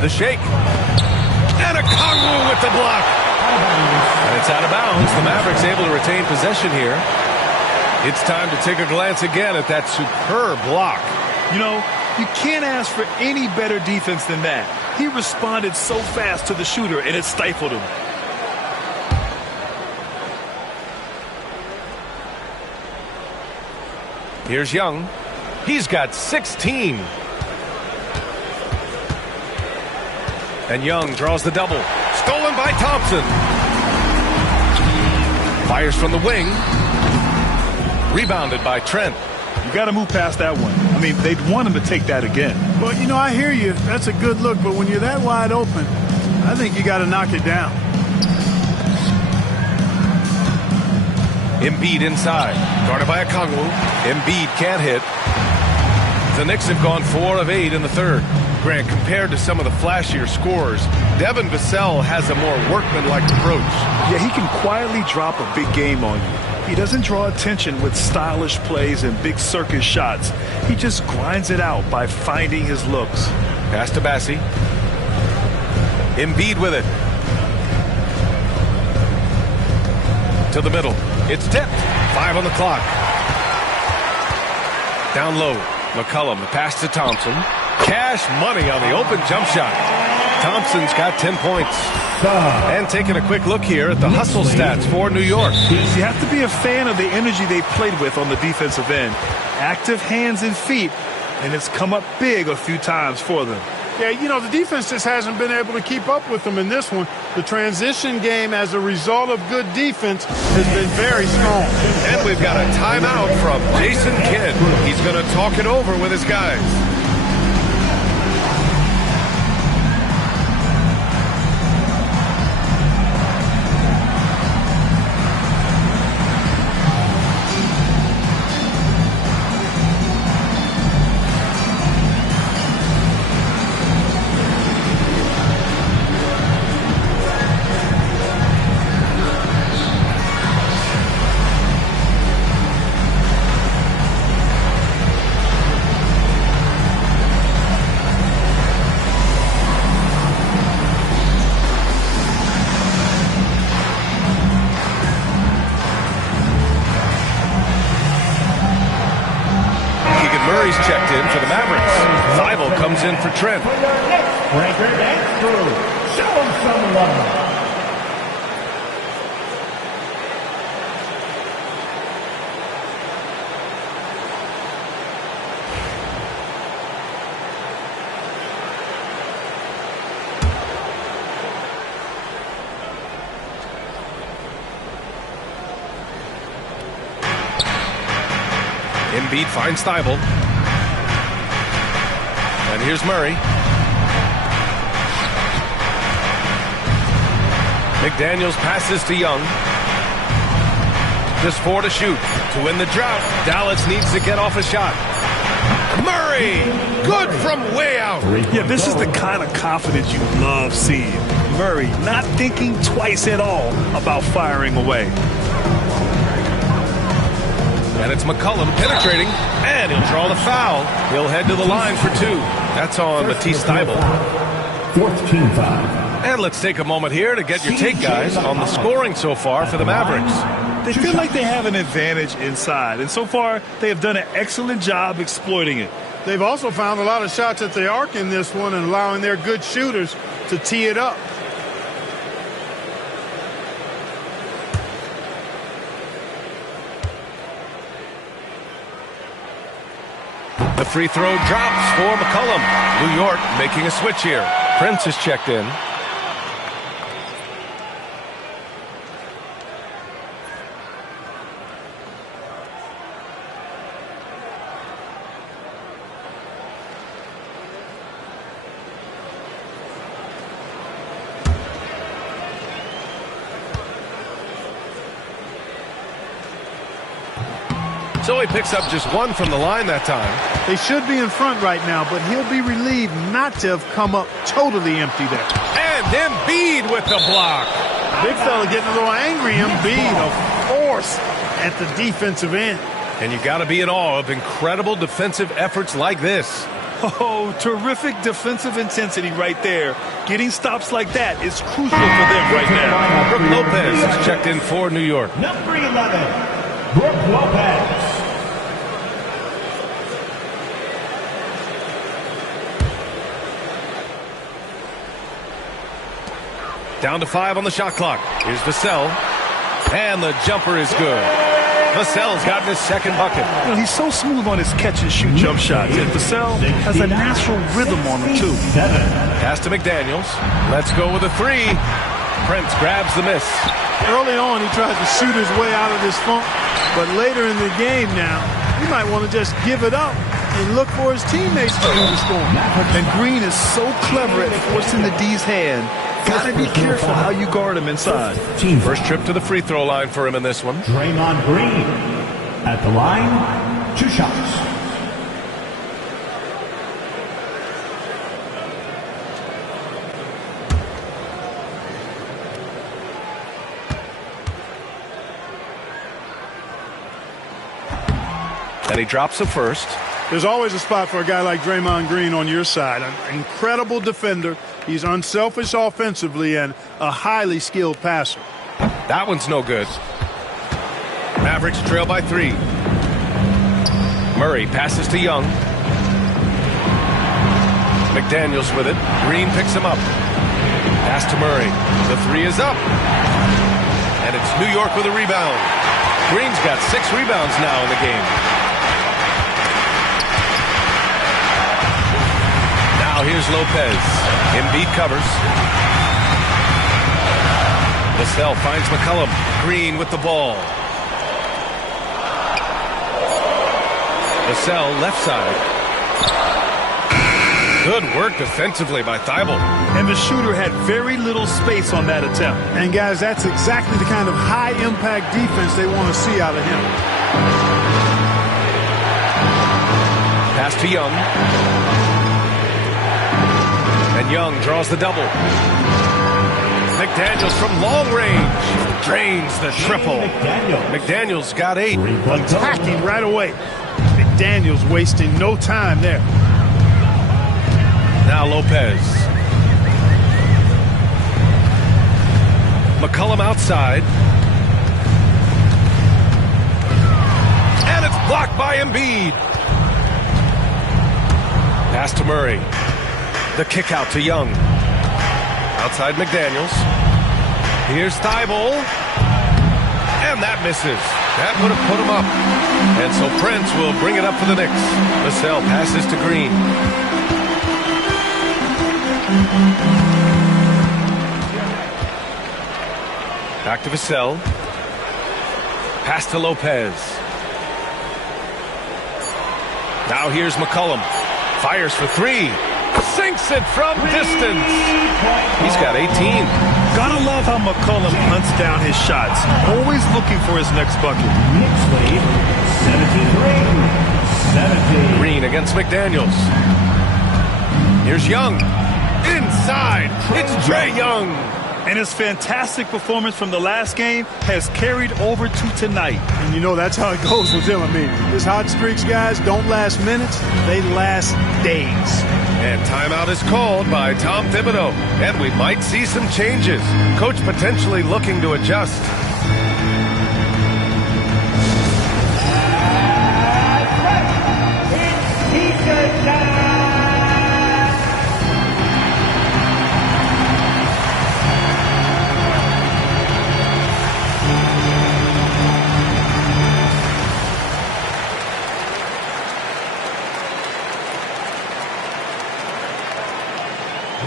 The shake. And Okongwu with the block. And it's out of bounds. The Mavericks able to retain possession here. It's time to take a glance again at that superb block. You know, you can't ask for any better defense than that. He responded so fast to the shooter, and it stifled him. Here's Young. He's got 16. And Young draws the double. Stolen by Thompson. Fires from the wing. Rebounded by Trent. You got to move past that one. I mean, they'd want him to take that again. Well, you know, I hear you. That's a good look. But when you're that wide open, I think you got to knock it down. Embiid inside. Guarded by Okongwu. Embiid can't hit. The Knicks have gone 4 of 8 in the third. Grant, compared to some of the flashier scorers, Devin Vassell has a more workmanlike approach. Yeah, he can quietly drop a big game on you. He doesn't draw attention with stylish plays and big circus shots. He just grinds it out by finding his looks. Pass to Bassie. Embiid with it. To the middle. It's tipped. 5 on the clock. Down low. McCollum, the pass to Thompson. Cash money on the open jump shot. Thompson's got 10 points. And taking a quick look here at the hustle stats for New York. You have to be a fan of the energy they played with on the defensive end. Active hands and feet, and it's come up big a few times for them. Yeah, you know, the defense just hasn't been able to keep up with them in this one. The transition game, as a result of good defense, has been very strong. And we've got a timeout from Jason Kidd. He's going to talk it over with his guys. Checked in for the Mavericks. Thibault comes in for Trent. Breaker dance crew. Show them some love. Embiid finds Thibault. And here's Murray. McDaniels passes to Young. Just 4 to shoot. To win the drought, Dallas needs to get off a shot. Murray! Good from way out. Yeah, this is the kind of confidence you love seeing. Murray not thinking twice at all about firing away. And it's McCollum penetrating, and he'll draw the foul. He'll head to the line for 2. That's on Matisse Thybulle. 4th team foul. And let's take a moment here to get your take, guys, on the scoring so far for the Mavericks. They feel like they have an advantage inside, and so far they have done an excellent job exploiting it. They've also found a lot of shots at the arc in this one and allowing their good shooters to tee it up. The free throw drops for McCollum. New York making a switch here. Prince is checked in. So he picks up just 1 from the line that time. They should be in front right now, but he'll be relieved not to have come up totally empty there. And Embiid with the block. Big fella getting a little angry. Embiid, a force at the defensive end. And you got to be in awe of incredible defensive efforts like this. Oh, terrific defensive intensity right there. Getting stops like that is crucial for them right now. Brook Lopez is checked in for New York. Number 11, Brook Lopez. Down to 5 on the shot clock. Here's Vassell. And the jumper is good. Vassell's gotten his 2nd bucket. You know, he's so smooth on his catch-and-shoot jump shots. And Vassell has a natural rhythm on him, too. Pass to McDaniels. Let's go with a 3. Prince grabs the miss. Early on, he tried to shoot his way out of this funk. But later in the game now, he might want to just give it up and look for his teammates to do the scoring. And Green is so clever at forcing the D's hand. Got to be careful how you guard him inside. First trip to the free throw line for him in this one. Draymond Green at the line, 2 shots. And he drops the first. There's always a spot for a guy like Draymond Green on your side. An incredible defender. He's unselfish offensively and a highly skilled passer. That one's no good. Mavericks trail by 3. Murray passes to Young. McDaniels with it. Green picks him up. Pass to Murray. The 3 is up. And it's New York with a rebound. Green's got 6 rebounds now in the game. Now here's Lopez. Embiid covers. Vassell finds McCollum. Green with the ball. Vassell left side. Good work defensively by Thybulle. And the shooter had very little space on that attempt. And guys, that's exactly the kind of high-impact defense they want to see out of him. Pass to Young. And Young draws the double. McDaniels from long range drains the triple. McDaniels got 8. Attacking right away. McDaniels wasting no time there. Now Lopez. McCollum outside. And it's blocked by Embiid. Pass to Murray. The kick out to Young. Outside McDaniels. Here's Thybulle. And that misses. That would have put him up. And so Prince will bring it up for the Knicks. Vassell passes to Green. Back to Vassell. Pass to Lopez. Now here's McCollum. Fires for three. Sinks it from distance. He's got 18. Gotta love how McCollum hunts down his shots. Always looking for his next bucket. Knicks lead 17-3. Green against McDaniels. Here's Young. Inside. It's Trae Young. And his fantastic performance from the last game has carried over to tonight. And you know that's how it goes with him. I mean, his hot streaks, guys, don't last minutes. They last days. And timeout is called by Tom Thibodeau. And we might see some changes. Coach potentially looking to adjust. T-shirt time.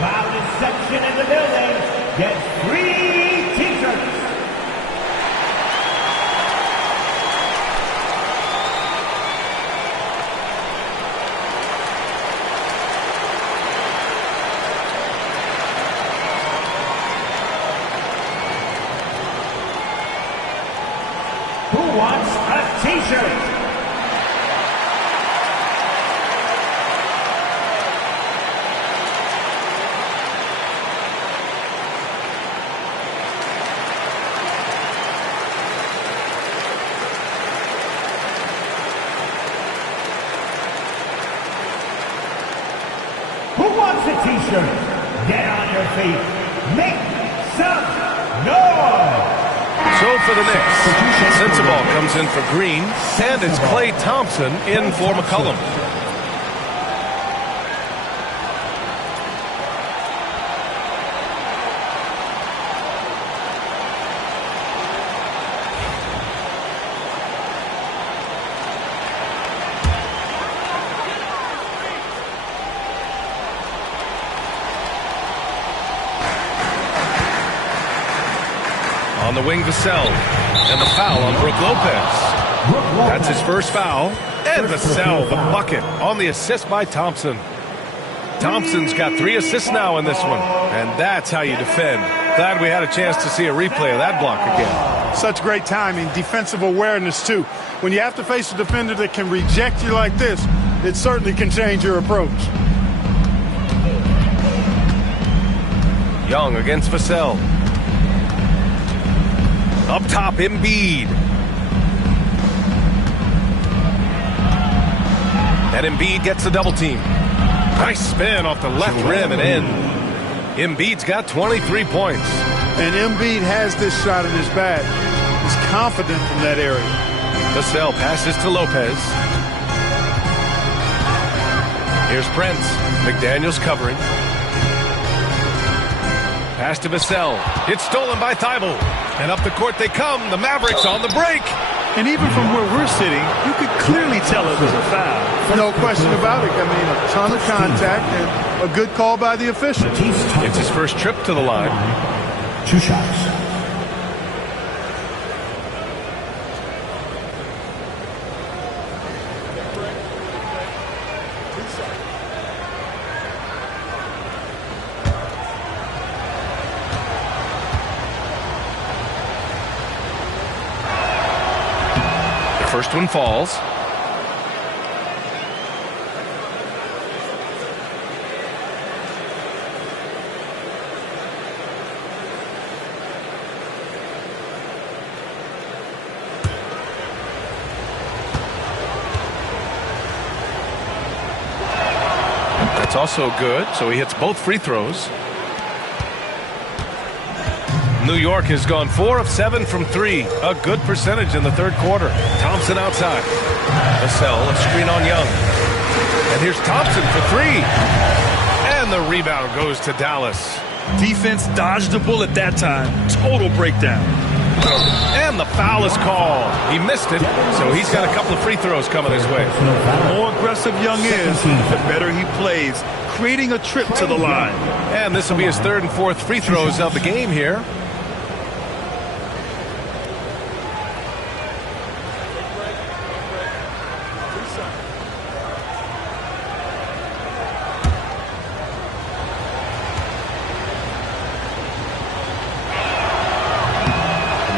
Loudest section in the building gets 3 T-shirts. Who wants a T-shirt? Who wants a T-shirt? Get on your feet. Make some noise. So for the Knicks, Sensabaugh comes in for Green, and it's Klay Thompson in for McCollum. On the wing, Vassell, and the foul on Brook Lopez. That's his first foul, and Vassell, the bucket, on the assist by Thompson. Thompson's got 3 assists now in this one, and that's how you defend. Glad we had a chance to see a replay of that block again. Such great timing, defensive awareness, too. When you have to face a defender that can reject you like this, it certainly can change your approach. Young against Vassell. Up top, Embiid. And Embiid gets the double team. Nice spin off the left rim and in. Embiid's got 23 points. And Embiid has this shot in his bag. He's confident from that area. Vassell passes to Lopez. Here's Prince. McDaniels covering. Pass to Vassell. It's stolen by Thibault. And up the court they come. The Mavericks on the break. And even from where we're sitting, you could clearly tell it was a foul. No question about it. I mean, a ton of contact and a good call by the official. It's his first trip to the line. 2 shots. First one falls. That's also good, so he hits both free throws. New York has gone 4 of 7 from 3. A good percentage in the third quarter. Thompson outside. Vassell, a screen on Young. And here's Thompson for 3. And the rebound goes to Dallas. Defense dodged a bullet that time. Total breakdown. And the foul is called. He missed it, so he's got a couple of free throws coming his way. The more aggressive Young is, the better he plays, creating a trip to the line. And this will be his 3rd and 4th free throws of the game here.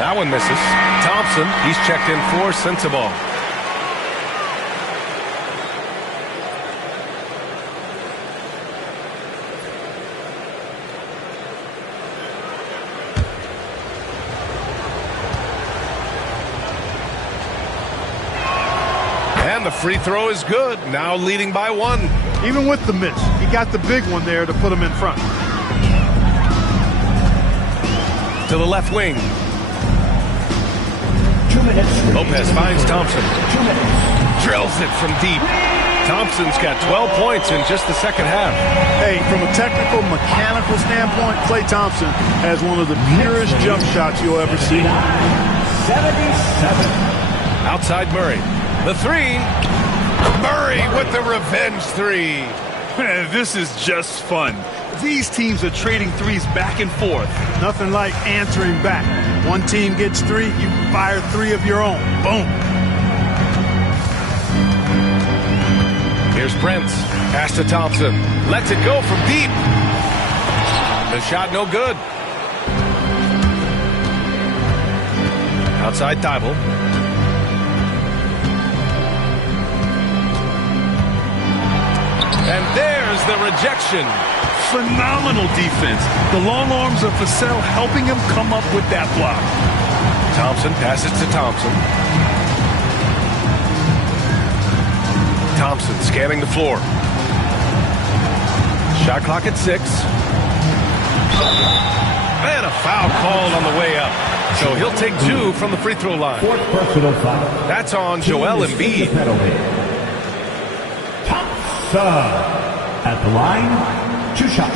That one misses. Thompson, he's checked in for Sensabaugh. And the free throw is good. Now leading by 1. Even with the miss, he got the big one there to put him in front. To the left wing. 2 minutes. Lopez finds Thompson. 2 minutes. Drills it from deep. Thompson's got 12 points in just the second half. Hey, from a technical, mechanical standpoint, Klay Thompson has one of the purest jump shots you'll ever see. 77. Outside Murray. The 3. Murray with the revenge 3. Man, this is just fun. These teams are trading threes back and forth. Nothing like answering back. One team gets 3, you fire 3 of your own. Boom. Here's Prince. Pass to Thompson. Lets it go from deep. The shot no good. Outside Thibault. And there's the rejection. Phenomenal defense. The long arms of Vassell helping him come up with that block. Thompson passes to Thompson. Thompson scanning the floor. Shot clock at 6. And a foul called on the way up. So he'll take 2 from the free throw line. 4th personal foul. That's on Joel Embiid. Thompson at the line, 2 shots.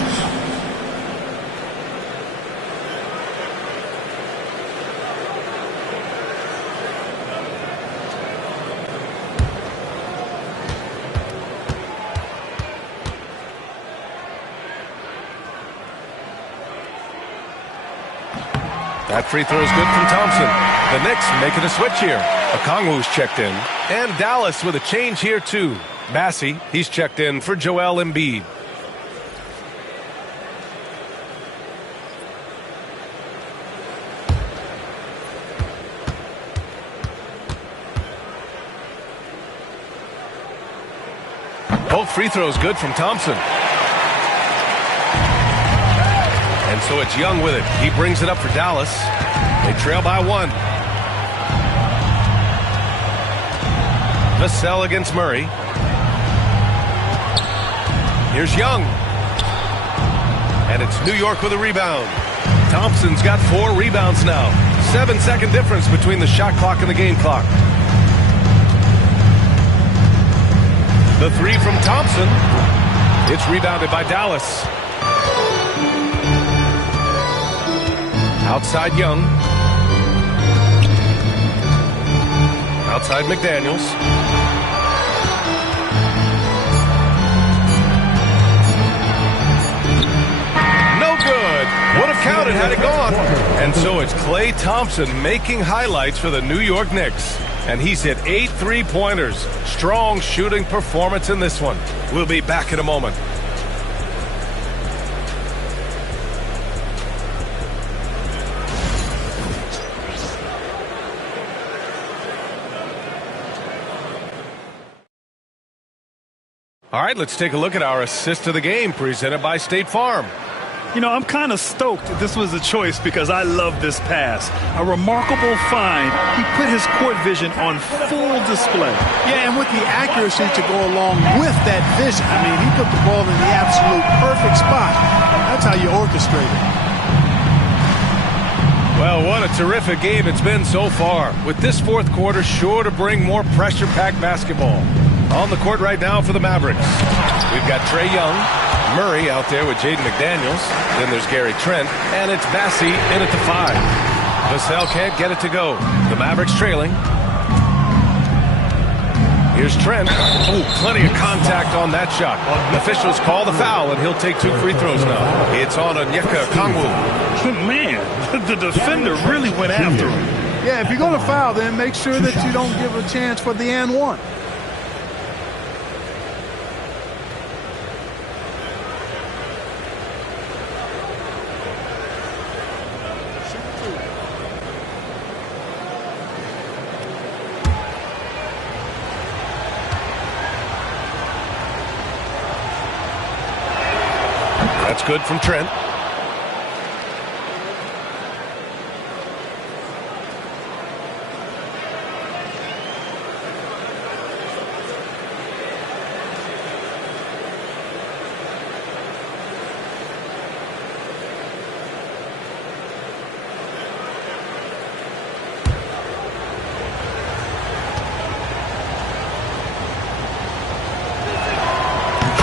That free throw is good from Thompson. The Knicks making a switch here. Okongwu's checked in. And Dallas with a change here too. Massey, he's checked in for Joel Embiid. Both free throws good from Thompson. And so it's Young with it. He brings it up for Dallas. They trail by 1. Vassell against Murray. Here's Young. And it's New York with a rebound. Thompson's got 4 rebounds now. 7-second difference between the shot clock and the game clock. The 3 from Thompson. It's rebounded by Dallas. Outside Young. Outside McDaniels. No good. Would have counted had it gone. And so it's Klay Thompson making highlights for the New York Knicks. And he's hit 8 3-pointers. Strong shooting performance in this one. We'll be back in a moment. All right, let's take a look at our assist of the game presented by State Farm. You know, I'm kind of stoked this was a choice because I love this pass. A remarkable find. He put his court vision on full display. Yeah, and with the accuracy to go along with that vision. I mean, he put the ball in the absolute perfect spot. That's how you orchestrate it. Well, what a terrific game it's been so far. With this fourth quarter sure to bring more pressure-packed basketball. On the court right now for the Mavericks. We've got Trae Young, Murray out there with Jaden McDaniels. Then there's Gary Trent, and it's Massey in at the 5. Vassell can't get it to go. The Mavericks trailing. Here's Trent. Oh, plenty of contact on that shot. Officials call the foul, and he'll take 2 free throws now. It's on Onyeka Okongwu. Man, the defender really went after him. Yeah, if you're going to foul, then make sure that you don't give a chance for the and one. That's good from Trent.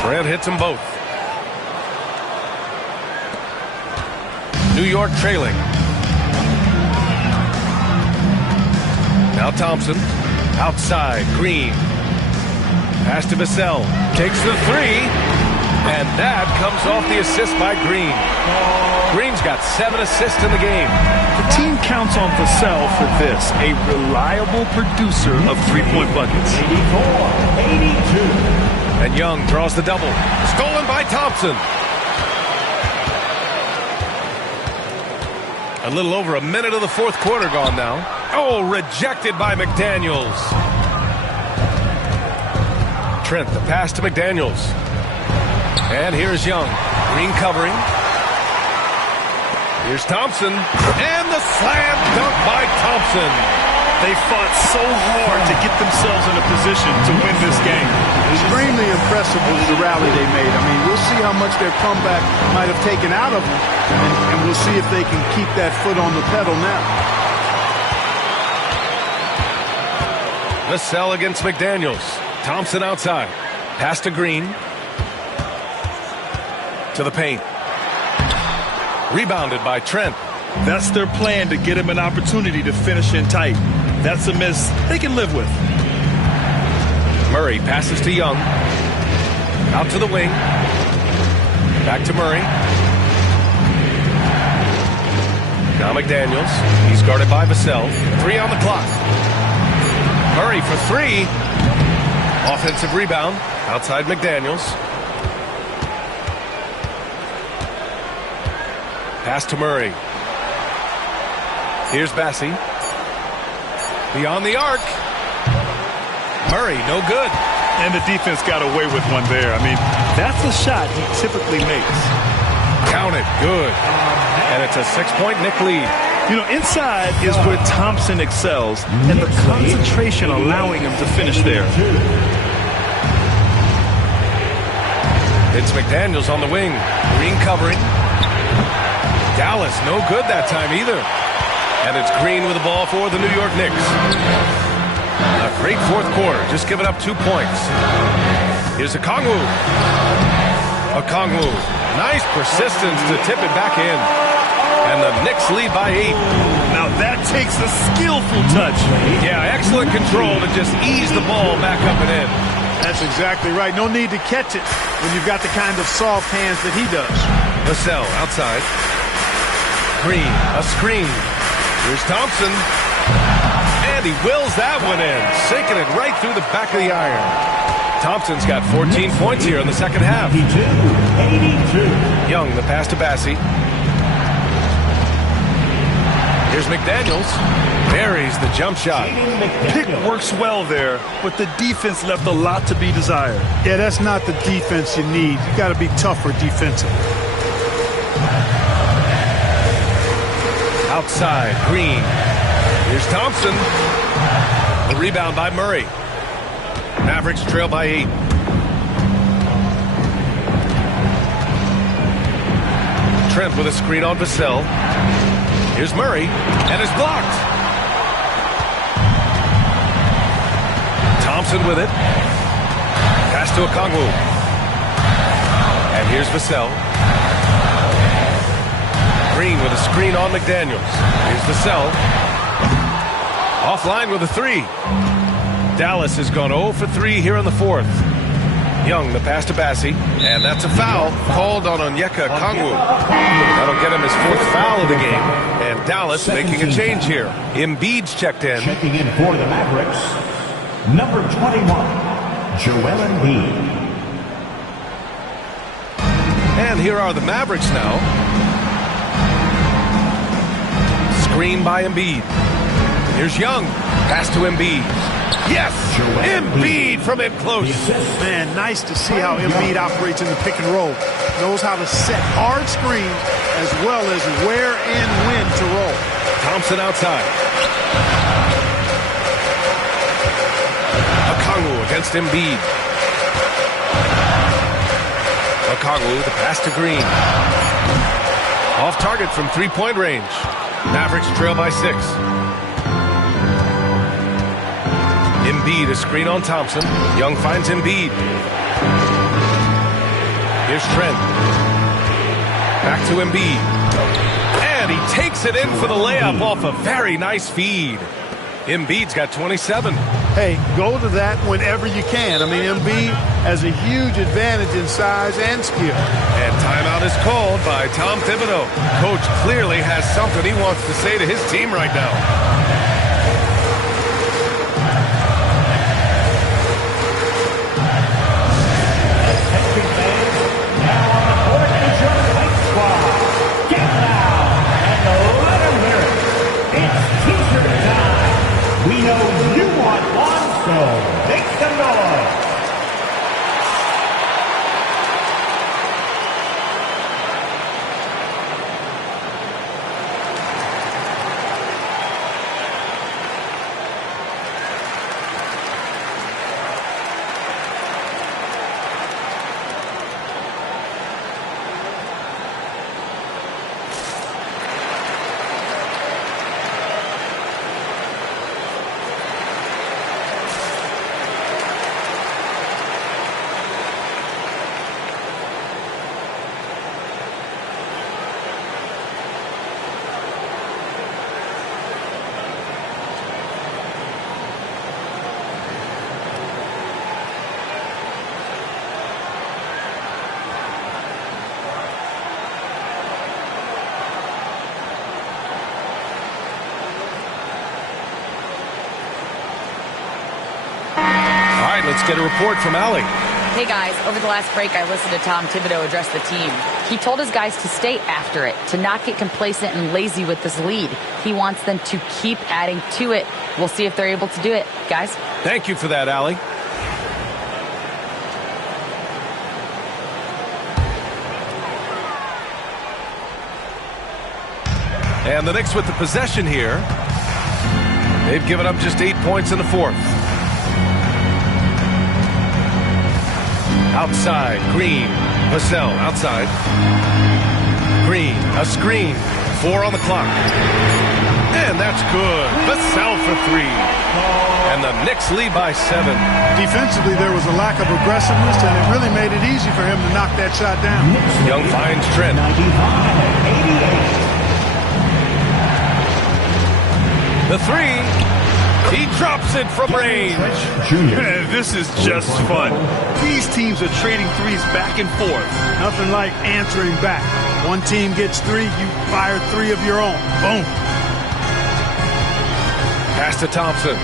Trent hits them both. New York trailing. Now Thompson. Outside. Green. Pass to Vassell. Takes the three. And that comes off the assist by Green. Green's got 7 assists in the game. The team counts on Vassell for this, a reliable producer of three-point buckets. 84-82. And Young draws the double. Stolen by Thompson. A little over a minute of the fourth quarter gone now. Oh, rejected by McDaniels. Trent, the pass to McDaniels. And here's Young. Green covering. Here's Thompson. And the slam dunk by Thompson. They fought so hard to get themselves in a position to win this game. Extremely impressive was the rally they made. I mean, we'll see how much their comeback might have taken out of them, and we'll see if they can keep that foot on the pedal now. Vassell against McDaniels. Thompson outside. Pass to Green. To the paint. Rebounded by Trent. That's their plan, to get him an opportunity to finish in tight. That's a miss they can live with. Murray passes to Young. Out to the wing. Back to Murray. Now McDaniels. He's guarded by Vassell. 3 on the clock. Murray for 3. Offensive rebound. Outside McDaniels. Pass to Murray. Here's Bassie. Beyond the arc. Murray, no good. And the defense got away with one there. I mean, that's a shot he typically makes. Count it. Good. And it's a 6-point Knick lead. You know, inside is where Thompson excels, and the concentration allowing him to finish there. It's McDaniels on the wing. Green covering. Dallas, no good that time either. And it's Green with the ball for the New York Knicks. A great fourth quarter, just giving up 2 points. Here's Okongwu. Okongwu, nice persistence to tip it back in. And the Knicks lead by 8. Now that takes a skillful touch. Yeah, excellent control to just ease the ball back up and in. That's exactly right. No need to catch it when you've got the kind of soft hands that he does. Vassell outside. Green, a screen. Here's Thompson. And he wills that one in, sinking it right through the back of the iron. Thompson's got 14 points here in the second half. 82. Young, the pass to Bassie. Here's McDaniels. Buries the jump shot. Pick works well there, but the defense left a lot to be desired. Yeah, that's not the defense you need. You got to be tougher defensively. Outside, Green. Here's Thompson. The rebound by Murray. Mavericks trail by 8. Trent with a screen on Vassell. Here's Murray, and it's blocked. Thompson with it. Pass to Okongwu. And here's Vassell. Green with a screen on McDaniels. Here's Vassell. Offline with a 3. Dallas has gone 0 for 3 here in the fourth. Young, the pass to Bassie. And that's a foul called on Onyeka Okongwu. That'll get him his 4th foul of the game. And Dallas making a change here. Embiid's checked in. Checking in for the Mavericks, number 21, Joel Embiid. And here are the Mavericks now. Screen by Embiid. Here's Young. Pass to Embiid. Yes! Embiid from in close. Man, nice to see how Embiid operates in the pick and roll. Knows how to set hard screens as well as where and when to roll. Thompson outside. Okongwu against Embiid. Okongwu, the pass to Green. Off target from three-point range. Mavericks trail by 6. Embiid, a screen on Thompson. Young finds Embiid. Here's Trent. Back to Embiid. And he takes it in for the layup off a very nice feed. Embiid's got 27. Hey, go to that whenever you can. I mean, Embiid has a huge advantage in size and skill. And timeout is called by Tom Thibodeau. Coach clearly has something he wants to say to his team right now. We know you want one, so make some noise. Let's get a report from Allie. Hey guys, over the last break I listened to Tom Thibodeau address the team. He told his guys to stay after it, to not get complacent and lazy with this lead. He wants them to keep adding to it. We'll see if they're able to do it. Guys? Thank you for that, Allie. And the Knicks with the possession here. They've given up just 8 points in the fourth. Outside, Green, Vassell, outside. Green, a screen, 4 on the clock. And that's good. Vassell for 3. And the Knicks lead by 7. Defensively, there was a lack of aggressiveness, and it really made it easy for him to knock that shot down. Young finds Trent. 95-88. The 3. He drops it from range. Man, this is just fun. These teams are trading threes back and forth. Nothing like answering back. One team gets 3, you fire 3 of your own. Boom. Pass to Thompson.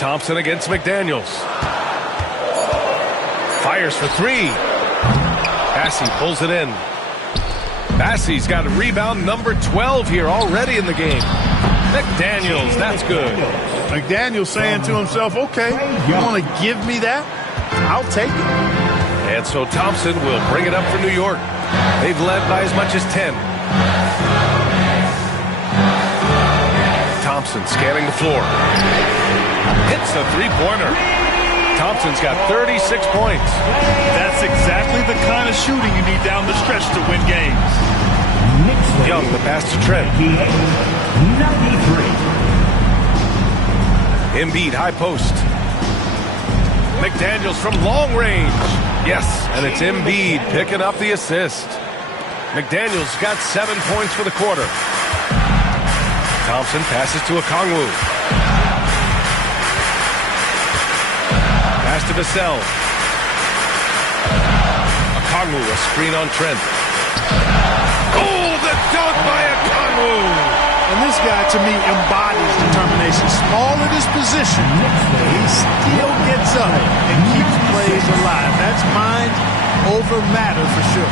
Thompson against McDaniels. Fires for 3. Bassey pulls it in. Bassey's got a rebound number 12 here already in the game. McDaniels, that's good. McDaniels saying to himself, okay, you want to give me that? I'll take it. And so Thompson will bring it up for New York. They've led by as much as 10. Thompson scanning the floor. Hits a three-pointer. Thompson's got 36 points. That's exactly the kind of shooting you need down the stretch to win games. Young, the pass to Trent. 93. Embiid, high post. McDaniels from long range. Yes, and it's Embiid picking up the assist. McDaniels got 7 points for the quarter. Thompson passes to Okongwu. Pass to Vassell. Okongwu, a screen on Trent. Oh, the dunk by Okongwu! And this guy, to me, embodies determination. Small in his position, but he still gets up and keeps plays alive. That's mind over matter for sure.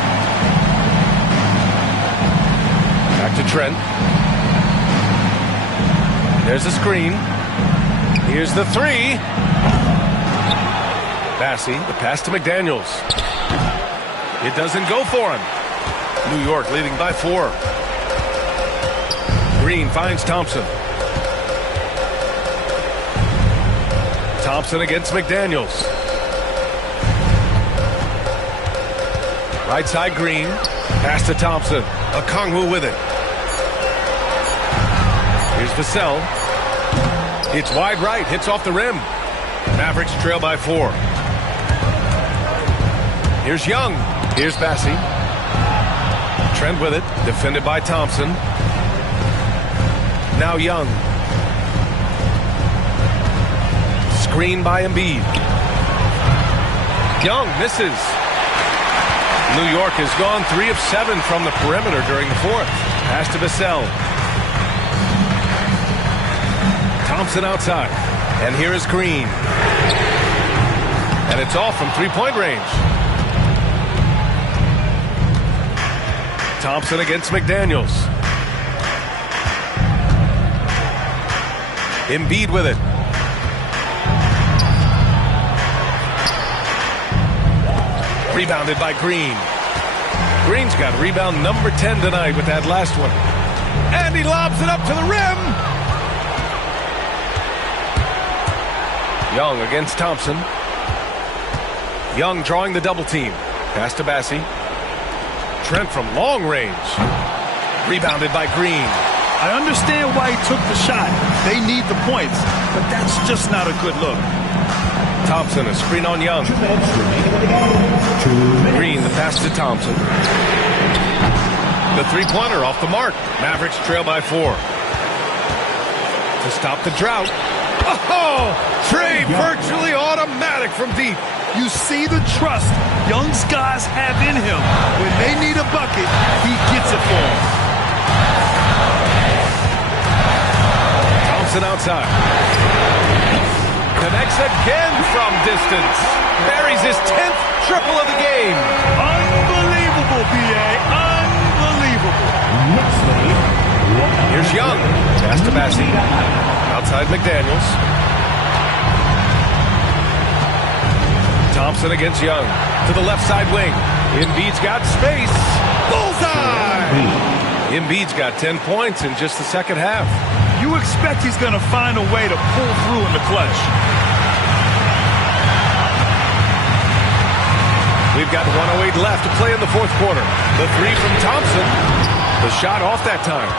Back to Trent. There's a screen. Here's the three. Bassey, the pass to McDaniels. It doesn't go for him. New York leading by 4. Green finds Thompson. Thompson against McDaniels. Right side Green. Pass to Thompson. Okongwu with it. Here's Vassell. It's wide right. Hits off the rim. Mavericks trail by 4. Here's Young. Here's Bassey. Trent with it. Defended by Thompson. Now Young. Screen by Embiid. Young misses. New York has gone 3 of 7 from the perimeter during the 4th. Pass to Vassell. Thompson outside. And here is Green. And it's off from 3-point range. Thompson against McDaniels. Embiid with it. Rebounded by Green. Green's got rebound number 10 tonight with that last one. And he lobs it up to the rim. Young against Thompson. Young drawing the double team. Pass to Bassey. Trent from long range. Rebounded by Green. I understand why he took the shot. They need the points, but that's just not a good look. Thompson, a screen on Young. Green, the pass to Thompson. The three-pointer off the mark. Mavericks trail by 4. To stop the drought. Oh! Trey virtually automatic from deep. You see the trust Young's guys have in him. When they need a bucket, he gets it for them. Thompson outside. Connects again from distance. Buries his 10th triple of the game. Unbelievable, B.A. Unbelievable. Here's Young. Pass to Bassey. Outside McDaniels. Thompson against Young. To the left side wing. Embiid's got space. Bullseye! Embiid's got 10 points in just the second half. You expect he's going to find a way to pull through in the clutch. We've got 1:08 left to play in the 4th quarter. The three from Thompson. The shot off that time.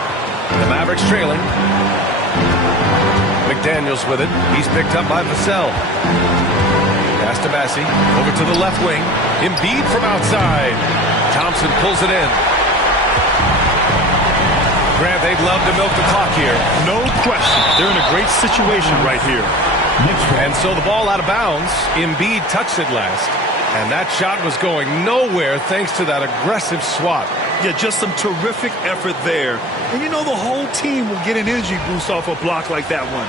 The Mavericks trailing. McDaniels with it. He's picked up by Vassell. Pass to Bassey. Over to the left wing. Embiid from outside. Thompson pulls it in. Grant, they'd love to milk the clock here. No question. They're in a great situation right here. And so the ball out of bounds. Embiid touched it last. And that shot was going nowhere thanks to that aggressive swat. Yeah, just some terrific effort there. And you know the whole team will get an energy boost off a block like that one.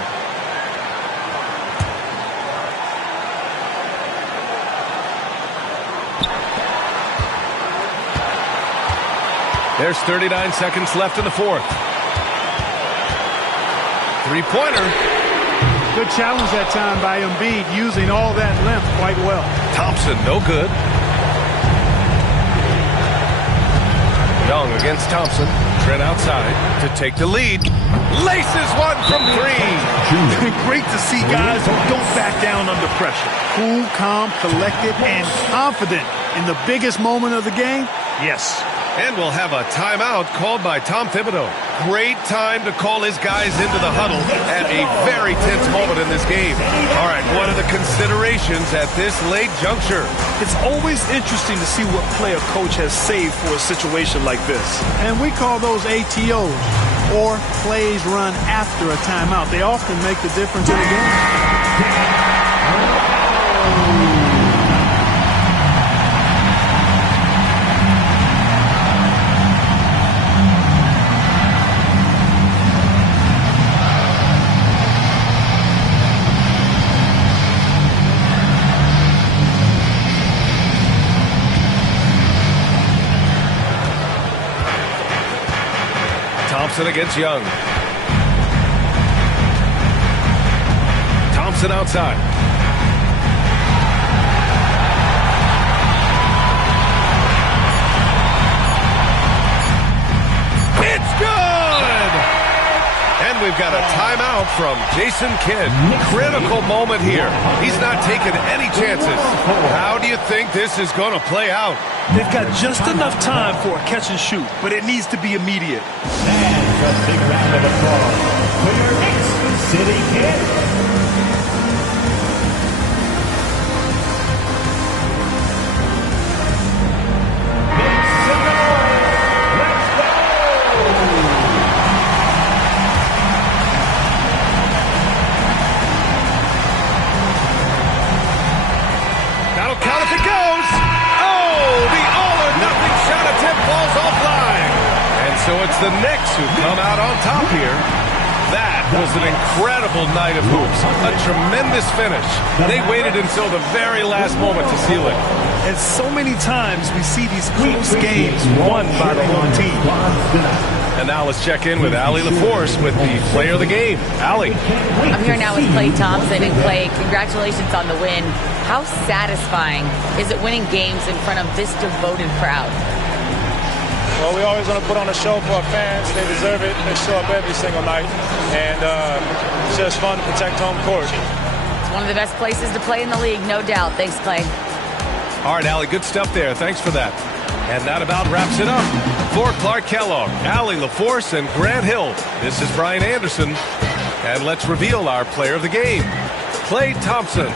There's 39 seconds left in the 4th. Three-pointer. Good challenge that time by Embiid, using all that length quite well. Thompson, no good. Young against Thompson. Trent outside to take the lead. Laces one from 3. Great to see guys who don't back down under pressure. Cool, calm, collected, and confident in the biggest moment of the game. Yes. And we'll have a timeout called by Tom Thibodeau. Great time to call his guys into the huddle at a very tense moment in this game. All right, what are the considerations at this late juncture? It's always interesting to see what play a coach has saved for a situation like this. And we call those ATOs, or plays run after a timeout. They often make the difference in the game. Thompson against Young. Thompson outside. It's good! And we've got a timeout from Jason Kidd. Critical moment here. He's not taking any chances. How do you think this is going to play out? They've got just enough time for a catch and shoot, but it needs to be immediate. And a big round of applause for your Knicks City Kid. So it's the Knicks who come out on top here. That was an incredible night of hoops. A tremendous finish. They waited until the very last moment to seal it. And so many times we see these close games won by the home team. And now let's check in with Allie LaForce with the player of the game. Allie. I'm here now with Klay Thompson. And Klay, congratulations on the win. How satisfying is it winning games in front of this devoted crowd? Well, we always want to put on a show for our fans. They deserve it. They show up every single night. And it's just fun to protect home court. It's one of the best places to play in the league, no doubt. Thanks, Klay. All right, Allie, good stuff there. Thanks for that. And that about wraps it up. For Clark Kellogg, Allie LaForce, and Grant Hill, this is Brian Anderson. And let's reveal our player of the game, Klay Thompson.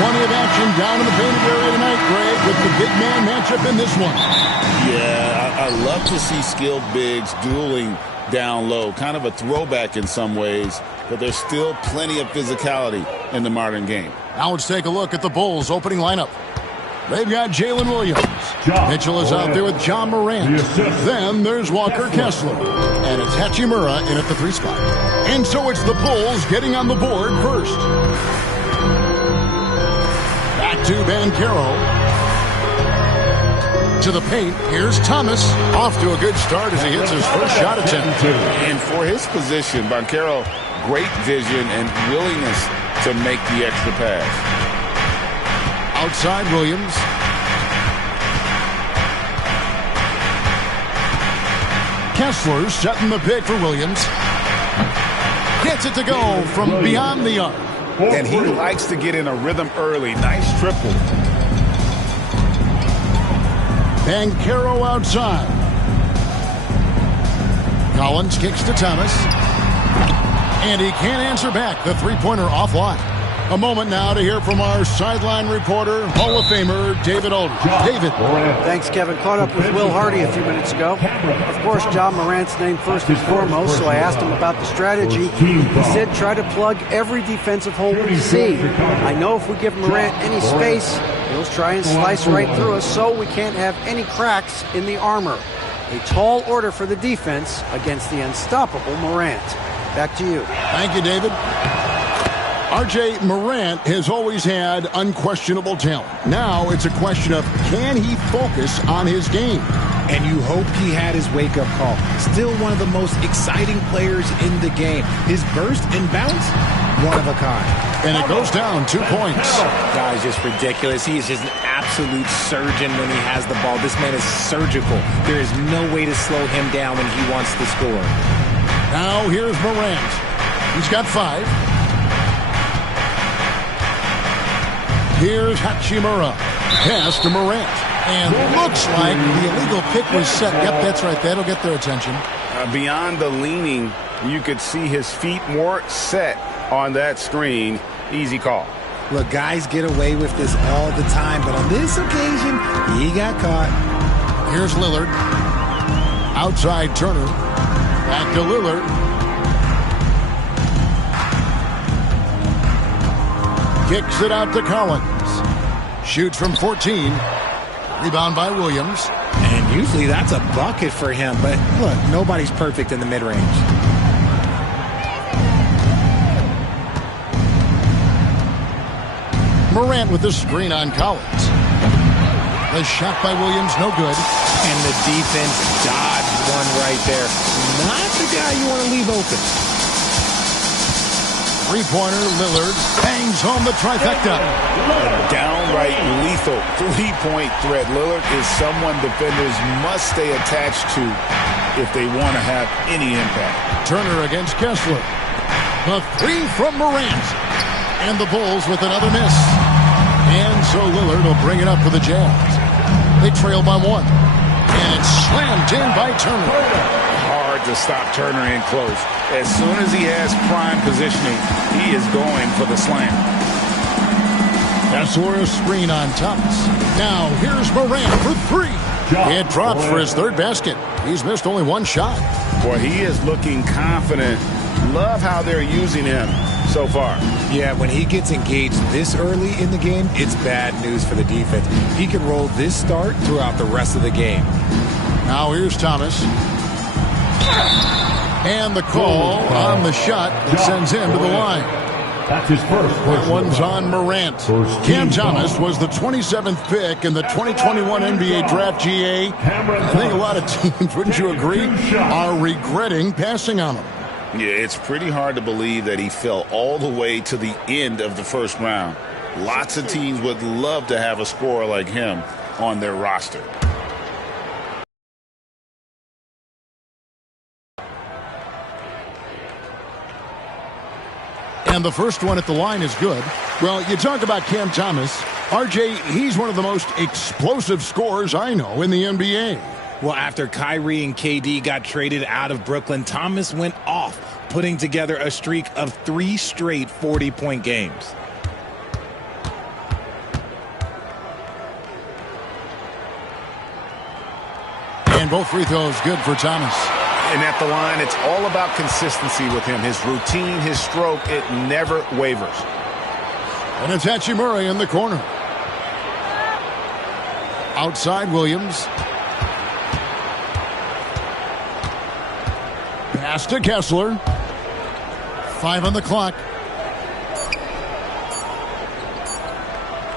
Plenty of action down in the painted area tonight, Greg, with the big man matchup in this one. Yeah, I love to see skilled bigs dueling down low. Kind of a throwback in some ways, but there's still plenty of physicality in the modern game. Now let's take a look at the Bulls' opening lineup. They've got Jalen Williams. Mitchell is out there with John Morant. Then there's Walker Kessler. And it's Hachimura in at the 3 spot. And so it's the Bulls getting on the board first. Back to Banchero. To the paint. Here's Thomas. Off to a good start as he hits his first shot attempt. And for his position, Banchero, great vision and willingness to make the extra pass. Outside Williams. Kessler setting the pick for Williams. Gets it to go from beyond the arc. And he likes to get in a rhythm early. Nice triple. Banchero outside. Collins kicks to Thomas. And he can't answer back. The three-pointer offline. A moment now to hear from our sideline reporter, Hall of Famer David Aldridge. David. Thanks, Kevin. Caught up with Will Hardy a few minutes ago. Of course, John Morant's name first and foremost, so I asked him about the strategy. He said try to plug every defensive hole we see. I know if we give Morant any space, he'll try and slice right through us, so we can't have any cracks in the armor. A tall order for the defense against the unstoppable Morant. Back to you. Thank you, David. R.J. Morant has always had unquestionable talent. Now it's a question of can he focus on his game? And you hope he had his wake-up call. Still one of the most exciting players in the game. His burst and bounce, one of a kind. And it goes down 2 points. Guy's just ridiculous. He is just an absolute surgeon when he has the ball. This man is surgical. There is no way to slow him down when he wants to score. Now here's Morant. He's got 5. Here's Hachimura. Pass to Morant. And looks like the illegal pick was set. Yep, that's right. That'll get their attention. Beyond the leaning, you could see his feet more set on that screen. Easy call. Look, guys get away with this all the time, but on this occasion, he got caught. Here's Lillard. Outside Turner. Back to Lillard. Kicks it out to Collins. Shoots from 14. Rebound by Williams. And usually that's a bucket for him, but look, nobody's perfect in the mid-range. Morant with the screen on Collins. The shot by Williams, no good. And the defense dodged one right there. Not the guy you want to leave open. Three-pointer, Lillard bangs home the trifecta. A downright lethal three-point threat. Lillard is someone defenders must stay attached to if they want to have any impact. Turner against Kessler. The three from Morant. And the Bulls with another miss. And so Lillard will bring it up for the Jazz. They trail by 1. And it's slammed in by Turner. Hard to stop Turner in close. As soon as he has prime positioning, he is going for the slam. Kessler screen on Thomas. Now here's Morant for 3. It drops for his third basket. He's missed only one shot. Boy, he is looking confident. Love how they're using him so far. Yeah, when he gets engaged this early in the game, it's bad news for the defense. He can roll this start throughout the rest of the game. Now here's Thomas. And the call on the shot that sends him to the line. That's his first. That one's on Morant. Cam Thomas was the 27th pick in the 2021 NBA Draft GA. I think a lot of teams, wouldn't you agree, are regretting passing on him. Yeah, it's pretty hard to believe that he fell all the way to the end of the first round. Lots of teams would love to have a scorer like him on their roster. And the first one at the line is good. Well, you talk about Cam Thomas. RJ, he's one of the most explosive scorers I know in the NBA. Well, after Kyrie and KD got traded out of Brooklyn, Thomas went off, putting together a streak of 3 straight 40-point games. And both free throws good for Thomas. And at the line, it's all about consistency with him. His routine, his stroke, it never wavers. And it's Hachimura in the corner. Outside Williams. Pass to Kessler. 5 on the clock.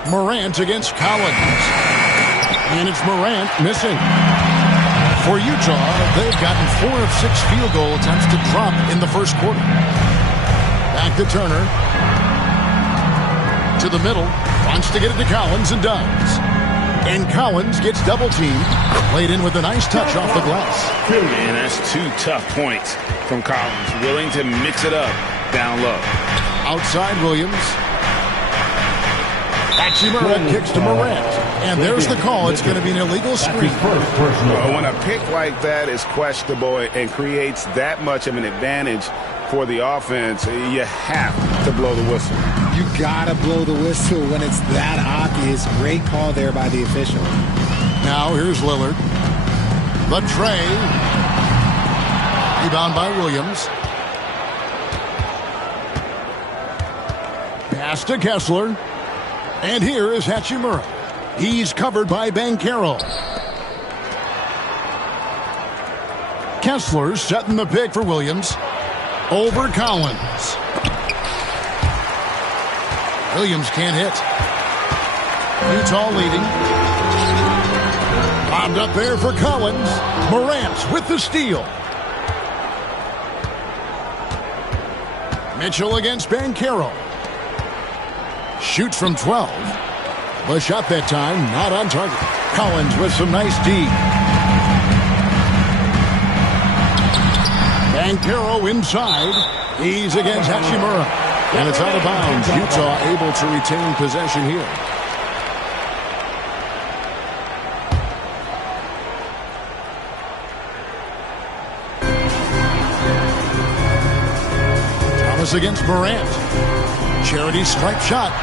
Morant against Collins. And it's Morant missing. For Utah, they've gotten 4 of 6 field goal attempts to drop in the first quarter. Back to Turner. To the middle. Wants to get it to Collins and does. And Collins gets double teamed. Played in with a nice touch off the glass. Man, that's 2 tough points from Collins. Willing to mix it up down low. Outside Williams. Hachimura kicks to Morant. And there's the call. It's going to be an illegal screen. Well, when a pick like that is questionable and creates that much of an advantage for the offense, you have to blow the whistle. You gotta blow the whistle when it's that obvious. Great call there by the official. Now here's Lillard. The tray. Rebound by Williams. Pass to Kessler. And here is Hachimura. He's covered by Banchero. Kessler setting the pick for Williams. Over Collins. Williams can't hit. Utah leading. Bombed up there for Collins. Morant with the steal. Mitchell against Banchero. Shoots from 12. The shot that time, not on target. Collins with some nice D. Banchero inside. He's against Hachimura. And it's out of bounds. Utah able to retain possession here. Thomas against Morant. Charity stripe shot.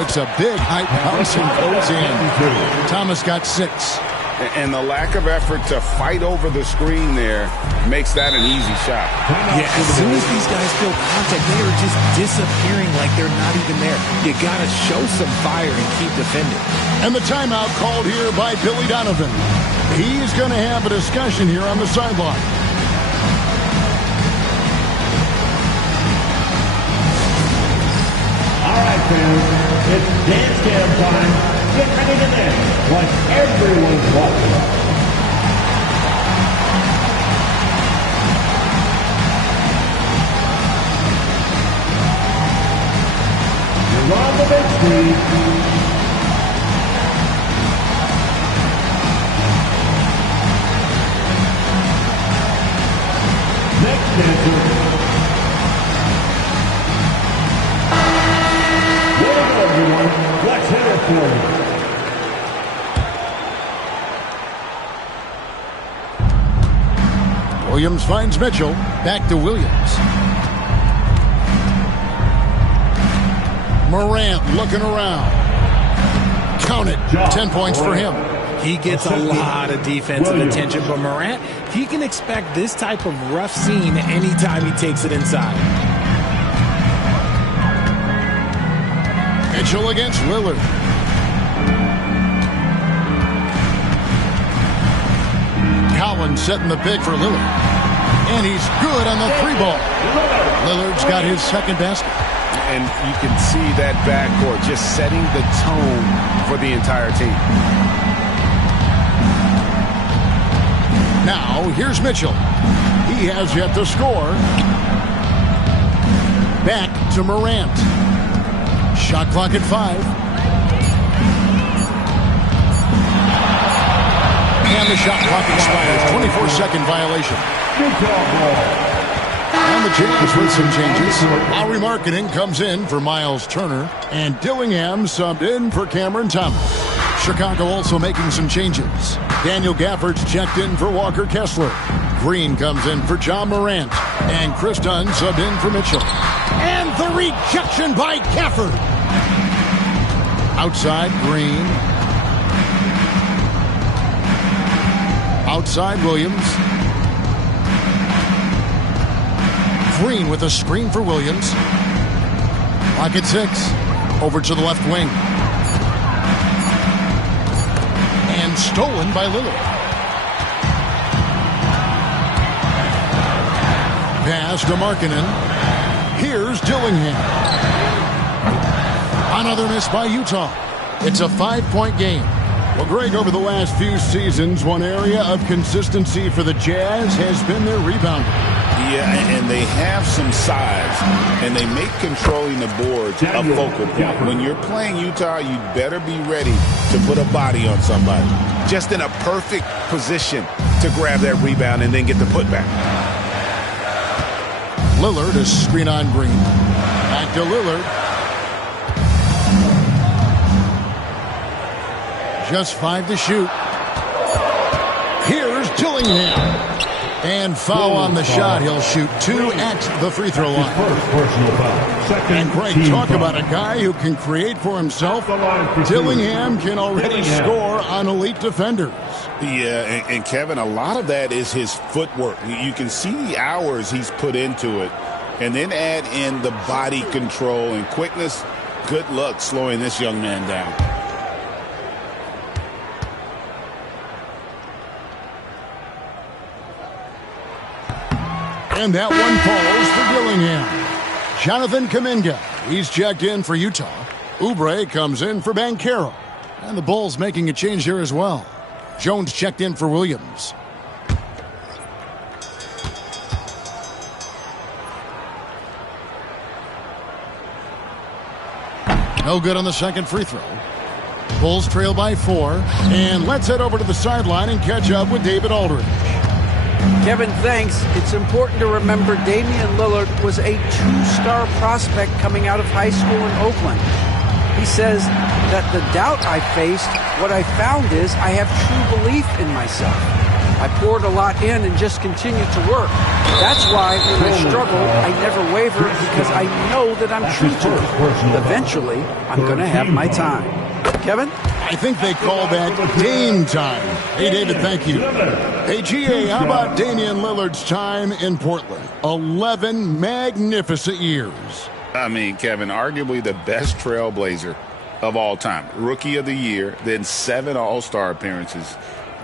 It's a big high bounce and goes in. Thomas got 6. And the lack of effort to fight over the screen there makes that an easy shot. Yeah, as soon as these guys feel contact, they are just disappearing like they're not even there. You got to show some fire and keep defending. And the timeout called here by Billy Donovan. He's going to have a discussion here on the sideline. All right, fans, it's dance cam time. Get ready to dance like everyone's watching. You're on the big screen. Next dancer. There you go, everyone. Let's hit it for you. Williams finds Mitchell. Back to Williams. Morant looking around. Count it. 10 points for him. He gets a lot of defensive attention, but Morant, he can expect this type of rough scene anytime he takes it inside. Mitchell against Lillard. Collins setting the pick for Lillard. And he's good on the 3-ball. Lillard's got his second basket. And you can see that backcourt just setting the tone for the entire team. Now, here's Mitchell. He has yet to score. Back to Morant. Shot clock at 5. And the shot clock expires. 24-second violation. And the Jazz with some changes. Lowry Marketing comes in for Miles Turner. And Dillingham subbed in for Cameron Thomas. Chicago also making some changes. Daniel Gafford's checked in for Walker Kessler. Green comes in for John Morant. And Chris Dunn subbed in for Mitchell. And the rejection by Gafford. Outside, Green. Outside, Williams. Green with a screen for Williams. Pocket 6. Over to the left wing. And stolen by Lillard. Pass to Markkanen. Here's Dillingham. Another miss by Utah. It's a 5-point game. Well, Greg, over the last few seasons, one area of consistency for the Jazz has been their rebounding. Yeah, and they have some size, and they make controlling the boards a focal point. When you're playing Utah, you better be ready to put a body on somebody. Just in a perfect position to grab that rebound and then get the putback. Lillard is screen on Green. Back to Lillard. Just 5 to shoot. Here's Dillingham. And foul on the shot. He'll shoot 2 at the free throw line. And Greg, talk about a guy who can create for himself. Dillingham can already score on elite defenders. Yeah, and Kevin, a lot of that is his footwork. You can see the hours he's put into it. And then add in the body control and quickness. Good luck slowing this young man down. And that one falls for Dillingham. Jonathan Kuminga, he's checked in for Utah. Oubre comes in for Banchero. And the Bulls making a change here as well. Jones checked in for Williams. No good on the second free throw. Bulls trail by 4. And let's head over to the sideline and catch up with David Aldridge. Kevin, thanks. It's important to remember Damian Lillard was a 2-star prospect coming out of high school in Oakland. He says that the doubt I faced, what I found is I have true belief in myself. I poured a lot in and just continued to work. That's why when I struggle, I never waver because I know that I'm true to it. Eventually, I'm going to have my time. Kevin? I think they call that Dame time. Hey, David, thank you. Hey, GA, how about Damian Lillard's time in Portland? 11 magnificent years. I mean, Kevin, arguably the best trailblazer of all time. Rookie of the year, then 7 All-Star appearances.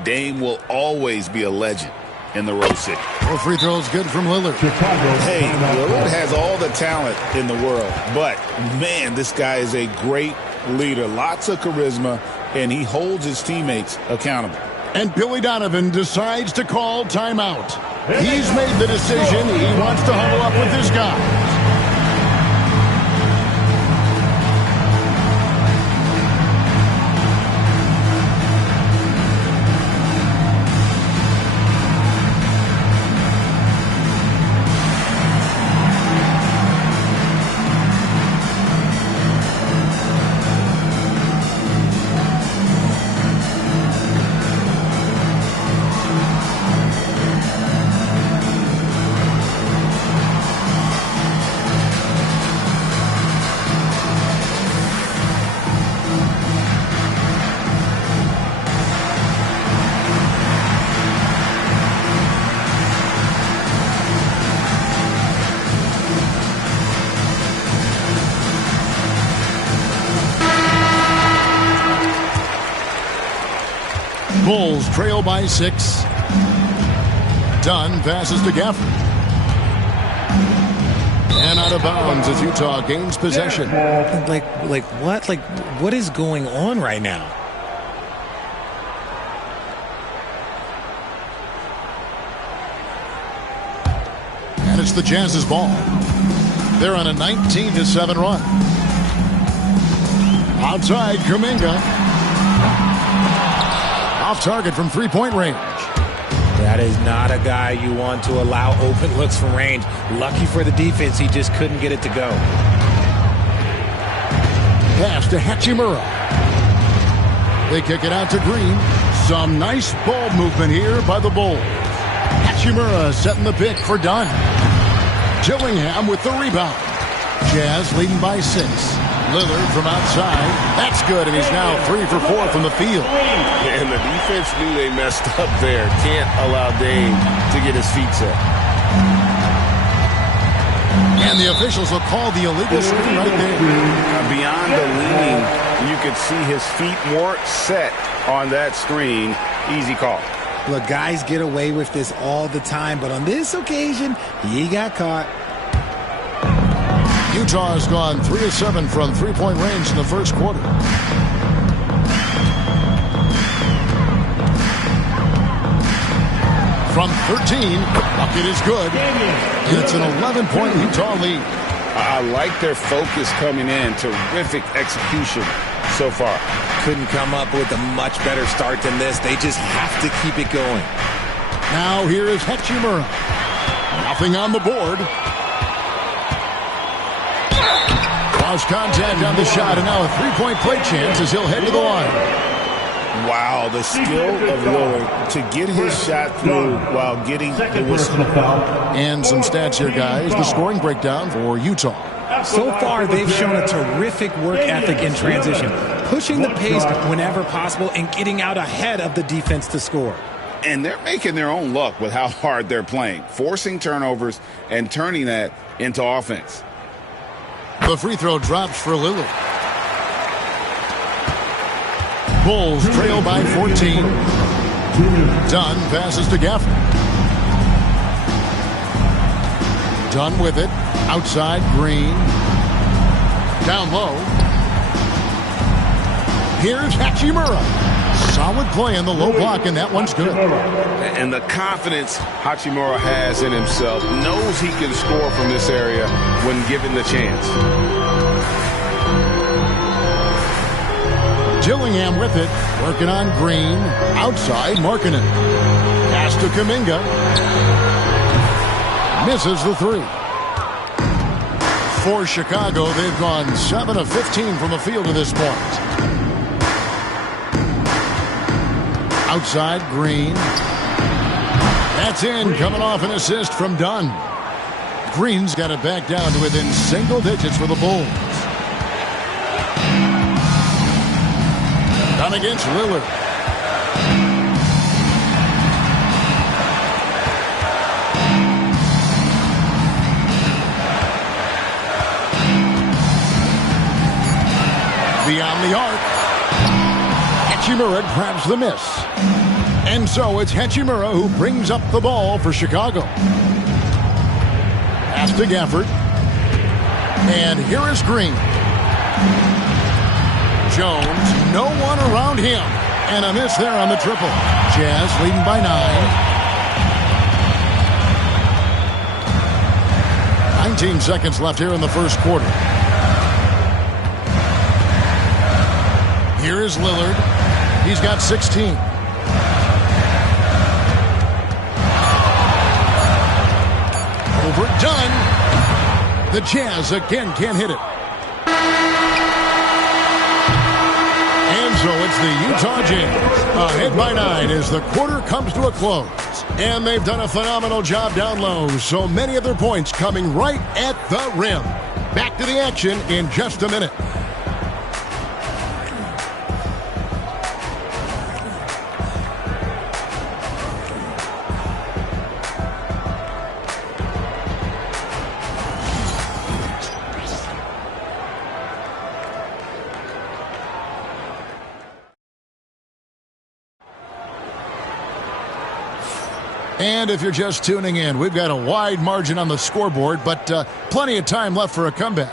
Dame will always be a legend in the Rose City. Well, free throw is good from Lillard. Hey, Lillard has all the talent in the world, but, man, this guy is a great leader. Lots of charisma, and he holds his teammates accountable. And Billy Donovan decides to call timeout. He's made the decision. He wants to huddle up with his guys. Bulls trail by 6. Dunn passes to Gafford. And out of bounds as Utah gains possession. Like what? Like, what is going on right now? And it's the Jazz's ball. They're on a 19-7 run. Outside, Kuminga. Off target from three-point range. That is not a guy you want to allow open looks from range. Lucky for the defense, he just couldn't get it to go. Pass to Hachimura. They kick it out to Green. Some nice ball movement here by the Bulls. Hachimura setting the pick for Dunn. Dillingham with the rebound. Jazz leading by 6. Lillard from outside. That's good, and he's now 3 for 4 from the field. And the defense knew they messed up there. Can't allow Dame to get his feet set. And the officials will call the illegal screen right there. Beyond the leaning, you could see his feet weren't set on that screen. Easy call. Look, guys get away with this all the time, but on this occasion, he got caught. Utah has gone 3 of 7 from three-point range in the first quarter. From 13, bucket is good. And it's an 11-point Utah lead. I like their focus coming in. Terrific execution so far. Couldn't come up with a much better start than this. They just have to keep it going. Now here is Hachimura. Nothing on the board. Lost contact on the shot, and now a three-point play chance as he'll head to the line. Wow, the skill of Lillard to get his shot through while getting the whistle. And some stats here, guys. The scoring breakdown for Utah. So far, they've shown a terrific work ethic in transition, pushing the pace whenever possible and getting out ahead of the defense to score. And they're making their own luck with how hard they're playing, forcing turnovers and turning that into offense. The free throw drops for Lillard. Bulls trail by 14. Dunn passes to Gafford. Dunn with it. Outside, Green. Down low. Here's Hachimura. Solid play in the low block, and that one's good. And the confidence Hachimura has in himself, knows he can score from this area when given the chance. Dillingham with it, working on Green. Outside, Markkanen. Pass to Kuminga. Misses the three. For Chicago, they've gone 7 of 15 from the field to this point. Outside, Green. That's in, coming off an assist from Dunn. Green's got it back down to within single digits for the Bulls. Dunn against Lillard. Beyond the arc. Hachimura grabs the miss. And so it's Hachimura who brings up the ball for Chicago. Pass to Gafford. And here is Green. Jones, no one around him. And a miss there on the triple. Jazz leading by 9. 19 seconds left here in the first quarter. Here is Lillard. He's got 16. Overdone. The Jazz again can't hit it. And so it's the Utah Jazz ahead by 9 as the quarter comes to a close. And they've done a phenomenal job down low. So many of their points coming right at the rim. Back to the action in just a minute. And if you're just tuning in, we've got a wide margin on the scoreboard, but plenty of time left for a comeback.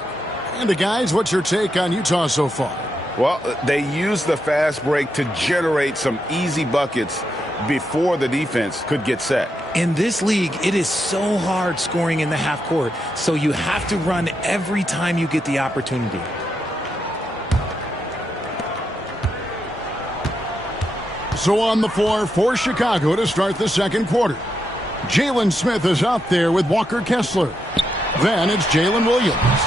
And guys, what's your take on Utah so far? Well, they used the fast break to generate some easy buckets before the defense could get set. In this league, it is so hard scoring in the half court, so you have to run every time you get the opportunity. So on the floor for Chicago to start the second quarter. Jalen Smith is out there with Walker Kessler. Then it's Jalen Williams.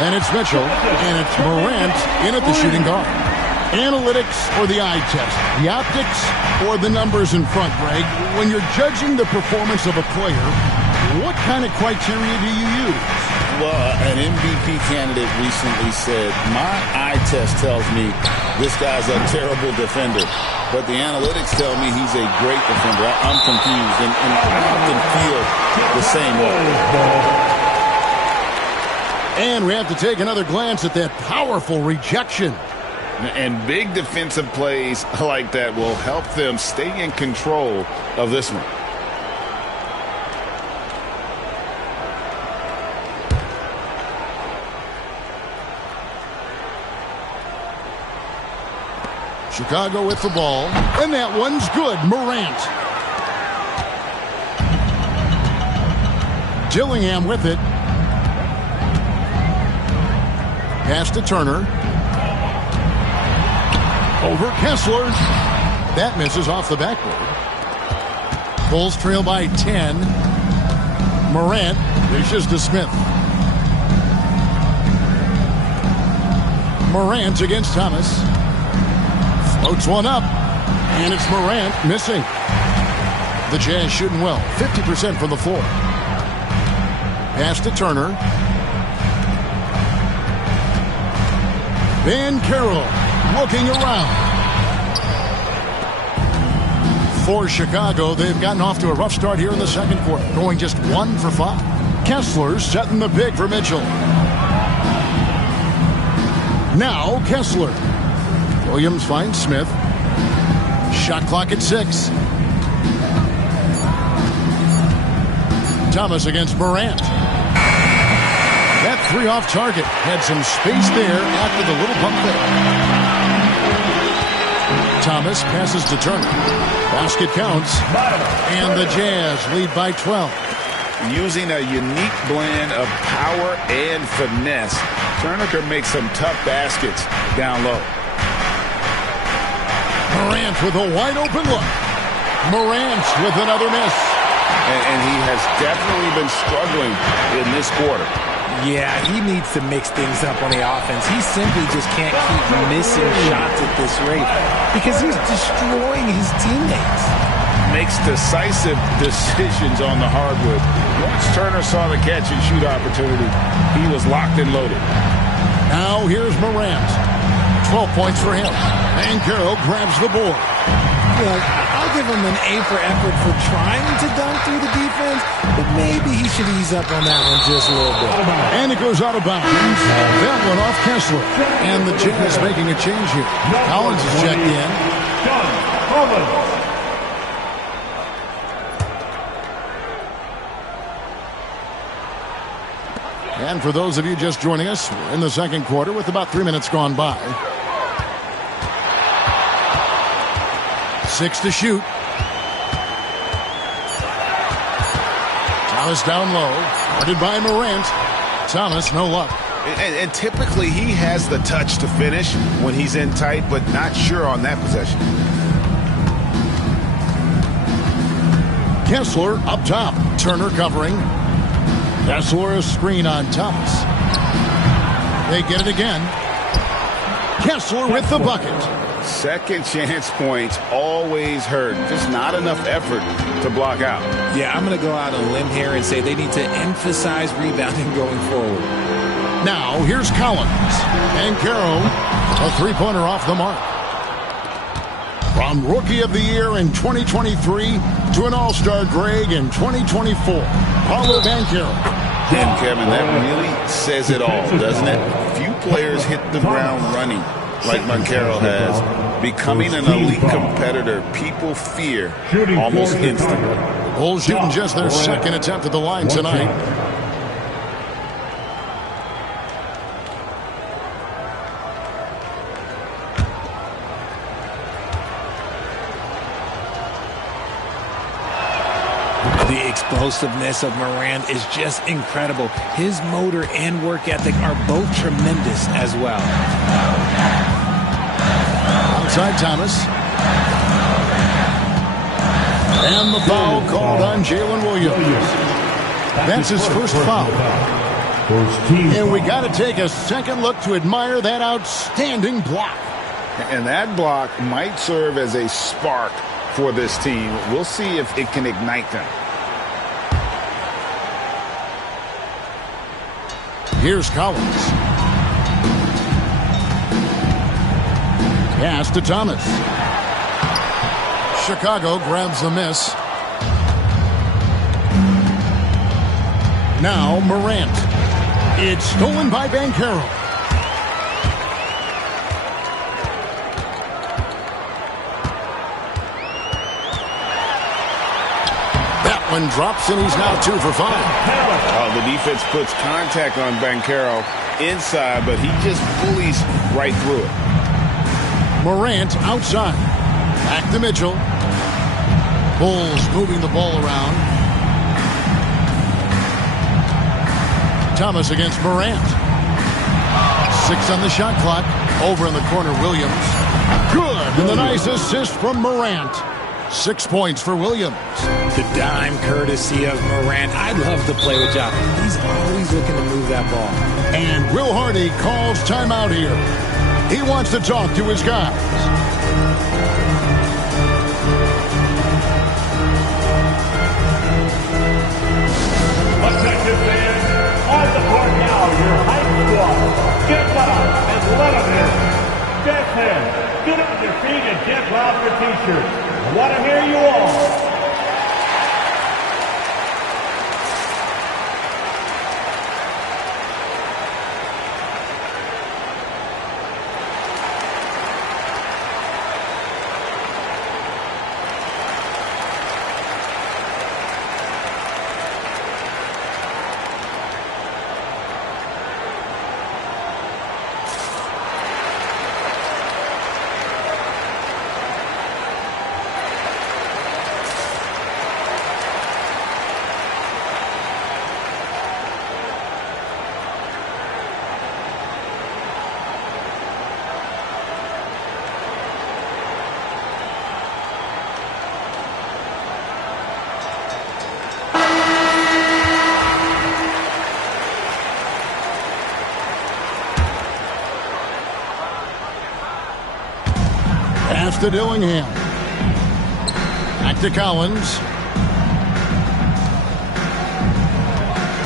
Then it's Mitchell. And it's Morant in at the shooting guard. Analytics or the eye test? The optics or the numbers in front, Greg? When you're judging the performance of a player, what kind of criteria do you use? Well, an MVP candidate recently said, my eye test tells me this guy's a terrible defender. But the analytics tell me he's a great defender. I'm confused, and I often feel the same way. And we have to take another glance at that powerful rejection. And big defensive plays like that will help them stay in control of this one. Chicago with the ball, and that one's good. Morant. Dillingham with it. Pass to Turner. Over Kessler. That misses off the backboard. Bulls trail by 10. Morant dishes to Smith. Morant against Thomas. Floats one up. And it's Morant missing. The Jazz shooting well, 50% from the floor. Pass to Turner. Banchero looking around. For Chicago, they've gotten off to a rough start here in the second quarter, going just 1 for 5. Kessler setting the big for Mitchell. Now Kessler. Williams finds Smith. Shot clock at 6. Thomas against Morant. That 3 off target. Had some space there after the little pump fake. Thomas passes to Turner. Basket counts. And the Jazz lead by 12. Using a unique blend of power and finesse, Turner can make some tough baskets down low. Morant with a wide open look. Morant with another miss. And he has definitely been struggling in this quarter. Yeah, he needs to mix things up on the offense. He simply just can't keep missing shots at this rate because he's destroying his teammates. Makes decisive decisions on the hardwood. Once Turner saw the catch and shoot opportunity, he was locked and loaded. Now here's Morant. 12 points for him. Banchero grabs the board. Look, I'll give him an A for effort for trying to dunk through the defense, but maybe he should ease up on that one just a little bit. And it goes out of bounds. That one off Kessler. And the Jazz making a change here. Collins is checked in. And for those of you just joining us, we're in the second quarter with about 3 minutes gone by. 6 to shoot. Thomas down low. Guarded by Morant. Thomas, no luck. And typically he has the touch to finish when he's in tight, but not sure on that possession. Kessler up top. Turner covering. Kessler a screen on Thomas. They get it again. Kessler with the bucket. Second chance points always hurt. Just not enough effort to block out. Yeah, I'm going to go out on a limb here and say they need to emphasize rebounding going forward. Now, here's Collins. Banchero, a three-pointer off the mark. From Rookie of the Year in 2023 to an All-Star grade in 2024, Paolo Banchero. And, Kevin, that really says it all, doesn't it? Few players hit the ground running like Banchero has. Becoming an elite competitor, people fear almost instantly. Bulls shooting just their second attempt at the line tonight. The explosiveness of Morant is just incredible. His motor and work ethic are both tremendous as well. Outside Thomas. And the foul called on Jalen Williams. That's his first foul. And we got to take a second look to admire that outstanding block. And that block might serve as a spark for this team. We'll see if it can ignite them. Here's Collins. Pass to Thomas. Chicago grabs the miss. Now Morant. It's stolen by Banchero. That one drops and he's now 2 for 5. The defense puts contact on Banchero inside, but he just bullies right through it. Morant outside. Back to Mitchell. Bulls moving the ball around. Thomas against Morant. 6 on the shot clock. Over in the corner, Williams. Good. And the nice assist from Morant. 6 points for Williams. The dime courtesy of Morant. I'd love to play with John. He's always looking to move that ball. And Will Hardy calls timeout here. He wants to talk to his guys. get loud and let them hear it. Jazz fans, get on your feet and get loud for T-shirts. I want to hear you all. To Dillingham. Back to Collins.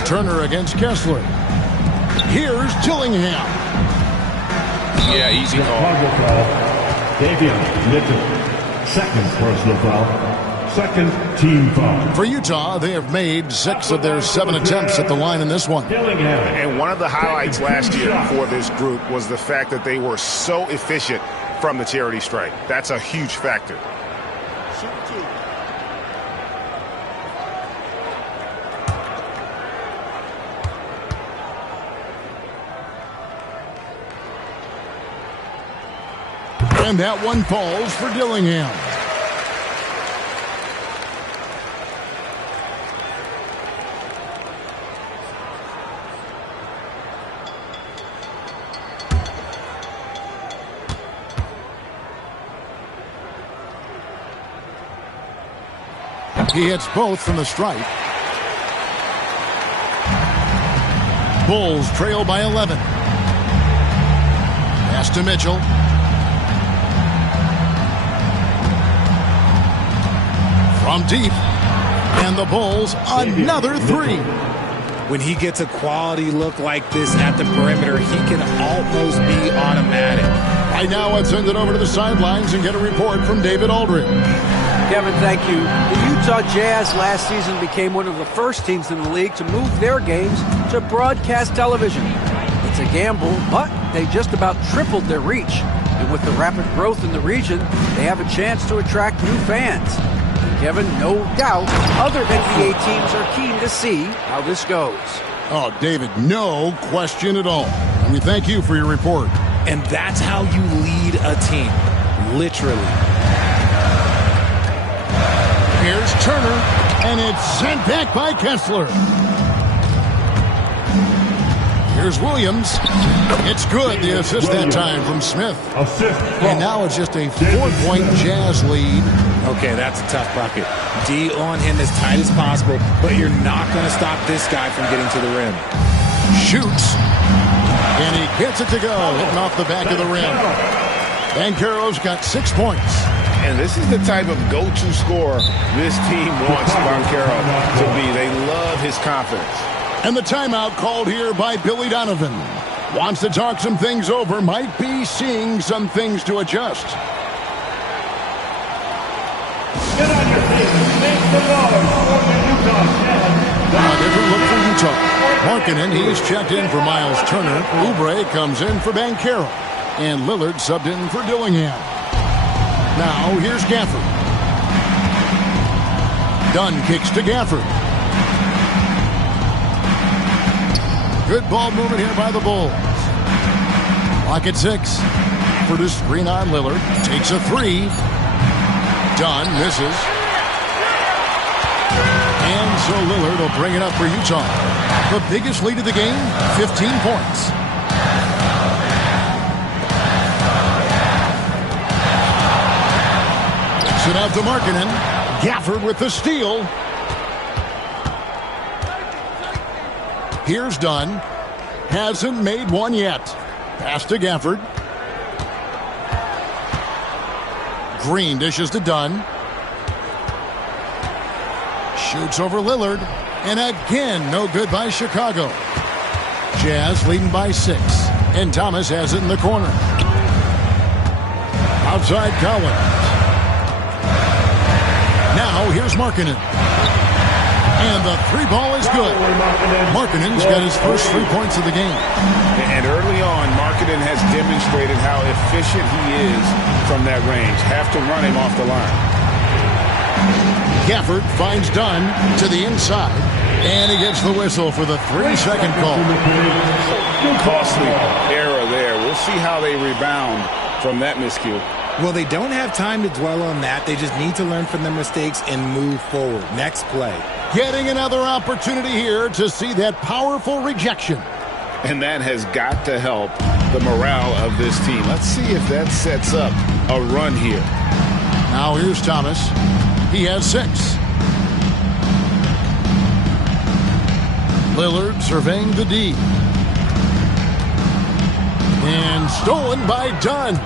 Turner against Kessler. Here's Dillingham. Yeah, easy call. Davion Mitchell. Second personal foul. Second team foul. For Utah, they have made 6 of their 7 attempts at the line in this one. And one of the highlights last year for this group was the fact that they were so efficient from the charity stripe. That's a huge factor. And that one falls for Dillingham. He hits both from the stripe. Bulls trail by 11. Pass to Mitchell. From deep. And the Bulls, another 3. When he gets a quality look like this at the perimeter, he can almost be automatic. Right now, let's send it over to the sidelines and get a report from David Aldridge. Kevin, thank you. The Utah Jazz last season became one of the first teams in the league to move their games to broadcast television. It's a gamble, but they just about tripled their reach. And with the rapid growth in the region, they have a chance to attract new fans. And Kevin, no doubt, other NBA teams are keen to see how this goes. Oh, David, no question at all. And we thank you for your report. And that's how you lead a team, literally. Here's Turner, and it's sent back by Kessler. Here's Williams. It's good, the assist that time from Smith. And now it's just a 4-point Jazz lead. Okay, that's a tough bucket. D on him as tight as possible, but you're not going to stop this guy from getting to the rim. Shoots. And he gets it to go, hitting off the back of the rim. Banchero's got 6 points. And this is the type of go-to scorer this team wants Banchero to be. They love his confidence. And the timeout called here by Billy Donovan. Wants to talk some things over, might be seeing some things to adjust. Get on your feet. Make some noise for the Utah Jazz. A different look for Utah. Markkanen, he's checked in for Miles Turner. Oubre comes in for Banchero. And Lillard subbed in for Dillingham. Now, here's Gafford. Dunn kicks to Gafford. Good ball movement here by the Bulls. Clock at 6. For the screen on Lillard. Takes a 3. Dunn misses. And so Lillard will bring it up for Utah. The biggest lead of the game, 15 points. It out to Markkanen. Gafford with the steal. Here's Dunn. Hasn't made one yet. Pass to Gafford. Green dishes to Dunn. Shoots over Lillard. And again, no good by Chicago. Jazz leading by 6. And Thomas has it in the corner. Outside Collins. Now here's Markkanen. And the three ball is good. Markkanen's got his first 3 points of the game. And early on, Markkanen has demonstrated how efficient he is from that range. Have to run him off the line. Gafford finds Dunn to the inside. And he gets the whistle for the 3-second call. Costly error there. We'll see how they rebound from that miscue. Well, they don't have time to dwell on that. They just need to learn from their mistakes and move forward. Next play. Getting another opportunity here to see that powerful rejection. And that has got to help the morale of this team. Let's see if that sets up a run here. Now here's Thomas. He has 6. Lillard surveying the D. And stolen by Dunn.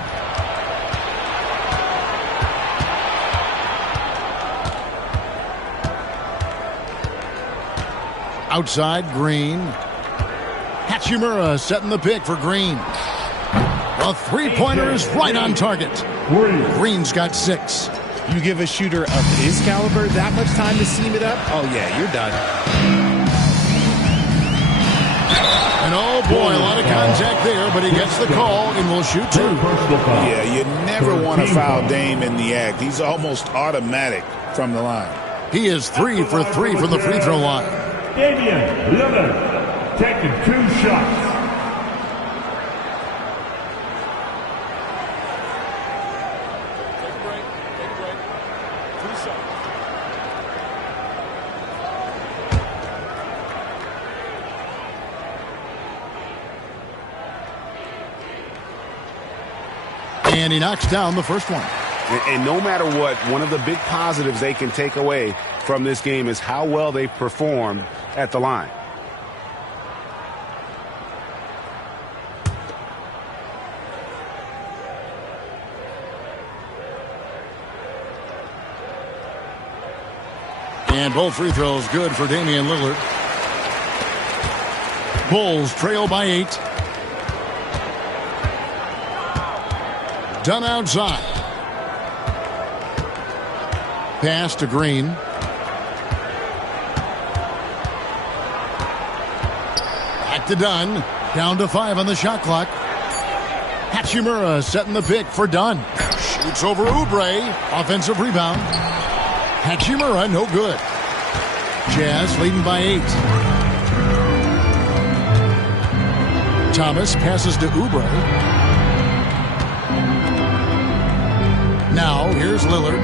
Outside, Green. Hachimura setting the pick for Green. The three-pointer is right on target. Green's got 6. You give a shooter of his caliber that much time to seam it up? Oh, yeah, you're done. And oh, boy, a lot of contact there, but he gets the call and will shoot 2. Yeah, you never want to foul Dame in the act. He's almost automatic from the line. He is 3 for 3 from the free throw line. Damian Lillard taking 2 shots. And he knocks down the first one. And no matter what, one of the big positives they can take away from this game is how well they performed at the line. And both free throws good for Damian Lillard. Bulls trail by 8. Dunn outside. Pass to Green. Back to Dunn. Down to 5 on the shot clock. Hachimura setting the pick for Dunn. Shoots over Oubre. Offensive rebound. Hachimura, no good. Jazz leading by 8. Thomas passes to Oubre. Now, here's Lillard.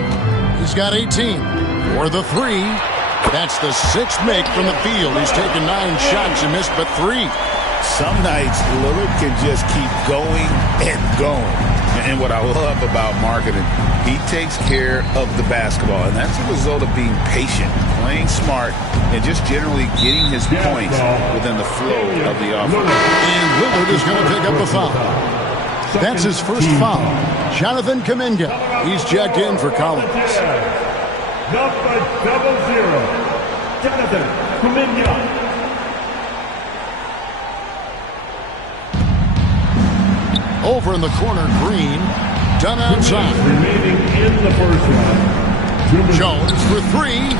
He's got 18. For the 3. That's the 6th make from the field. He's taken 9 shots and missed but 3. Some nights, Lillard can just keep going and going. And what I love about Markkanen, he takes care of the basketball. And that's a result of being patient, playing smart, and just generally getting his points within the flow of the offense. And Lillard is going to pick up the foul. That's his first foul. Jonathan Kuminga. He's checked in for Collins. Number 00, Jonathan Kuminga. Over in the corner, Green. Dunn outside. Remaining in the first round. Jones for 3.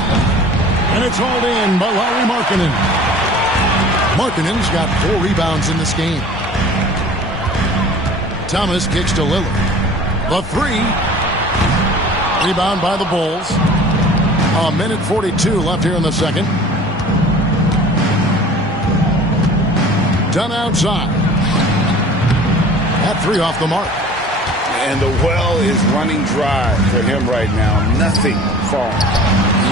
And it's hauled in by Lauri Markkanen. Markkanen's got 4 rebounds in this game. Thomas kicks to Lillard. The 3. Rebound by the Bulls. 1:42 left here in the second. Dunn outside. That 3 off the mark. And the well is running dry for him right now. Nothing falling.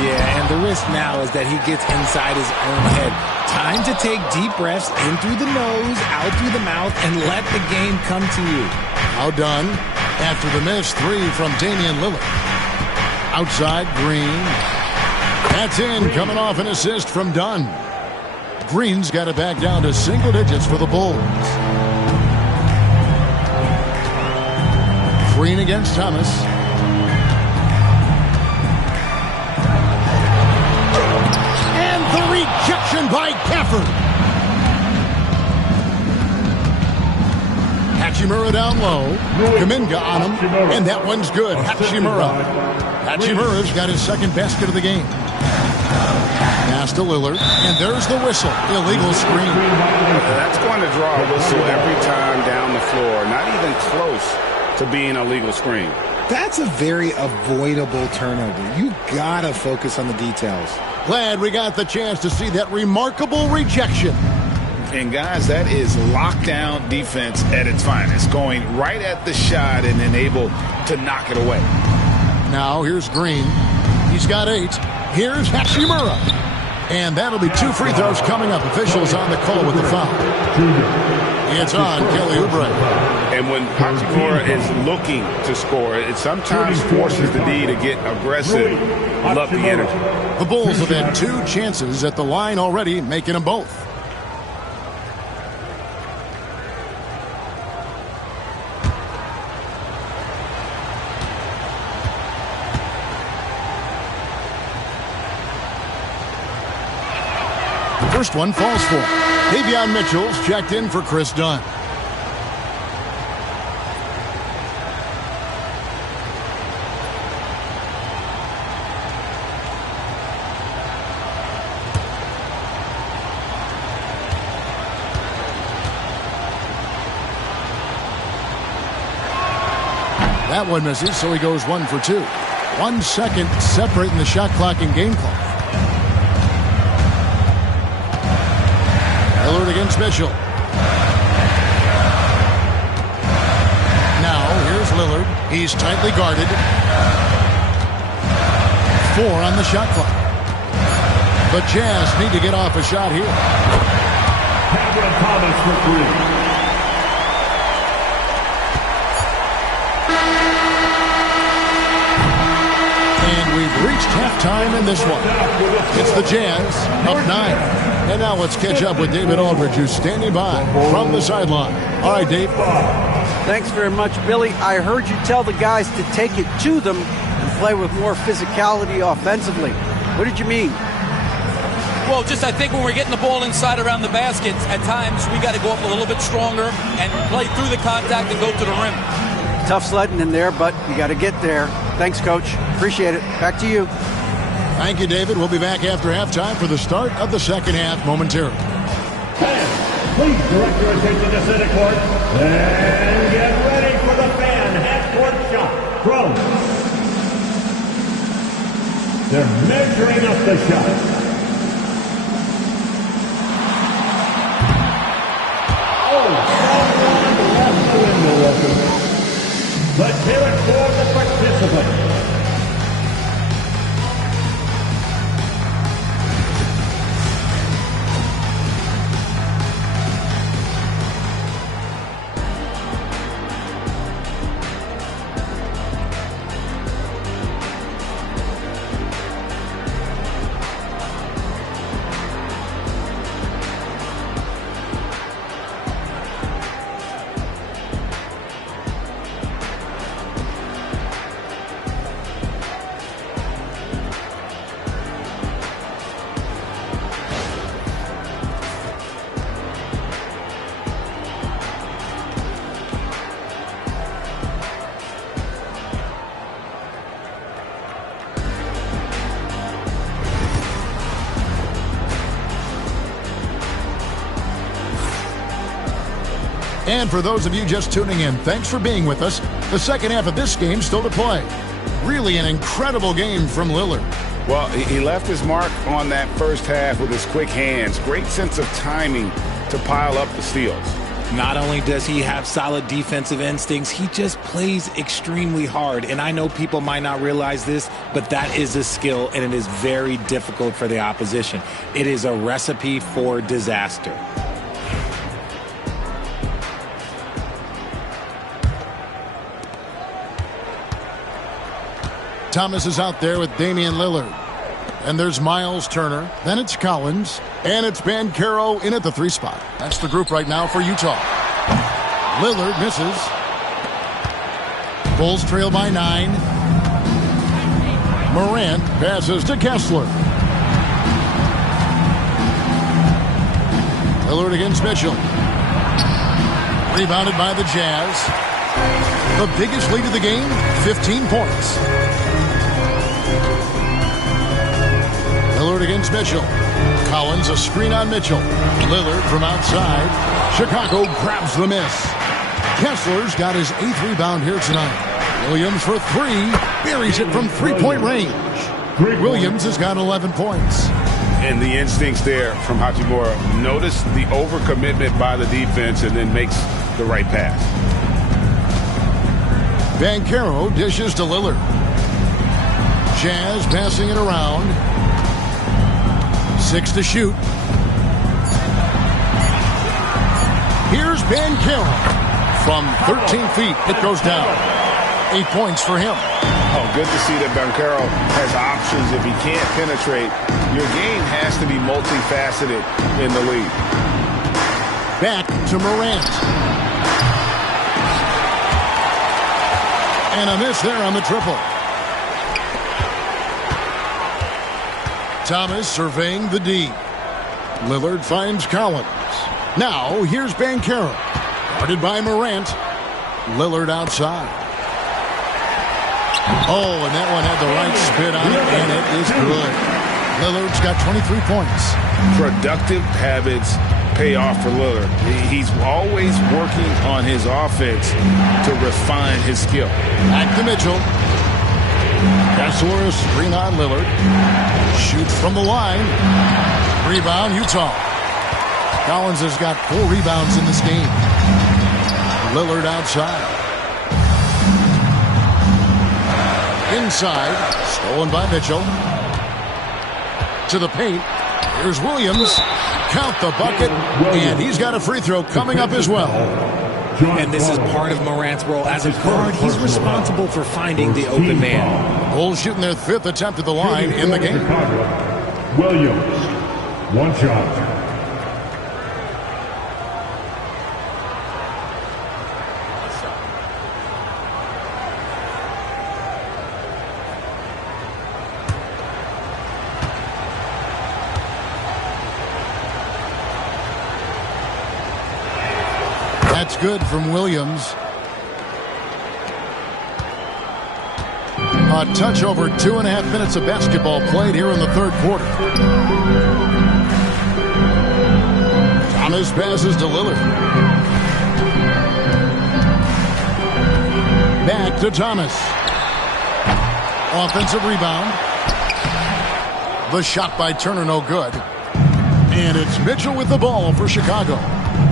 Yeah, and the risk now is that he gets inside his own head. Time to take deep breaths in through the nose, out through the mouth, and let the game come to you. Now Dunn after the missed 3 from Damian Lillard. Outside, Green. That's in, coming off an assist from Dunn. Green's got it back down to single digits for the Bulls. Green against Thomas. And the rejection by Gafford. Hachimura down low. Kuminga on him, and that one's good. Hachimura's got his second basket of the game. Pass to Lillard, and there's the whistle. Illegal screen. That's going to draw a whistle every time down the floor. Not even close to being a legal screen. That's a very avoidable turnover. You got to focus on the details. Glad we got the chance to see that remarkable rejection. And, guys, that is lockdown defense at its finest, going right at the shot and then able to knock it away. Now here's Green. He's got 8. Here's Hachimura. And that'll be 2 free throws coming up. Officials on the call with the foul. It's on Kelly Oubre. And when Hachimura is looking to score, it sometimes forces the D to get aggressive. Love the energy. The Bulls have had 2 chances at the line already, making them both. First one falls for him. Davion Mitchell's checked in for Chris Dunn. That one misses, so he goes 1 for 2. 1 second separating the shot clock and game clock. Lillard against Mitchell. Now, here's Lillard. He's tightly guarded. 4 on the shot clock. The Jazz need to get off a shot here. Cameron Thomas for 3. We've reached halftime in this one. It's the Jazz up 9. And now let's catch up with David Aldridge, who's standing by from the sideline. All right, Dave. Thanks very much, Billy. I heard you tell the guys to take it to them and play with more physicality offensively. What did you mean? Well, just I think when we're getting the ball inside around the baskets, at times we got to go up a little bit stronger and play through the contact and go to the rim. Tough sledding in there, but you got to get there. Thanks, Coach. Appreciate it. Back to you. Thank you, David. We'll be back after halftime for the start of the second half momentarily. Fans, please direct your attention to center court and get ready for the fan half-court shot from. They're measuring up the shot. Someone left the window open. Let's hear it for the participant. And for those of you just tuning in, thanks for being with us. The second half of this game still to play. Really an incredible game from Lillard. Well, he left his mark on that first half with his quick hands. Great sense of timing to pile up the steals. Not only does he have solid defensive instincts, he just plays extremely hard. And I know people might not realize this, but that is a skill, and it is very difficult for the opposition. It is a recipe for disaster. Thomas is out there with Damian Lillard. And there's Miles Turner. Then it's Collins. And it's Banchero in at the 3 spot. That's the group right now for Utah. Lillard misses. Bulls trail by 9. Morant passes to Kessler. Lillard against Mitchell. Rebounded by the Jazz. The biggest lead of the game, 15 points. Lillard against Mitchell. Collins a screen on Mitchell. Lillard from outside. Chicago grabs the miss. Kessler's got his 8th rebound here tonight. Williams for 3. Buries it from 3-point range. Williams has got 11 points. And the instincts there from Hachimura. Notice the overcommitment by the defense and then makes the right pass. Banchero dishes to Lillard. Jazz passing it around. 6 to shoot. Here's Banchero. From 13 feet, it goes down. 8 points for him. Oh, good to see that Banchero has options. If he can't penetrate, your game has to be multifaceted in the league. Back to Morant. And a miss there on the triple. Thomas surveying the D. Lillard finds Collins. Now, here's Banchero. Guarded by Morant. Lillard outside. Oh, and that one had the right spin on it, and it is good. Lillard's got 23 points. Productive habits pay off for Lillard. He's always working on his offense to refine his skill. Back to Mitchell. Kessler screen on Lillard. Shoots from the line. Rebound, Utah. Collins has got 4 rebounds in this game. Lillard outside. Inside. Stolen by Mitchell. To the paint. Here's Williams. Count the bucket. And he's got a free throw coming up as well. And this is part of Morant's role. As a guard, he's responsible for finding the open man. Bulls shooting their 5th attempt at the line in the game. Williams, 1 shot. That's good from Williams. A touch over 2.5 minutes of basketball played here in the 3rd quarter. Thomas passes to Lillard. Back to Thomas. Offensive rebound. The shot by Turner no good. And it's Mitchell with the ball for Chicago.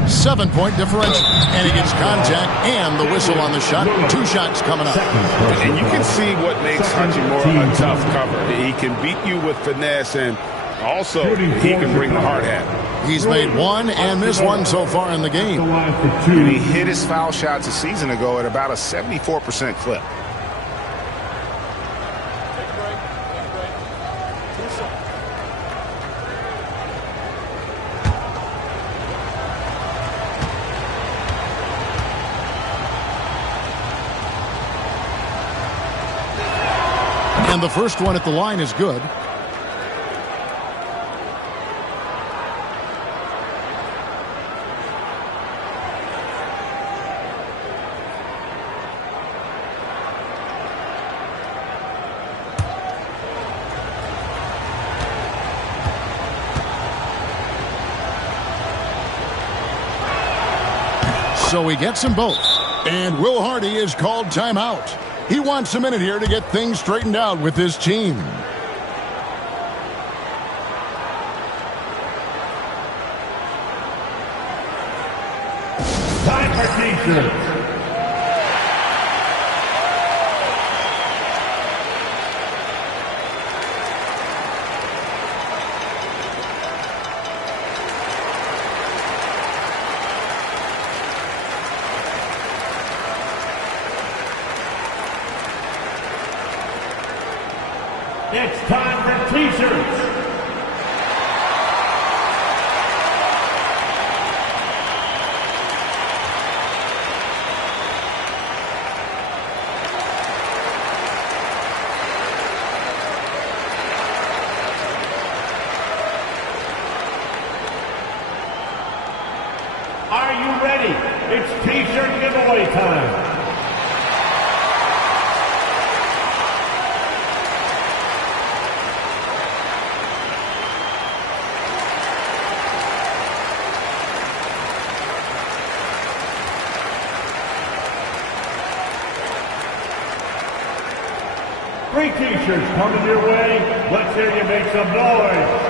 7-point differential. And he gets contact and the whistle on the shot. 2 shots coming up. And you can see what makes Hachimura a tough cover. He can beat you with finesse, and also he can bring the hard hat. He's made 1 and missed 1 so far in the game. And he hit his foul shots a season ago at about a 74% clip. And the first one at the line is good. So he gets them both. And Will Hardy is called timeout. He wants a minute here to get things straightened out with his team. Time for T-shirts. It's time for T-shirts. Are you ready? It's T-shirts. free t-shirts coming your way. Let's hear you make some noise.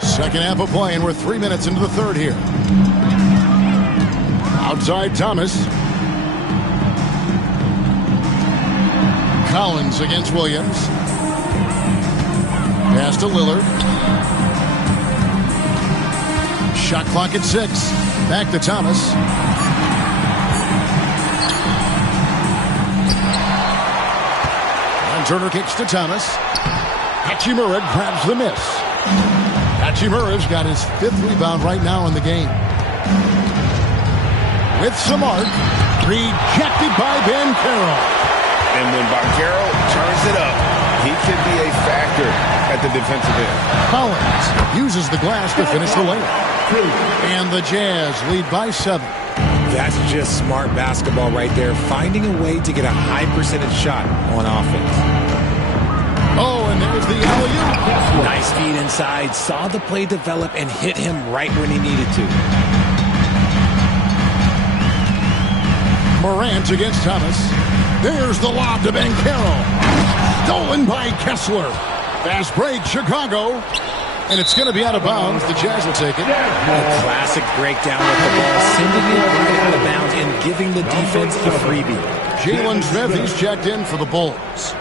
Second half of play, and we're 3 minutes into the third here. Outside Thomas. Collins against Williams. Pass to Lillard. Shot clock at 6. Back to Thomas. And Turner kicks to Thomas. Hachimura grabs the miss. Hachimura's got his 5th rebound right now in the game. With some arc, rejected by Banchero. And when Banchero turns it up, he could be a factor at the defensive end. Collins uses the glass to finish the layup. And the Jazz lead by 7. That's just smart basketball right there, finding a way to get a high percentage shot on offense. Oh, and there's the alley-oop. Nice feed inside, saw the play develop and hit him right when he needed to. Morant against Thomas. There's the lob to Banchero. Stolen by Kessler. Fast break, Chicago. And it's going to be out of bounds. The Jazz will take it. A classic breakdown with the ball, sending it right out of bounds and giving the defense a freebie. Jalen Smith, he's checked in for the Bulls.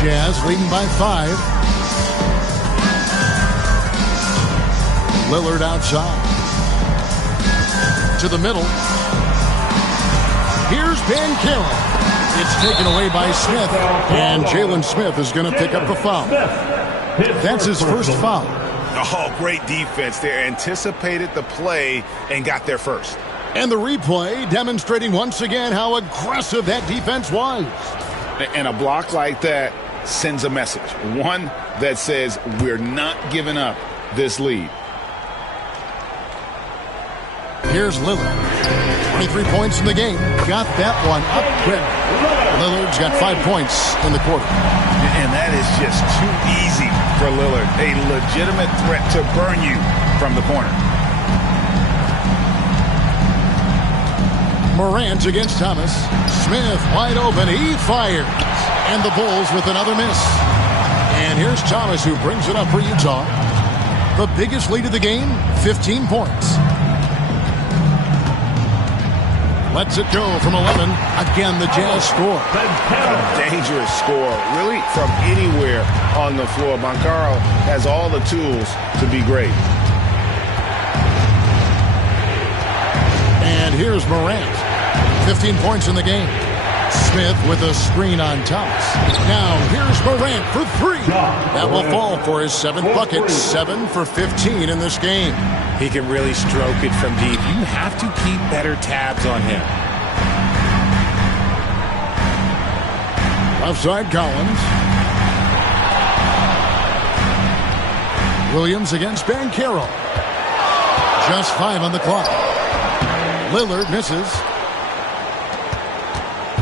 Jazz leading by 5. Lillard outside. To the middle. Here's Banchero. It's taken away by Smith. And Jalen Smith is going to pick up the foul. That's his first foul. Oh, great defense there. Anticipated the play and got there first. And the replay demonstrating once again how aggressive that defense was. And a block like that sends a message. One that says we're not giving up this lead. Here's Lillard. 23 points in the game. Got that one up quick. Lillard's got 5 points in the quarter. And that is just too easy for Lillard. A legitimate threat to burn you from the corner. Morant against Thomas. Smith wide open. He fires. And the Bulls with another miss. And here's Thomas, who brings it up for Utah. The biggest lead of the game, 15 points. Lets it go from 11. Again, the Jazz score. A dangerous score, really from anywhere on the floor. Banchero has all the tools to be great. And here's Morant. 15 points in the game. Smith with a screen on Thomas. Now here's Morant for 3. That will fall for his 7th bucket. 7 for 15 in this game. He can really stroke it from deep. You have to keep better tabs on him. Left side, Collins. Williams against Banchero. Just 5 on the clock. Lillard misses.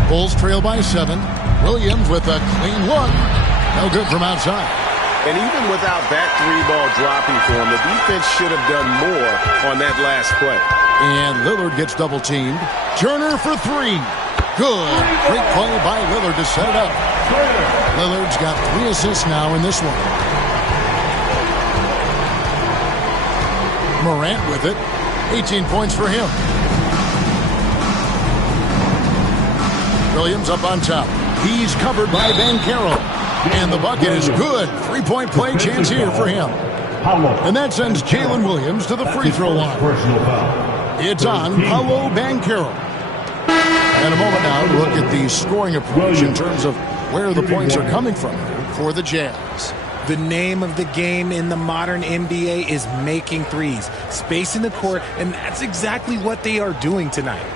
Bulls trail by 7. Williams with a clean look. No good from outside. And even without that 3-ball dropping for him, the defense should have done more on that last play. And Lillard gets double teamed. Turner for 3. Good. Great play by Lillard to set it up. Lillard's got 3 assists now in this one. Morant with it. 18 points for him. Williams up on top. He's covered by Banchero. And the bucket is good. 3-point play chance here for him. And that sends Jalen Williams to the free throw line. It's on Paolo Banchero. And a moment now to look at the scoring approach in terms of where the points are coming from for the Jazz. The name of the game in the modern NBA is making threes, spacing the court, and that's exactly what they are doing tonight.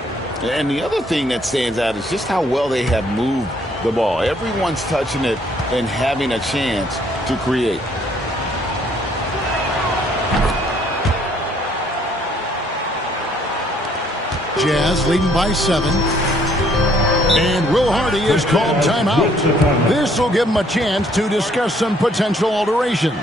And the other thing that stands out is just how well they have moved the ball. Everyone's touching it and having a chance to create. Jazz leading by 7. And Will Hardy is called timeout. This will give him a chance to discuss some potential alterations.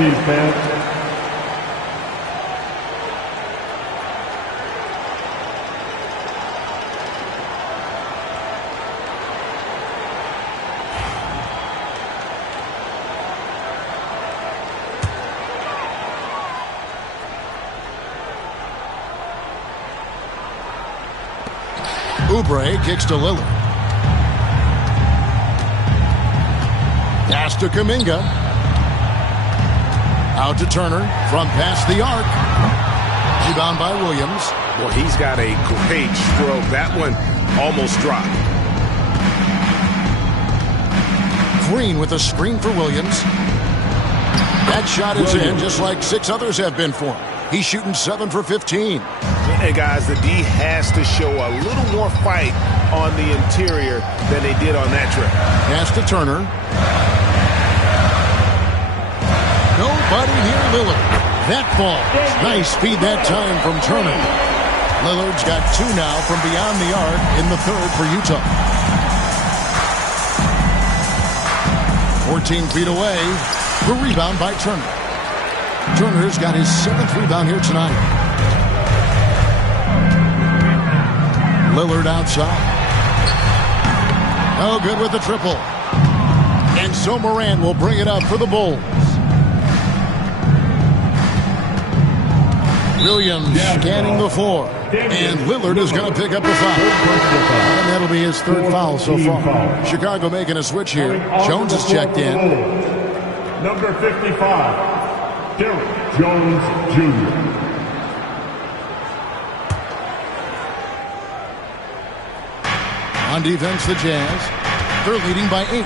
Defense. Oubre kicks to Lillard. Pass to Kuminga. Out to Turner from past the arc. Rebound by Williams. Well, he's got a great stroke. That one almost dropped. Green with a screen for Williams. That shot is in just like 6 others have been for him. He's shooting 7 for 15. And guys, the D has to show a little more fight on the interior than they did on that trip. Pass to Turner. Nobody near Lillard. That ball. Nice feed that time from Turner. Lillard's got 2 now from beyond the arc in the third for Utah. 14 feet away. The rebound by Turner. Turner's got his 7th rebound here tonight. Lillard outside. Oh, good with the triple. And so Morant will bring it up for the Bulls. Williams scanning the floor. And Lillard is going to pick up the foul. And that'll be his 3rd foul so far. Chicago making a switch here. Jones is checked in. Number 55, Derrick Jones Jr. On defense, the Jazz. They're leading by 8.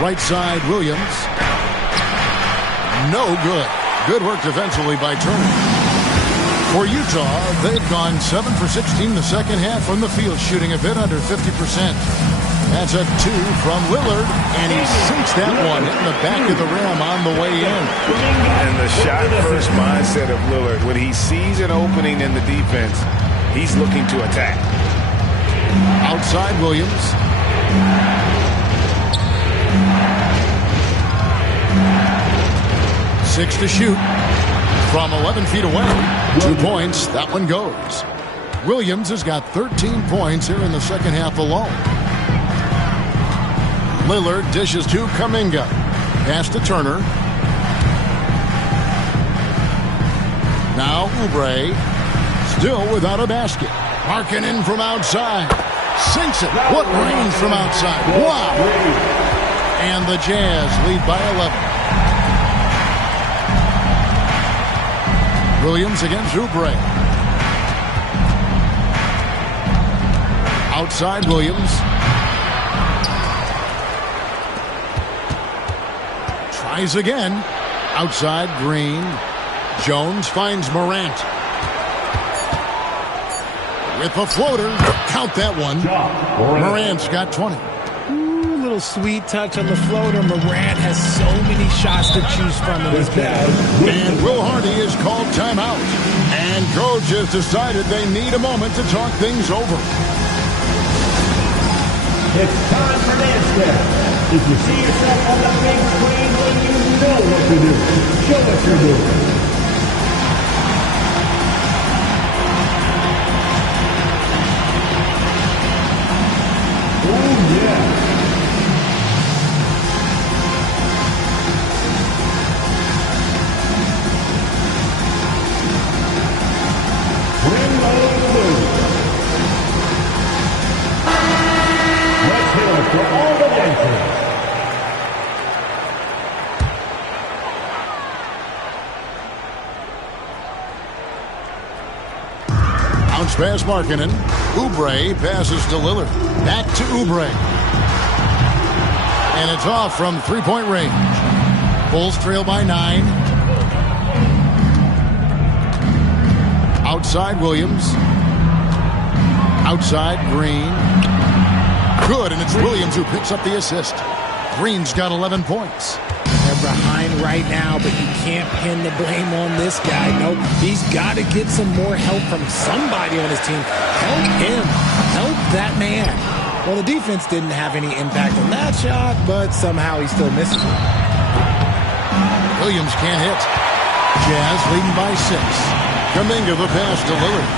Right side, Williams. No good. Good work defensively by Turner. For Utah, they've gone 7 for 16 the second half from the field, shooting a bit under 50%. That's a 2 from Lillard, and he sinks that one in the back of the rim on the way in. And the shot-first mindset of Lillard, when he sees an opening in the defense, he's looking to attack. Outside Williams. Six to shoot from 11 feet away. 2 points. That one goes. Williams has got 13 points here in the second half alone. Lillard dishes to Kuminga. Pass to Turner. Now Oubre. Still without a basket. Markkanen from outside. Sinks it. What range from outside. Wow. And the Jazz lead by 11. Williams against Oubre. Outside Williams. Tries again. Outside Green. Jones finds Morant. with the floater. Count that one. Morant's got 20. Ooh, little sweet touch on the floater. Morant has so many shots to choose from in his bag. And Will Hardy is called timeout. And coach has decided they need a moment to talk things over. It's time for dance step. If you see yourself on the big screen, then you know what to do. Show what you're doing. Oh, yeah. Let's hear it for all the dancers. Bounce pass Markkanen. Oubre passes to Lillard. Back to Oubre. And it's off from three-point range. Bulls trail by 9. Outside Williams. Outside Green. Good, and it's Williams who picks up the assist. Green's got 11 points. They're behind right now, but you can't pin the blame on this guy. Nope, he's got to get some more help from somebody on his team. Help him. Help that man. Well, the defense didn't have any impact on that shot, but somehow he still misses it. Williams can't hit. Jazz leading by 6. Kuminga the pass to Lillard.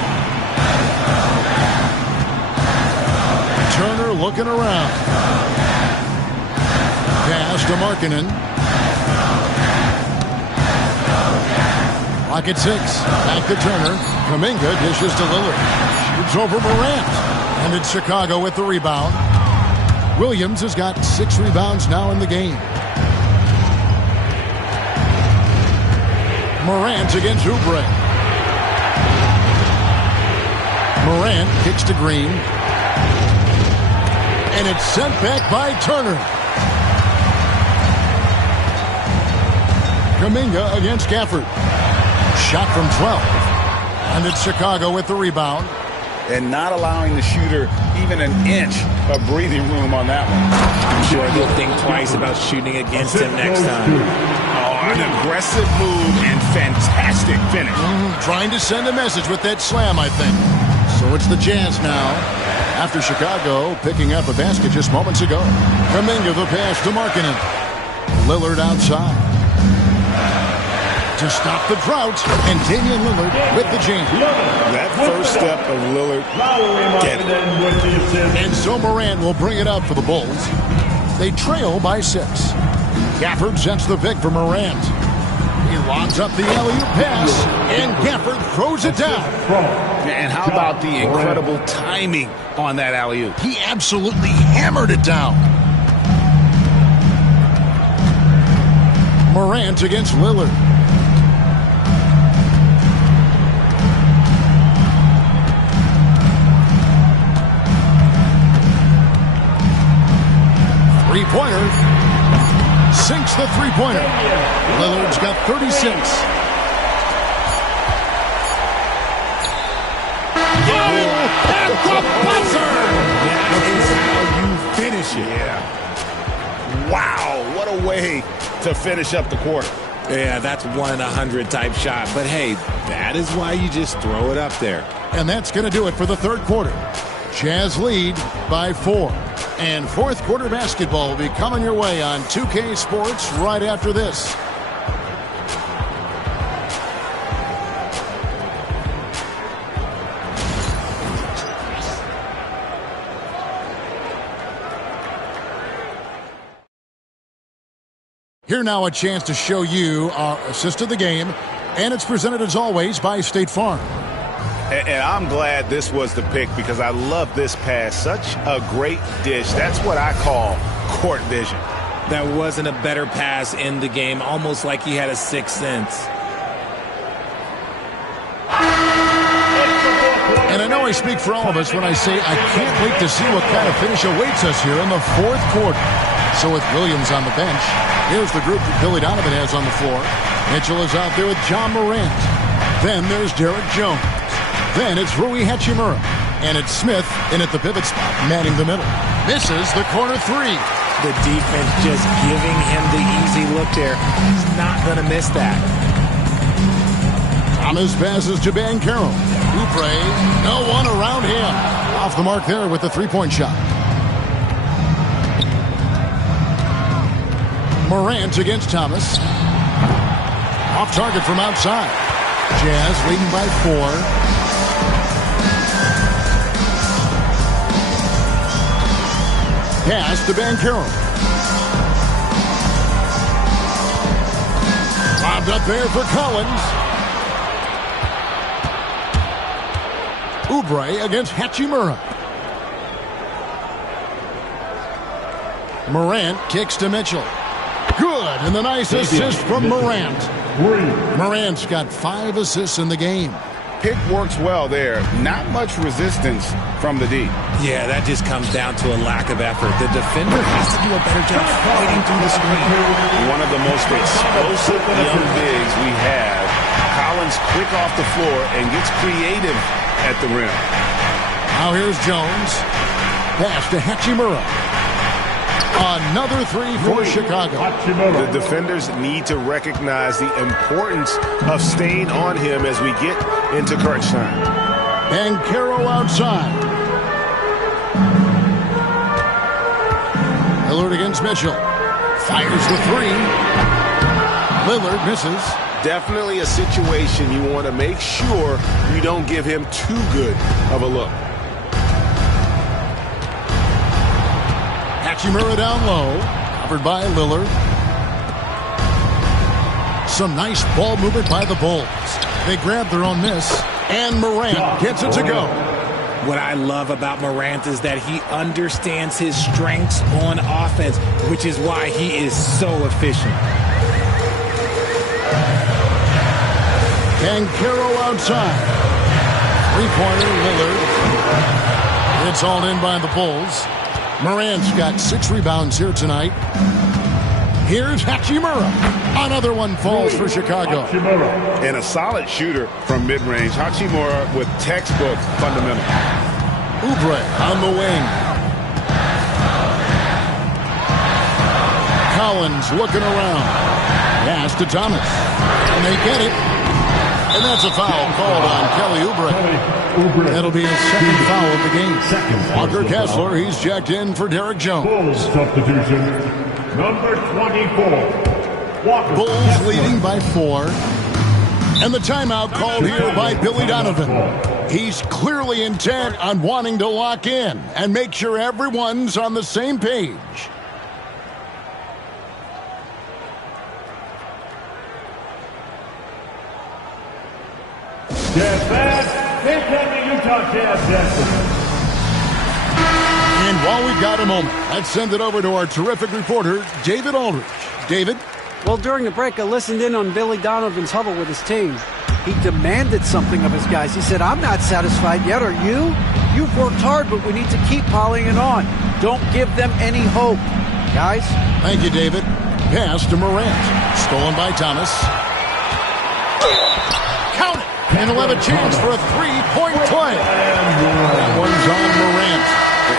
Turner looking around. Pass to Markkanen. Clock at 6. Back to Turner. Kuminga dishes to Lillard. Shoots over Morant. And it's Chicago with the rebound. Williams has got 6 rebounds now in the game. Morant against Oubre. Morant kicks to Green. And it's sent back by Turner. Kuminga against Gafford. Shot from 12. And it's Chicago with the rebound. And not allowing the shooter even an inch of breathing room on that one. I'm sure he'll think twice about shooting against him next time. Oh, an aggressive move and fantastic finish. Trying to send a message with that slam, I think. So it's the Jazz now. After Chicago picking up a basket just moments ago. Kuminga the pass to Markkanen. Lillard outside. To stop the drought, and Damian Lillard with the jam. That first step of Lillard. And so Morant will bring it up for the Bulls. They trail by 6. Gafford sets the pick for Morant. He lobs up the alley-oop pass, and Gafford throws it down. And how about the incredible timing on that alley-oop? He absolutely hammered it down. Morant against Lillard. Three-pointer. Sinks the three-pointer. Lillard's got 36. At the buzzer! That is how you finish it. Yeah. Wow, what a way to finish up the quarter. Yeah, that's 1 in 100 type shot. But hey, that is why you just throw it up there. And that's going to do it for the third quarter. Jazz lead by 4. And fourth quarter basketball will be coming your way on 2K Sports right after this. Here now a chance to show you our assist of the game. And it's presented as always by State Farm. And I'm glad this was the pick because I love this pass. Such a great dish. That's what I call court vision. That wasn't a better pass in the game, almost like he had a sixth sense. And I know I speak for all of us when I say I can't wait to see what kind of finish awaits us here in the fourth quarter. So with Williams on the bench, here's the group that Billy Donovan has on the floor. Mitchell is out there with John Morant. Then there's Derek Jones. Then it's Rui Hachimura. And it's Smith in at the pivot spot, manning the middle. Misses the corner three. The defense just giving him the easy look there. He's not going to miss that. Thomas passes to Banchero. Oubre, no one around him. Off the mark there with the three-point shot. Morant against Thomas. Off target from outside. Jazz leading by 4. Pass to Banchero. Lobbed up there for Collins. Oubre against Hachimura. Morant kicks to Mitchell. Good, and the nice assist from Morant. Morant's got 5 assists in the game. Pick works well there. Not much resistance from the D. Yeah, that just comes down to a lack of effort. The defender has to do a better job fighting through the screen. One of the most explosive young bigs we have. Collins quick off the floor and gets creative at the rim. Now here's Jones. Pass to Hachimura. Another three for Chicago. The defenders need to recognize the importance of staying on him as we get into crunch time. Banchero outside. Lillard against Mitchell. Fires the three. Lillard misses. Definitely a situation you want to make sure you don't give him too good of a look. Hachimura down low. Covered by Lillard. Some nice ball movement by the Bulls. They grab their own miss. And Morant gets it to go. What I love about Morant is that he understands his strengths on offense, which is why he is so efficient. Banchero outside. Three-pointer, Lillard. It's all in by the Bulls. Morant's got 6 rebounds here tonight. Here's Hachimura. Another one falls for Chicago. And a solid shooter from mid-range. Hachimura with textbook fundamentals. Oubre on the wing. Collins looking around. Pass to Thomas. And they get it. And that's a foul called on Kelly Oubre. That'll be his second foul of the game. Walker Kessler, he's checked in for Derek Jones. Substitution, number 24. Walker Bulls Kessler. leading by 4. And the timeout called here by Billy Donovan. He's clearly intent on wanting to lock in and make sure everyone's on the same page. Utah Jazz. And while we've got a moment, let's send it over to our terrific reporter, David Aldridge. David? Well, during the break, I listened in on Billy Donovan's huddle with his team. He demanded something of his guys. He said, I'm not satisfied yet, are you? You've worked hard, but we need to keep piling it on. Don't give them any hope. Guys? Thank you, David. Pass to Morant. Stolen by Thomas. Count it! And he'll have a chance for a three-point play. That one's on Morant.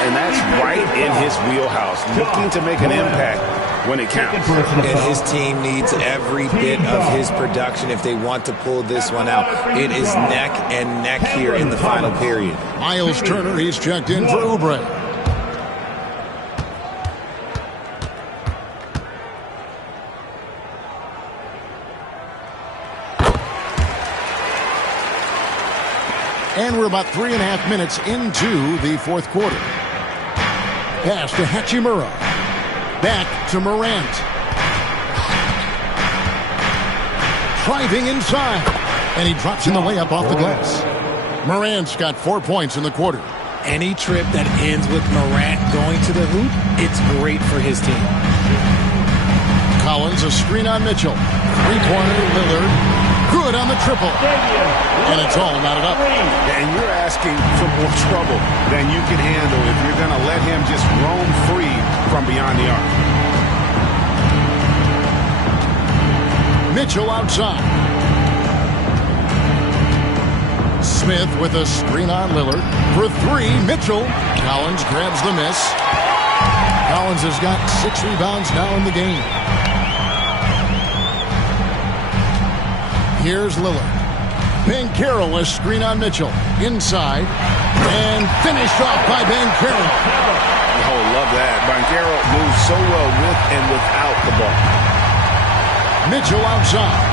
And that's right in his wheelhouse, looking to make an impact when it counts. And his team needs every bit of his production if they want to pull this one out. It is neck and neck here in the final period. Miles Turner, he's checked in for Oubre. And we're about 3.5 minutes into the fourth quarter. Pass to Hachimura. Back to Morant. Driving inside. And he drops in the layup off the glass. Morant's got 4 points in the quarter. Any trip that ends with Morant going to the hoop, it's great for his team. Collins, a screen on Mitchell. Three-pointer, Lillard. Good on the triple. And it's all knotted up. And you're asking for more trouble than you can handle if you're going to let him just roam free from beyond the arc. Mitchell outside. Smith with a screen on Lillard. For three, Mitchell. Collins grabs the miss. Collins has got 6 rebounds now in the game. Here's Lillard. Banchero, a screen on Mitchell. Inside. And finished off by Banchero. Oh, love that. Banchero moves so well with and without the ball. Mitchell outside.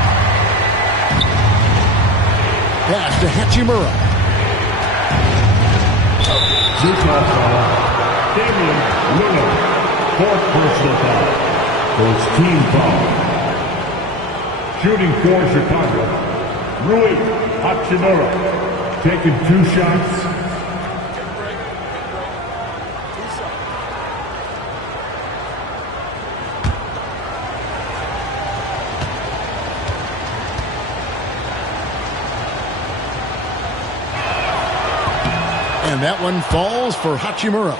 Pass to Hachimura. Damian Lillard, 4th personal foul. First team foul. Shooting for Chicago, Rui Hachimura, taking 2 shots. And that one falls for Hachimura.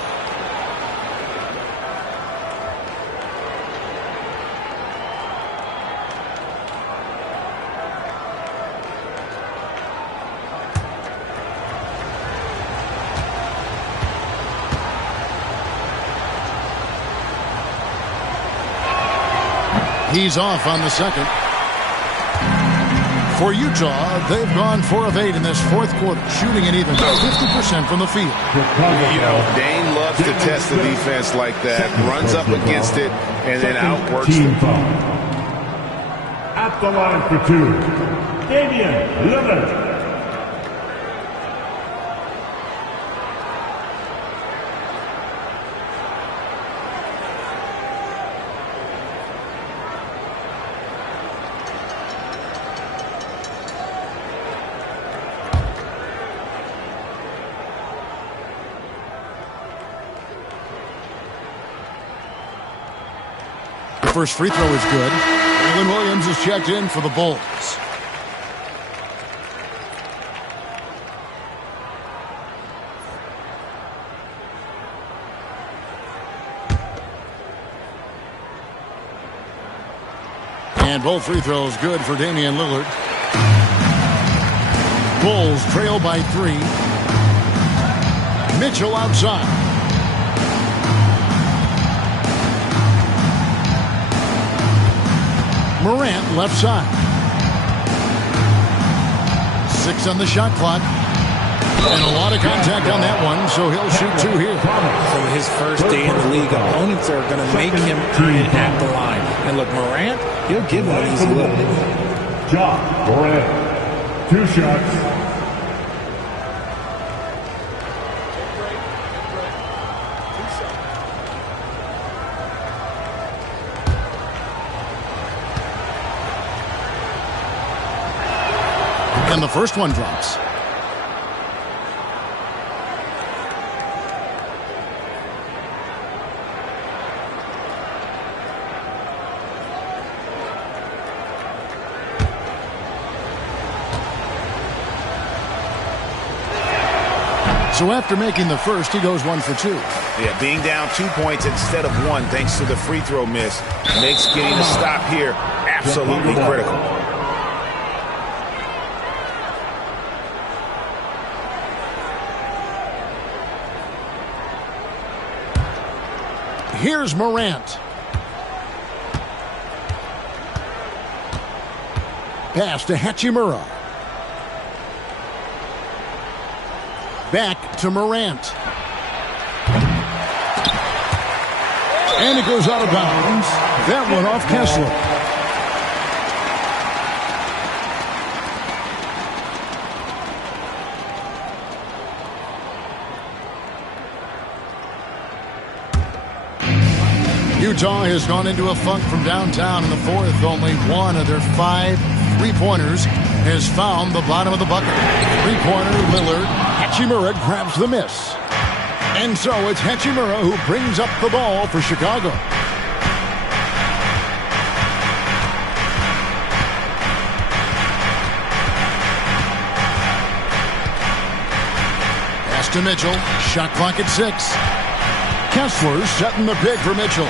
He's off on the second. For Utah, they've gone 4 of 8 in this 4th quarter, shooting an even 50% from the field. You know, Dame loves to test the defense like that, runs up against it, and then outworks them. At the line for 2, Damian Lillard. First free throw is good. Jalen Williams is checked in for the Bulls. And both free throws good for Damian Lillard. Bulls trail by 3. Mitchell outside. Morant left side. 6 on the shot clock. And a lot of contact on that one, so he'll shoot 2 here. From his first day in the league, opponents are going to make him earn it at the line. And look, Morant, he'll give him an easy look. Ja Morant, 2 shots. And the first one drops. So after making the first, he goes 1 for 2. Yeah, being down 2 points instead of 1 thanks to the free throw miss makes getting a stop here absolutely critical. Here's Morant. Pass to Hachimura. Back to Morant. And it goes out of bounds. That one off Kessler. Utah has gone into a funk from downtown in the 4th. Only 1 of their 5 3-pointers has found the bottom of the bucket. 3-pointer, Lillard. Hachimura grabs the miss. And so it's Hachimura who brings up the ball for Chicago. Pass to Mitchell. Shot clock at 6. Kessler setting the pick for Mitchell.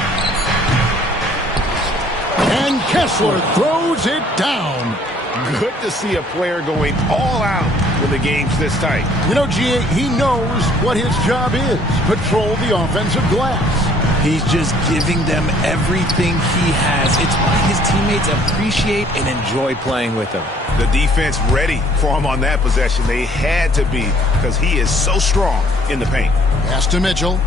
And Kessler throws it down. Good to see a player going all out when the game's this tight. You know, G.A., he knows what his job is. Patrol the offensive glass. He's just giving them everything he has. It's why his teammates appreciate and enjoy playing with him. The defense ready for him on that possession. They had to be because he is so strong in the paint. Pass to Mitchell.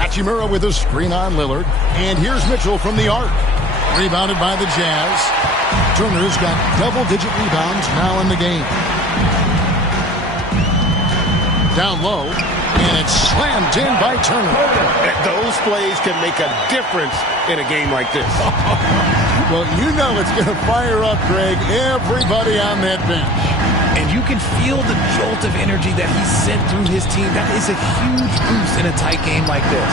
Hachimura with a screen on Lillard. And here's Mitchell from the arc. Rebounded by the Jazz. Turner's got double-digit rebounds now in the game. Down low, and it's slammed in by Turner. Those plays can make a difference in a game like this. Well, you know it's going to fire up, Greg, everybody on that bench. And you can feel the jolt of energy that he sent through his team. That is a huge boost in a tight game like this.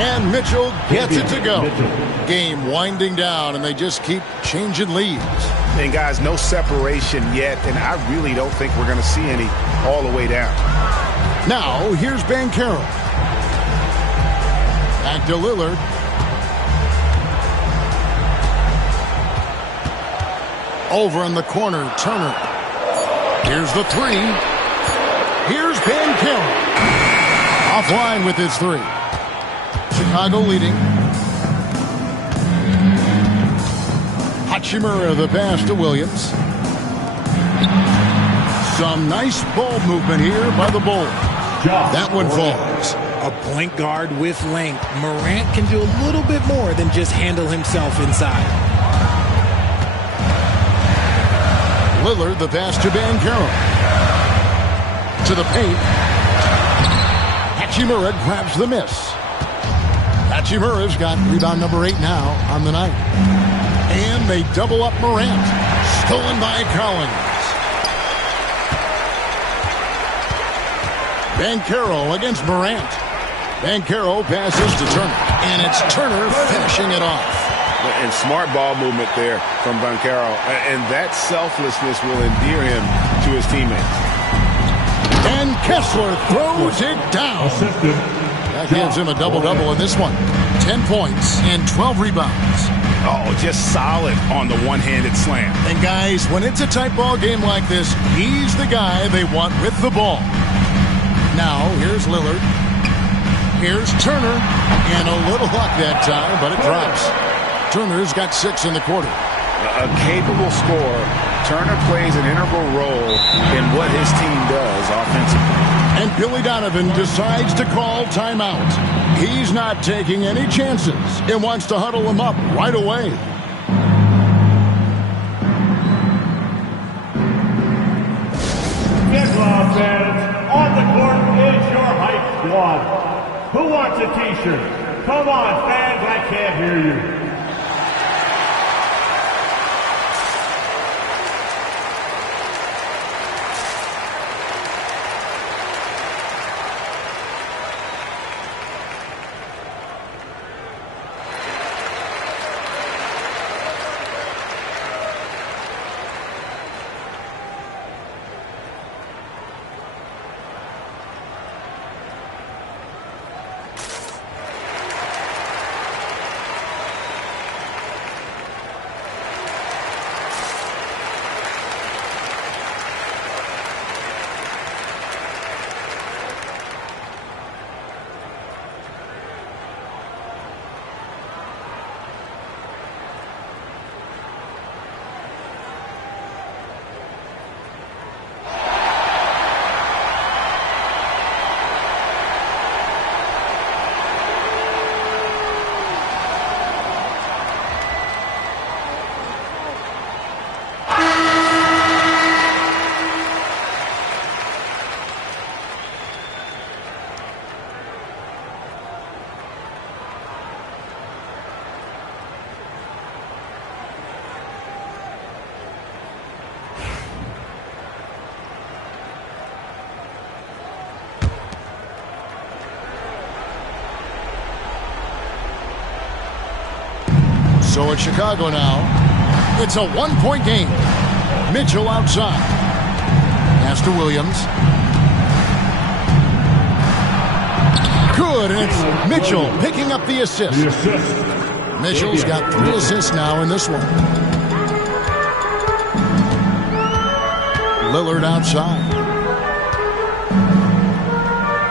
And Mitchell gets it to go. Game winding down, and they just keep changing leads. And, guys, no separation yet, and I really don't think we're going to see any all the way down. Now, here's Banchero. Back to Lillard. Over in the corner, Turner. Here's the three. Here's Banchero. Offline with his three. Chicago leading. Hachimura the pass to Williams. Some nice ball movement here by the Bulls. That one falls. A point guard with length. Morant can do a little bit more than just handle himself inside. Lillard, the pass to Banchero. To the paint. Hachimura grabs the miss. Hachimura's got rebound number 8 now on the night. And they double up Morant. Stolen by Collins. Banchero against Morant. Banchero passes to Turner. And it's Turner finishing it off. And smart ball movement there from Banchero. And that selflessness will endear him to his teammates. And Kessler throws it down. That gives him a double-double in this one. 10 points and 12 rebounds. Oh, just solid on the one-handed slam. And guys, when it's a tight ball game like this, he's the guy they want with the ball. Now, here's Lillard. Here's Turner. And a little luck that time, but it drops. Turner's got 6 in the quarter. A capable scorer. Turner plays an integral role in what his team does offensively. And Billy Donovan decides to call timeout. He's not taking any chances and wants to huddle him up right away. Islam fans, on the court is your hype squad. Who wants a t-shirt? Come on, fans, I can't hear you. So it's Chicago now. It's a one-point game. Mitchell outside. Pass to Williams. Good, and it's Mitchell picking up the assist. Mitchell's got 3 assists now in this one. Lillard outside.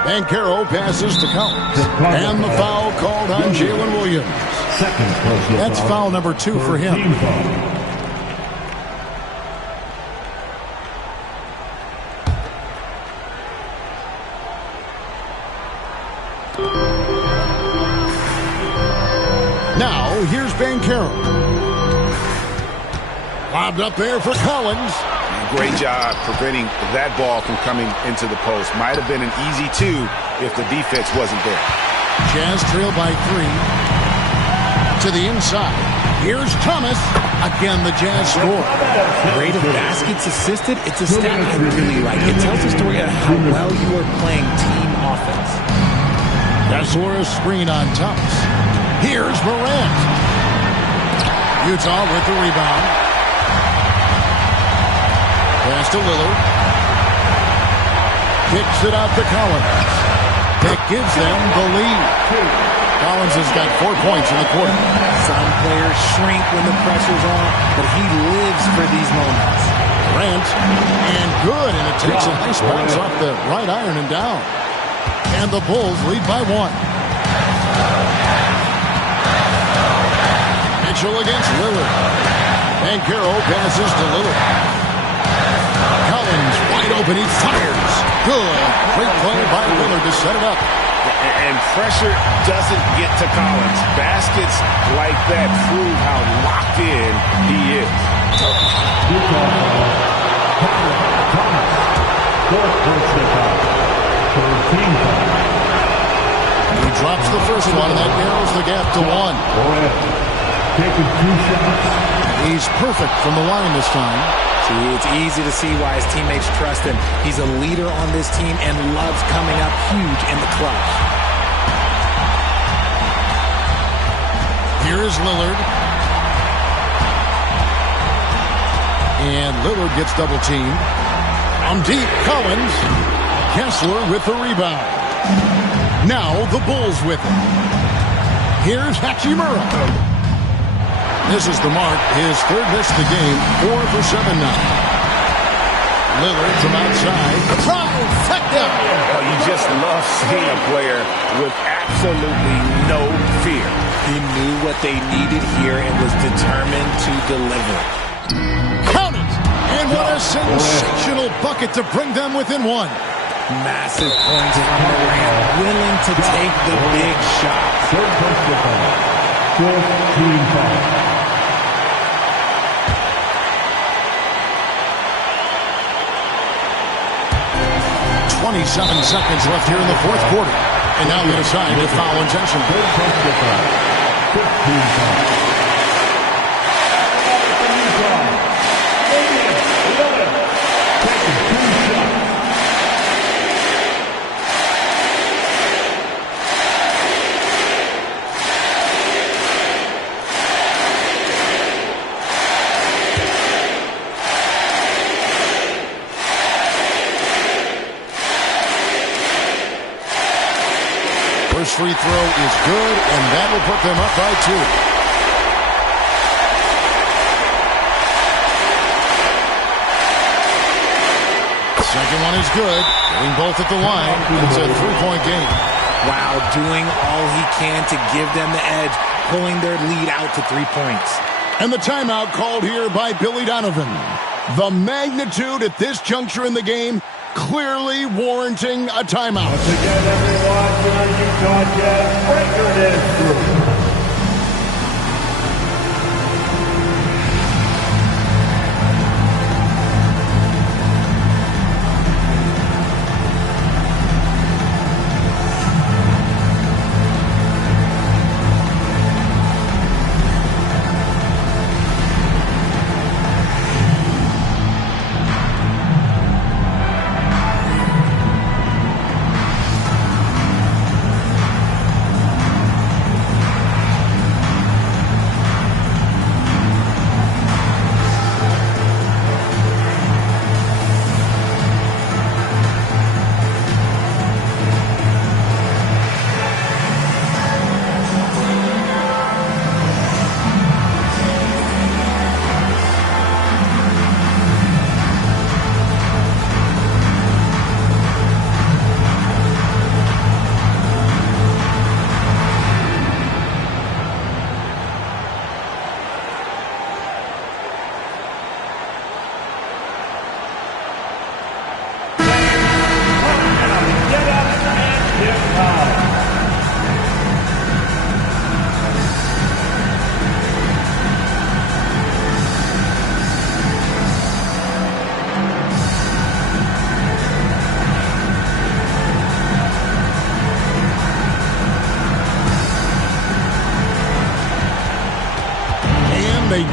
Banchero passes to Collins. And the foul called on Jalen Williams. That's foul number 2 for him. Now, here's Banchero. Lobbed up there for Collins. Great job preventing that ball from coming into the post. Might have been an easy 2 if the defense wasn't there. Jazz trail by 3. To the inside. Here's Thomas. Again, the Jazz score. Rate of baskets assisted. It's a stat I really like. It tells a story of how well you are playing team offense. Kessler a screen on Thomas. Here's Morant. Utah with the rebound. Pass to Lillard. Kicks it out to Collins. That gives them the lead. Collins has got 4 points in the quarter. Some players shrink when the pressure's on, but he lives for these moments. Grant, and good, and it takes a nice bounce off the right iron and down. And the Bulls lead by 1. Mitchell against Lillard. Banchero passes to Lillard. Collins wide open, he fires. Good. Great play by Lillard to set it up. And pressure doesn't get to Collins. Baskets like that prove how locked in he is. He drops the first one, and that narrows the gap to 1. He's perfect from the line this time. See, it's easy to see why his teammates trust him. He's a leader on this team and loves coming up huge in the clutch. Here is Lillard. And Lillard gets double teamed. From deep, Collins. Kessler with the rebound. Now the Bulls with it. Here's Hachimura. This is the mark. His 3rd miss of the game. 4 for 7 now. Lillard from outside. Trifecta. Oh, you just love seeing a player with absolutely no fear. He knew what they needed here and was determined to deliver. Count it! And what a sensational bucket to bring them within 1. Massive points from Morant, willing to take the big shot. 27 seconds left here in the 4th quarter. And now get assigned with foul intentional. First free throw is good, and that will put them up by 2. Second one is good. Getting both at the line. It's a 3-point game. Wow, doing all he can to give them the edge, pulling their lead out to 3 points. And the timeout called here by Billy Donovan. The magnitude at this juncture in the game clearly warranting a timeout. Once again, everyone, your Utah Jazz record is through.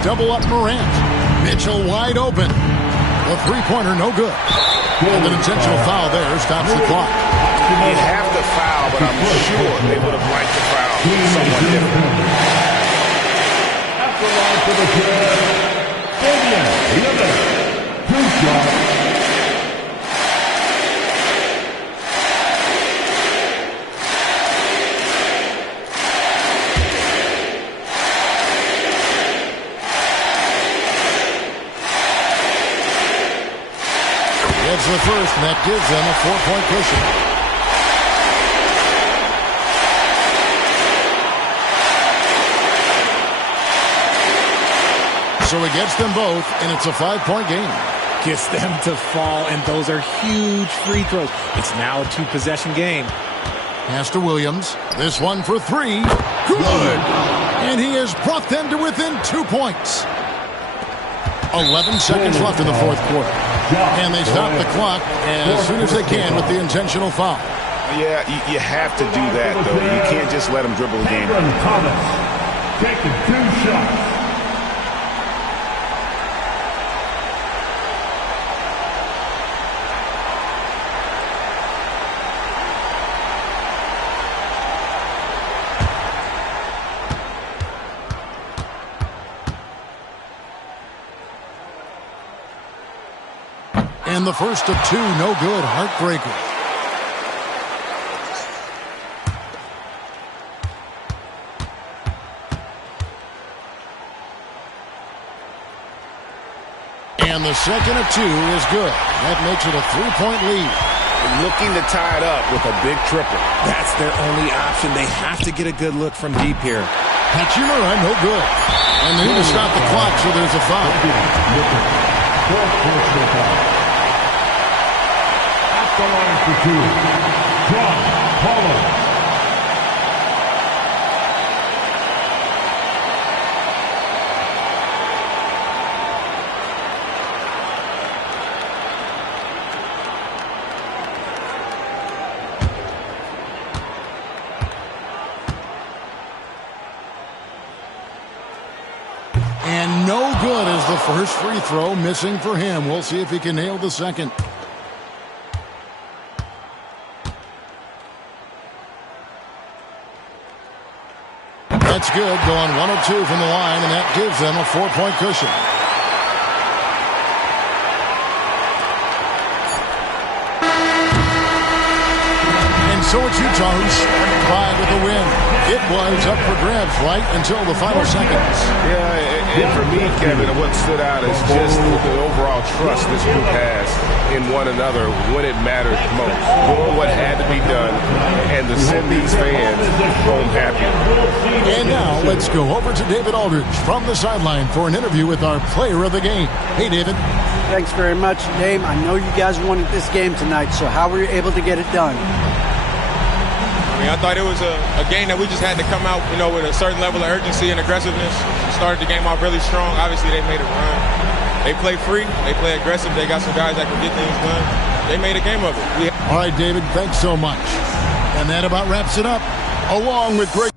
double up Morant. Mitchell wide open. The three-pointer no good. And an intentional foul there stops the clock. You have to foul, but I'm sure they would have liked to foul someone different. At the line for the kill, Damian Lillard. 2 shots. It's the first, and that gives them a 4-point cushion. So he gets them both, and it's a 5-point game. Gets them to fall, and those are huge free throws. It's now a 2-possession game. Pass to Williams. This one for 3. Good! And he has brought them to within 2 points. 11 seconds left in the fourth quarter. And they stop the clock as soon as they can with the intentional foul. Yeah, you have to do that, though. You can't just let them dribble the game. Thomas taking 2 shots. And the first of 2, no good. Heartbreaker. And the second of 2 is good. That makes it a 3-point lead. Looking to tie it up with a big triple. That's their only option. They have to get a good look from deep here. Hachimura, no good. And they need to stop the clock, so there's a foul. The line for 2, John Collins. And no good as the first free throw missing for him. We'll see if he can nail the second. That's good, going 1 of 2 from the line, and that gives them a 4-point cushion. And so it's Utah who started by with a win. It was up for grabs right until the final seconds. Yeah, and for me, Kevin, what stood out is just the overall trust this group has in one another when it matters most. Doing what had to be done and to send these fans home happy. And now let's go over to David Aldridge from the sideline for an interview with our player of the game. Hey, David. Thanks very much, Dame. I know you guys wanted this game tonight, so how were you able to get it done? I mean, I thought it was a game that we just had to come out, with a certain level of urgency and aggressiveness. We started the game off really strong. Obviously, they made a run. They play free. They play aggressive. They got some guys that can get things done. They made a game of it. All right, David, thanks so much. And that about wraps it up, along with great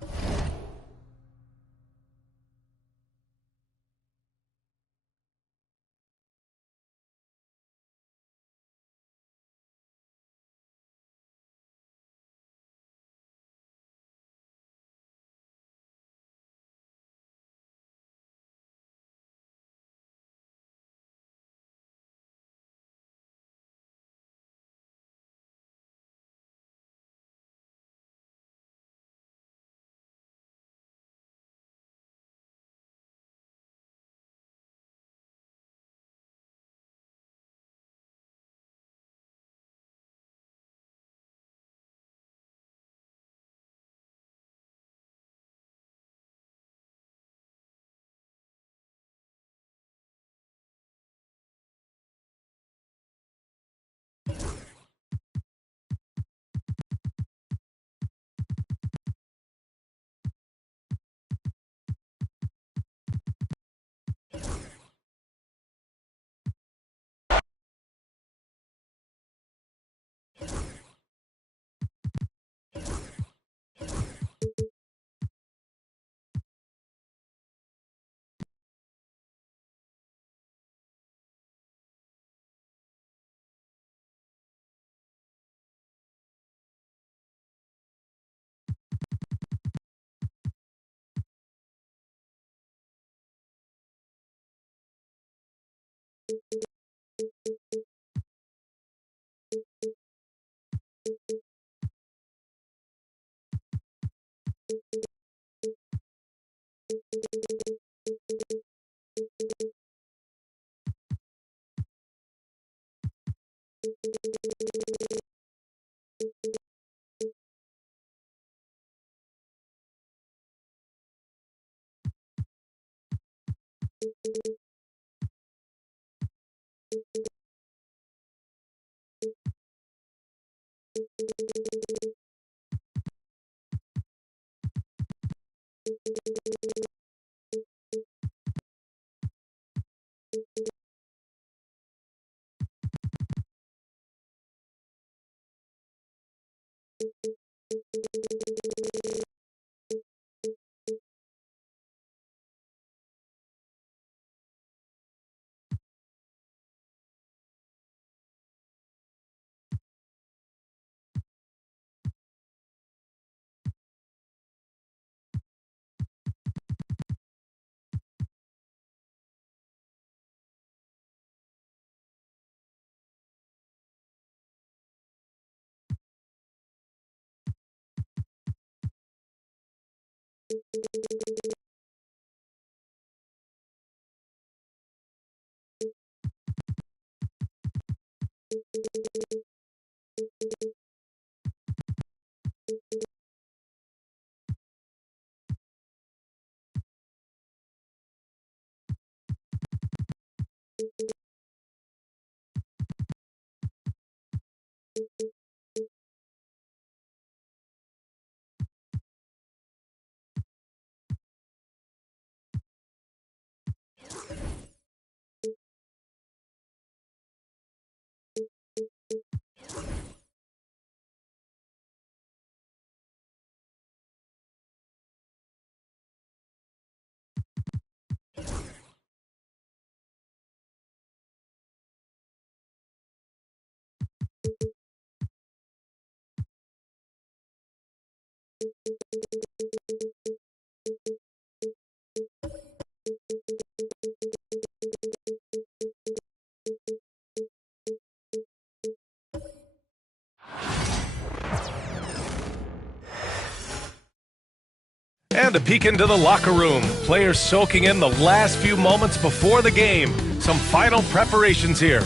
And a peek into the locker room. Players soaking in the last few moments before the game. Some final preparations here.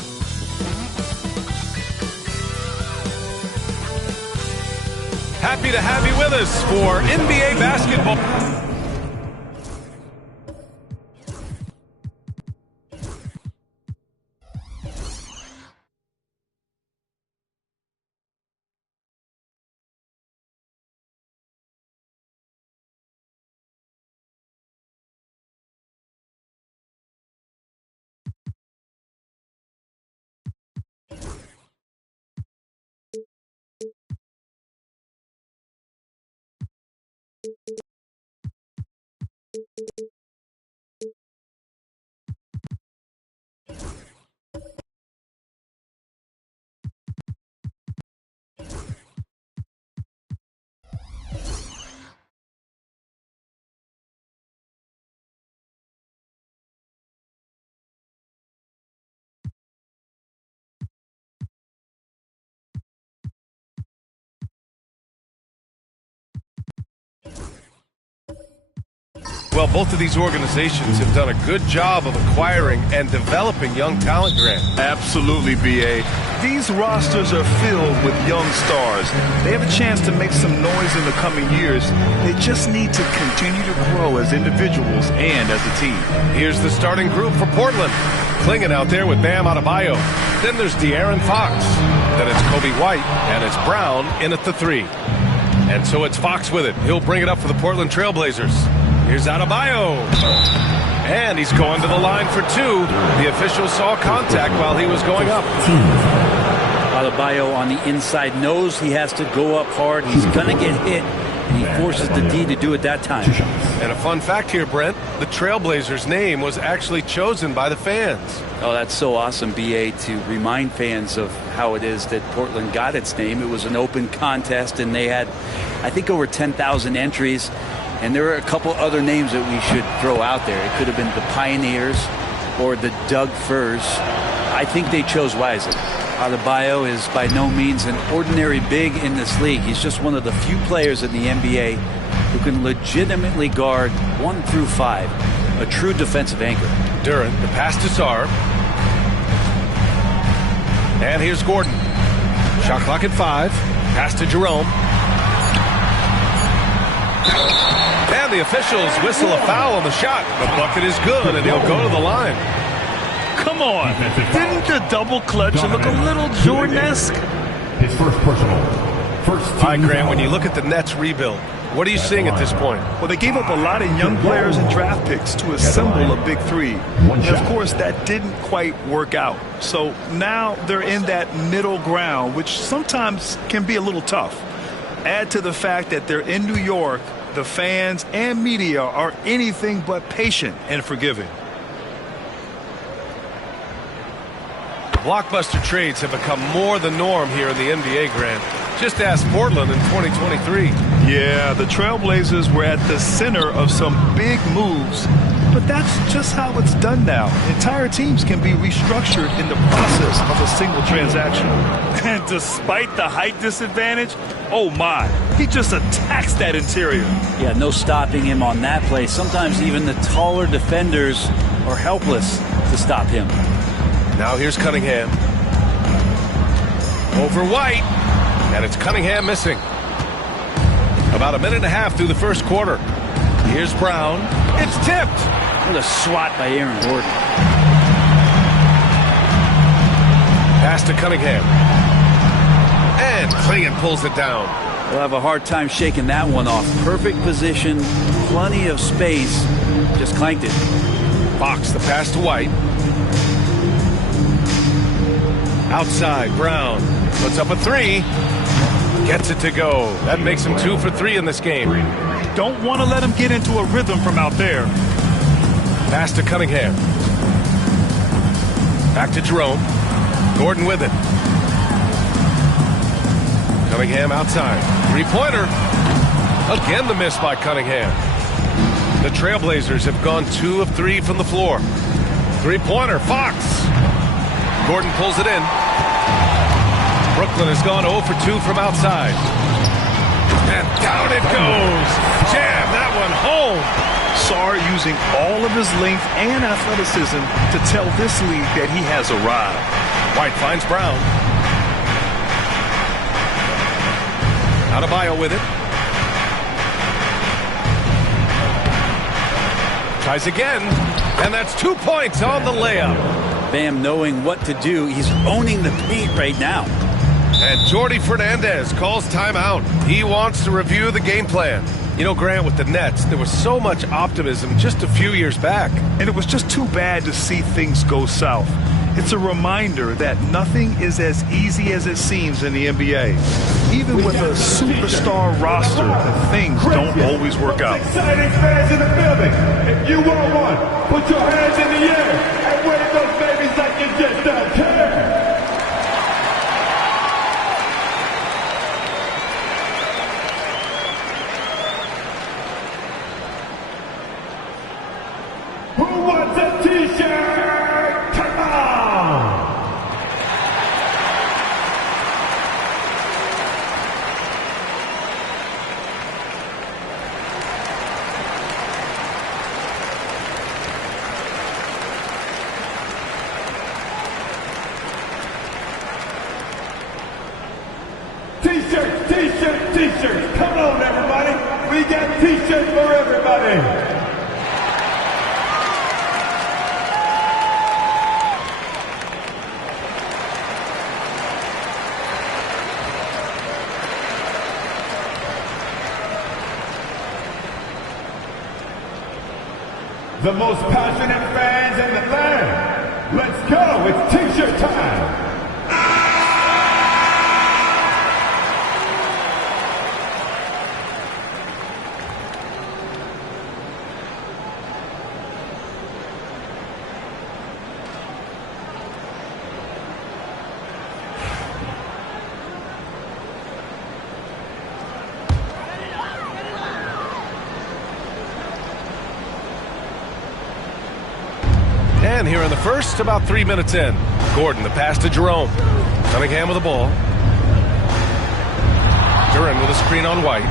Happy to have you with us for NBA basketball. Well, both of these organizations have done a good job of acquiring and developing young talent, Grant. Absolutely, B.A. These rosters are filled with young stars. They have a chance to make some noise in the coming years. They just need to continue to grow as individuals and as a team. Here's the starting group for Portland. Clinging out there with Bam Adebayo. Then there's De'Aaron Fox. Then it's Kobe White, and it's Brown in at the 3. And so it's Fox with it. He'll bring it up for the Portland Trailblazers. Here's Adebayo. And he's going to the line for 2. The official saw contact while he was going up. Adebayo on the inside knows he has to go up hard. He's going to get hit. And he forces the D to do it that time. And a fun fact here, Brent. The Trailblazers' name was actually chosen by the fans. Oh, that's so awesome, B.A., to remind fans of how it is that Portland got its name. It was an open contest, and they had, I think, over 10,000 entries. And there are a couple other names that we should throw out there. It could have been the Pioneers, or the Doug Furs, I think they chose wisely. Adebayo is by no means an ordinary big in this league. He's just one of the few players in the NBA who can legitimately guard 1 through 5, a true defensive anchor. Durant, the pass to Sarr. And here's Gordon. Shot clock at 5. Pass to Jerome. And the officials whistle a foul on the shot. The bucket is good, and he'll go to the line. Come on. Didn't the double clutch look a little Jordan-esque? His first personal. Hi, Grant, when you look at the Nets rebuild, what are you seeing at this point? Well, they gave up a lot of young players and draft picks to assemble a big three. And of course, that didn't quite work out. So now they're in that middle ground, which sometimes can be a little tough. Add to the fact that they're in New York, the fans and media are anything but patient and forgiving. Blockbuster trades have become more the norm here in the NBA, Grant. Just ask Portland in 2023. Yeah, the Trailblazers were at the center of some big moves, but that's just how it's done now. Entire teams can be restructured in the process of a single transaction. And despite the height disadvantage, oh my, he just attacks that interior. Yeah, no stopping him on that play. Sometimes even the taller defenders are helpless to stop him. Now here's Cunningham. Over White. And it's Cunningham missing. About a minute and a half through the first quarter. Here's Brown. It's tipped. What a swat by Aaron Gordon. Pass to Cunningham. And Clingan pulls it down. They'll have a hard time shaking that one off. Perfect position, plenty of space. Just clanked it. Fox, the pass to White. Outside, Brown puts up a 3. Gets it to go. That makes him 2 for 3 in this game. Don't want to let him get into a rhythm from out there. Pass to Cunningham. Back to Jerome. Gordon with it. Cunningham outside. 3-pointer. Again the miss by Cunningham. The Trailblazers have gone 2 of 3 from the floor. 3-pointer. Fox. Gordon pulls it in. Brooklyn has gone 0 for 2 from outside. And down it goes. Jam that one home. Sarr using all of his length and athleticism to tell this league that he has arrived. White finds Brown. Adebayo with it. Tries again. And that's 2 points on the layup. Bam knowing what to do. He's owning the paint right now. And Jordi Fernandez calls timeout. He wants to review the game plan. You know, Grant, with the Nets, there was so much optimism just a few years back. And it was just too bad to see things go south. It's a reminder that nothing is as easy as it seems in the NBA. Even with a superstar roster, things don't always work out. Exciting fans in the building. If you want one, put your hands in the air and wave those babies like you just don't care. Who wants a t-shirt? Come on! T-shirts, t-shirts, t-shirts. Come on, everybody. We got t-shirts for everybody. The most passionate fans in the land. Let's go. It's t-shirt time. again here in the first, about 3 minutes in. Gordon, the pass to Jerome. Cunningham with the ball. Duren with a screen on White.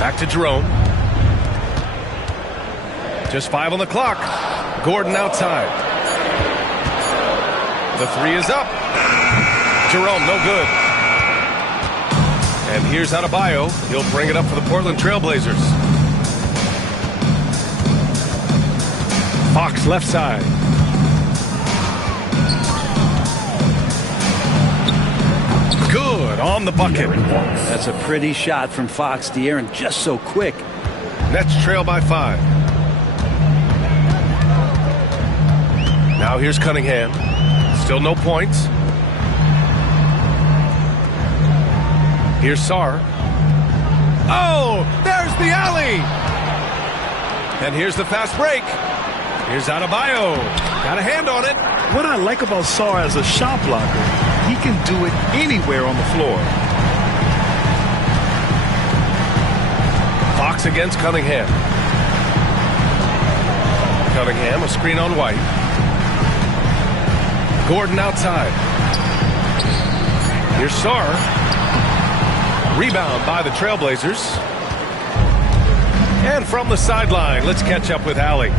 Back to Jerome. Just 5 on the clock. Gordon outside. The 3 is up. Jerome, no good. And here's Adebayo. He'll bring it up for the Portland Trailblazers. Fox left side. Good on the bucket. That's a pretty shot from Fox. De'Aaron just so quick. Nets trail by 5. Now here's Cunningham. Still no points. Here's Sarr. Oh, there's the alley. And here's the fast break. Here's Adebayo. Got a hand on it. What I like about Sarr as a shot blocker, he can do it anywhere on the floor. Fox against Cunningham. Cunningham, a screen on White. Gordon outside. Here's Sarr. Rebound by the Trailblazers. And from the sideline, let's catch up with Allie.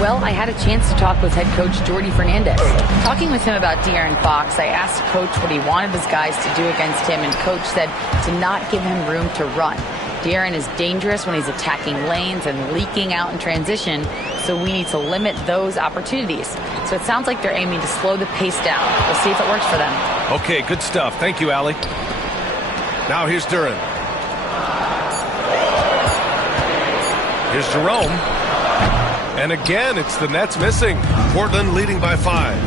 Well, I had a chance to talk with head coach Jordi Fernandez. Talking with him about De'Aaron Fox, I asked Coach what he wanted his guys to do against him, and Coach said to not give him room to run. De'Aaron is dangerous when he's attacking lanes and leaking out in transition, so we need to limit those opportunities. So it sounds like they're aiming to slow the pace down. We'll see if it works for them. Okay, good stuff. Thank you, Allie. Now here's Duren. Here's Jerome. And again, it's the Nets missing. Portland leading by 5.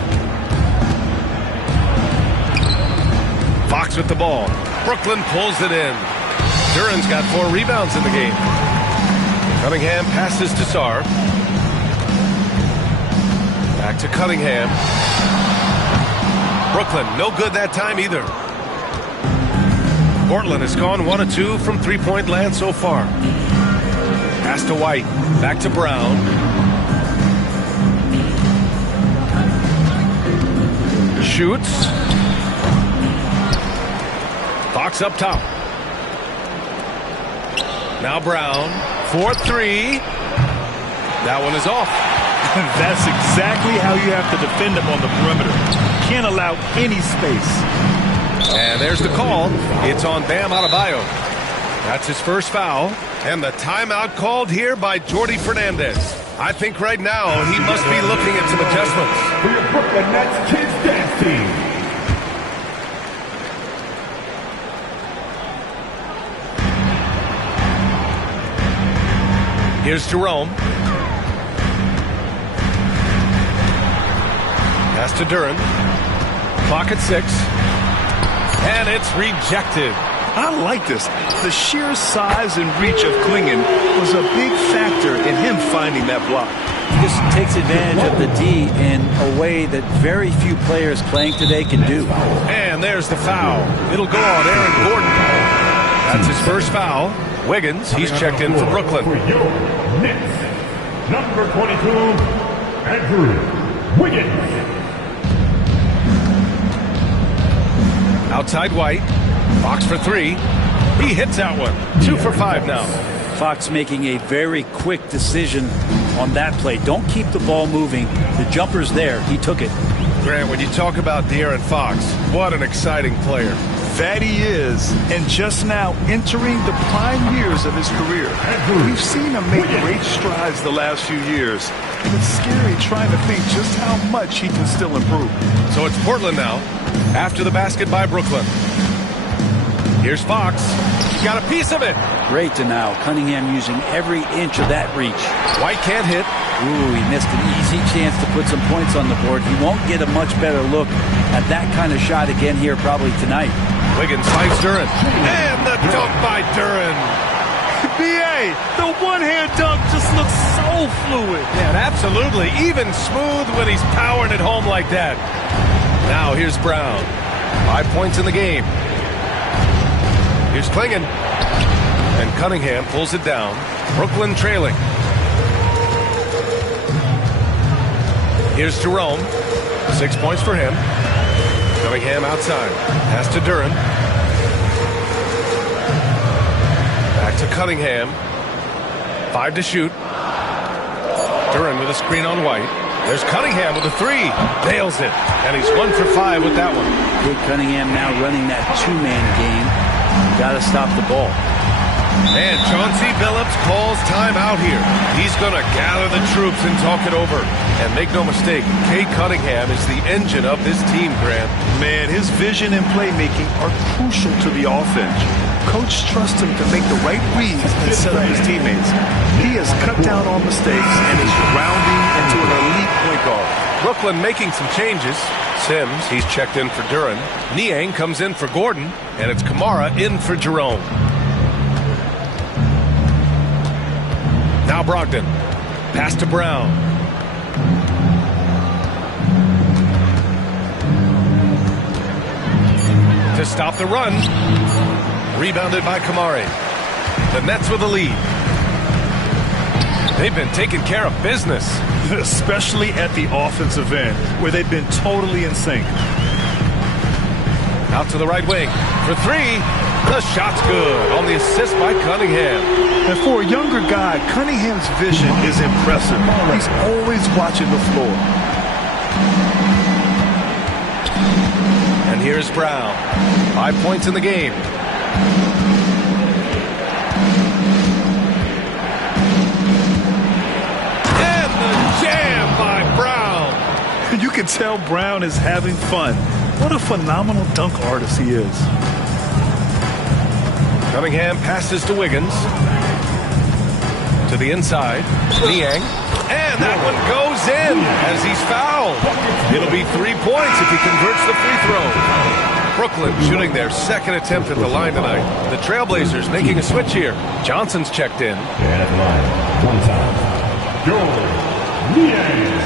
Fox with the ball. Brooklyn pulls it in. Duren's got 4 rebounds in the game. Cunningham passes to Sarr. Back to Cunningham. Brooklyn, no good that time either. Portland has gone 1 of 2 from three-point land so far. Pass to White. Back to Brown. Shoots. Fox up top. Now Brown. 4-3. That one is off. That's exactly how you have to defend him on the perimeter. Can't allow any space. And there's the call. It's on Bam Adebayo. That's his first foul. And the timeout called here by Jordi Fernandez. I think right now he must be looking at some adjustments. For your Brooklyn Nets Kids Dance Team. Here's Jerome. Pass to Duren. Clock at 6. And it's rejected. I like this. The sheer size and reach of Clingan was a big factor in him finding that block. He just takes advantage of the D in a way that very few players playing today can do. And there's the foul. It'll go on Aaron Gordon. That's his first foul. Wiggins, he's checked in for Brooklyn. For your Knicks, number 22, Andrew Wiggins. Outside White. Fox for 3. He hits that one. 2 for 5 now. Fox making a very quick decision on that play. Don't keep the ball moving. The jumper's there. He took it. Grant, when you talk about De'Aaron Fox, what an exciting player. That he is, and just now entering the prime years of his career. We've seen him make great strides the last few years. It's scary trying to think just how much he can still improve. So it's Portland now, after the basket by Brooklyn. Here's Fox. Got a piece of it. Great to now. Cunningham using every inch of that reach. White can't hit. Ooh, he missed an easy chance to put some points on the board. He won't get a much better look at that kind of shot again here probably tonight. Wiggins finds Duren. And the dunk by Duren. B.A., the one-hand dunk just looks so fluid. Yeah, absolutely. Even smooth when he's powering it home like that. Now here's Brown. 5 points in the game. Here's Clingan. And Cunningham pulls it down. Brooklyn trailing. Here's Jerome. 6 points for him. Cunningham outside. Pass to Duren. Back to Cunningham. 5 to shoot. Duren with a screen on White. There's Cunningham with a 3. Nails it. And he's 1 for 5 with that one. Good Cunningham now running that two-man game. Got to stop the ball. And Chauncey Billups calls timeout here. He's going to gather the troops and talk it over. And make no mistake, Cade Cunningham is the engine of this team, Grant. Man, his vision and playmaking are crucial to the offense. Coach trusts him to make the right reads and set up his teammates. He has cut down on mistakes and is rounding into an elite point guard. Brooklyn making some changes. Sims, he's checked in for Duren. Niang comes in for Gordon. And it's Kamara in for Jerome. Now Brogdon. Pass to Brown. To stop the run. Rebounded by Kamari. The Nets with the lead. They've been taking care of business. Especially at the offensive end, where they've been totally in sync. Out to the right wing. For 3. The shot's good on the assist by Cunningham. And for a younger guy, Cunningham's vision is impressive. He's always watching the floor. And here's Brown. 5 points in the game. And the jam by Brown. You can tell Brown is having fun. What a phenomenal dunk artist he is. Cunningham passes to Wiggins. To the inside. Niang. And that one goes in as he's fouled. It'll be 3 points if he converts the free throw. Brooklyn shooting their second attempt at the line tonight. The Trailblazers making a switch here. Johnson's checked in. And at the line, one time. George Niang.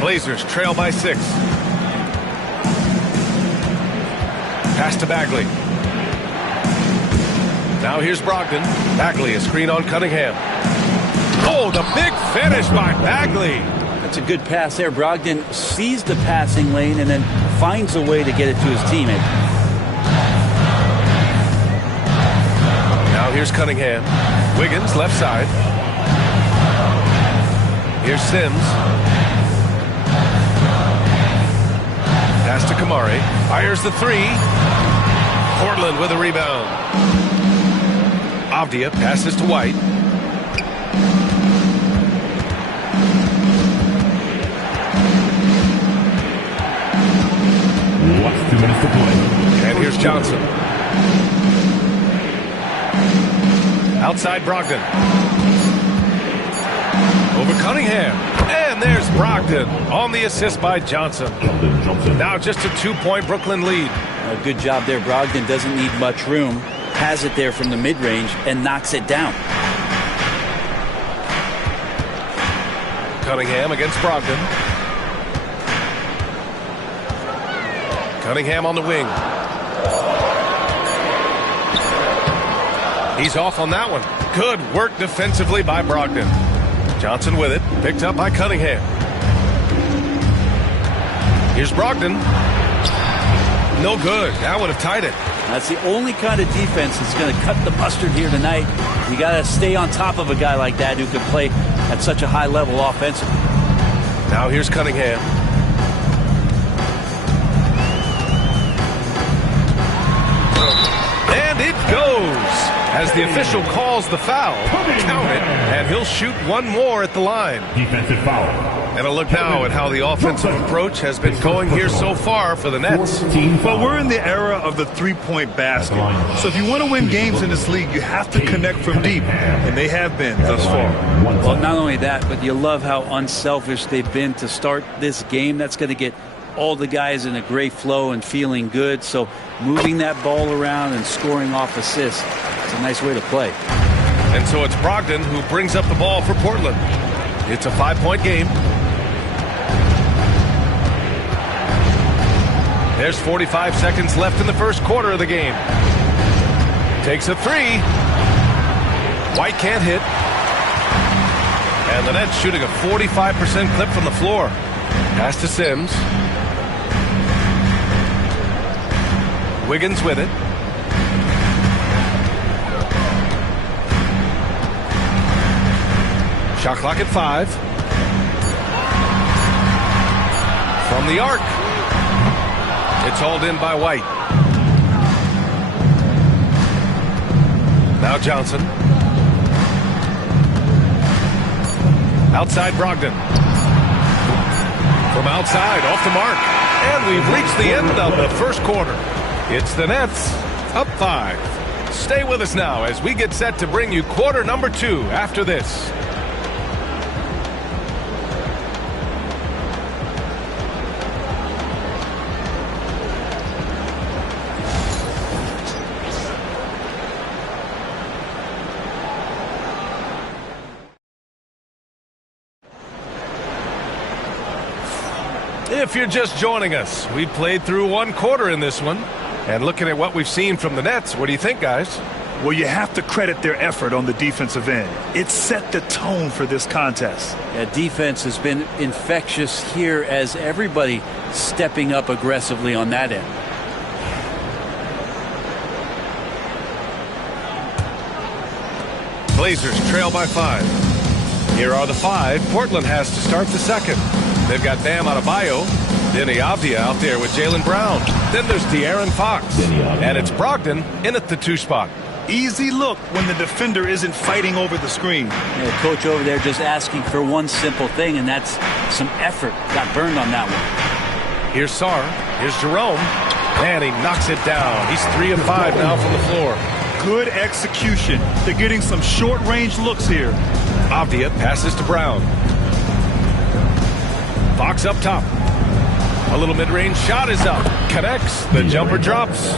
Blazers trail by 6. Pass to Bagley. Now here's Brogdon. Bagley, a screen on Cunningham. Oh, the big finish by Bagley. That's a good pass there. Brogdon sees the passing lane and then finds a way to get it to his teammate. Now here's Cunningham. Wiggins, left side. Here's Sims. Pass to Kamari. Fires the 3. Portland with a rebound. Avdia passes to White. What's 2 minutes to play? And here's Johnson. Outside Brogdon. Over Cunningham. And there's Brogdon on the assist by Johnson. Now just a 2-point Brooklyn lead. A good job there. Brogdon doesn't need much room. Has it there from the mid-range and knocks it down. Cunningham against Brogdon. Cunningham on the wing. He's off on that one. Good work defensively by Brogdon. Johnson with it. Picked up by Cunningham. Here's Brogdon. No good. That would have tied it. That's the only kind of defense that's going to cut the mustard here tonight. You got to stay on top of a guy like that who can play at such a high level offensively. Now here's Cunningham. And it goes as the official calls the foul. Count it, and he'll shoot one more at the line. Defensive foul. And a look now at how the offensive approach has been going here so far for the Nets. Well, we're in the era of the three-point basket. So if you want to win games in this league, you have to connect from deep. And they have been thus far. Well, not only that, but you love how unselfish they've been to start this game. That's going to get all the guys in a great flow and feeling good. So moving that ball around and scoring off assists, it's a nice way to play. And so it's Brogdon who brings up the ball for Portland. It's a 5-point game. There's 45 seconds left in the first quarter of the game. Takes a three. White can't hit. And the Nets shooting a 45% clip from the floor. Pass to Sims. Wiggins with it. Shot clock at 5. From the arc. It's hauled in by White. Now Johnson. Outside Brogdon. From outside, off the mark. And we've reached the end of the first quarter. It's the Nets up 5. Stay with us now as we get set to bring you quarter number 2 after this. If you're just joining us, we played through one quarter in this one. And looking at what we've seen from the Nets, what do you think, guys? Well, you have to credit their effort on the defensive end. It set the tone for this contest. Yeah, defense has been infectious here as everybody stepping up aggressively on that end. Blazers trail by 5. Here are the 5. Portland has to start the second. They've got Bam Adebayo. Denny Avdia out there with Jaylen Brown. Then there's De'Aaron Fox. And it's Brogdon in at the 2 spot. Easy look when the defender isn't fighting over the screen. Yeah, coach over there just asking for one simple thing, and that's some effort. Got burned on that one. Here's Sarr. Here's Jerome. And he knocks it down. He's 3 of 5 now from the floor. Good execution. They're getting some short-range looks here. Avdia passes to Brown. Fox up top. A little mid-range shot is up. Connects. The jumper drops.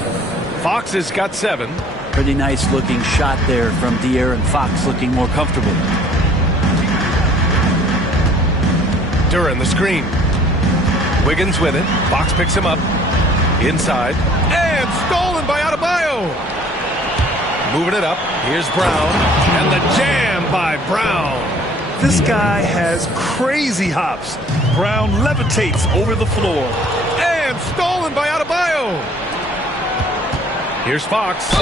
Fox has got 7. Pretty nice looking shot there from De'Aaron Fox, looking more comfortable. Duran the screen. Wiggins with it. Fox picks him up. Inside. And stolen by Adebayo. Moving it up. Here's Brown. And the jam by Brown. This guy has crazy hops. Brown levitates over the floor. And stolen by Adebayo. Here's Fox.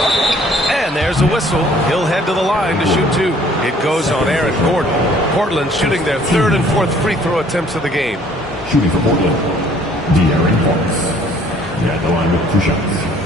And there's a whistle. He'll head to the line to shoot 2. It goes on Aaron Gordon. Portland shooting their 3rd and 4th free throw attempts of the game. Shooting for Portland, De'Aaron Fox. At the line with 2 shots.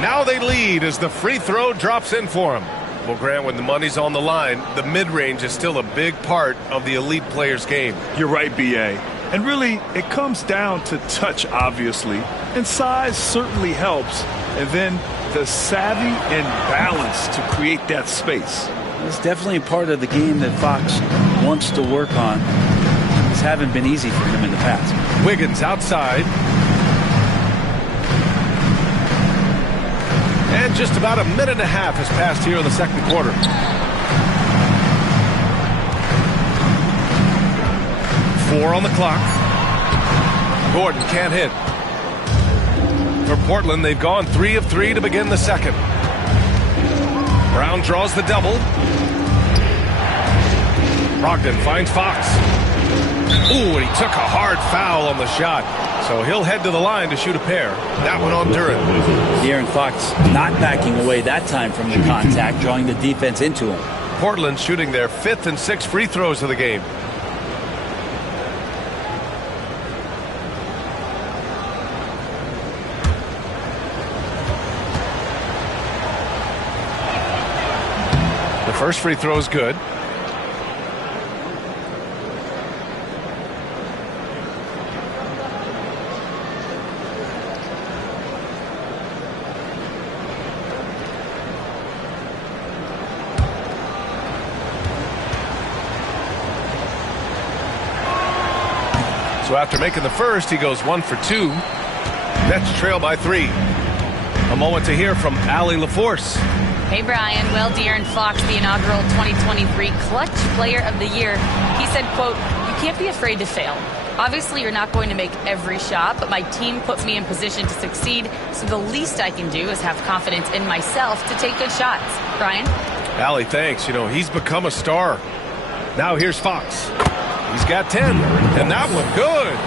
Now they lead as the free throw drops in for him. Well, Grant, when the money's on the line, the mid-range is still a big part of the elite player's game. You're right, B.A. And really, it comes down to touch, obviously. And size certainly helps. And then the savvy and balance to create that space. It's definitely a part of the game that Fox wants to work on. This haven't been easy for him in the past. Wiggins outside. And just about a minute and a half has passed here in the second quarter. Four on the clock. Gordon can't hit. For Portland, they've gone 3 of 3 to begin the second. Brown draws the double. Brogdon finds Fox. Ooh, and he took a hard foul on the shot. So he'll head to the line to shoot a pair. That one on Duran. De'Aaron Fox not backing away that time from the contact, drawing the defense into him. Portland shooting their 5th and 6th free throws of the game. The first free throw is good. So after making the first, he goes 1 for 2. Nets trail by 3. A moment to hear from Allie LaForce. Hey, Brian. Well, De'Aaron Fox, the inaugural 2023 Clutch Player of the Year, he said, quote, "You can't be afraid to fail. Obviously, you're not going to make every shot, but my team put me in position to succeed, so the least I can do is have confidence in myself to take good shots." Brian? Allie, thanks. You know, he's become a star. Now here's Fox. He's got 10, and that one good.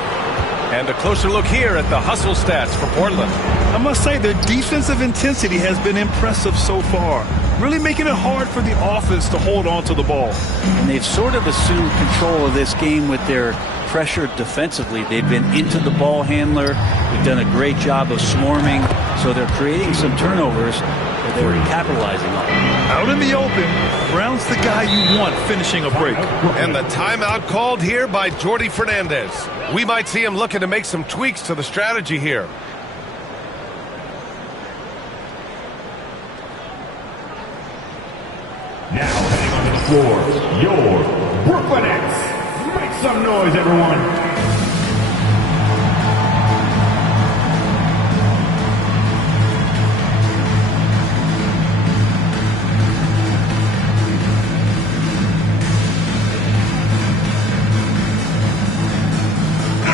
And a closer look here at the hustle stats for Portland. I must say their defensive intensity has been impressive so far, really making it hard for the offense to hold on to the ball. And they've sort of assumed control of this game with their pressure defensively. They've been into the ball handler. They've done a great job of swarming, so they're creating some turnovers that they're capitalizing on. Out in the open, Brown's the guy you want finishing a break. And the timeout called here by Jordi Fernandez. We might see him looking to make some tweaks to the strategy here. Now heading onto the floor, your Brooklyn Nets. Make some noise, everyone.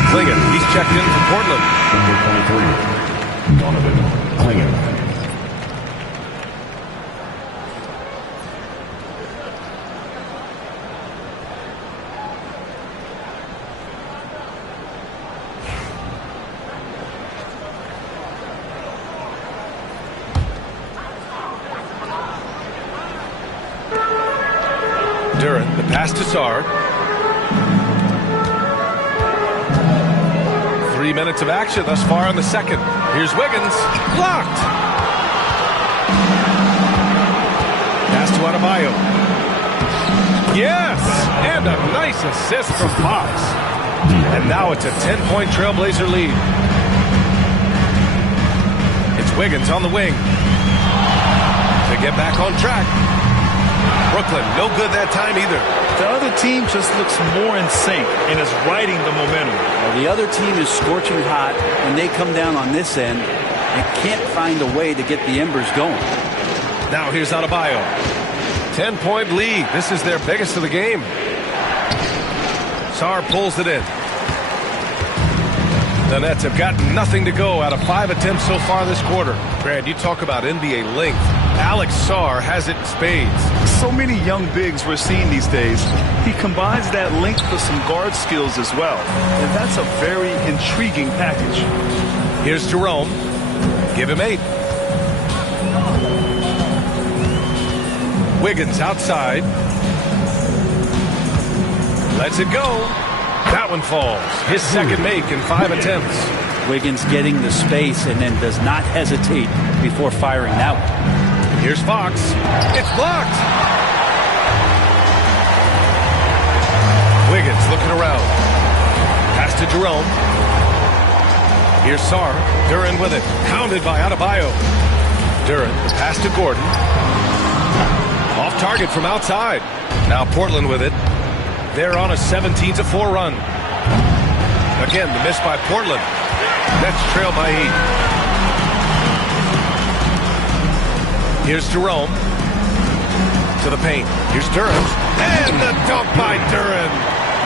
Clingan, he's checked in for Portland. Number 23, Donovan Clingan. Duren, the pass to Sarr. 3 minutes of action thus far in the second. Here's Wiggins. Blocked. Pass to Adebayo. Yes! And a nice assist from Fox. And now it's a 10-point Trailblazer lead. It's Wiggins on the wing. To get back on track. Brooklyn, no good that time either. The other team just looks more in sync and is riding the momentum. Well, the other team is scorching hot when they come down on this end and can't find a way to get the embers going. Now here's Adebayo. 10-point lead. This is their biggest of the game. Sarr pulls it in. The Nets have got nothing to go out of 5 attempts so far this quarter. Brad, you talk about NBA length. Alex Sarr has it in spades. So many young bigs we're seeing these days. He combines that length with some guard skills as well. And that's a very intriguing package. Here's Jerome. Give him 8. Wiggins outside. Lets it go. That one falls. His second make in 5 attempts. Wiggins getting the space and then does not hesitate before firing that one. Here's Fox. It's blocked. Wiggins looking around. Pass to Jerome. Here's Sarr. Duren with it. Pounded by Adebayo. Duren, the pass to Gordon. Off target from outside. Now Portland with it. They're on a 17-4 run. Again, the miss by Portland. Nets trail by 8. Here's Jerome. To the paint. Here's Duren. And the dunk by Duren.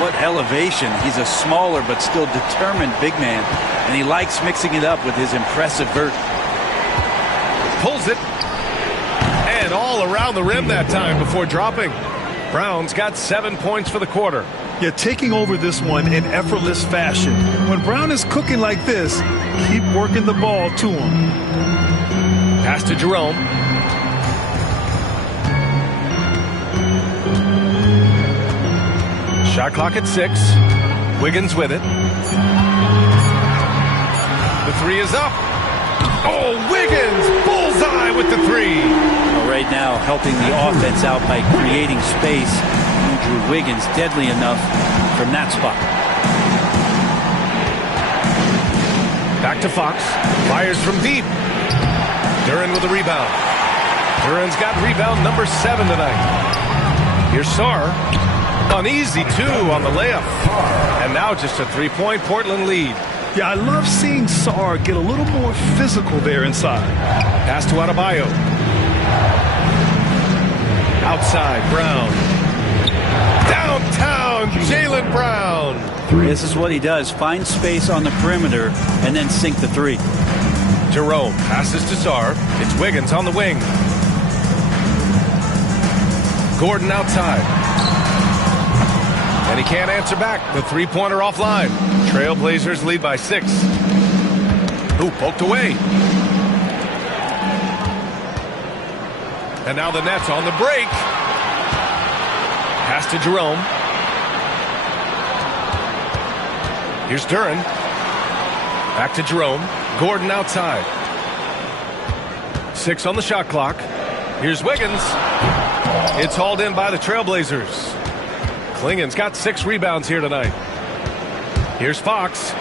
What elevation. He's a smaller but still determined big man. And he likes mixing it up with his impressive vert. Pulls it. And all around the rim that time before dropping. Brown's got 7 points for the quarter. Yeah, taking over this one in effortless fashion. When Brown is cooking like this, keep working the ball to him. Pass to Jerome. Shot clock at 6. Wiggins with it. The 3 is up. Oh, Wiggins! Bullseye with the 3. Well, right now, helping the offense out by creating space. Andrew Wiggins deadly enough from that spot. Back to Fox. Fires from deep. Duren with the rebound. Duren's got rebound number 7 tonight. Here's Sarr. An easy 2 on the layup. And now just a 3-point Portland lead. Yeah, I love seeing Sarr get a little more physical there inside. Pass to Adebayo. Outside, Brown. Downtown, Jaylen Brown. This is what he does. Find space on the perimeter and then sink the 3. Jerome passes to Sarr. It's Wiggins on the wing. Gordon outside. And he can't answer back. The 3-pointer offline. Trailblazers lead by 6. Ooh, poked away. And now the Nets on the break. Pass to Jerome. Here's Duren. Back to Jerome. Gordon outside. 6 on the shot clock. Here's Wiggins. It's hauled in by the Trailblazers. Klingen's got 6 rebounds here tonight. Here's Fox.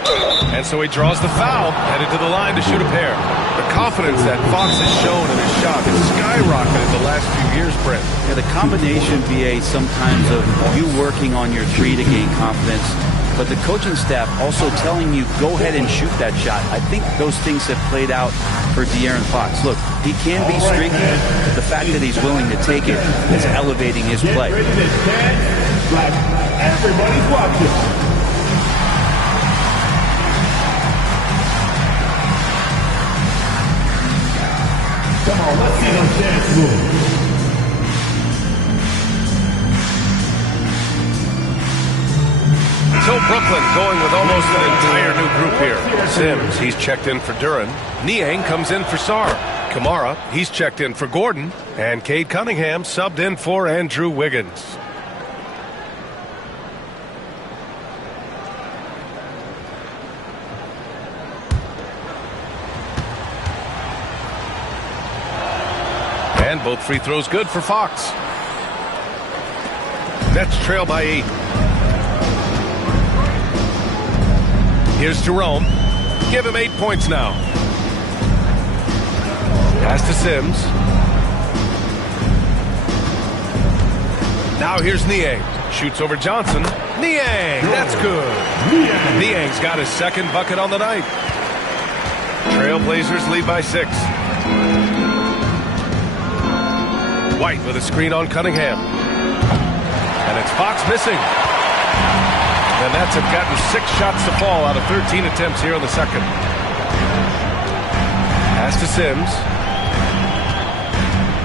And so he draws the foul, headed to the line to shoot a pair. The confidence that Fox has shown in his shot has skyrocketed the last few years, Brent. Yeah, the combination, BA, sometimes of you working on your 3 to gain confidence, but the coaching staff also telling you, go ahead and shoot that shot. I think those things have played out for De'Aaron Fox. Look, he can be streaky, but the fact that he's willing to take it is elevating his play. Everybody's watching. Come on, let's see those dance moves. So Brooklyn going with almost an entire new group here. Sims, he's checked in for Duren. Niang comes in for Sarr. Kamara, he's checked in for Gordon. And Cade Cunningham subbed in for Andrew Wiggins. And both free throws good for Fox. Nets trail by 8. Here's Jerome. Give him 8 points now. Pass to Sims. Now here's Niang. Shoots over Johnson. Niang, that's good. Niang's got his 2nd bucket on the night. Trailblazers lead by 6. White with a screen on Cunningham. And it's Fox missing. The Nets have gotten 6 shots to fall out of 13 attempts here in the second. Pass to Sims.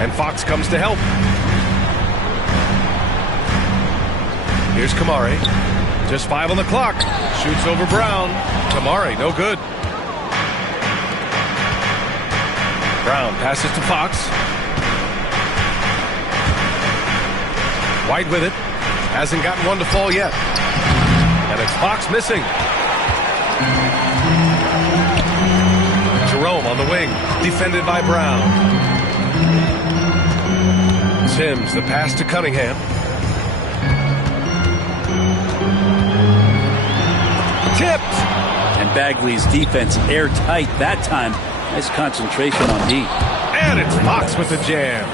And Fox comes to help. Here's Kamari. Just 5 on the clock. Shoots over Brown. Kamari, no good. Brown passes to Fox. White with it. Hasn't gotten one to fall yet. And it's Fox missing. Jerome on the wing. Defended by Brown. Sims, the pass to Cunningham. Tipped. And Bagley's defense airtight that time. Nice concentration on D. And it's Fox with the jam.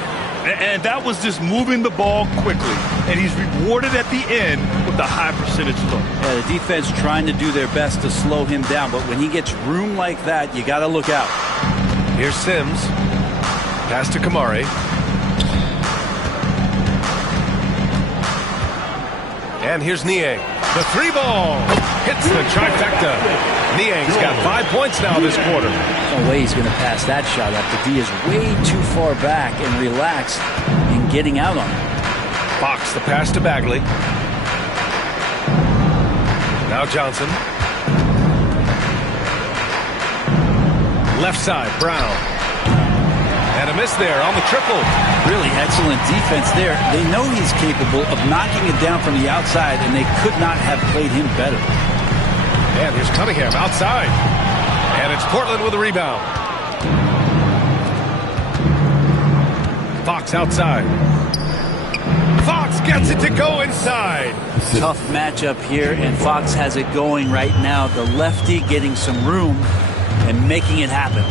And that was just moving the ball quickly. And he's rewarded at the end with the high percentage look. Yeah, the defense trying to do their best to slow him down. But when he gets room like that, you got to look out. Here's Sims. Pass to Kamari. And here's Niang. The 3-ball hits the trifecta. Niang's got 5 points now this quarter. No way he's going to pass that shot after D is way too far back and relaxed in getting out on it. Fox, the pass to Bagley. Now Johnson. Left side, Brown. And a miss there on the triple. Really excellent defense there. They know he's capable of knocking it down from the outside, and they could not have played him better. And here's Cunningham outside. And it's Portland with a rebound. Fox outside. Fox gets it to go inside. Tough matchup here, and Fox has it going right now. The lefty getting some room and making it happen.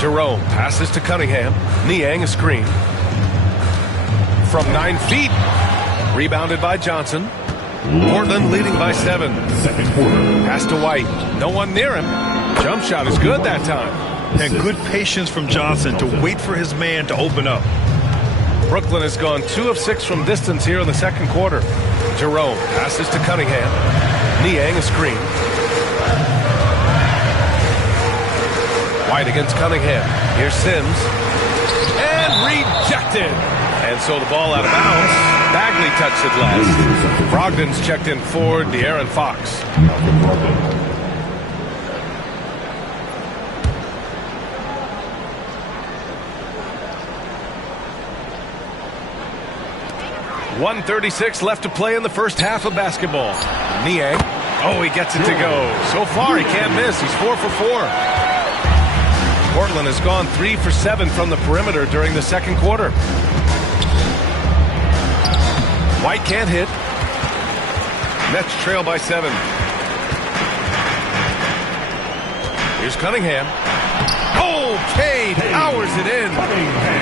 Jerome passes to Cunningham. Niang a screen. From 9 feet. Rebounded by Johnson. Portland leading by 7. Second quarter. Pass to White. No one near him. Jump shot is good that time. And good patience from Johnson to wait for his man to open up. Brooklyn has gone 2 of 6 from distance here in the second quarter. Jerome passes to Cunningham. Niang a screen. White against Cunningham. Here's Sims. And rejected. And so the ball out of bounds. Bagley touched it last. Brogdon's checked in for De'Aaron Fox. 1:36 left to play in the first half of basketball. Niang. Oh, he gets it to go. So far, he can't miss. He's 4 for 4. Portland has gone 3 for 7 from the perimeter during the second quarter. White can't hit. Nets trail by 7. Here's Cunningham. Oh, Cade powers it in.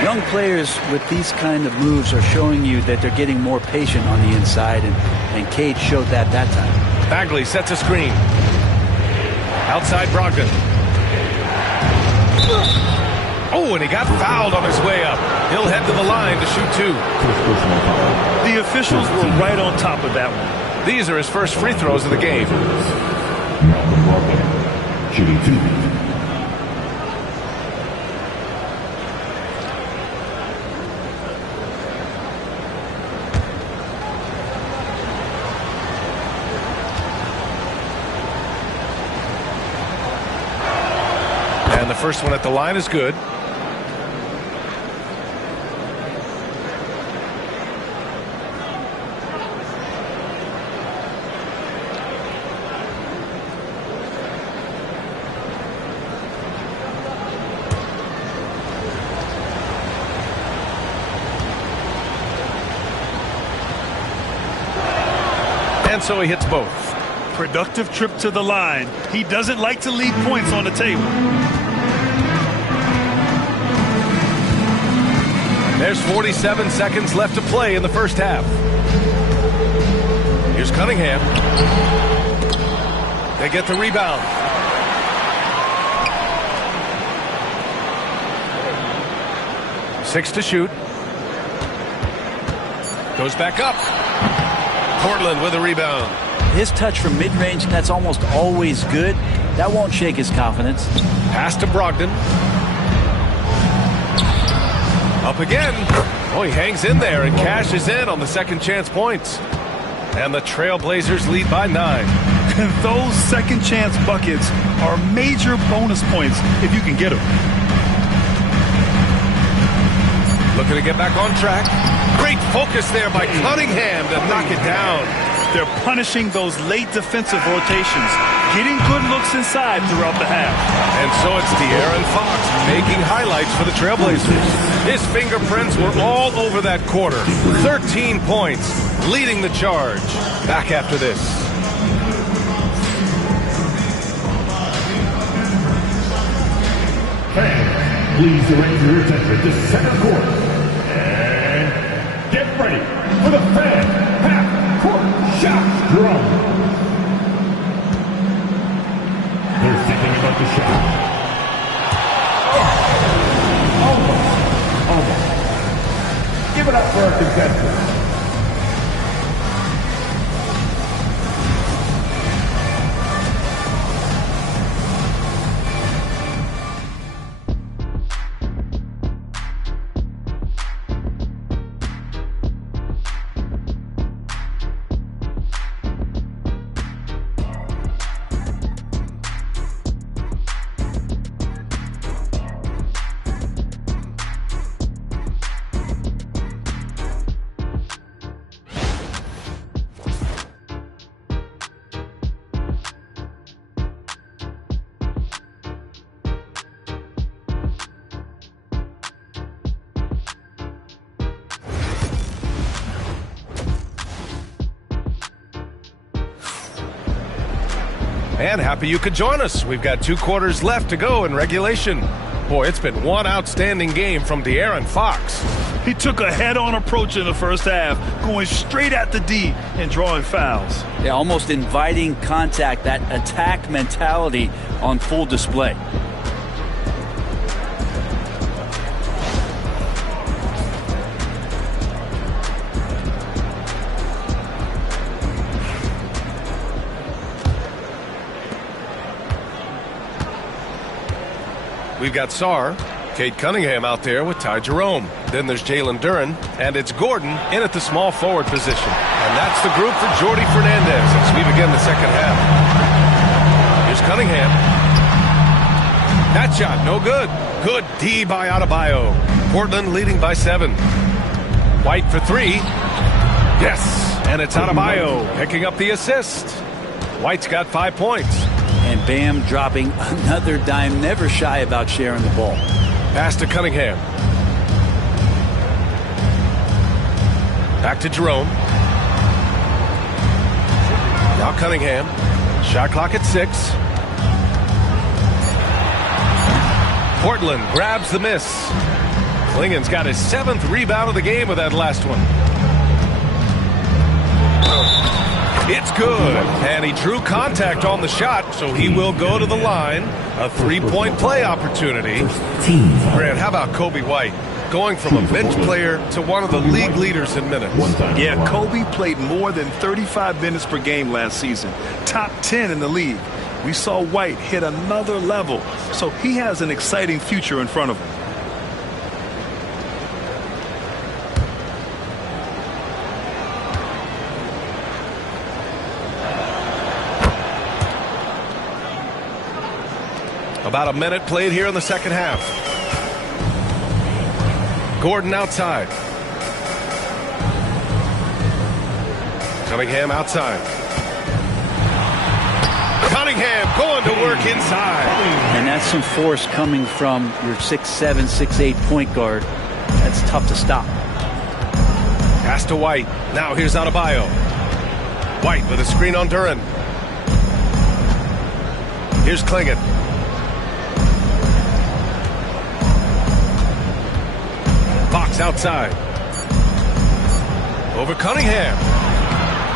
Young players with these kind of moves are showing you that they're getting more patient on the inside, and Cade showed that time. Bagley sets a screen. Outside Brogdon. Oh, and he got fouled on his way up. He'll head to the line to shoot 2. The officials were right on top of that one. These are his first free throws of the game. Malcolm Brogdon, shooting 2. And the first one at the line is good. And so he hits both. Productive trip to the line. He doesn't like to leave points on the table. There's 47 seconds left to play in the first half. Here's Cunningham. They get the rebound. Six to shoot. Goes back up. Portland with a rebound. His touch from mid-range, that's almost always good. That won't shake his confidence. Pass to Brogdon. Up again. Oh, he hangs in there and cashes in on the second chance points. And the Trailblazers lead by 9. Those second chance buckets are major bonus points if you can get them. Looking to get back on track. Great focus there by Cunningham to knock it down. They're punishing those late defensive rotations, getting good looks inside throughout the half. And so it's De'Aaron Fox making highlights for the Trailblazers. His fingerprints were all over that quarter. 13 points, leading the charge. Back after this. Fans, please arrange your attention to center court. And get ready for the fan half-court shot drum. They're thinking about the shot. Almost. Give it up for our contestants. And happy you could join us. We've got 2 quarters left to go in regulation. Boy, it's been one outstanding game from De'Aaron Fox. He took a head-on approach in the first half, going straight at the D and drawing fouls. Yeah, almost inviting contact, that attack mentality on full display. We've got Sarr, Cade Cunningham out there with Ty Jerome. Then there's Jalen Duren, and it's Gordon in at the small forward position. And that's the group for Jordi Fernandez as we begin the second half. Here's Cunningham. That shot, no good. Good D by Adebayo. Portland leading by 7. White for 3. Yes, and it's Adebayo picking up the assist. White's got 5 points. And Bam dropping another dime, never shy about sharing the ball. Pass to Cunningham. Back to Jerome. Now Cunningham. Shot clock at 6. Portland grabs the miss. Klingen's got his 7th rebound of the game with that last one. It's good, and he drew contact on the shot, so he will go to the line. A 3-point play opportunity. Grant, how about Kobe White? Going from a bench player to one of the league leaders in minutes. Yeah, Kobe played more than 35 minutes per game last season. Top 10 in the league. We saw White hit another level, so he has an exciting future in front of him. About a minute played here in the second half. Gordon outside. Cunningham outside. Cunningham going to work inside. And that's some force coming from your 6'7", 6'8" point guard. That's tough to stop. Pass to White. Now here's Adebayo. White with a screen on Duren. Here's Klingen. Fox outside. Over Cunningham.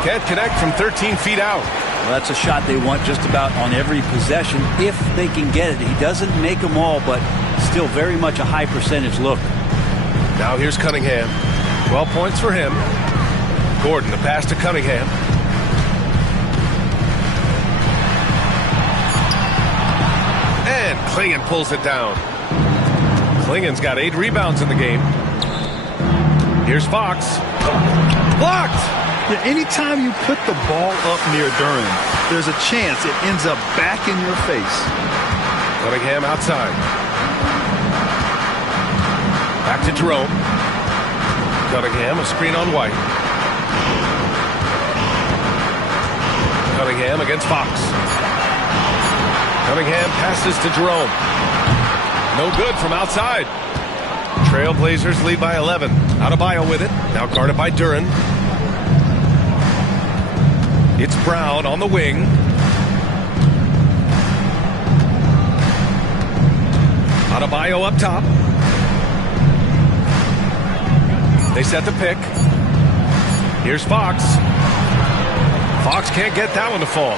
Can't connect from 13 feet out. Well, that's a shot they want just about on every possession if they can get it. He doesn't make them all, but still very much a high percentage look. Now here's Cunningham. 12 points for him. Gordon, the pass to Cunningham. And Klingen pulls it down. Klingen's got 8 rebounds in the game. Here's Fox. Blocked! Yeah, anytime you put the ball up near Duren, there's a chance it ends up back in your face. Cunningham outside. Back to Jerome. Cunningham, a screen on White. Cunningham against Fox. Cunningham passes to Jerome. No good from outside. Trailblazers lead by 11. Adebayo with it. Now guarded by Duren. It's Brown on the wing. Adebayo up top. They set the pick. Here's Fox. Fox can't get that one to fall.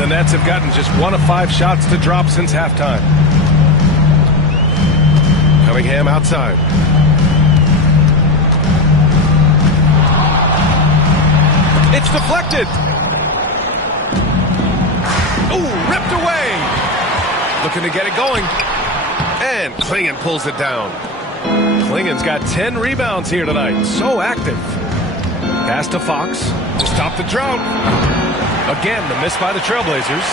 The Nets have gotten just 1 of 5 shots to drop since halftime. Cunningham outside. It's deflected. Ooh, ripped away. Looking to get it going. And Klingen pulls it down. Klingen's got 10 rebounds here tonight. So active. Pass to Fox to stop the drought. Again, the miss by the Trailblazers.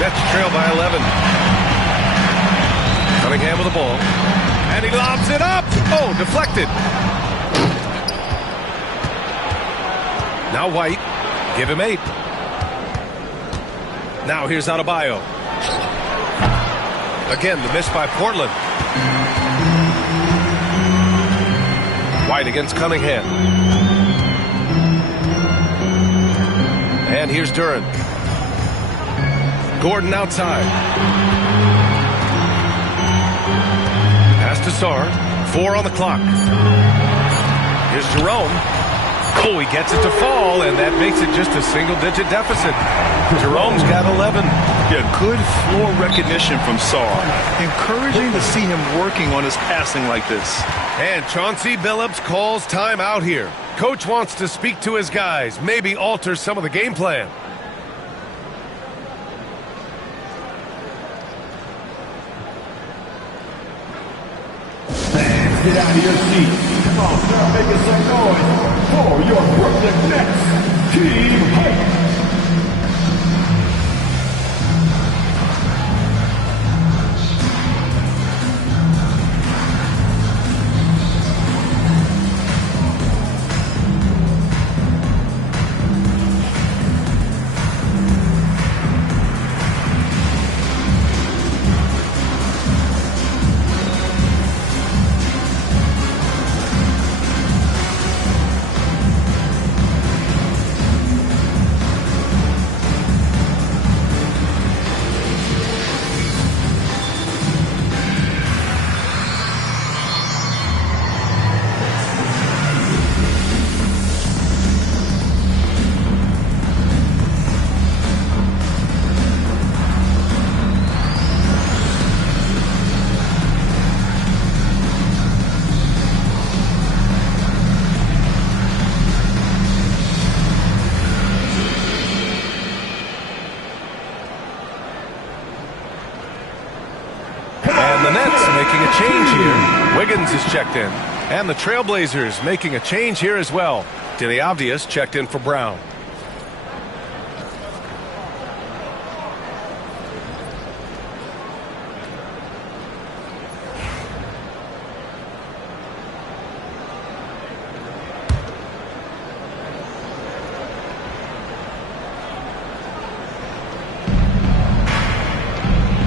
Nets trail by 11. Cunningham with the ball. And he lobs it up. Oh, deflected. Now White. Give him 8. Now here's Adebayo. Again, the miss by Portland. White against Cunningham. And here's Duren. Gordon outside. Pass to Sarr. 4 on the clock. Here's Jerome. Oh, he gets it to fall, and that makes it just a single-digit deficit. Jerome's got 11. Yeah, good floor recognition from Sarr. Encouraging to see him working on his passing like this. And Chauncey Billups calls timeout here. Coach wants to speak to his guys, maybe alter some of the game plan. Fans, get out of your seats. Come on, start making some noise for your Brooklyn Nets Team Hype. The Nets making a change here. Wiggins is checked in. And the Trailblazers making a change here as well. Deni Avdija checked in for Brown.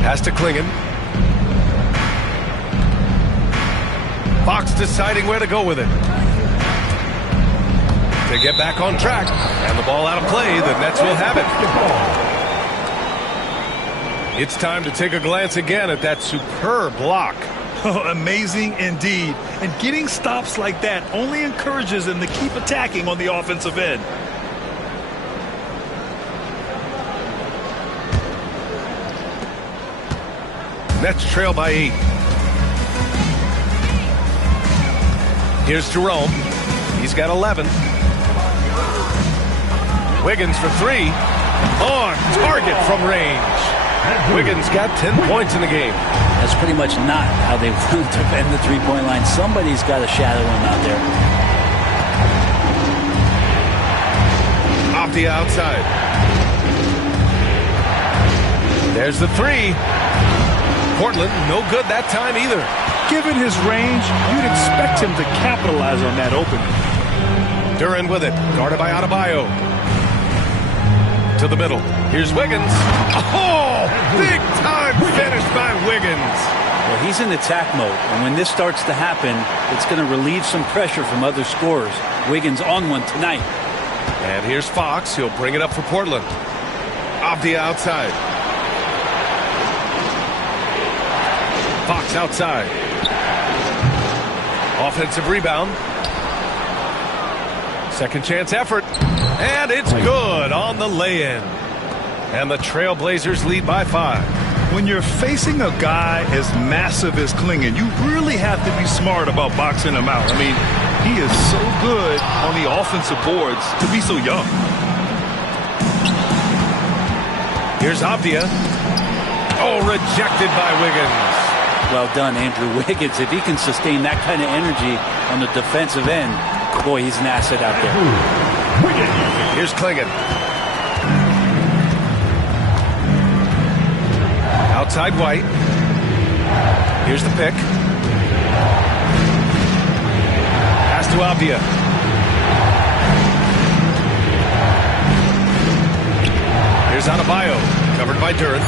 Pass to Klingon. Fox deciding where to go with it. To get back on track. And the ball out of play. The Nets will have it. It's time to take a glance again at that superb block. Oh, amazing indeed. And getting stops like that only encourages them to keep attacking on the offensive end. Nets trail by 8. Here's Jerome. He's got 11. Wiggins for 3. On target from range. Wiggins got 10 points in the game. That's pretty much not how they want to defend the three-point line. Somebody's got to shadow him out there. Avdija outside. There's the 3. Portland, no good that time either. Given his range, you'd expect him to capitalize on that opening. Duren with it, guarded by Adebayo. To the middle. Here's Wiggins. Oh, big time finish by Wiggins. Well, he's in attack mode, and when this starts to happen, it's going to relieve some pressure from other scorers. Wiggins on one tonight. And here's Fox. He'll bring it up for Portland. Avdija outside. Fox outside. Offensive rebound. Second chance effort. And it's good on the lay-in. And the Trailblazers lead by 5. When you're facing a guy as massive as Klingon, you really have to be smart about boxing him out. I mean, he is so good on the offensive boards to be so young. Here's Avdija. Oh, rejected by Wiggins. Well done, Andrew Wiggins. If he can sustain that kind of energy on the defensive end, boy, he's an asset out there. Here's Klingon. Outside White. Here's the pick. Pass to Avdija. Here's Adebayo. Covered by Duren.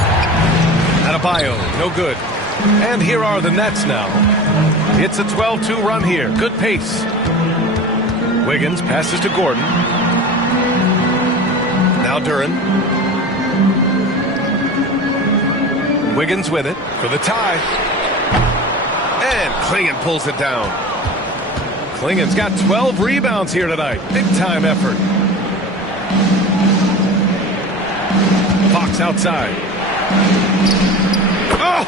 Adebayo, no good. And here are the Nets now. It's a 12-2 run here. Good pace. Wiggins passes to Gordon. Now Duren. Wiggins with it for the tie. And And Clingan pulls it down. Klingen's got 12 rebounds here tonight. Big-time effort. Fox outside.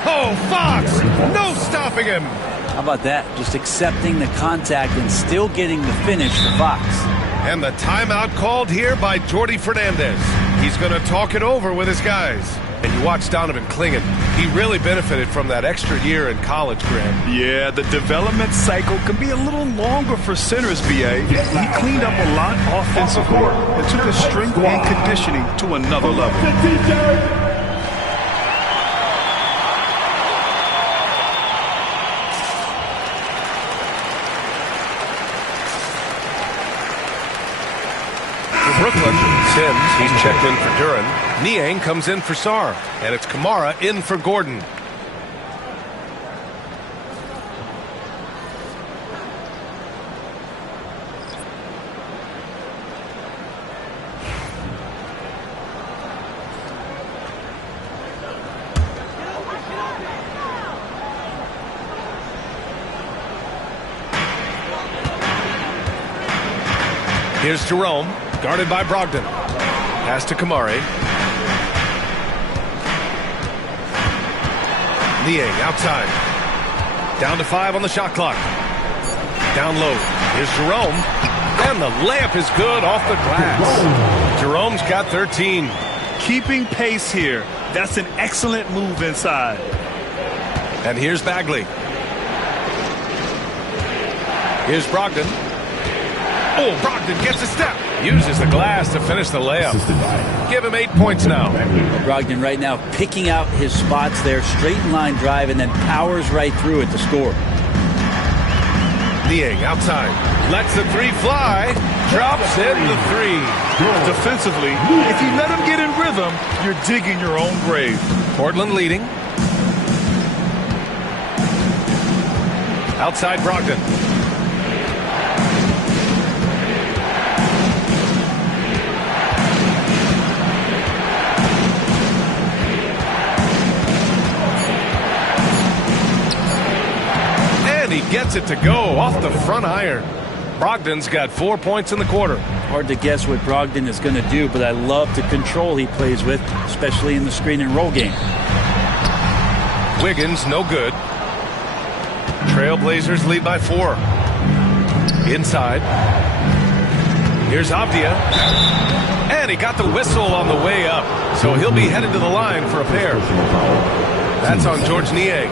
Oh, Fox! No stopping him! How about that? Just accepting the contact and still getting the finish for Fox. And the timeout called here by Jordi Fernandez. He's going to talk it over with his guys. And you watch Donovan Clingan. He really benefited from that extra year in college, Grant. Yeah, the development cycle can be a little longer for centers, BA. He cleaned up a lot offensively and took his strength and conditioning to another level. Brooklyn, Sims, he's checked in for Duran. Niang comes in for Sarr. And it's Kamara in for Gordon. Here's Jerome. Guarded by Brogdon. Pass to Kamari. Niang outside. Down to 5 on the shot clock. Down low. Here's Jerome. And the layup is good off the glass. Jerome's got 13. Keeping pace here. That's an excellent move inside. And here's Bagley. Here's Brogdon. Oh, Brogdon gets a step. Uses the glass to finish the layup. Give him 8 points now. Brogdon right now picking out his spots there. Straight line drive and then powers right through it to score. Niang outside. Lets the three fly. Drops in the three. Defensively, if you let him get in rhythm, you're digging your own grave. Portland leading. Outside Brogdon. He gets it to go off the front iron. Brogdon's got 4 points in the quarter. Hard to guess what Brogdon is going to do, but I love the control he plays with, especially in the screen and roll game. Wiggins, no good. Trailblazers lead by 4. Inside. Here's Avdia. And he got the whistle on the way up, so he'll be headed to the line for a pair. That's on George Niang.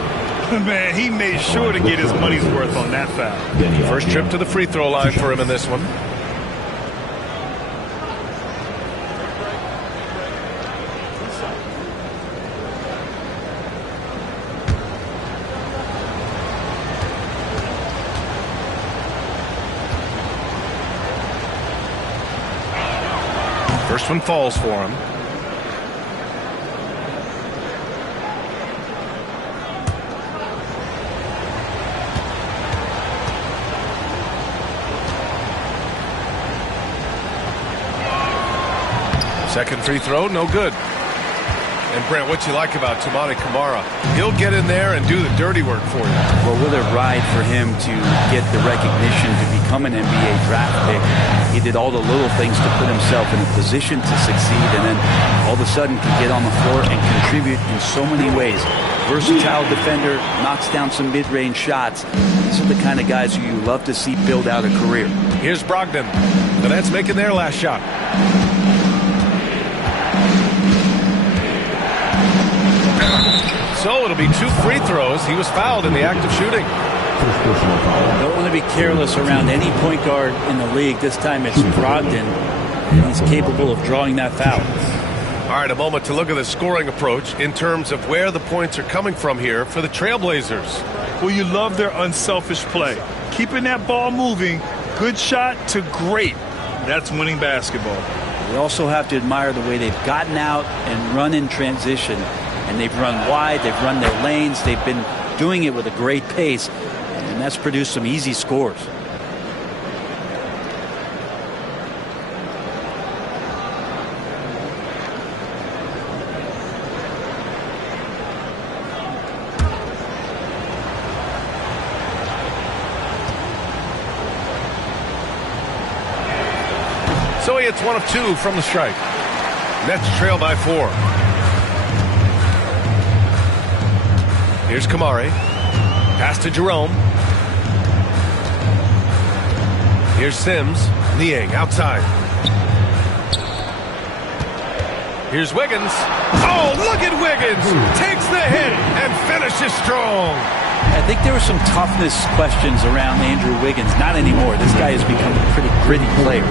Man, he made sure to get his money's worth on that foul. First trip to the free throw line for him in this one. First one falls for him. Second free throw, no good. And Brent, what you like about Toumani Camara? He'll get in there and do the dirty work for you. Well, what a ride for him to get the recognition to become an NBA draft pick. He did all the little things to put himself in a position to succeed, and then all of a sudden can get on the floor and contribute in so many ways. Versatile defender, knocks down some mid-range shots. These are the kind of guys who you love to see build out a career. Here's Brogdon. The Nets making their last shot. So it'll be 2 free throws. He was fouled in the act of shooting. Don't want to be careless around any point guard in the league. This time it's Brogdon, and he's capable of drawing that foul. All right, a moment to look at the scoring approach in terms of where the points are coming from here for the Trailblazers. Well, you love their unselfish play. Keeping that ball moving, good shot to great. That's winning basketball. We also have to admire the way they've gotten out and run in transition. And they've run wide, they've run their lanes, they've been doing it with a great pace, and that's produced some easy scores. So he hits 1 of 2 from the strike. Nets trail by 4. Here's Kamari. Pass to Jerome. Here's Sims. Niang outside. Here's Wiggins. Oh, look at Wiggins. Takes the hit and finishes strong. I think there were some toughness questions around Andrew Wiggins. Not anymore. This guy has become a pretty gritty player.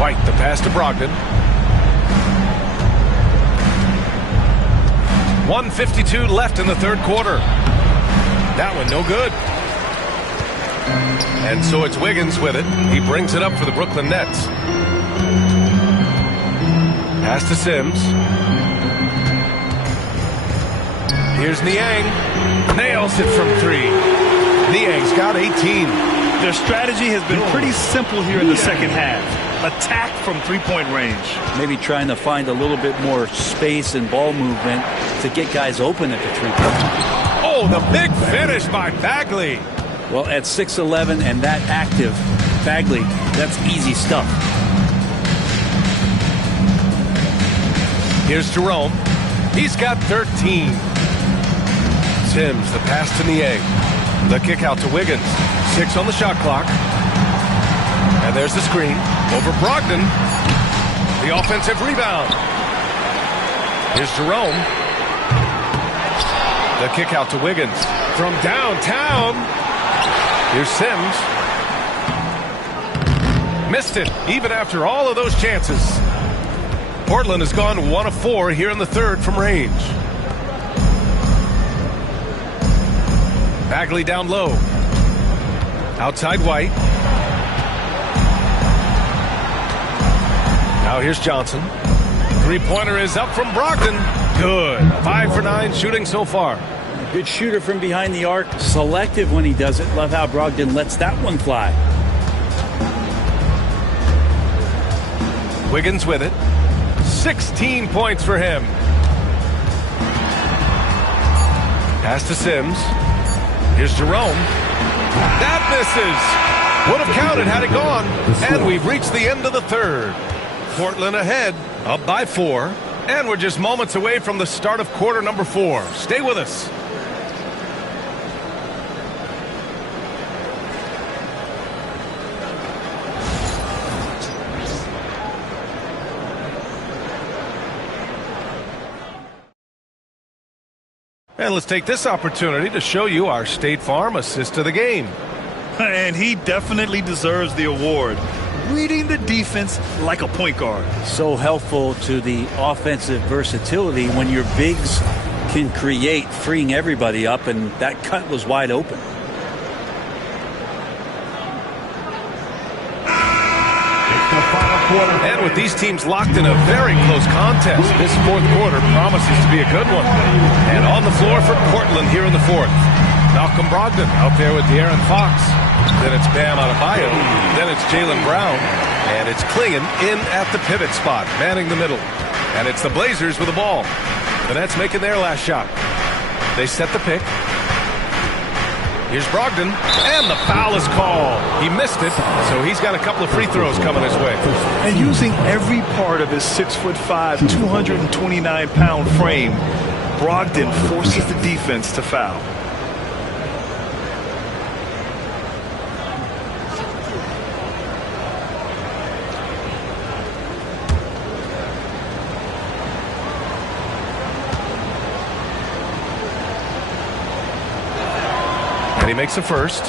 White, the pass to Brogdon. 1:52 left in the third quarter. That one no good. And so it's Wiggins with it. He brings it up for the Brooklyn Nets. Pass to Sims. Here's Niang. Nails it from 3. Niang's got 18. Their strategy has been pretty simple here in the second half. Attack from three-point range. Maybe trying to find a little bit more space and ball movement to get guys open at the three-point line. Oh, the big finish by Bagley. Well, at 6'11" and that active, Bagley, that's easy stuff. Here's Jerome. He's got 13. Sims, the pass to Niang. The kick out to Wiggins. 6 on the shot clock. And there's the screen. Over Brogdon. The offensive rebound. Here's Jerome. The kick out to Wiggins. From downtown. Here's Sims. Missed it, even after all of those chances. Portland has gone 1 of 4 here in the third from range. Bagley down low. Outside White. Now here's Johnson. Three-pointer is up from Brogdon. Good. 5 for 9 shooting so far. Good shooter from behind the arc. Selective when he does it. Love how Brogdon lets that one fly. Wiggins with it. 16 points for him. Pass to Sims. Here's Jerome. That misses. Would have counted had it gone. And we've reached the end of the third. Portland ahead, up by 4. And we're just moments away from the start of quarter number 4. Stay with us. And let's take this opportunity to show you our State Farm assist of the game. And he definitely deserves the award. Reading the defense like a point guard. So helpful to the offensive versatility when your bigs can create, freeing everybody up, and that cut was wide open. And with these teams locked in a very close contest, this fourth quarter promises to be a good one. And on the floor for Portland here in the fourth, Malcolm Brogdon out there with De'Aaron Fox. Then it's Bam Adebayo. Then it's Jaylen Brown. And it's Klingon in at the pivot spot, manning the middle. And it's the Blazers with the ball. The Nets making their last shot. They set the pick. Here's Brogdon, and the foul is called. He missed it, so he's got a couple of free throws coming his way. And using every part of his 6'5", 229-pound frame, Brogdon forces the defense to foul. He makes a first.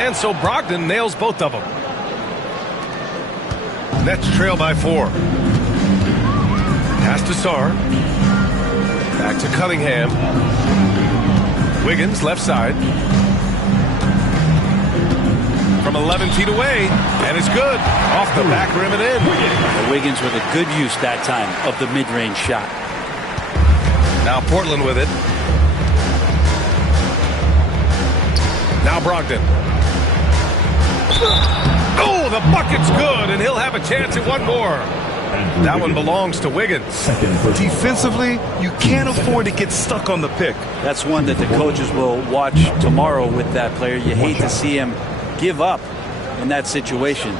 And so Brogdon nails both of them. Nets trail by 4. Pass to Sarr. Back to Cunningham. Wiggins left side. From 11 feet away, and it's good. Off the back rim and in. Wiggins with a good use that time of the mid-range shot. Now Portland with it. Now Brogdon. Oh, the bucket's good, and he'll have a chance at one more. That one belongs to Wiggins. Defensively, you can't afford to get stuck on the pick. That's one that the coaches will watch tomorrow with that player. You hate to see him give up in that situation.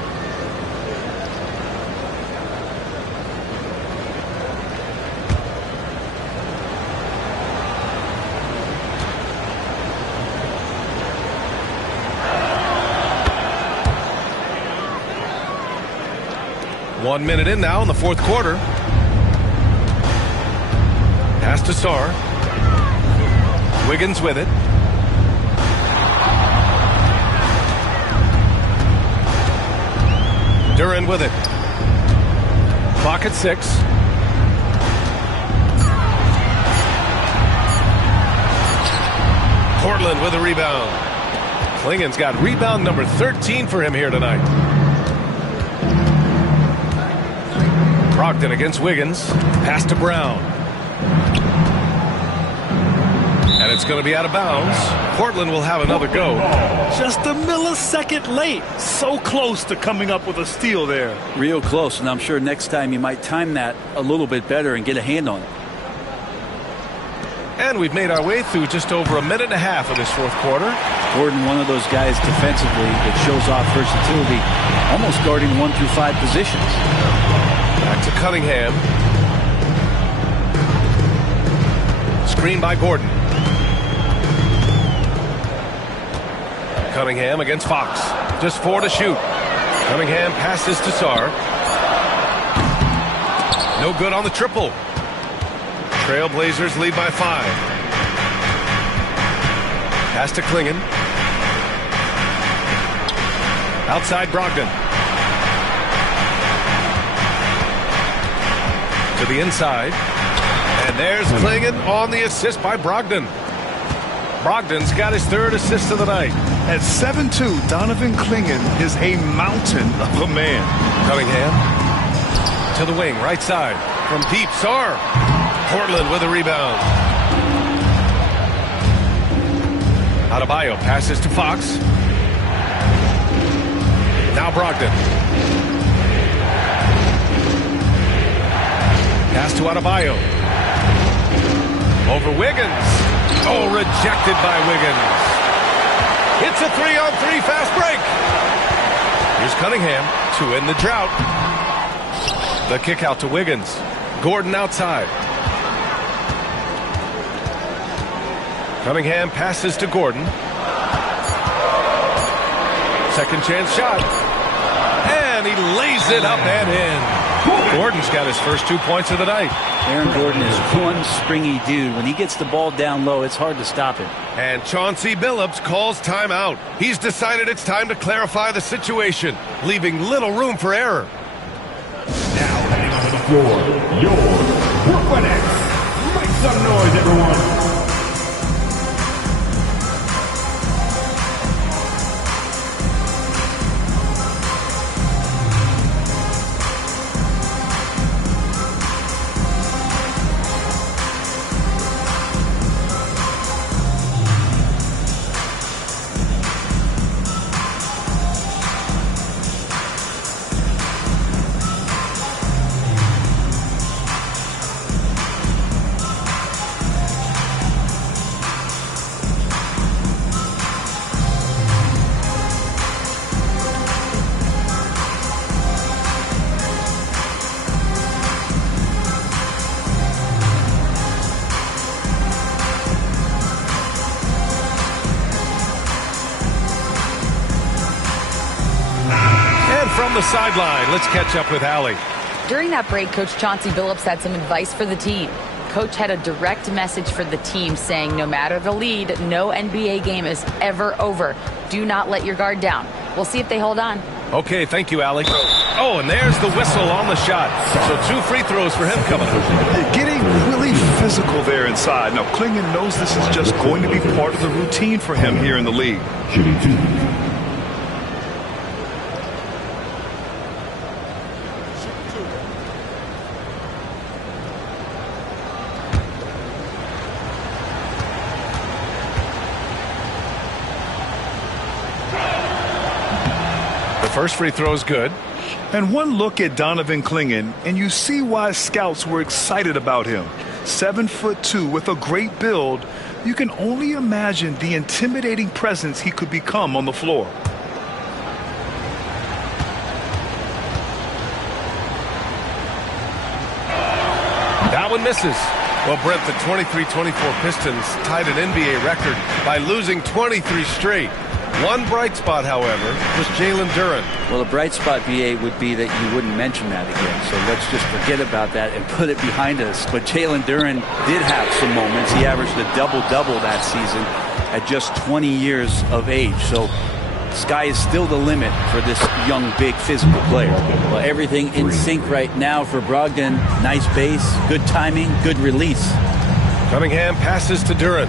One minute in now in the fourth quarter. Pass to Sarr. Wiggins with it. Duren with it. Clock at 6. Portland with a rebound. Klingen's got rebound number 13 for him here tonight. Brogdon against Wiggins. Pass to Brown. And it's going to be out of bounds. Portland will have another go. Just a millisecond late. So close to coming up with a steal there. Real close, and I'm sure next time you might time that a little bit better and get a hand on it. And we've made our way through just over a minute and a half of this fourth quarter. Gordon, one of those guys defensively that shows off versatility, almost guarding 1 through 5 positions. Back to Cunningham. Screen by Gordon. Cunningham against Fox. Just 4 to shoot. Cunningham passes to Sarr. No good on the triple. Trailblazers lead by 5. Pass to Klingen. Outside Brogdon. To the inside. And there's Klingen on the assist by Brogdon. Brogdon's got his 3rd assist of the night. At 7'2", Donovan Klingen is a mountain of a man. Cunningham to the wing, right side. From deep, Sarr. Portland with a rebound. Adebayo passes to Fox. Now Brogdon. Pass to Adebayo. Over Wiggins. Oh, rejected by Wiggins. It's a 3-on-3 fast break. Here's Cunningham to end the drought. The kick out to Wiggins. Gordon outside. Cunningham passes to Gordon. Second chance shot. And he lays it up and in. Gordon's got his first 2 points of the night. Aaron Gordon is one springy dude. When he gets the ball down low, it's hard to stop him. And Chauncey Billups calls timeout. He's decided it's time to clarify the situation, leaving little room for error. Now heading onto the floor, your Brooklyn Nets. Make some noise, everyone. From the sideline, let's catch up with Allie. During that break, Coach Chauncey Billups had some advice for the team. Coach had a direct message for the team saying no matter the lead, no NBA game is ever over. Do not let your guard down. We'll see if they hold on. Okay, thank you, Allie. Oh, and there's the whistle on the shot. So 2 free throws for him coming up. Getting really physical there inside. Now, Klingen knows this is just going to be part of the routine for him here in the league. Shooting 2. The first free throw is good. And one look at Donovan Clingan, and you see why scouts were excited about him. 7'2" with a great build. You can only imagine the intimidating presence he could become on the floor. That one misses. Well, Brent, the 23-24 Pistons tied an NBA record by losing 23 straight. One bright spot, however, was Jalen Duren. Well, the bright spot, BA, would be that you wouldn't mention that again. So let's just forget about that and put it behind us. But Jalen Duren did have some moments. He averaged a double-double that season at just 20 years of age. So sky is still the limit for this young, big, physical player. Well, everything in sync right now for Brogdon. Nice base, good timing, good release. Cunningham passes to Duren.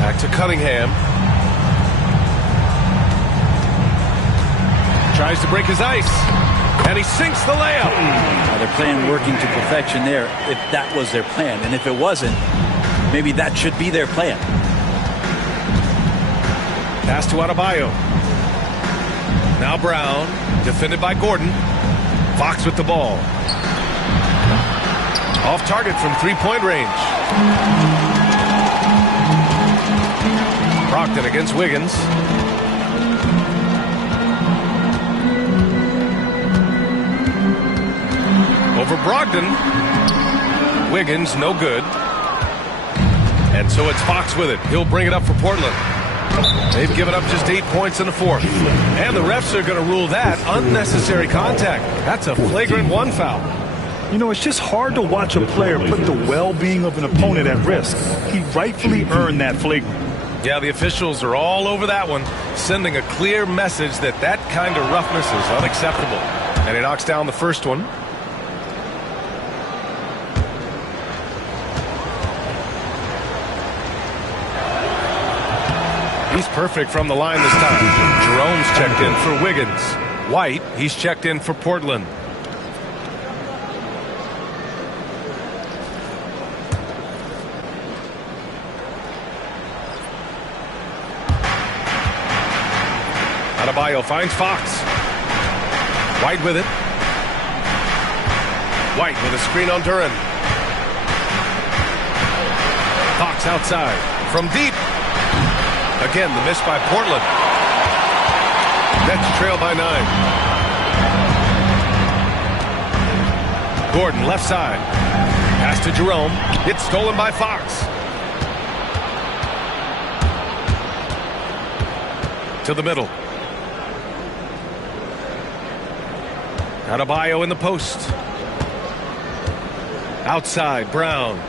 Back to Cunningham. Tries to break his ice, and he sinks the layup. Now they're playing working to perfection there, if that was their plan. And if it wasn't, maybe that should be their plan. Pass to Adebayo. Now Brown, defended by Gordon. Fox with the ball. Off target from three-point range. Brogdon against Wiggins. Over Brogdon. Wiggins, no good. And so it's Fox with it. He'll bring it up for Portland. They've given up just 8 points in the fourth. And the refs are going to rule that unnecessary contact. That's a flagrant 1 foul. You know, it's just hard to watch a player put the well-being of an opponent at risk. He rightfully earned that flagrant. Yeah, the officials are all over that one, sending a clear message that that kind of roughness is unacceptable. And he knocks down the first one. He's perfect from the line this time. Jerome's checked in for Wiggins. White, he's checked in for Portland. Adebayo finds Fox. White with it. White with a screen on Duren. Fox outside. From deep. Again, the miss by Portland. Nets trail by 9. Gordon, left side. Pass to Jerome. It's stolen by Fox. To the middle. Adebayo in the post. Outside, Brown.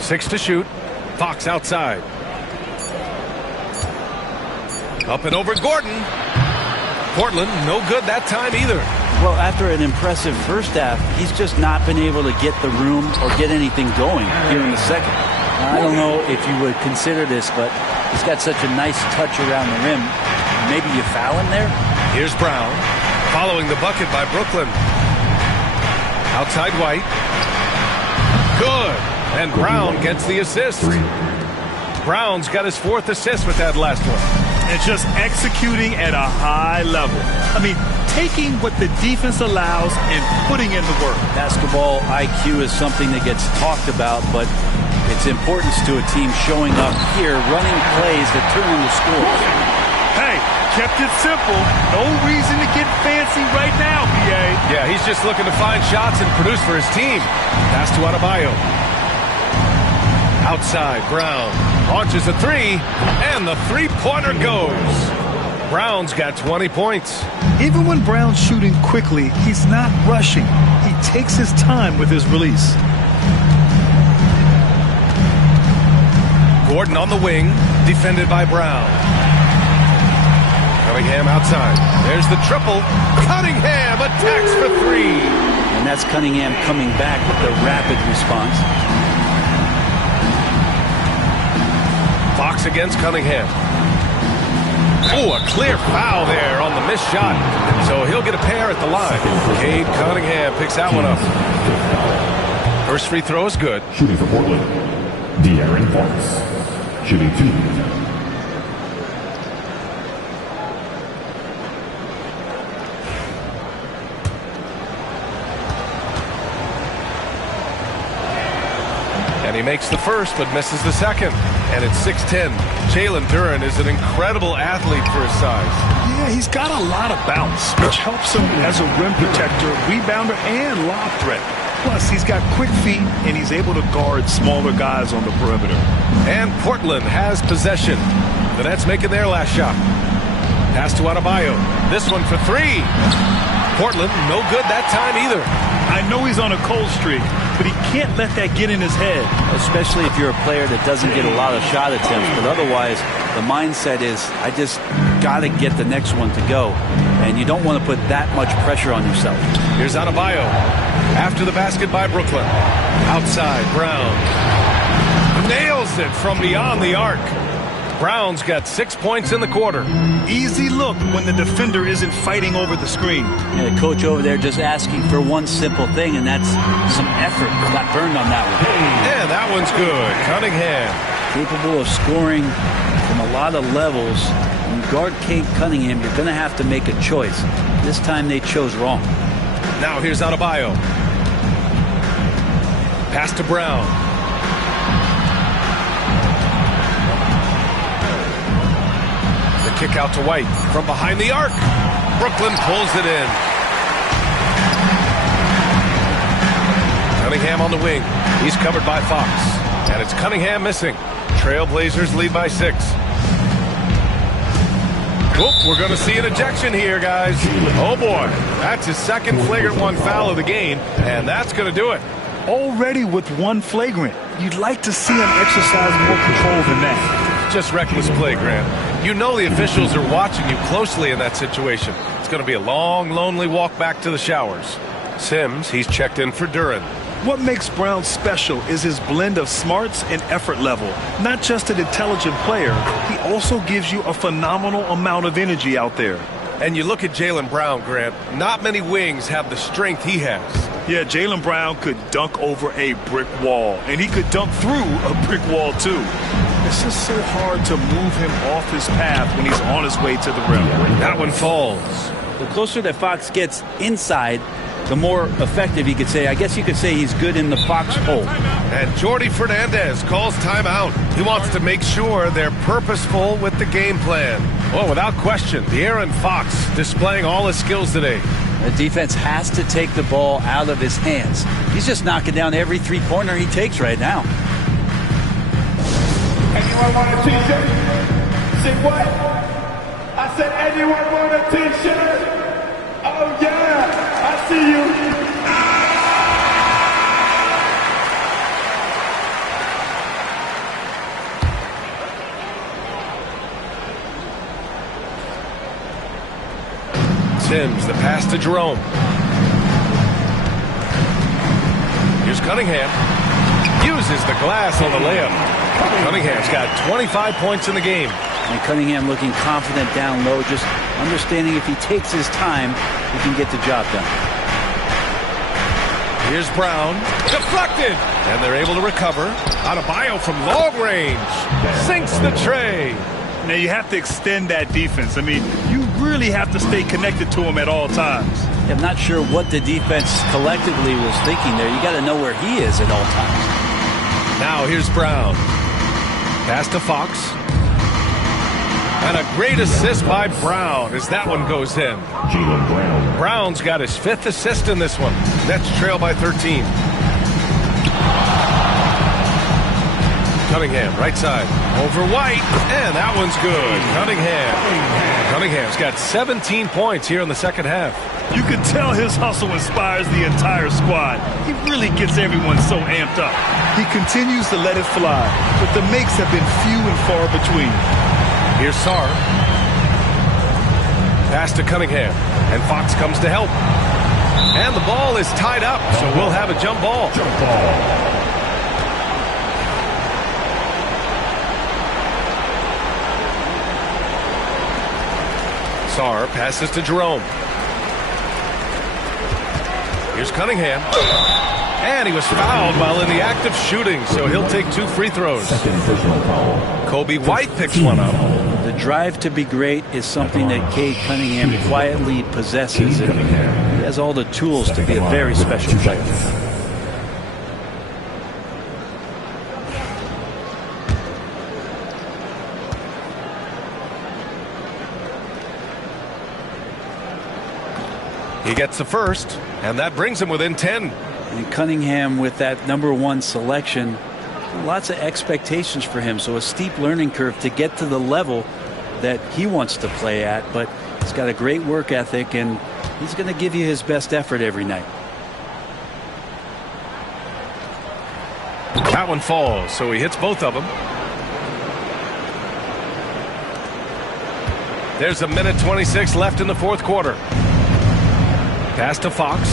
6 to shoot. Fox outside. Up and over Gordon. Portland, no good that time either. Well, after an impressive first half, he's just not been able to get the room or get anything going here in the second. I don't know if you would consider this, but he's got such a nice touch around the rim. Maybe you foul him there? Here's Brown, following the bucket by Brooklyn. Outside White. Good. And Brown gets the assist. Brown's got his 4th assist with that last one. And just executing at a high level. I mean, taking what the defense allows and putting in the work. Basketball IQ is something that gets talked about, but its importance to a team showing up here, running plays that turn into scores. Hey, kept it simple. No reason to get fancy right now, BA. Yeah, he's just looking to find shots and produce for his team. Pass to Adebayo. Outside, Brown launches a 3, and the three-pointer goes. Brown's got 20 points. Even when Brown's shooting quickly, he's not rushing. He takes his time with his release. Gordon on the wing, defended by Brown. Cunningham outside. There's the triple. Cunningham attacks for 3. And that's Cunningham coming back with the rapid response. Fox against Cunningham. Oh, a clear foul there on the missed shot. So he'll get a pair at the line. Cade Cunningham picks that one up. First free throw is good. Shooting for Portland, De'Aaron Fox. Shooting 2. He makes the first, but misses the second. And it's 6-10. Jalen Duren is an incredible athlete for his size. Yeah, he's got a lot of bounce, which helps him as a rim protector, rebounder, and lob threat. Plus, he's got quick feet, and he's able to guard smaller guys on the perimeter. And Portland has possession. The Nets making their last shot. Pass to Adebayo. This one for three. Portland, no good that time either. I know he's on a cold streak, but he can't let that get in his head. Especially if you're a player that doesn't get a lot of shot attempts. But otherwise, the mindset is, I just got to get the next one to go. And you don't want to put that much pressure on yourself. Here's Adebayo. After the basket by Brooklyn. Outside, Brown. Nails it from beyond the arc. Brown's got 6 points in the quarter. Easy look when the defender isn't fighting over the screen. Yeah, the coach over there just asking for one simple thing, and that's some effort. Got burned on that one. Yeah, that one's good. Cunningham. Capable of scoring from a lot of levels. When you guard Cade Cunningham, you're going to have to make a choice. This time they chose wrong. Now here's Adebayo. Pass to Brown. Kick out to White from behind the arc. Brooklyn pulls it in. Cunningham on the wing. He's covered by Fox. And it's Cunningham missing. Trailblazers lead by 6. Whoop, we're going to see an ejection here, guys. Oh, boy. That's his second flagrant one foul of the game, and that's going to do it. Already with one flagrant. You'd like to see him exercise more control than that. Just reckless play, Grant. You know the officials are watching you closely in that situation. It's going to be a long, lonely walk back to the showers. Sims, he's checked in for Duren. What makes Brown special is his blend of smarts and effort level. Not just an intelligent player, he also gives you a phenomenal amount of energy out there. And you look at Jaylen Brown, Grant, not many wings have the strength he has. Yeah, Jaylen Brown could dunk over a brick wall, and he could dunk through a brick wall, too. It's just so hard to move him off his path when he's on his way to the rim. That one falls. The closer that Fox gets inside, the more effective he could say. I guess you could say he's good in the Fox hole. And Jordi Fernandez calls timeout. He wants to make sure they're purposeful with the game plan. Well, without question, De'Aaron Fox displaying all his skills today. The defense has to take the ball out of his hands. He's just knocking down every three-pointer he takes right now. Anyone want a t-shirt? Say what? I said, anyone want a t-shirt? Oh yeah, I see you. Sims, the pass to Jerome. Here's Cunningham. Uses the glass on the layup. Cunningham's got 25 points in the game. And Cunningham looking confident down low, just understanding if he takes his time, he can get the job done. Here's Brown. Deflected! And they're able to recover. Adebayo from long range. Sinks the tray. Now you have to extend that defense. I mean, you really have to stay connected to him at all times. I'm not sure what the defense collectively was thinking there. You got to know where he is at all times. Now here's Brown. Pass to Fox. And a great assist by Brown as that one goes in. Jaylen Brown. Brown's got his 5th assist in this one. Nets trail by 13. Cunningham, right side. Over White. And that one's good. Cunningham's got 17 points here in the second half. You can tell his hustle inspires the entire squad. He really gets everyone so amped up. He continues to let it fly, but the makes have been few and far between. Here's Sarr. Pass to Cunningham. And Fox comes to help. And the ball is tied up, so we'll have a jump ball. Sarr passes to Jerome. Here's Cunningham. And he was fouled while in the act of shooting, so he'll take 2 free throws. Kobe White picks one up. The drive to be great is something that Cade Cunningham quietly possesses. And he has all the tools to be a very special player. He gets the first, and that brings him within 10. And Cunningham with that #1 selection, lots of expectations for him. So a steep learning curve to get to the level that he wants to play at. But he's got a great work ethic, and he's going to give you his best effort every night. That one falls, so he hits both of them. There's 1:26 left in the fourth quarter. Pass to Fox.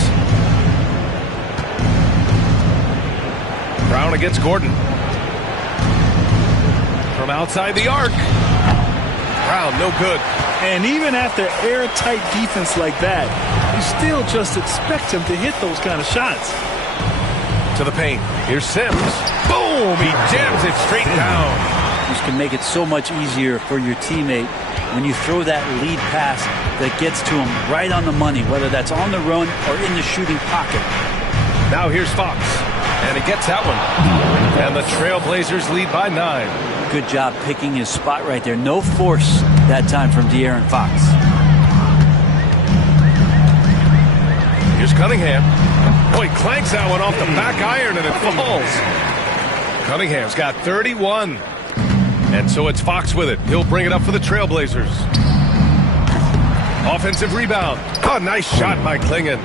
Brown against Gordon. From outside the arc. Brown, no good. And even after airtight defense like that, you still just expect him to hit those kind of shots. To the paint. Here's Sims. Boom! He jams it straight down. This can make it so much easier for your teammate when you throw that lead pass that gets to him right on the money, whether that's on the run or in the shooting pocket. Now here's Fox. And he gets that one. And the Trailblazers lead by 9. Good job picking his spot right there. No force that time from De'Aaron Fox. Here's Cunningham. Boy, he clanks that one off the back iron and it falls. Cunningham's got 31. And so it's Fox with it. He'll bring it up for the Trailblazers. Offensive rebound. Oh, nice shot by Klingon.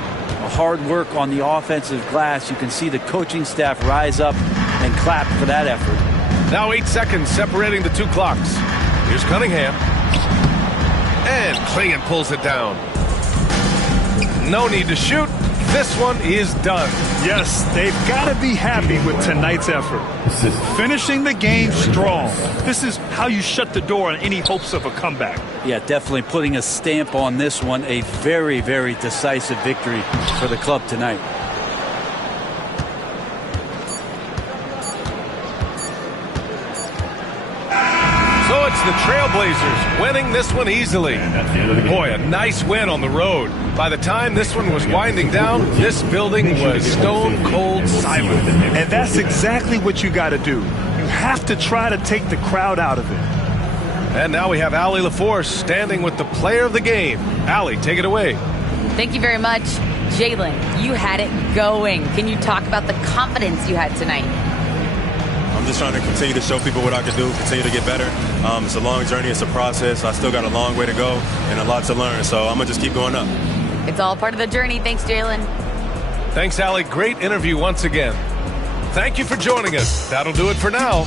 Hard work on the offensive glass. You can see the coaching staff rise up and clap for that effort. Now 8 seconds separating the two clocks. Here's Cunningham. And Klingon pulls it down. No need to shoot. This one is done. Yes, they've got to be happy with tonight's effort. Finishing the game strong. This is how you shut the door on any hopes of a comeback. Yeah, definitely putting a stamp on this one. A very, very decisive victory for the club tonight. So it's the Trailblazers winning this one easily. Boy, a nice win on the road. By the time this one was winding down, this building was stone cold silent. And that's exactly what you got to do. You have to try to take the crowd out of it. And now we have Allie LaForce standing with the player of the game. Allie, take it away. Thank you very much. Jalen, you had it going. Can you talk about the confidence you had tonight? I'm just trying to continue to show people what I can do, continue to get better. It's a long journey. It's a process. I still got a long way to go and a lot to learn. So I'm going to just keep going up. It's all part of the journey. Thanks, Jalen. Thanks, Allie. Great interview once again. Thank you for joining us. That'll do it for now.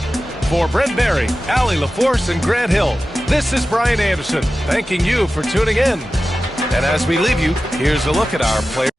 For Brent Barry, Allie LaForce, and Grant Hill, this is Brian Anderson, thanking you for tuning in. And as we leave you, here's a look at our player.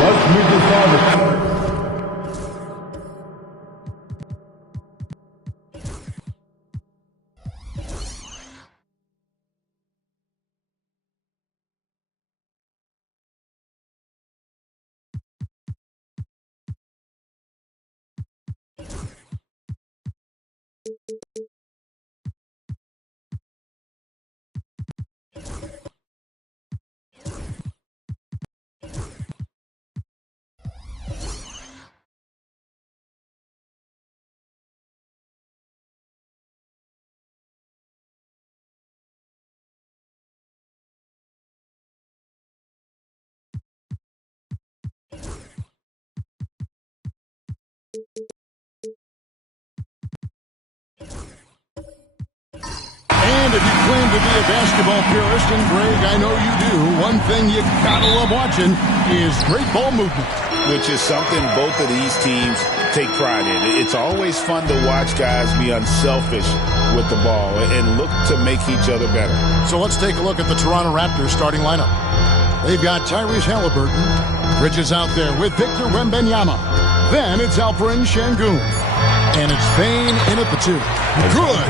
Rush Mississauga. claim to be a basketball purist, and Greg, I know you do. One thing you gotta love watching is great ball movement. Which is something both of these teams take pride in. It's always fun to watch guys be unselfish with the ball and look to make each other better. So let's take a look at the Toronto Raptors starting lineup. They've got Tyrese Halliburton. Bridges out there with Victor Wembanyama. Then it's Alperen Sengun. And it's Bane in at the 2. Good.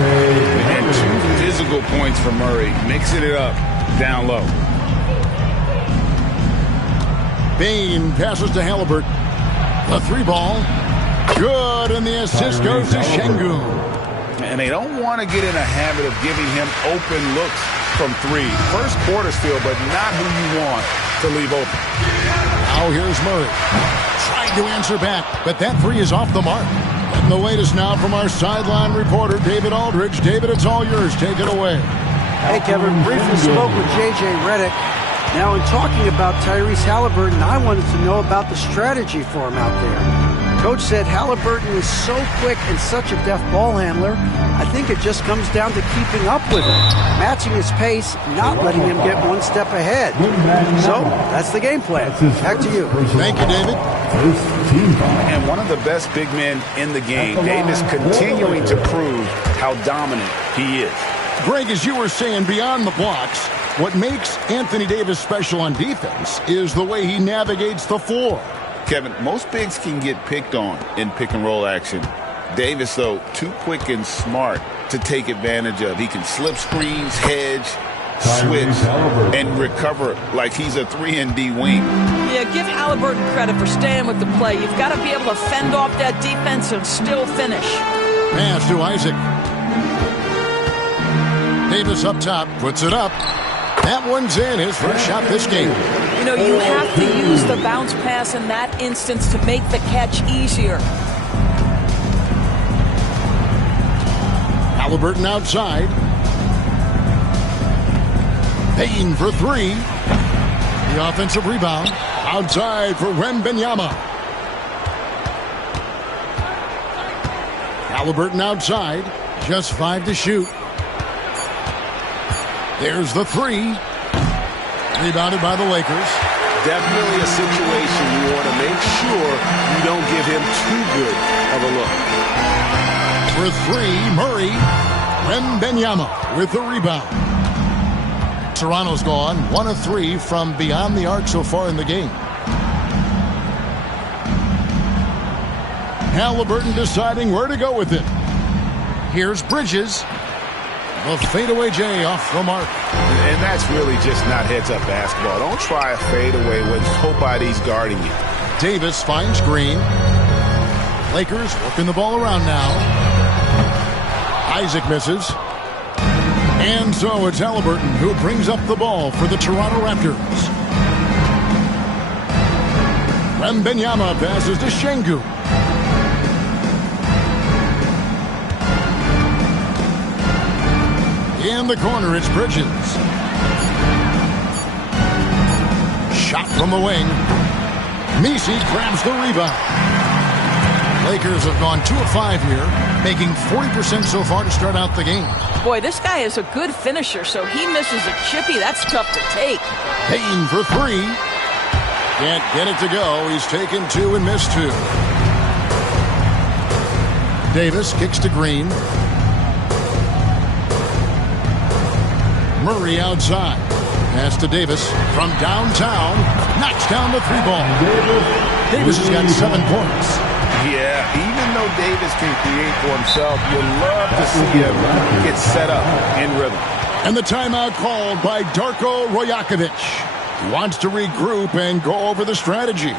And 2 physical points for Murray, mixing it up down low. Bane passes to Halliburton. The 3 ball. Good, and the assist goes to Sengun. And they don't want to get in a habit of giving him open looks from 3. First quarter still, but not who you want to leave open. Now here's Murray. Trying to answer back, but that 3 is off the mark. And the latest now from our sideline reporter, David Aldridge. David, it's all yours. Take it away. Hey, Kevin, briefly spoke with J.J. Redick. Now, in talking about Tyrese Halliburton, I wanted to know about the strategy for him out there. Coach said Halliburton is so quick and such a deft ball handler, I think it just comes down to keeping up with him, matching his pace, not letting him get one step ahead. So, that's the game plan. Back to you. Thank you, David. And one of the best big men in the game, Davis, continuing to prove how dominant he is. Greg, as you were saying, beyond the blocks, what makes Anthony Davis special on defense is the way he navigates the floor. Kevin, most bigs can get picked on in pick-and-roll action. Davis, though, too quick and smart to take advantage of. He can slip screens, hedge, switch, and recover like he's a 3-and-D wing. Yeah, give Halliburton credit for staying with the play. You've got to be able to fend off that defense and still finish. Pass to Isaac. Davis up top, puts it up. That one's in, his first shot this game. You know, you have to use the bounce pass in that instance to make the catch easier. Halliburton outside. Bane for 3. The offensive rebound. Outside for Wembanyama. Halliburton outside. Just 5 to shoot. There's the 3. Rebounded by the Lakers. Definitely a situation you want to make sure you don't give him too good of a look. For 3, Murray. Wembanyama with the rebound. Toronto's gone 1 of 3 from beyond the arc so far in the game. Halliburton deciding where to go with it. Here's Bridges. The fadeaway J off the mark. And that's really just not heads-up basketball. Don't try a fadeaway when nobody's guarding you. Davis finds Green. Lakers working the ball around now. Isaac misses. And so it's Halliburton who brings up the ball for the Toronto Raptors. Wembanyama passes to Sengun. In the corner, it's Bridges. Shot from the wing. Messi grabs the rebound. Lakers have gone 2 of 5 here, making 40% so far to start out the game. Boy, this guy is a good finisher, so he misses a chippy. That's tough to take. Payne for 3. Can't get it to go. He's taken 2 and missed 2. Davis kicks to Green. Murray outside. Pass to Davis from downtown. Knocks down the 3 ball. Davis has got 7 points. Yeah, even though Davis can create for himself, you love to see him get set up in rhythm. And the timeout called by Darko Rajakovic. He wants to regroup and go over the strategy.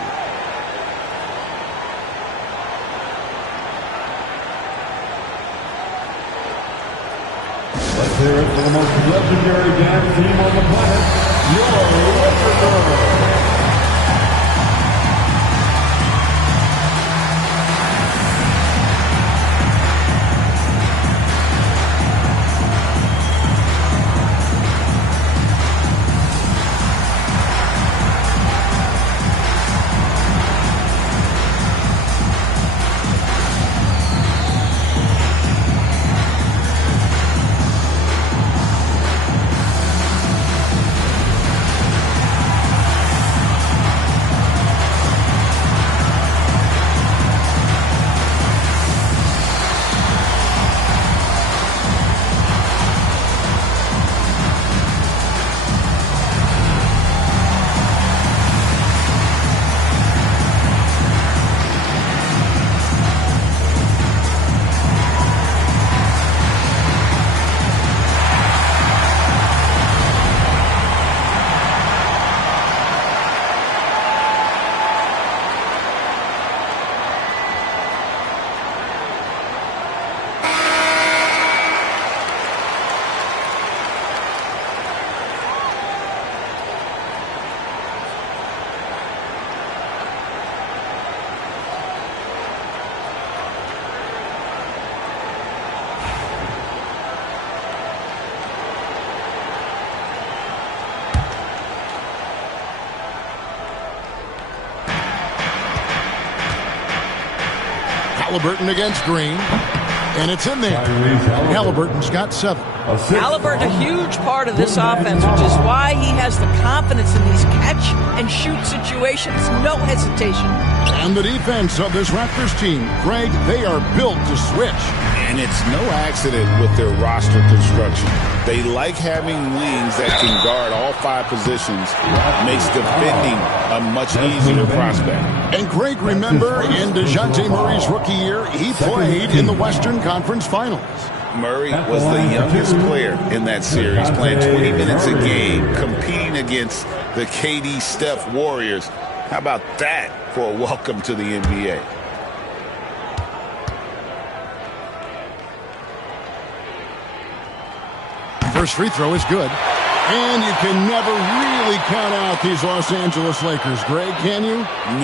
Let's hear it for the most legendary dance team on the planet, your Laker Girls. Halliburton against Green. And it's in there. Halliburton's got 7. Halliburton, a huge part of this offense, which is why he has the confidence in these catch-and-shoot situations. No hesitation. And the defense of this Raptors team, Greg, they are built to switch. And it's no accident with their roster construction. They like having wings that can guard all 5 positions. Makes defending a much easier prospect. And Greg, remember, in DeJounte Murray's rookie year, he played in the Western Conference Finals. Murray was the youngest player in that series, playing 20 minutes a game, competing against the KD Steph Warriors. How about that for a welcome to the NBA? First free throw is good. And you can never really count out these Los Angeles Lakers, Greg, can you?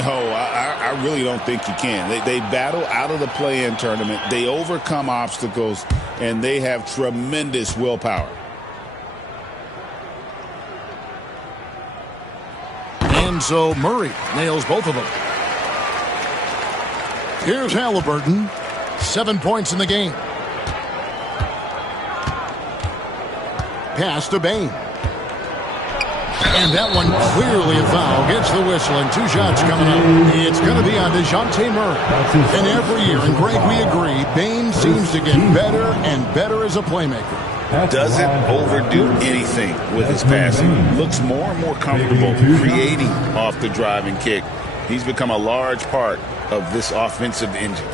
No, I really don't think you can. They battle out of the play-in tournament. They overcome obstacles, and they have tremendous willpower. And so Murray nails both of them. Here's Halliburton. 7 points in the game. Pass to Bane. And that one clearly a foul. Gets the whistle and 2 shots coming up. It's going to be on DeJounte Murray. And every year, and Greg, we agree, Bane seems to get better and better as a playmaker. Doesn't overdo anything with his passing. Looks more and more comfortable creating off the driving kick. He's become a large part of this offensive engine.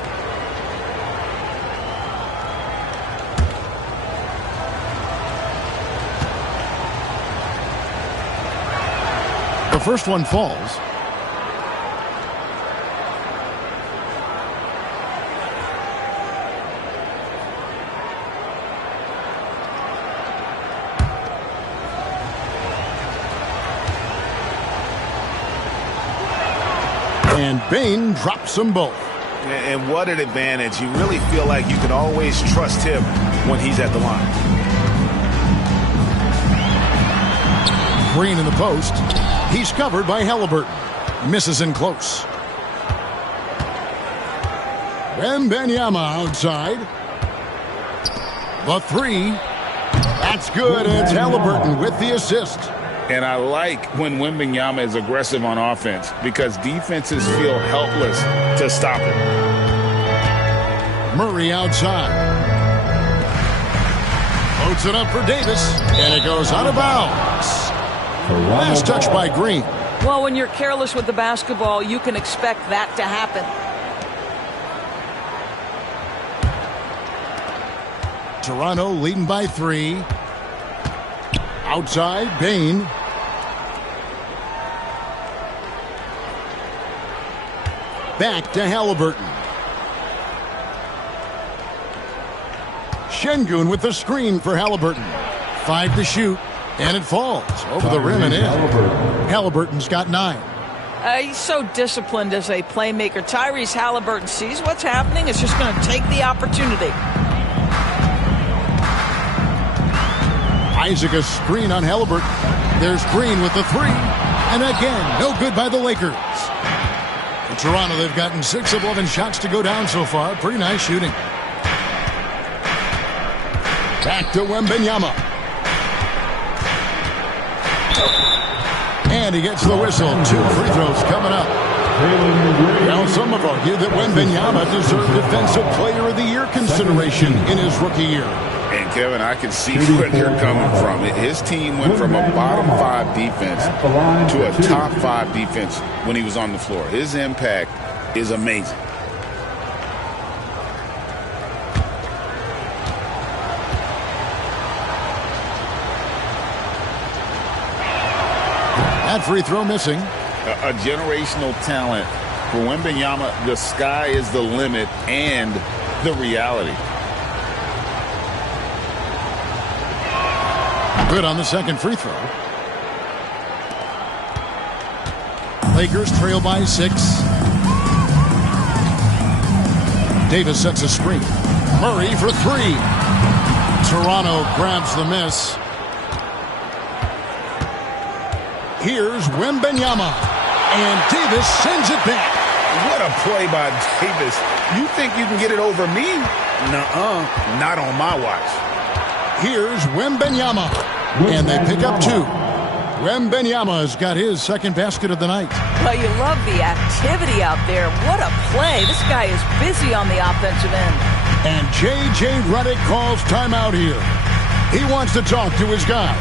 The first one falls. And Bane drops them both. And what an advantage. You really feel like you can always trust him when he's at the line. Green in the post. He's covered by Halliburton. Misses in close. Wembanyama outside. The 3. That's good. It's Halliburton with the assist. And I like when Wembanyama is aggressive on offense because defenses feel helpless to stop him. Murray outside. Floats it up for Davis. And it goes out of bounds. Last touch by Green. Well, when you're careless with the basketball, you can expect that to happen. Toronto leading by 3. Outside, Bane. Back to Halliburton. Şengün with the screen for Halliburton. 5 to shoot. And it falls over the rim and in. Halliburton's got 9. He's so disciplined as a playmaker. Tyrese Halliburton sees what's happening. It's just going to take the opportunity. Isaac a screen on Halliburton. There's Green with the 3. And again, no good by the Lakers. For Toronto, they've gotten 6 of 11 shots to go down so far. Pretty nice shooting. Back to Wembanyama. And he gets the whistle. 2 free throws coming up. Now some have argued that Wembanyama deserved Defensive Player of the Year consideration in his rookie year. And Kevin, I can see where they're coming from. His team went from a bottom 5 defense to a top 5 defense when he was on the floor. His impact is amazing. That free throw missing. A generational talent. For Wembanyama, the sky is the limit and the reality. Good on the second free throw. Lakers trail by 6. Davis sets a screen. Murray for 3. Toronto grabs the miss. Here's Wembanyama. And Davis sends it back. What a play by Davis. You think you can get it over me? Nuh-uh. Not on my watch. Here's Wembanyama. And they pick up 2. Wembanyama's got his second basket of the night. Well, you love the activity out there. What a play. This guy is busy on the offensive end. And J.J. Redick calls timeout here. He wants to talk to his guys.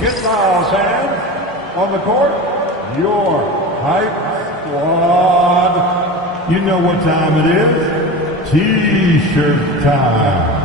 Get foul, fans. On the court, your hype squad. You know what time it is. T-shirt time.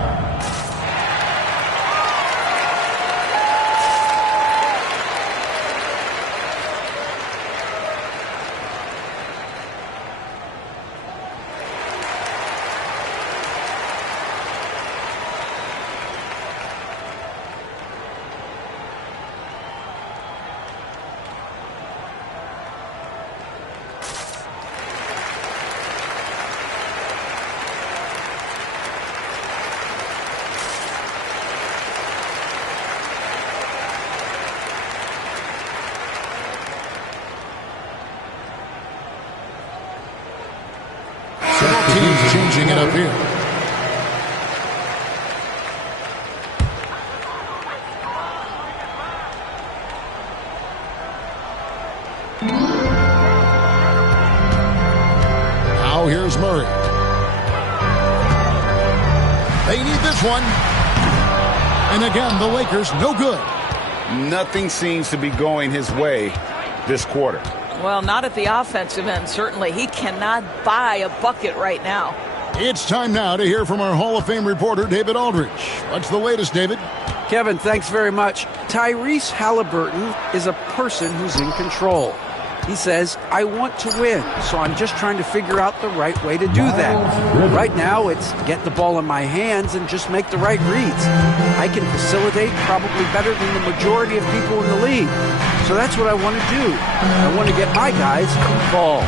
Teams changing it up here. Now here's Murray. They need this one. And again, the Lakers no good. Nothing seems to be going his way this quarter. Well, not at the offensive end, certainly. He cannot buy a bucket right now. It's time now to hear from our Hall of Fame reporter, David Aldridge. What's the latest, David? Kevin, thanks very much. Tyrese Halliburton is a person who's in control. He says, I want to win, so I'm just trying to figure out the right way to do that. Right now, it's get the ball in my hands and just make the right reads. I can facilitate probably better than the majority of people in the league. So that's what I want to do. I want to get my guys involved.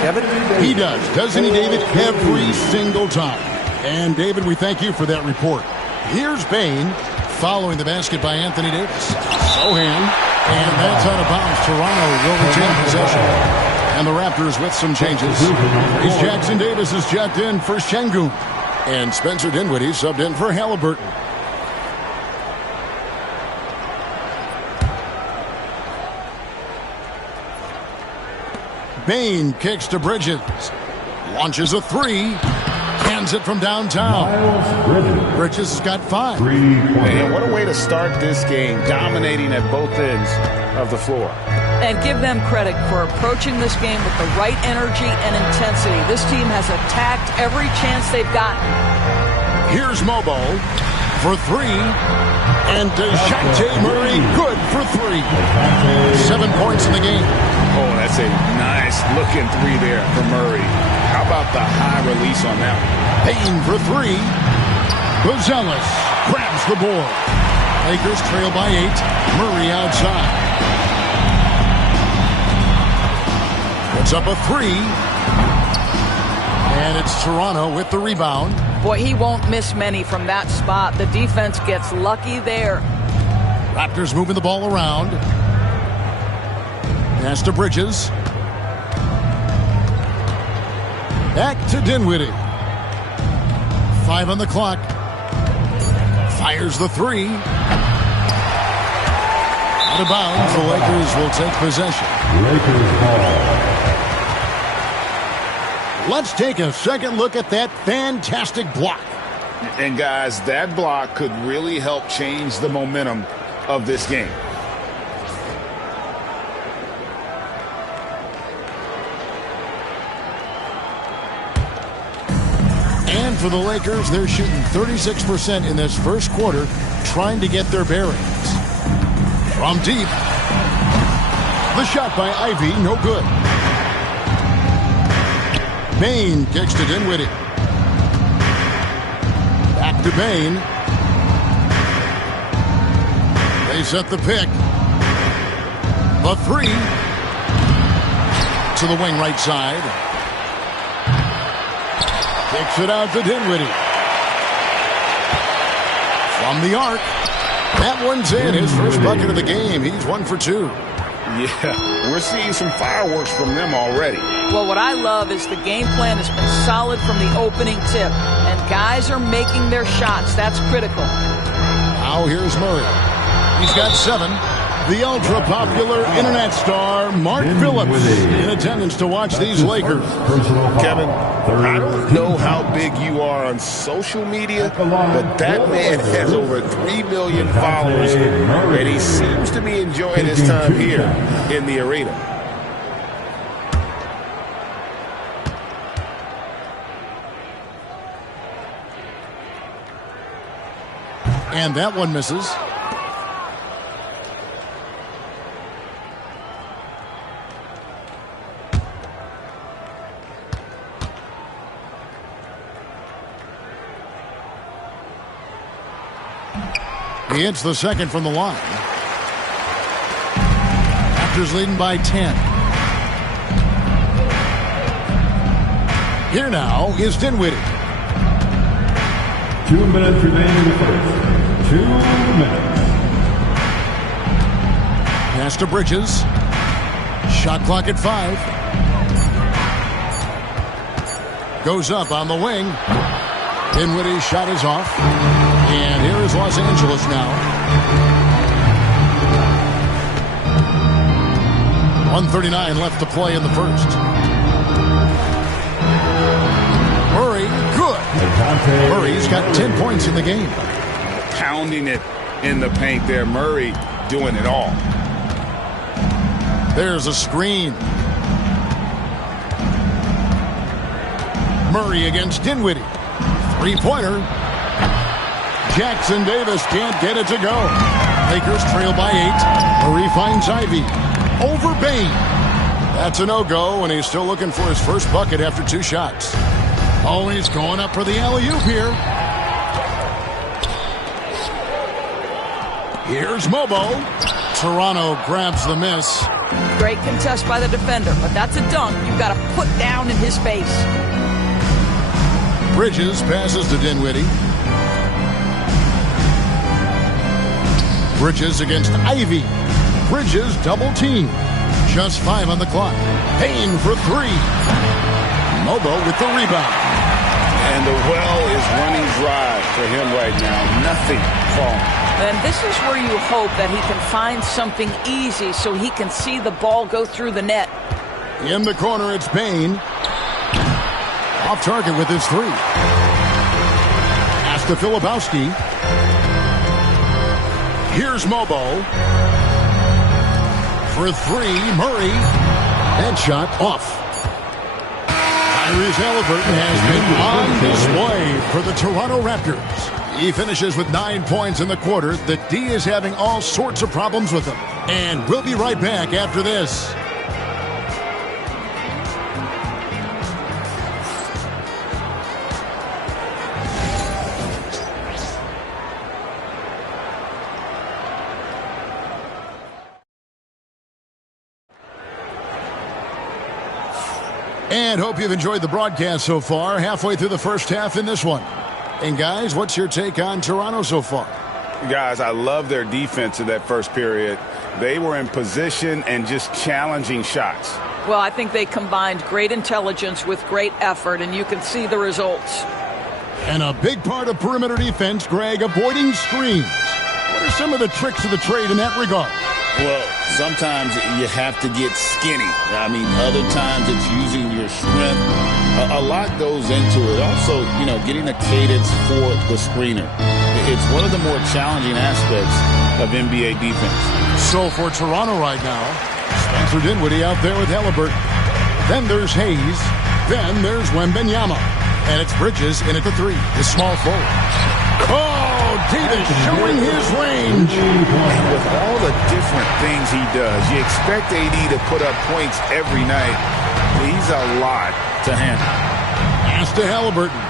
Kevin? He does, doesn't he, David? Every single time. And, David, we thank you for that report. Here's Bane following the basket by Anthony Davis. Sohan. And that's out of bounds. Toronto will retain possession. And the Raptors with some changes. Reece Jackson Davis is checked in for Şengün. And Spencer Dinwiddie subbed in for Halliburton. Bane kicks to Bridges. Launches a 3. Hands it from downtown. Bridges has got 5. Man, what a way to start this game, dominating at both ends of the floor. And give them credit for approaching this game with the right energy and intensity. This team has attacked every chance they've gotten. Here's Mobo for 3. And DeJounte Murray good for 3. 7 points in the game. Oh, that's a nice looking 3 there for Murray. How about the high release on that one? Payne for 3. Buzelis grabs the board. Lakers trail by 8. Murray outside. Puts up a 3. And it's Toronto with the rebound. Boy, he won't miss many from that spot. The defense gets lucky there. Raptors moving the ball around. Pass to Bridges. Back to Dinwiddie. 5 on the clock. Fires the 3. Out of bounds. The Lakers will take possession. Lakers ball. Let's take a second look at that fantastic block. And guys, that block could really help change the momentum of this game. And for the Lakers, they're shooting 36% in this first quarter, trying to get their bearings. From deep. The shot by Ivy, no good. Bane kicks to Dinwiddie. Back to Bane. They set the pick. The 3. To the wing right side. Kicks it out to Dinwiddie. From the arc. That one's in. His first bucket of the game. He's 1 for 2. Yeah, we're seeing some fireworks from them already. Well, what I love is the game plan has been solid from the opening tip. And guys are making their shots. That's critical. Now here's Murray. He's got 7. The ultra-popular internet star, Mark Phillips, in attendance to watch these Lakers. Kevin, I don't know how big you are on social media, but that man has over 3 million followers, and he seems to be enjoying his time here in the arena. And that one misses. He hits the second from the line. Raptors leading by 10. Here now is Dinwiddie. 2 minutes remaining in the first. 2 minutes. Pass to Bridges. Shot clock at 5. Goes up on the wing. Dinwiddie's shot is off. And here is Los Angeles now. 1:39 left to play in the first. Murray, good. Murray's got 10 points in the game. Pounding it in the paint there. Murray doing it all. There's a screen. Murray against Dinwiddie. Three-pointer. Jackson Davis can't get it to go. Lakers trail by 8. Murray finds Ivy. Over Bain. That's a no-go, and he's still looking for his first bucket after 2 shots. Oh, he's going up for the alley-oop here. Here's Mobo. Toronto grabs the miss. Great contest by the defender, but that's a dunk you've got to put down in his face. Bridges passes to Dinwiddie. Bridges against Ivy. Bridges double team. Just 5 on the clock. Payne for 3. Mobo with the rebound. And the well is running dry for him right now. Nothing falling. And this is where you hope that he can find something easy so he can see the ball go through the net. In the corner, it's Payne. Off target with his 3. Pass to Filipowski. Here's Mobo. For 3, Murray. Headshot off. Tyrese Halliburton has been on display for the Toronto Raptors. He finishes with 9 points in the quarter. The D is having all sorts of problems with him. And we'll be right back after this. And hope you've enjoyed the broadcast so far. Halfway through the first half in this one. And guys, what's your take on Toronto so far? Guys, I love their defense in that first period. They were in position and just challenging shots. Well, I think they combined great intelligence with great effort, and you can see the results. And a big part of perimeter defense, Greg, avoiding screens. What are some of the tricks of the trade in that regard? Well, sometimes you have to get skinny. I mean, other times it's using your strength. A lot goes into it. Also, getting a cadence for the screener. It's one of the more challenging aspects of NBA defense. So for Toronto right now, Spencer Dinwiddie out there with Halliburton. Then there's Hayes. Then there's Wembanyama. And it's Bridges in at the 3, the small forward. Oh, Davis showing his range. And with all the different things he does, you expect AD to put up points every night. He's a lot to handle. Pass to Halliburton.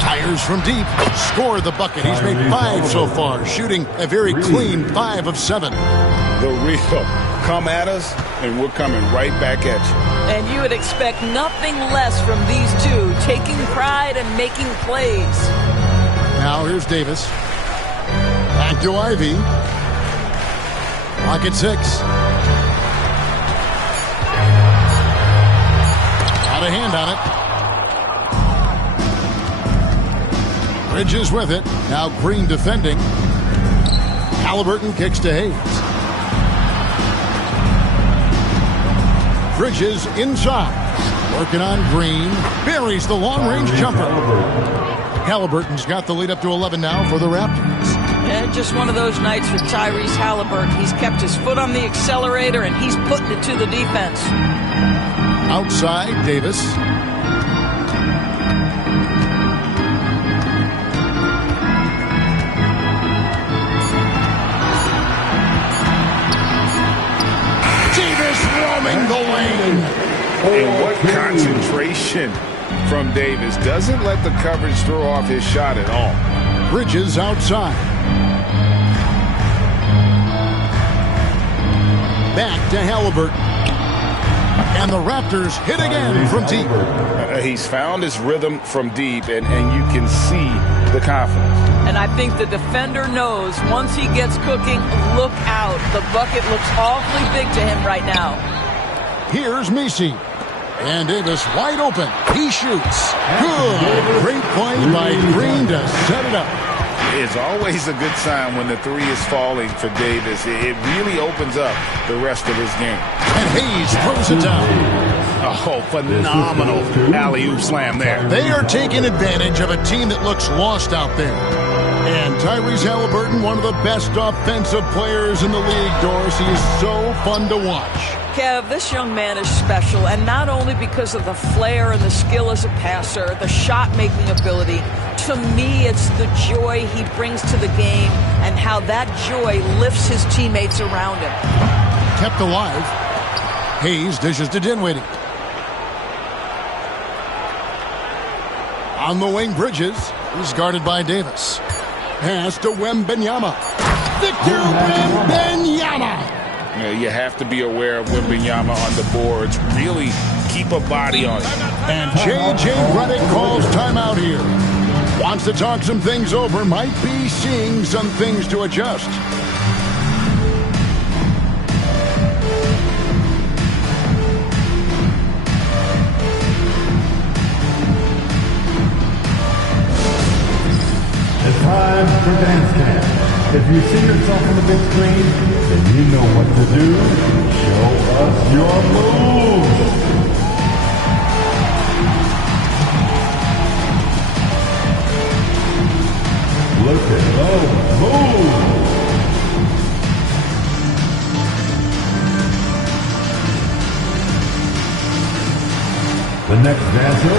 Fires from deep. Scored the bucket. He's made 5 so far, shooting a very clean 5 of 7. The real. Come at us, and we're coming right back at you. And you would expect nothing less from these two, taking pride and making plays. Now here's Davis. Back to Ivy. Lock at 6. Out of hand on it. Bridges with it. Now Green defending. Halliburton kicks to Hayes. Bridges inside. Working on Green. Buries the long-range jumper. Halliburton's got the lead up to 11 now for the Raptors. And just one of those nights for Tyrese Halliburton. He's kept his foot on the accelerator, and he's putting it to the defense. Outside, Davis. Davis roaming the lane. And what concentration from Davis. Doesn't let the coverage throw off his shot at all. Bridges outside. Back to Halliburton. And the Raptors hit again from deep. He's found his rhythm from deep, and you can see the confidence. And I think the defender knows once he gets cooking, look out. The bucket looks awfully big to him right now. Here's Messi. And Davis wide open. He shoots. Good. Great play by Green to set it up. It's always a good sign when the three is falling for Davis. It really opens up the rest of his game. And Hayes throws it down. Oh, phenomenal alley-oop slam there. They are taking advantage of a team that looks lost out there. And Tyrese Halliburton, one of the best offensive players in the league, Doris. He is so fun to watch. Kev, this young man is special, and not only because of the flair and the skill as a passer, the shot-making ability. To me, it's the joy he brings to the game and how that joy lifts his teammates around him. Kept alive. Hayes dishes to Dinwiddie. On the wing, Bridges. He's guarded by Davis. Pass to Wembanyama. Victor Wembanyama. You have to be aware of Wembanyama on the boards. Really keep a body on it. And J.J. Redick calls timeout here. Wants to talk some things over. Might be seeing some things to adjust. It's time for dance camp. If you see yourself on the big screen, then you know what to do. Show us your moves. Look at those moves. The next dancer.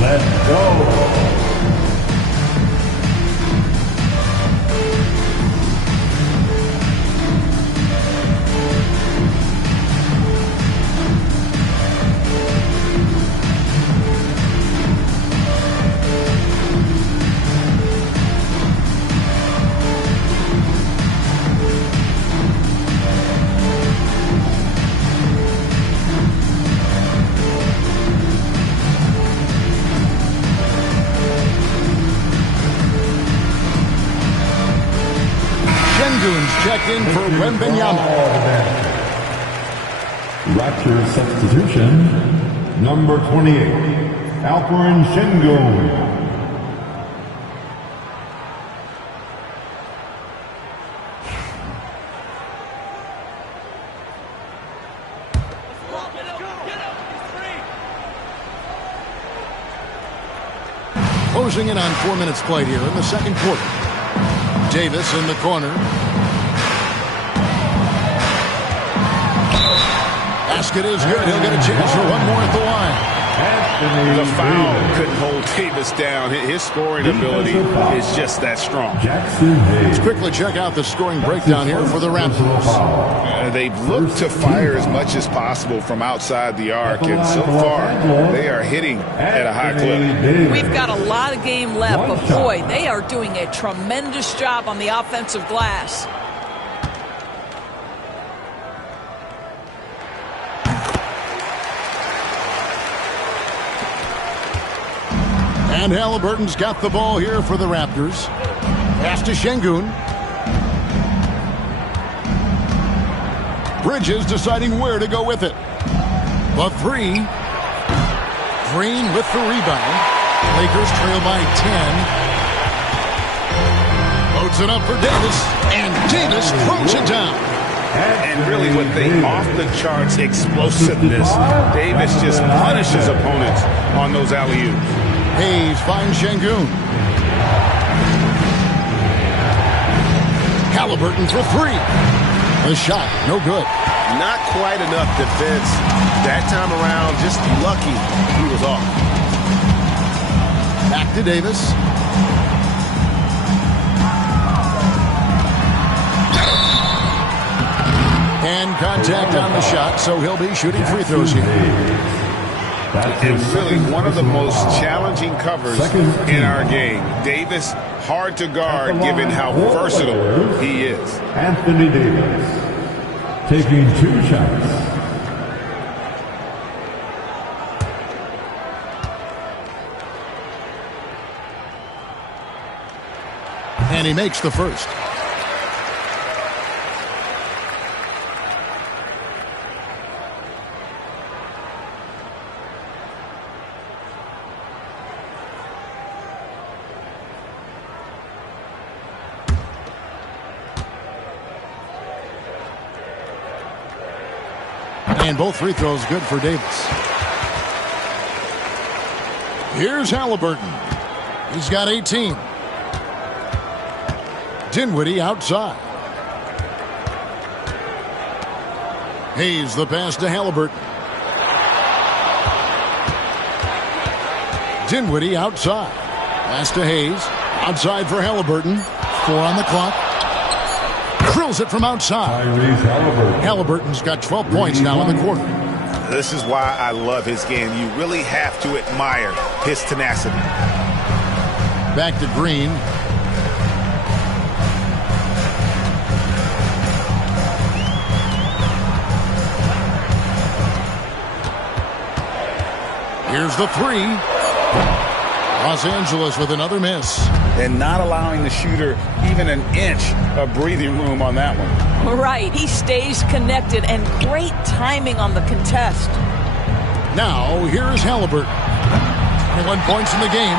Let's go. Checked in for Wembanyama. Raptor substitution, number 28, Alperen Sengun. Closing in on 4 minutes played here in the second quarter. Davis in the corner. Basket is good. He'll get a chance for one more at the line. The foul couldn't hold Davis down. His scoring ability is just that strong. Let's quickly check out the scoring breakdown here for the Raptors. They've looked to fire as much as possible from outside the arc, and so far they are hitting at a high clip. We've got a lot of game left, but boy, they are doing a tremendous job on the offensive glass. And Halliburton's got the ball here for the Raptors. Pass to Şengün. Bridges deciding where to go with it. The three. Green with the rebound. Lakers trail by 10. Loads it up for Davis. And Davis throws it down. And really with the off-the-charts explosiveness, Davis just punishes opponents on those alley-oops. Hayes finds Şengün. Halliburton for three. The shot, no good. Not quite enough defense. That time around, just lucky he was off. Back to Davis. And contact on the shot, so he'll be shooting free throws here. And really one of the most challenging covers in our game. Davis, hard to guard given how versatile he is. Anthony Davis taking 2 shots. And he makes the first. And both free throws good for Davis. Here's Halliburton. He's got 18. Dinwiddie outside. Hayes the pass to Halliburton. Dinwiddie outside. Pass to Hayes. Outside for Halliburton. 4 on the clock. Drills it from outside. Halliburton's got 12 points now in the quarter. This is why I love his game. You really have to admire his tenacity. Back to Green. Here's the three. Los Angeles with another miss. And not allowing the shooter even an inch of breathing room on that one. Right, he stays connected and great timing on the contest. Now, here's Halliburton. 21 points in the game.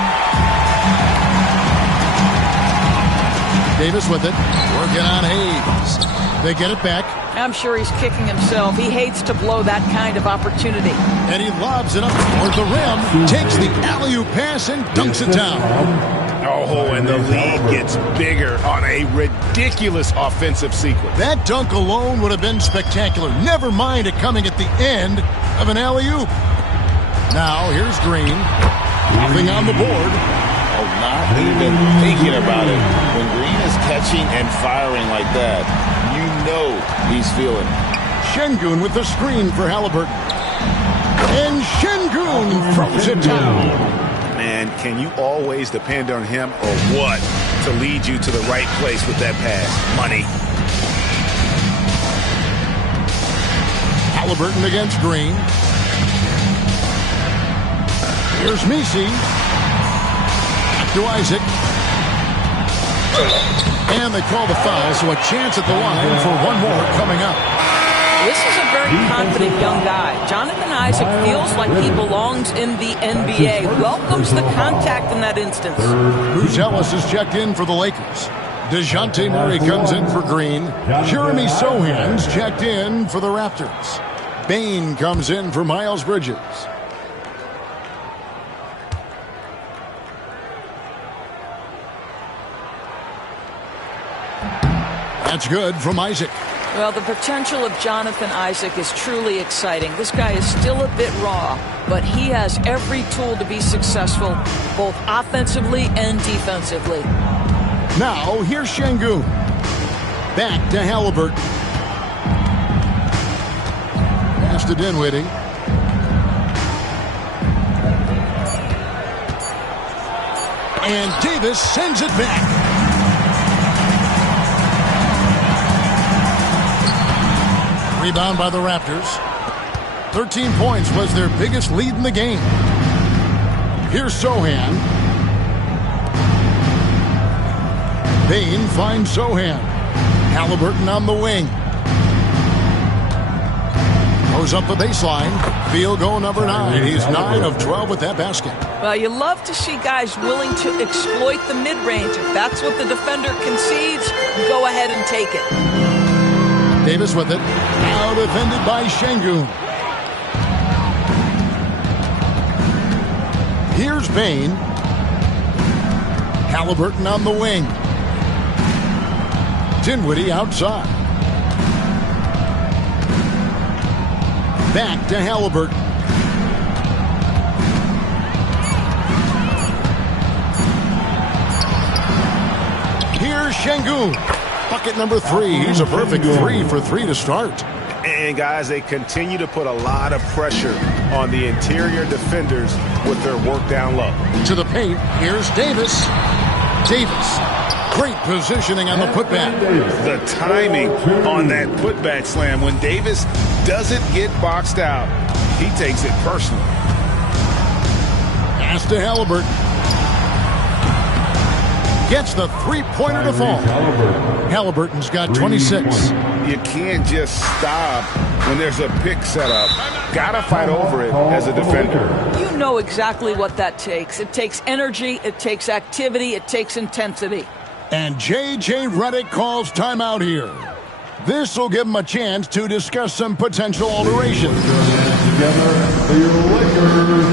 Davis with it. Working on Hayes. They get it back. I'm sure he's kicking himself. He hates to blow that kind of opportunity. And he lobs it up toward the rim. Takes the alley-oop pass and dunks it down. Oh, and the lead gets bigger on a ridiculous offensive sequence. That dunk alone would have been spectacular. Never mind it coming at the end of an alley-oop. Now, here's Green. Nothing on the board. Oh, not even thinking about it. When Green is catching and firing like that, you know he's feeling it. Şengün with the screen for Halliburton. And Şengün throws it down. Man, can you always depend on him or what to lead you to the right place with that pass? Money. Halliburton against Green. Here's Messi. Back to Isaac. And they call the foul, so a chance at the line for one more coming up. This is a very confident young guy. Jonathan Isaac feels like he belongs in the NBA. Welcomes the contact in that instance. Bruce Ellis is checked in for the Lakers. DeJounte Murray comes in for Green. Jeremy Sohan's checked in for the Raptors. Bane comes in for Miles Bridges. That's good from Isaac. Well, the potential of Jonathan Isaac is truly exciting. This guy is still a bit raw, but he has every tool to be successful, both offensively and defensively. Now, here's Şengün. Back to Halliburton. Pass to Dinwiddie. And Davis sends it back. Rebound by the Raptors. 13 points was their biggest lead in the game. Here's Sochan. Bane finds Sochan. Halliburton on the wing. Goes up the baseline. Field goal number 9. He's 9 of 12 with that basket. Well, you love to see guys willing to exploit the mid-range. If that's what the defender concedes, go ahead and take it. Davis with it. Now defended by Şengün. Here's Bane. Halliburton on the wing. Dinwiddie outside. Back to Halliburton. Here's Şengün. Bucket number 3. He's a perfect 3 for 3 to start. And guys, they continue to put a lot of pressure on the interior defenders with their work down low. To the paint, here's Davis. Davis, great positioning on the putback. The timing on that putback slam. When Davis doesn't get boxed out, he takes it personally. Pass to Halliburton. Gets the three-pointer to fall. Halliburton's got 26. You can't just stop when there's a pick set up. Gotta fight over it as a defender. You know exactly what that takes. It takes energy, it takes activity, it takes intensity. And J.J. Redick calls timeout here. This will give him a chance to discuss some potential alterations. Together, the Lakers.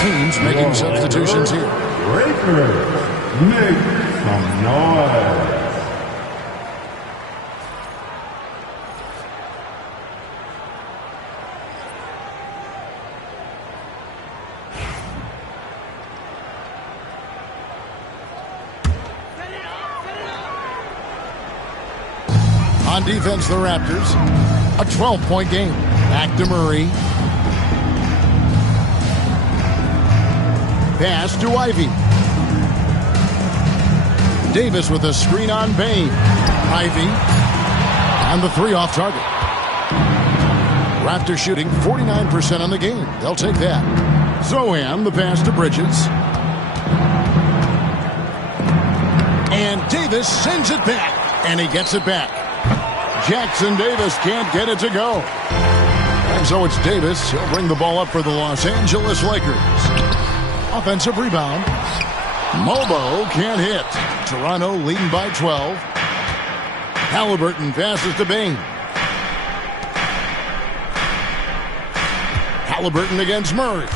Teams making substitutions here. Lakers, make some noise. On defense, the Raptors, a 12-point game. Back to Murray. Pass to Ivy. Davis with a screen on Bane. Ivy. And the 3 off target. Raptors shooting 49% on the game. They'll take that. Sochan, the pass to Bridges. And Davis sends it back. And he gets it back. Jackson Davis can't get it to go. And so it's Davis. He'll bring the ball up for the Los Angeles Lakers. Offensive rebound. Mobo can't hit. Toronto leading by 12. Halliburton passes to Bane. Halliburton against Murray.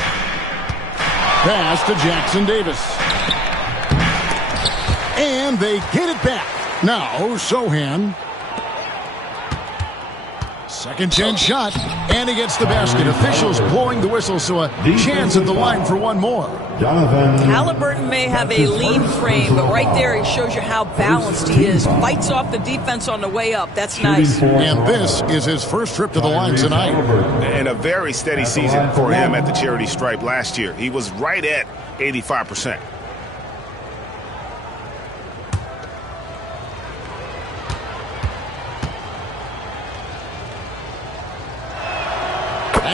Pass to Jackson Davis. And they get it back. Now, Sochan. Second chance shot, and he gets the basket. Officials blowing the whistle, so a chance at the line for one more. Halliburton may have a lean frame, but right there he shows you how balanced he is. Fights off the defense on the way up. That's nice. And this is his first trip to the line tonight. And a very steady season for him at the charity stripe last year. He was right at 85%.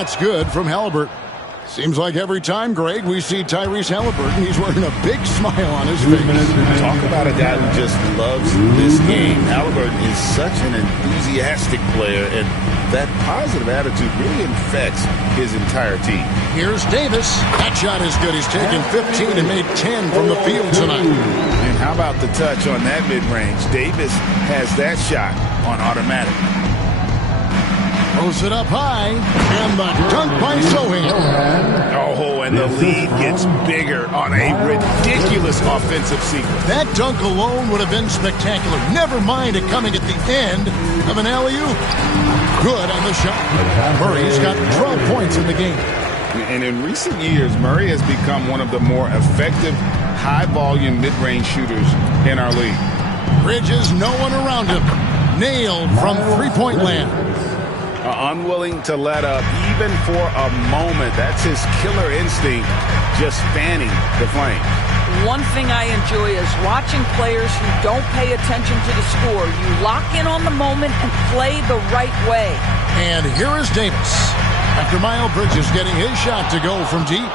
That's good from Halliburton. Seems like every time, Greg, we see Tyrese Halliburton, he's wearing a big smile on his face. Talk about a guy who just loves this game. Halliburton is such an enthusiastic player, and that positive attitude really infects his entire team. Here's Davis. That shot is good. He's taken 15 and made 10 from the field tonight. And how about the touch on that mid-range? Davis has that shot on automatic. Throws it up high, and the dunk by Sochan. Oh, and the lead gets bigger on a ridiculous offensive sequence. That dunk alone would have been spectacular. Never mind it coming at the end of an alley-oop. Good on the shot. Murray's got 12 points in the game. And in recent years, Murray has become one of the more effective high-volume mid-range shooters in our league. Bridges, no one around him. Nailed from three-point land. Unwilling to let up even for a moment. That's his killer instinct, just fanning the flame. One thing I enjoy is watching players who don't pay attention to the score. You lock in on the moment and play the right way. And here is Davis. After Miles Bridges getting his shot to go from deep.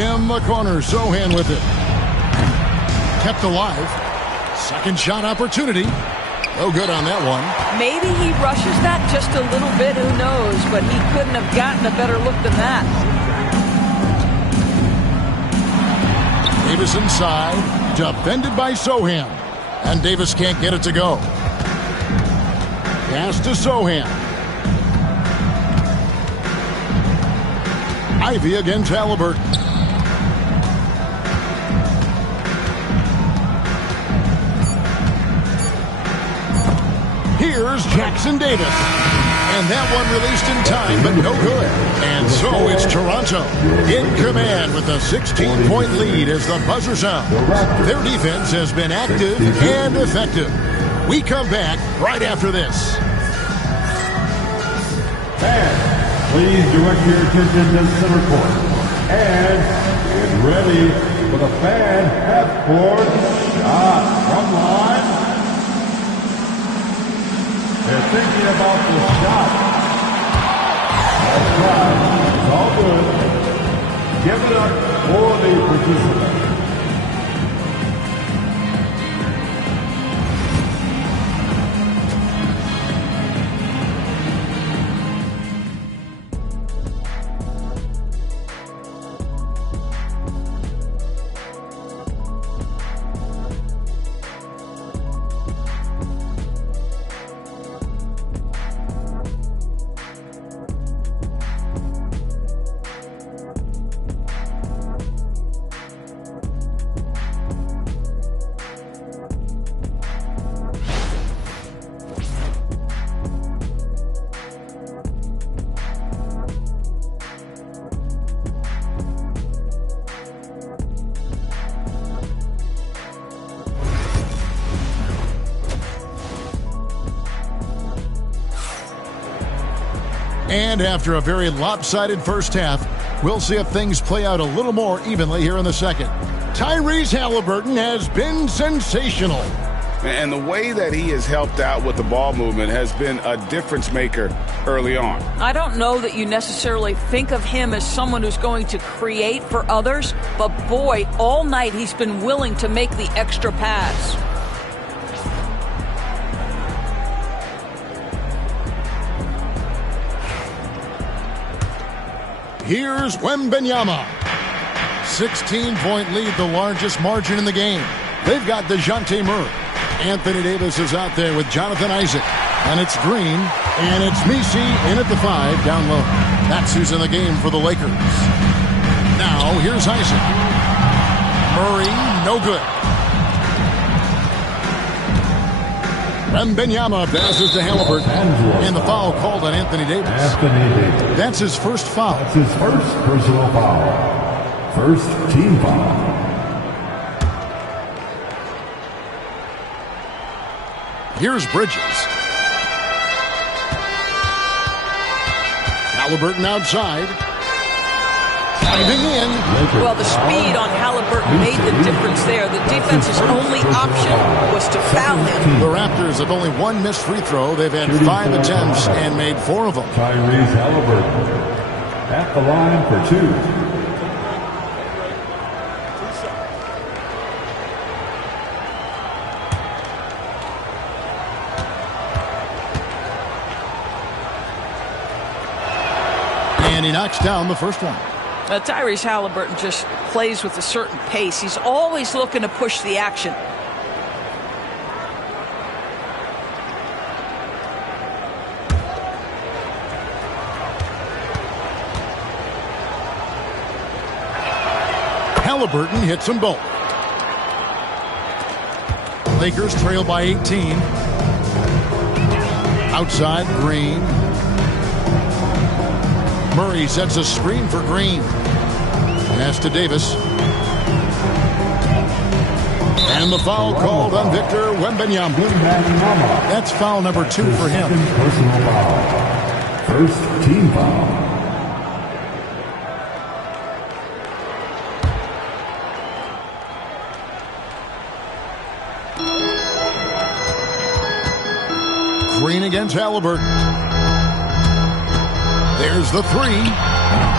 In the corner, Sochan with it. Kept alive. Second shot opportunity. No good on that one. Maybe he rushes that just a little bit, who knows, but he couldn't have gotten a better look than that. Davis inside, defended by Sochan. And Davis can't get it to go. Pass to Sochan. Ivey against Halliburton. Here's Jackson Davis. And that one released in time, but no good. And so it's Toronto in command with a 16-point lead as the buzzer sounds. Their defense has been active and effective. We come back right after this. Fans, please direct your attention to center court. And get ready for the fan half-court shot from line. They're thinking about the shot. That's right. It's all good. Give it up for the participants. And after a very lopsided first half, we'll see if things play out a little more evenly here in the second. Tyrese Halliburton has been sensational. And the way that he has helped out with the ball movement has been a difference maker early on. I don't know that you necessarily think of him as someone who's going to create for others, but boy, all night he's been willing to make the extra pass. Here's Wembanyama. 16-point lead, the largest margin in the game. They've got DeJounte Murray. Anthony Davis is out there with Jonathan Isaac. And it's Green. And it's Messi in at the 5 down low. That's who's in the game for the Lakers. Now, here's Isaac. Murray, no good. Wembanyama passes to Halliburton. And the foul called on Anthony Davis. That's his first foul. That's his first personal foul. First team foul. Here's Bridges. Halliburton outside. Diving in. Well, the speed on Halliburton made the difference there. The defense's only option was to foul him. The Raptors have only one missed free throw. They've had 5 attempts and made 4 of them. Tyrese Halliburton at the line for 2. And he knocks down the first one. Tyrese Halliburton just plays with a certain pace. He's always looking to push the action. Halliburton hits them both. Lakers trail by 18. Outside, Green. Murray sets a screen for Green. Pass to Davis. And the foul called on Victor Wembanyama. That's foul number 2 for him. Personal foul. First team foul. Green against Halliburton. There's the 3.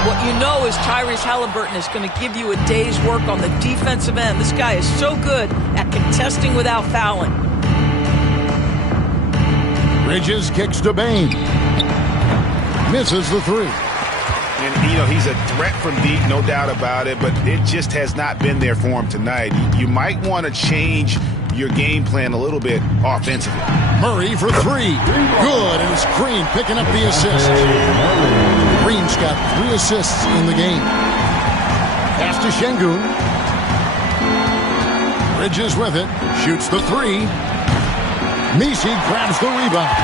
What you know is Tyrese Halliburton is going to give you a day's work on the defensive end. This guy is so good at contesting without fouling. Bridges kicks to Bane. Misses the 3. And, you know, he's a threat from deep, no doubt about it, but it just has not been there for him tonight. You might want to change your game plan a little bit offensively. Murray for 3. Good, and it's Green picking up the assist. Green's got 3 assists in the game. Pass to Şengün. Bridges with it. Shoots the 3. Messi grabs the rebound.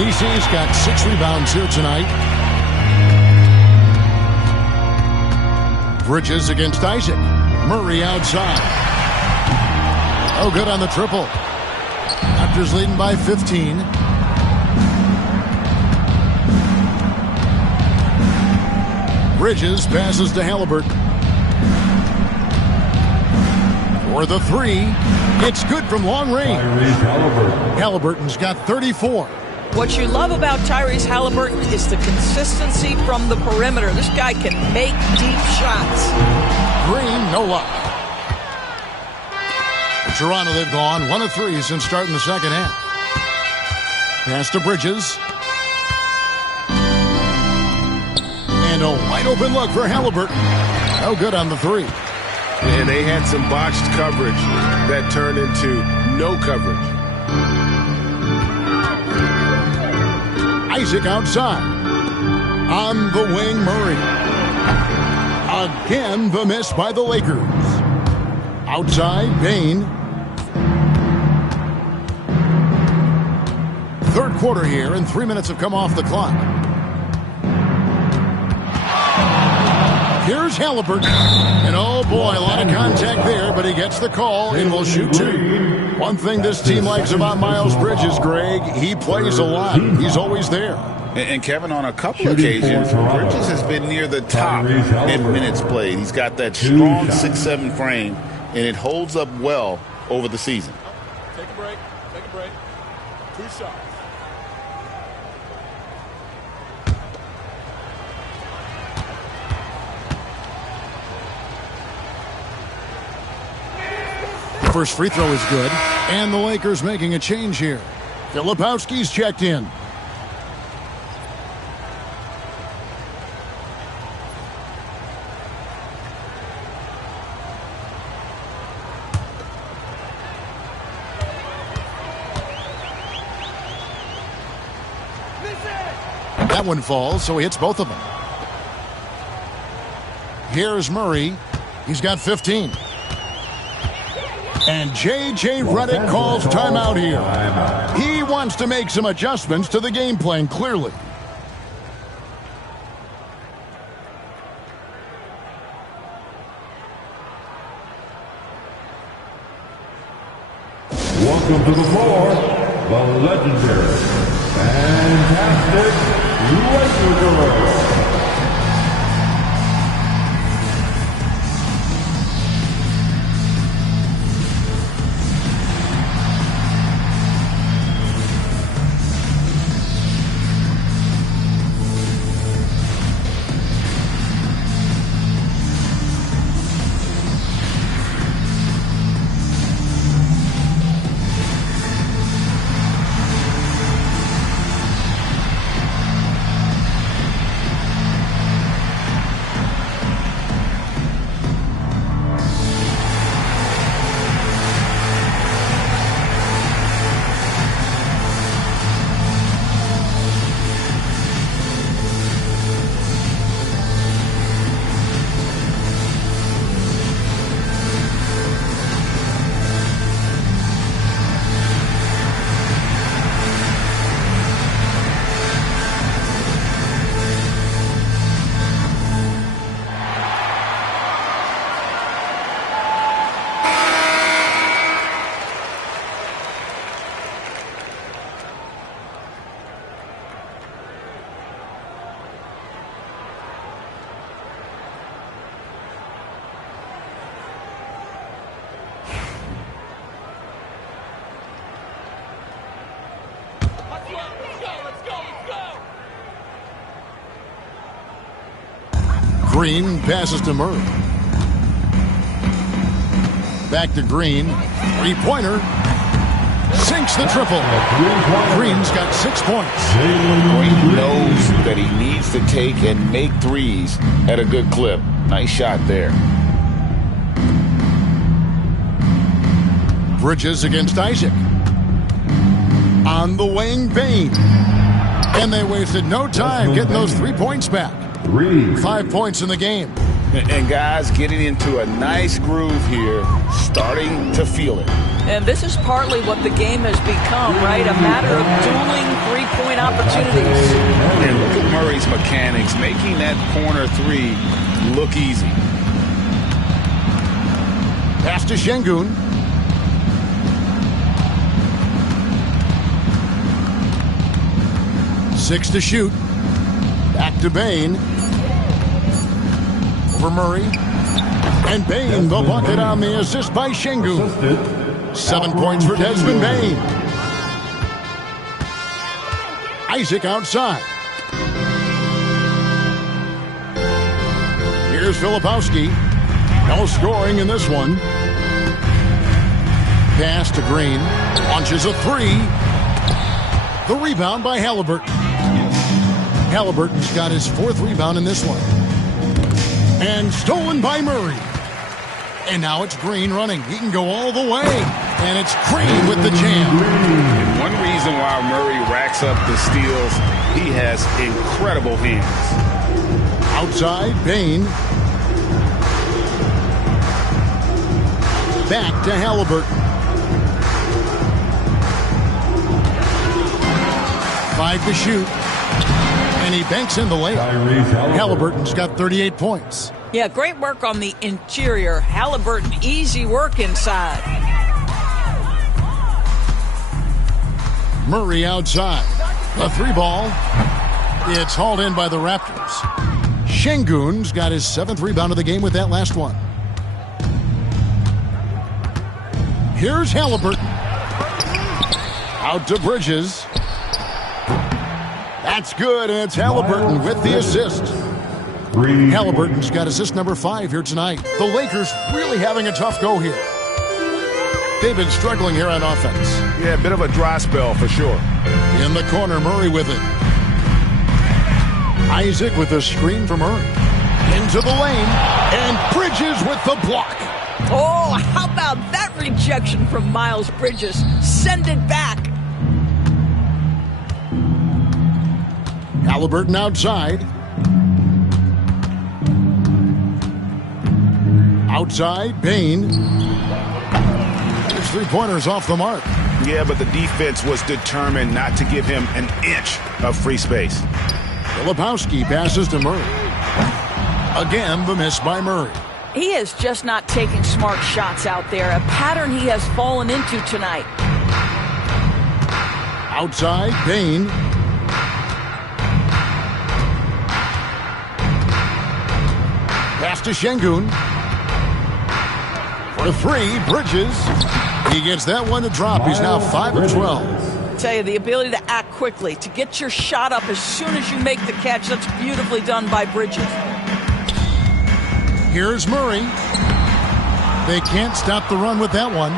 Messi's got 6 rebounds here tonight. Bridges against Isaac. Murray outside. Oh, good on the triple. Raptors leading by 15. Bridges passes to Halliburton. For the 3. It's good from long range. Halliburton's got 34. What you love about Tyrese Halliburton is the consistency from the perimeter. This guy can make deep shots. Green, no luck. For Toronto, they've gone 1 of 3 since starting the second half. Pass to Bridges. And a wide open look for Halliburton. No good on the 3. And they had some botched coverage that turned into no coverage. Isaac outside. On the wing, Murray. Again, the miss by the Lakers. Outside, Bane. Third quarter here, and 3 minutes have come off the clock. Here's Halliburton. And oh boy, a lot of contact there, but he gets the call and will shoot 2. One thing this team likes about Miles Bridges, Greg, he plays a lot. He's always there. And Kevin, on a couple of occasions, Bridges has been near the top in minutes played. He's got that strong 6'7" frame, and it holds up well over the season. Take a break. Take a break. 2 shots. First free throw is good, and the Lakers making a change here. Filipowski's checked in. That one falls, so he hits both of them. Here's Murray. He's got 15. And J.J. Redick calls timeout here. He wants to make some adjustments to the game plan, clearly. Welcome to the floor, the legendary, fantastic Lakers. Green passes to Murray. Back to Green. Three-pointer. Sinks the triple. Green's got 6 points. Green knows that he needs to take and make threes at a good clip. Nice shot there. Bridges against Isaac. On the wing, Bane. And they wasted no time getting those 3 points back. 5 points in the game. And guys getting into a nice groove here, starting to feel it. And this is partly what the game has become, right? A matter of dueling three-point opportunities. And look at Murray's mechanics, making that corner three look easy. Pass to Şengün. Six to shoot. Back to Bane. Over Murray. And Bane, the bucket on the assist by Şengün. 7 points for Desmond Bane. Isaac outside. Here's Filipowski. No scoring in this one. Pass to Green. Launches a three. The rebound by Halliburton. Halliburton's got his 4th rebound in this one. And stolen by Murray. And now it's Green running. He can go all the way. And it's Green with the jam. And one reason why Murray racks up the steals, he has incredible hands. Outside, Bane. Back to Halliburton. 5 to shoot. And he banks in the layup. Halliburton's got 38 points. Yeah, great work on the interior. Halliburton, easy work inside. Murray outside. A 3-ball. It's hauled in by the Raptors. Şengün's got his 7th rebound of the game with that last one. Here's Halliburton. Out to Bridges. That's good, and it's Halliburton with the assist. Halliburton's got assist number 5 here tonight. The Lakers really having a tough go here. They've been struggling here on offense. Yeah, a bit of a dry spell for sure. In the corner, Murray with it. Isaac with a screen for Murray. Into the lane, and Bridges with the block. Oh, how about that rejection from Miles Bridges? Send it back. Halliburton outside. Outside, Bane. His 3-pointer's off the mark. Yeah, but the defense was determined not to give him an inch of free space. Filipowski passes to Murray. Again, the miss by Murray. He is just not taking smart shots out there, a pattern he has fallen into tonight. Outside, Bane. Pass to Şengün. For 3, Bridges. He gets that one to drop. He's now 5 of 12. I tell you, the ability to act quickly, to get your shot up as soon as you make the catch, that's beautifully done by Bridges. Here's Murray. They can't stop the run with that one.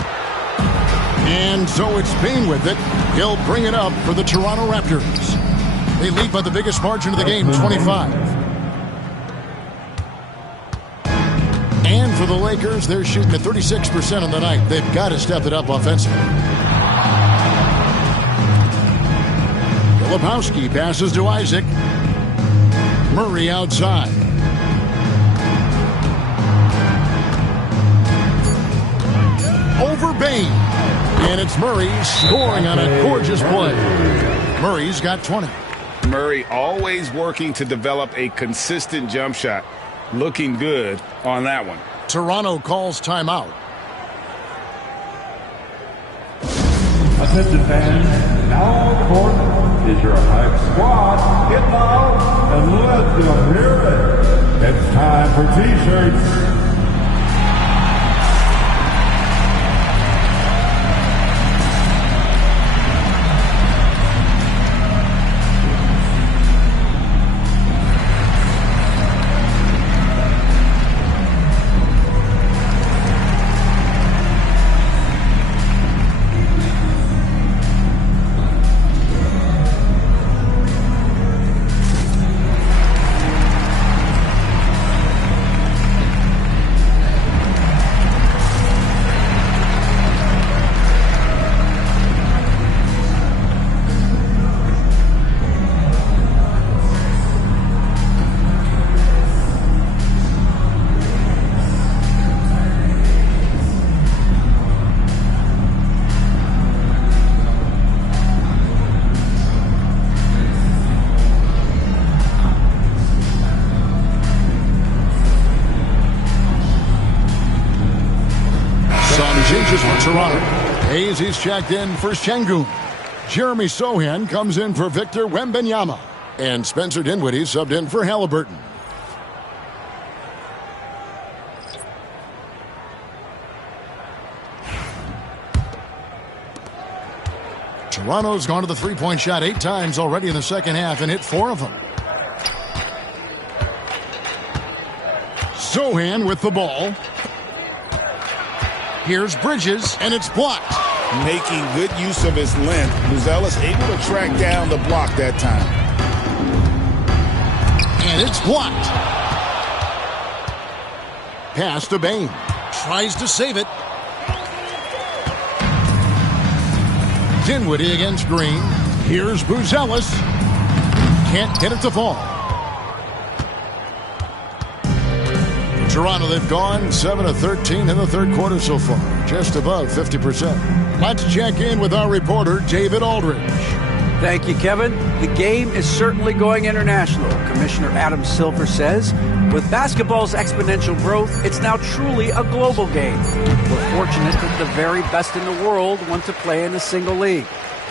And so it's Bane with it. He'll bring it up for the Toronto Raptors. They lead by the biggest margin of the game, 25. And for the Lakers, they're shooting at 36% on the night. They've got to step it up offensively. Filipowski passes to Isaac. Murray outside. Over Bane. And it's Murray scoring on a gorgeous play. Murray's got 20. Murray always working to develop a consistent jump shot. Looking good on that one. Toronto calls timeout. Attention fans, now on the court is your hype squad. Get loud and let them hear it. It's time for T-shirts. changes for Toronto. Hayes, he's checked in for Şengün. Jeremy Sochan comes in for Victor Wembanyama. And Spencer Dinwiddie subbed in for Halliburton. Toronto's gone to the three-point shot 8 times already in the second half and hit 4 of them. Sochan with the ball. Here's Bridges, and it's blocked. Making good use of his length. Buzelis able to track down the block that time. And it's blocked. Pass to Bane. Tries to save it. Dinwiddie against Green. Here's Buzelis. Can't get it to fall. Toronto, they've gone 7 of 13 in the third quarter so far. Just above 50%. Let's check in with our reporter, David Aldridge. Thank you, Kevin. The game is certainly going international. Commissioner Adam Silver says, with basketball's exponential growth, it's now truly a global game. We're fortunate that the very best in the world want to play in a single league.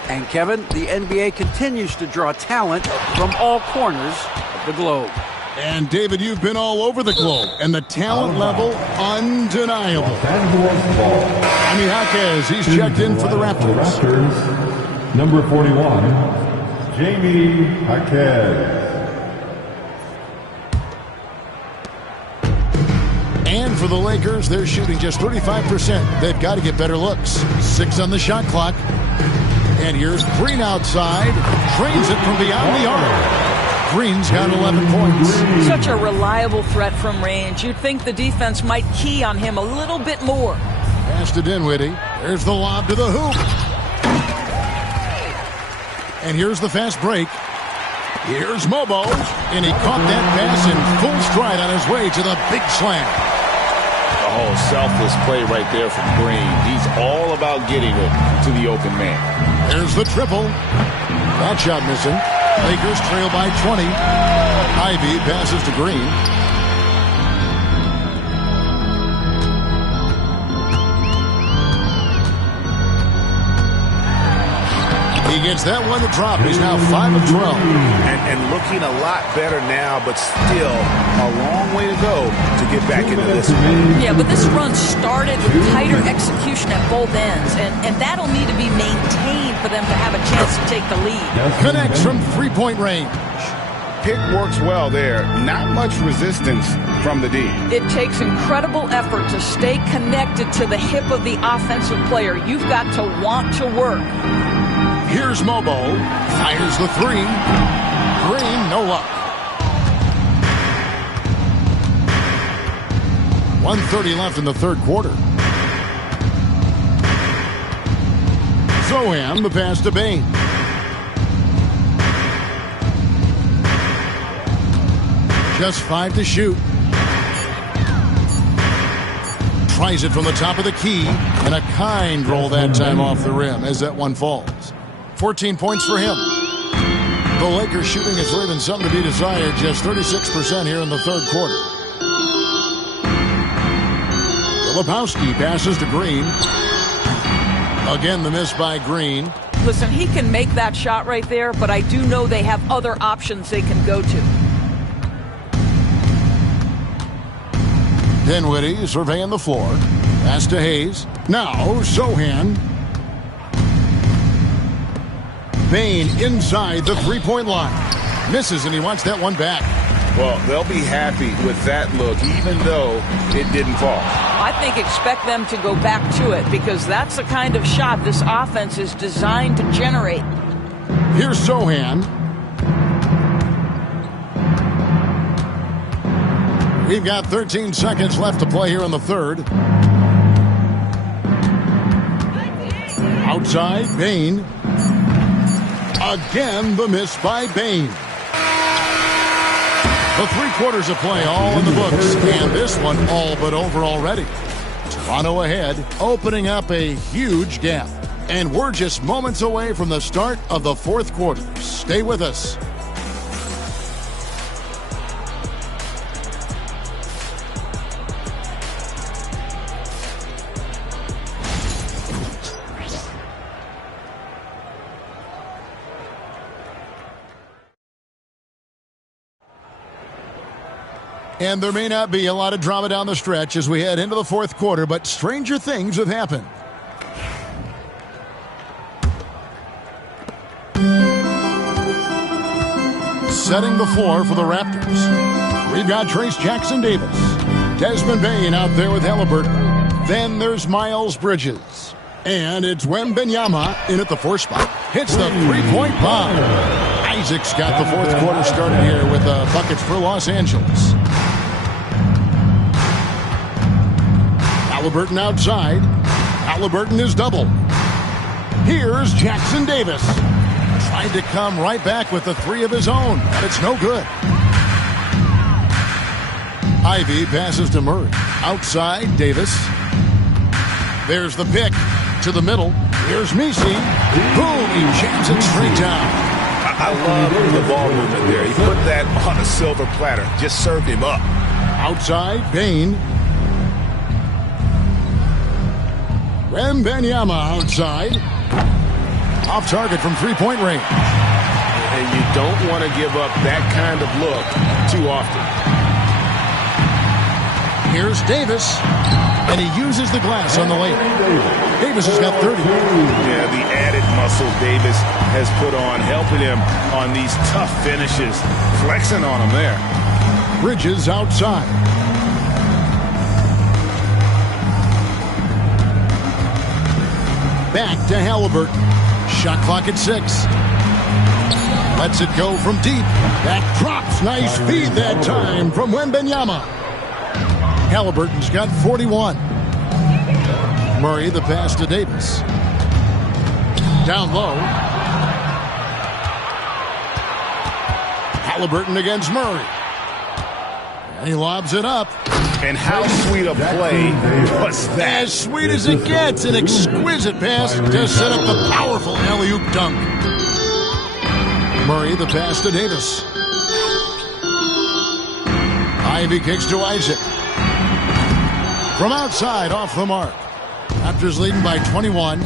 And Kevin, the NBA continues to draw talent from all corners of the globe. And David, you've been all over the globe, and the talent level, undeniable. Jaime Jaquez, he's checked in for the Raptors. Number 41, Jaime Jaquez. And for the Lakers, they're shooting just 35%. They've got to get better looks. 6 on the shot clock. And here's Green outside. Drains it from beyond the arc. Green's got 11 points. Such a reliable threat from range. You'd think the defense might key on him a little bit more. Pass to Dinwiddie. There's the lob to the hoop. And here's the fast break. Here's Mobo. And he caught that pass in full stride on his way to the big slam. Oh, selfless play right there from Green. He's all about getting it to the open man. There's the triple. That shot missing. Lakers trail by 20. Ivy passes to Green. He gets that one to drop. He's now 5 of 12. And looking a lot better now, but still a long way to go to get back into this one. Yeah, but this run started with tighter execution at both ends, and that'll need to be maintained for them to have a chance to take the lead. Connects from three-point range. Pick works well there. Not much resistance from the D. It takes incredible effort to stay connected to the hip of the offensive player. You've got to want to work. Here's Mobo. Fires the 3. Green, no luck. 1:30 left in the third quarter. Sochan, the pass to Bane. Just 5 to shoot. Tries it from the top of the key. And a kind roll that time off the rim as that one falls. 14 points for him. The Lakers shooting is leaving something to be desired. Just 36% here in the third quarter. Filipowski passes to Green. Again, the miss by Green. Listen, he can make that shot right there, but I do know they have other options they can go to. Dinwiddie surveying the floor. Pass to Hayes. Now, Sochan. Bane inside the three-point line. Misses, and he wants that one back. Well, they'll be happy with that look, even though it didn't fall. I think expect them to go back to it, because that's the kind of shot this offense is designed to generate. Here's Sochan. We've got 13 seconds left to play here in the third. Outside, Bane. Again, the miss by Bane. The 3 quarters of play all in the books, and this one all but over already. Toronto ahead, opening up a huge gap. And we're just moments away from the start of the fourth quarter. Stay with us. And there may not be a lot of drama down the stretch as we head into the fourth quarter, but stranger things have happened. Setting the floor for the Raptors, we've got Trayce Jackson-Davis. Desmond Bane out there with Halliburton. Then there's Miles Bridges. And it's Wembanyama in at the 4 spot. Hits the three-point bomb. Isaac's got the fourth quarter started here with buckets for Los Angeles. Halliburton outside. Halliburton is doubled. Here's Jackson-Davis. Tried to come right back with the 3 of his own, but it's no good. Ivy passes to Murray. Outside, Davis. There's the pick to the middle. Here's Messi. Boom, he jams it straight down. I love the ball movement there. He put that on a silver platter. Just served him up. Outside, Bane. Wembanyama outside. Off target from three-point range. And you don't want to give up that kind of look too often. Here's Davis. And he uses the glass on the layup. Davis has got 30. Yeah, the added muscle Davis has put on, helping him on these tough finishes. Flexing on him there. Bridges outside. Back to Halliburton. Shot clock at 6. Lets it go from deep. That drops. Nice feed that time from Wembanyama. Halliburton's got 41. Murray the pass to Davis. Down low. Halliburton against Murray. And he lobs it up. And how sweet a play was that? As sweet as it gets. An exquisite pass to set up the powerful alley-oop dunk. Murray the pass to Davis. Ivy kicks to Isaac. From outside, off the mark. Raptors leading by 21.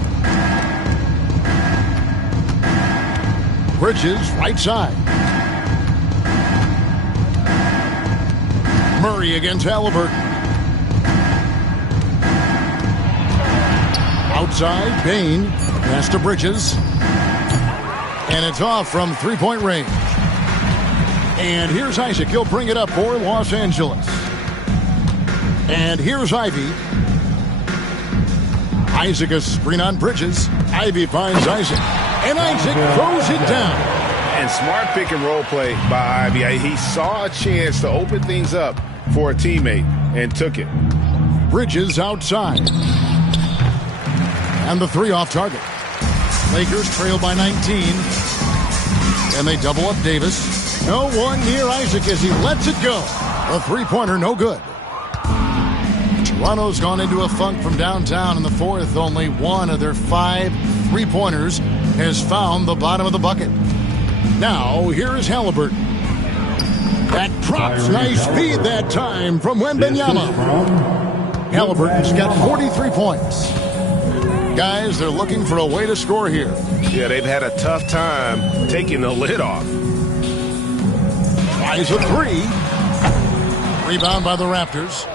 Bridges, right side. Murray against Halliburton. Outside, Bane. Pass to Bridges. And it's off from three-point range. And here's Isaac. He'll bring it up for Los Angeles. And here's Ivy. Isaac a screen on Bridges. Ivy finds Isaac. And Isaac throws it down. And smart pick and roll play by Ivy. He saw a chance to open things up for a teammate and took it. Bridges outside. And the 3 off target. Lakers trail by 19. And they double up Davis. No one near Isaac as he lets it go. A three-pointer, no good. Toronto's gone into a funk from downtown in the fourth. Only one of their 5 three-pointers has found the bottom of the bucket. Now, here's Halliburton. That drops. Nice feed that time from Wembanyama. Halliburton's got 43 points. Guys, they're looking for a way to score here. Yeah, they've had a tough time taking the lid off. Tries a 3. Rebound by the Raptors.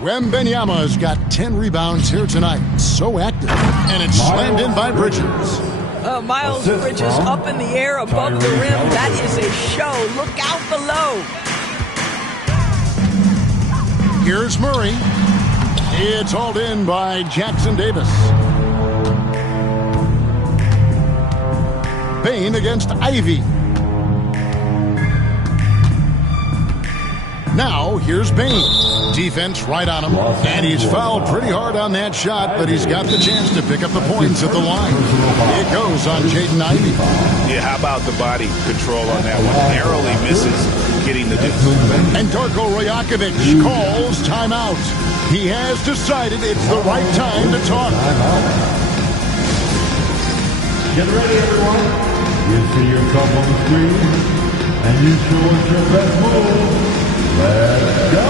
Wembanyama's got 10 rebounds here tonight. So active. And it's slammed in by Bridges. Miles Bridges up in the air above the rim. That is a show. Look out below. Here's Murray. It's hauled in by Jackson-Davis. Bane against Ivy. Now, here's Bane. Defense right on him. And he's fouled pretty hard on that shot, but he's got the chance to pick up the points at the line. It goes on Jaden Ivey. Yeah, how about the body control on that one? Narrowly misses getting the deuce. And Darko Rajakovic calls timeout. He has decided it's the right time to talk. Get ready, everyone. You see yourself on the screen, and you show us your best move. Let's go!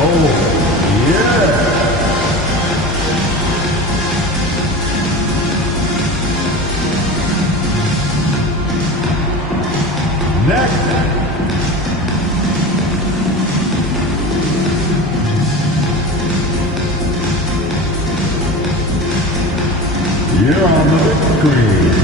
Oh, yeah! next. You're on the big screen.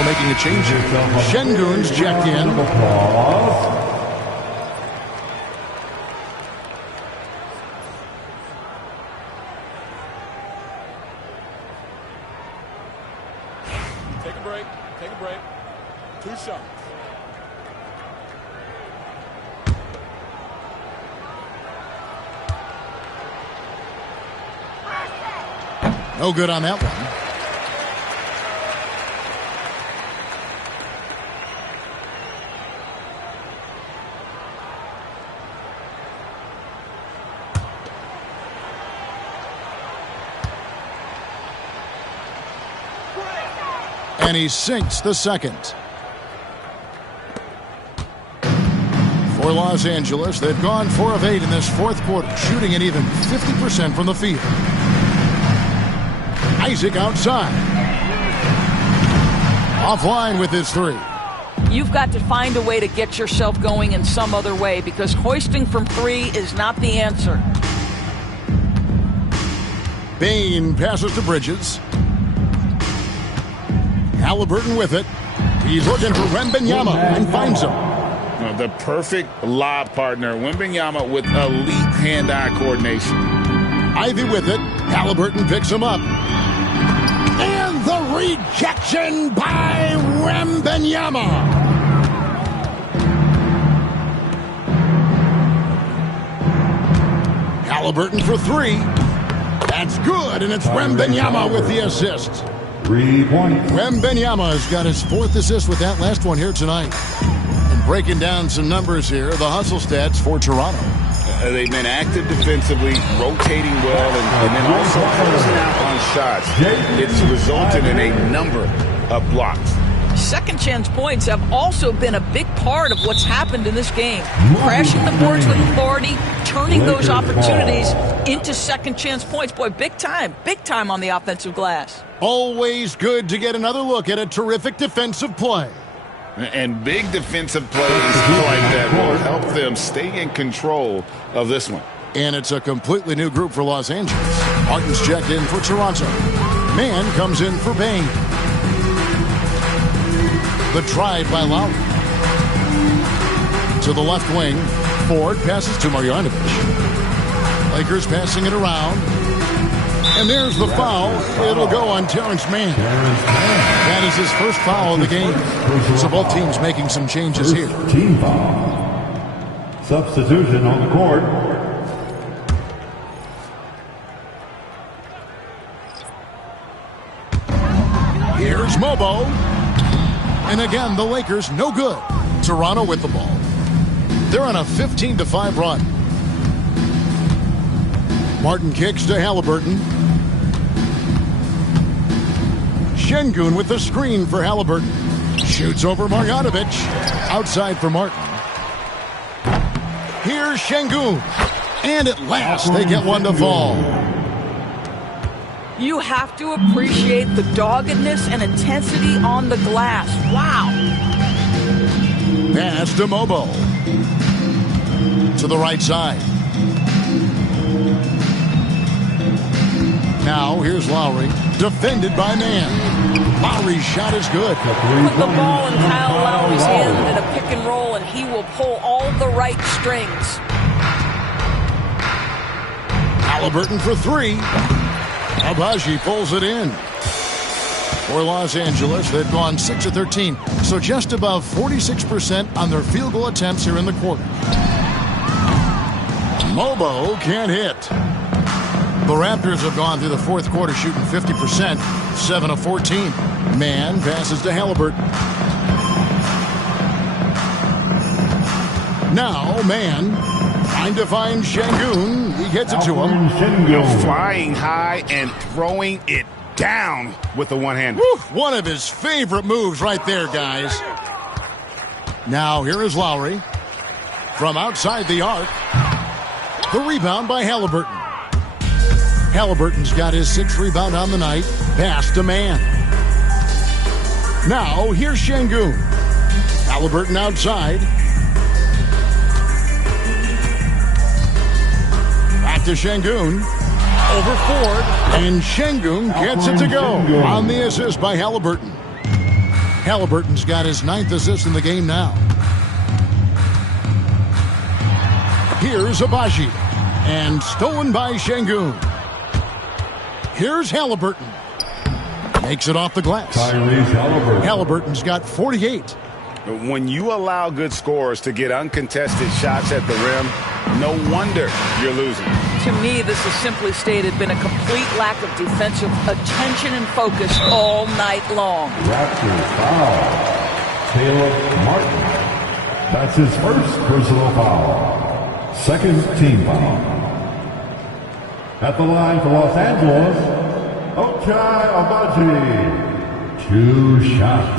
Making a change here. Şengün's checked in. Take a break. Take a break. 2 shots. No good on that one. And he sinks the second. For Los Angeles, they've gone 4 of 8 in this fourth quarter, shooting an even 50% from the field. Isaac outside. Offline with his 3. You've got to find a way to get yourself going in some other way, because hoisting from 3 is not the answer. Bane passes to Bridges. Halliburton with it. He's looking for Wembanyama and finds him. The perfect lob partner. Wembanyama with elite hand-eye coordination. Ivy with it. Halliburton picks him up. And the rejection by Wembanyama. Halliburton for 3. That's good, and it's Wembanyama with the assist. 3 points. Wembanyama has got his 4th assist with that last one here tonight. And breaking down some numbers here, the hustle stats for Toronto. They've been active defensively, rotating well, and then also closing out on shots. It's resulted in a number of blocks. Second chance points have also been a big part of what's happened in this game. Crashing the boards with authority, turning those opportunities into second chance points. Boy, big time on the offensive glass. Always good to get another look at a terrific defensive play. And big defensive plays like that will help them stay in control of this one. And it's a completely new group for Los Angeles. Martin's checked in for Toronto. Mann comes in for Bane. The drive by Lowry. To the left wing. Ford passes to Marjanovic. Lakers passing it around. And there's the foul. It'll go on Terrence Mann. That is his first foul of the game. So both teams making some changes here. Team foul. Substitution on the court. Here's Mobo. And again, the Lakers no good. Toronto with the ball. They're on a 15-5 run. Martin kicks to Halliburton. Şengün with the screen for Halliburton. Shoots over Marjanovic. Outside for Martin. Here's Şengün. And at last, they get one to fall. You have to appreciate the doggedness and intensity on the glass. Wow. Pass to Mobo. To the right side. Now, here's Lowry. Defended by Mann. Lowry's shot is good. Put the ball in Kyle Lowry's hand in a pick and roll, and he will pull all the right strings. Halliburton for 3. Agbaji pulls it in. For Los Angeles, they've gone 6 of 13, so just above 46% on their field goal attempts here in the quarter. Mobo can't hit. The Raptors have gone through the fourth quarter shooting 50%, 7 of 14. Mann passes to Halliburton. Now Mann trying to find Şengün. He gets it to him. Flying high and throwing it down with the one-hander. One of his favorite moves right there, guys. Now here is Lowry. From outside the arc. The rebound by Halliburton. Halliburton's got his 6th rebound on the night. Pass to Mann. Now here's Şengün. Halliburton outside. Back to Şengün. Over Ford. And Şengün gets it to go on the assist by Halliburton. Halliburton's got his 9th assist in the game now. Here's Agbaji. And stolen by Şengün. Here's Halliburton. Makes it off the glass. Halliburton's got 48. When you allow good scorers to get uncontested shots at the rim, no wonder you're losing. To me, this has simply stated been a complete lack of defensive attention and focus all night long. Raptors foul. Caleb Martin. That's his first personal foul. Second team foul. At the line for Los Angeles, Ochai Agbaji. 2 shots.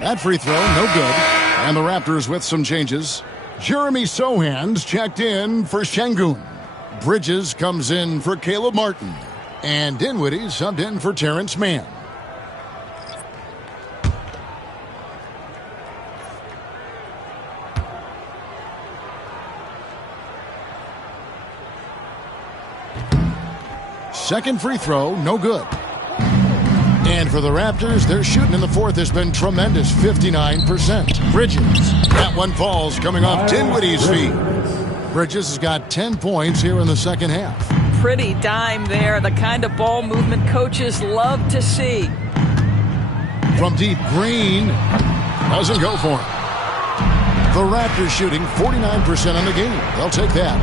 That free throw, no good. And the Raptors with some changes. Jeremy Sohan's checked in for Şengün. Bridges comes in for Caleb Martin. And Dinwiddie subbed in for Terrence Mann. Second free throw, no good. And for the Raptors, their shooting in the fourth has been tremendous, 59%. Bridges, that one falls coming off Dinwiddie's feet. Bridges has got 10 points here in the second half. Pretty dime there, the kind of ball movement coaches love to see. From deep, Green doesn't go for it. The Raptors shooting 49% on the game. They'll take that.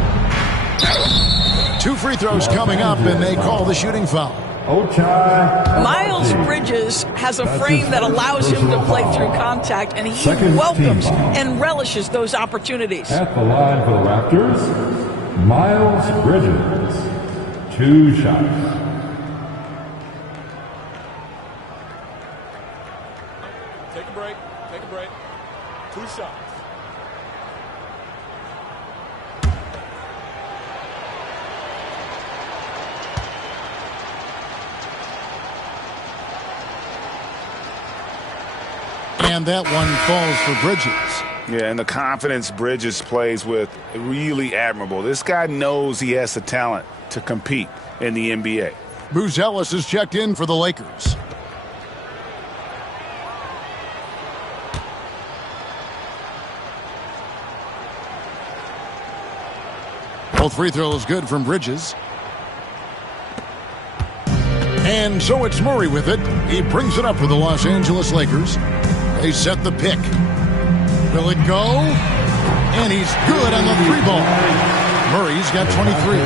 2 free throws coming up, and they call the shooting foul. Miles Bridges has a frame that allows him to play through contact, and he welcomes and relishes those opportunities. At the line for the Raptors, Miles Bridges. 2 shots. Take a break. Take a break. 2 shots. And that one falls for Bridges. Yeah, and the confidence Bridges plays with, really admirable. This guy knows he has the talent to compete in the NBA. Buzelis is checked in for the Lakers. Both free throws good from Bridges. And so it's Murray with it. He brings it up for the Los Angeles Lakers. They set the pick. Will it go? And he's good on the 3-ball. Murray's got 23.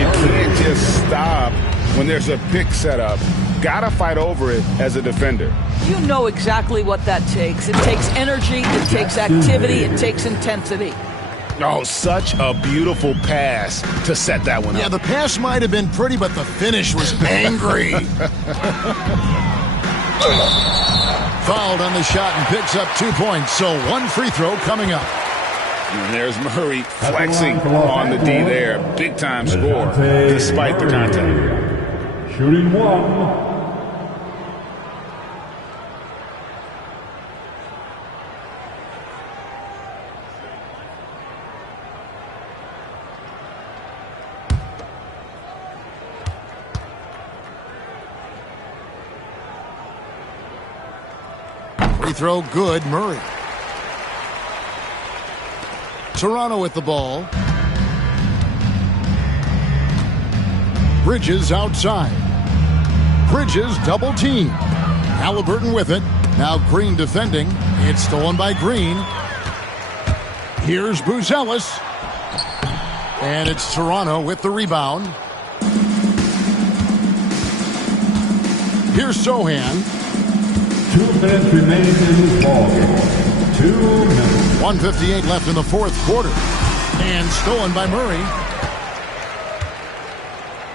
You can't just stop when there's a pick set up. Gotta fight over it as a defender. You know exactly what that takes. It takes energy, it takes activity, it takes intensity. Oh, such a beautiful pass to set that one up. Yeah, the pass might have been pretty, but the finish was angry. Fouled on the shot and picks up 2 points. So 1 free throw coming up. And there's Murray flexing on the D there. Big time score despite the contact. Shooting 1. Free throw good, Murray. Toronto with the ball. Bridges outside. Bridges double team. Halliburton with it. Now Green defending. It's stolen by Green. Here's Buzelis. And it's Toronto with the rebound. Here's Sohan. 2 minutes remaining in this ball game. 2 minutes. 1:58 left in the fourth quarter. And stolen by Murray.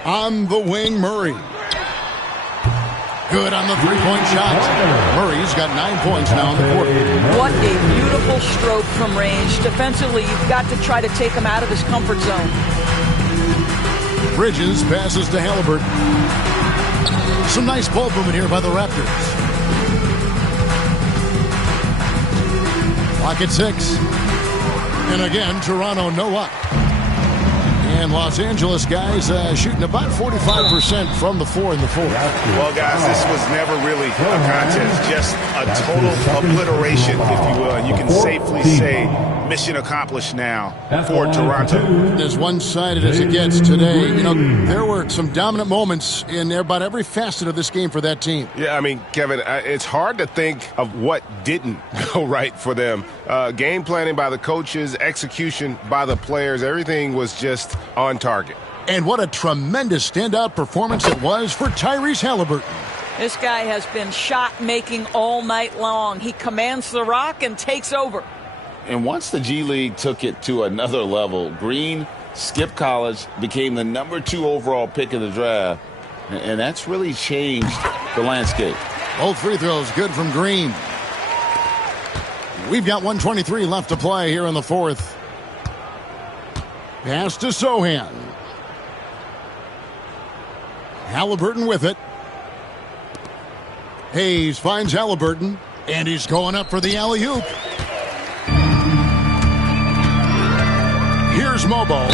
On the wing, Murray. Good on the three-point shot. Murray's got 9 points now in the quarter. What a beautiful stroke from range. Defensively, you've got to try to take him out of his comfort zone. Bridges passes to Halliburton. Some nice ball movement here by the Raptors. Clock at 6. And again, Toronto no up. And Los Angeles guys shooting about 45% from the 4 in the fourth. Well, guys, this was never really a contest, just a total obliteration, if you will. And you can safely say mission accomplished now for Toronto. As one-sided as it gets today, you know, there were some dominant moments in about every facet of this game for that team. Yeah, I mean, Kevin, it's hard to think of what didn't go right for them. Game planning by the coaches, execution by the players, everything was just on target. And what a tremendous standout performance it was for Tyrese Halliburton. This guy has been shot-making all night long. He commands the rock and takes over. And once the G League took it to another level, Green skipped college, became the #2 overall pick of the draft, and that's really changed the landscape. Both free throws good from Green. We've got 1:23 left to play here in the fourth. Pass to Sohan. Halliburton with it. Hayes finds Halliburton, and he's going up for the alley-oop. Here's Mobo,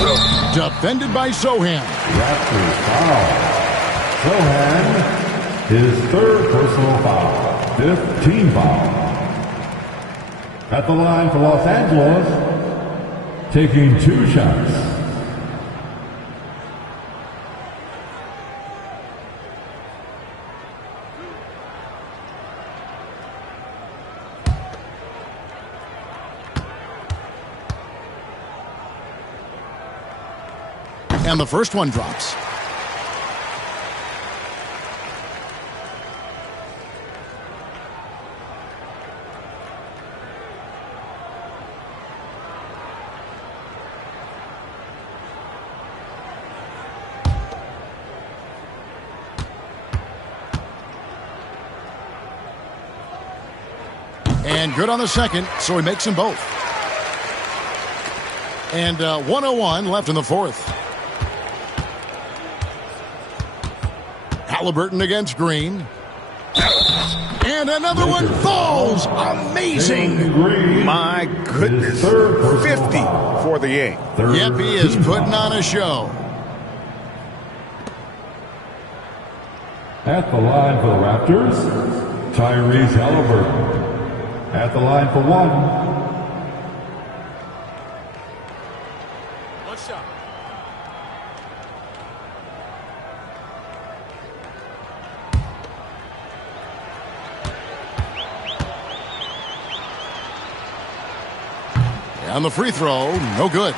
defended by Sohan. Raptors foul. Sohan, his 3rd personal foul. 5th team foul. At the line for Los Angeles, taking 2 shots. And the first one drops. And good on the second, so he makes them both. And 1:01 left in the fourth. Halliburton against Green. And another one falls. Amazing. My goodness. 50 for the game. Yep, he is putting on a show. At the line for the Raptors, Tyrese Halliburton. At the line for 1. One shot. On the free throw, no good.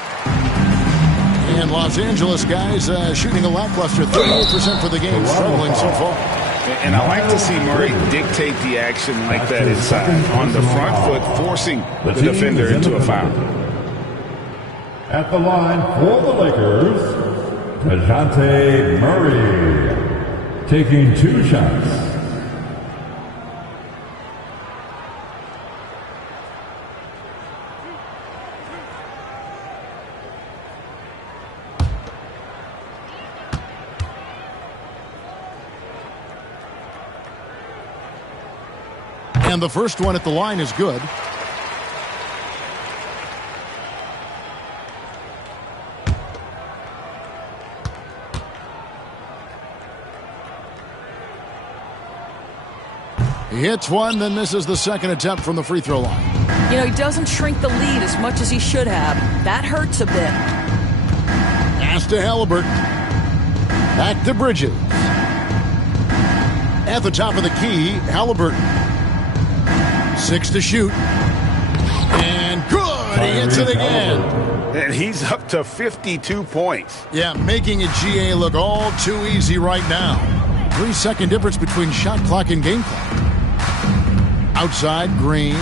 And Los Angeles guys shooting a lackluster 38% for the game, struggling so far. And I like to see Murray dictate the action like that inside. On the front foot, forcing the defender into a foul. At the line for the Lakers, DeJounte Murray, taking 2 shots. And the first one at the line is good. He hits one, then misses the second attempt from the free throw line. You know, he doesn't shrink the lead as much as he should have. That hurts a bit. Pass to Halliburton. Back to Bridges. At the top of the key, Halliburton. 6 to shoot. And good! He hits it again. And he's up to 52 points. Yeah, making a GA look all too easy right now. 3-second difference between shot clock and game clock. Outside, Green.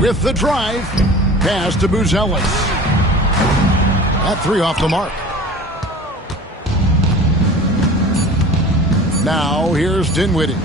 With the drive. Pass to Buzelis. That 3 off the mark. Now, here's Dinwiddie.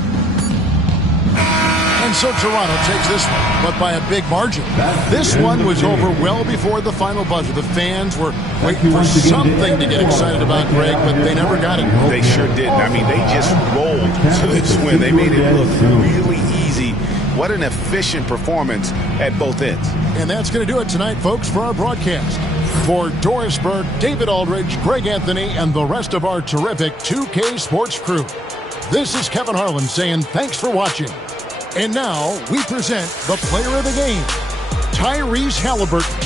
And so Toronto takes this one, but by a big margin. This one was over well before the final buzzer. The fans were waiting for something to get excited about, Greg, but they never got it. They sure didn't. I mean, they just rolled to this win. They made it look really easy. What an efficient performance at both ends. And that's going to do it tonight, folks, for our broadcast. For Doris Burke, David Aldridge, Greg Anthony, and the rest of our terrific 2K Sports crew, this is Kevin Harlan saying thanks for watching. And now we present the player of the game, Tyrese Halliburton.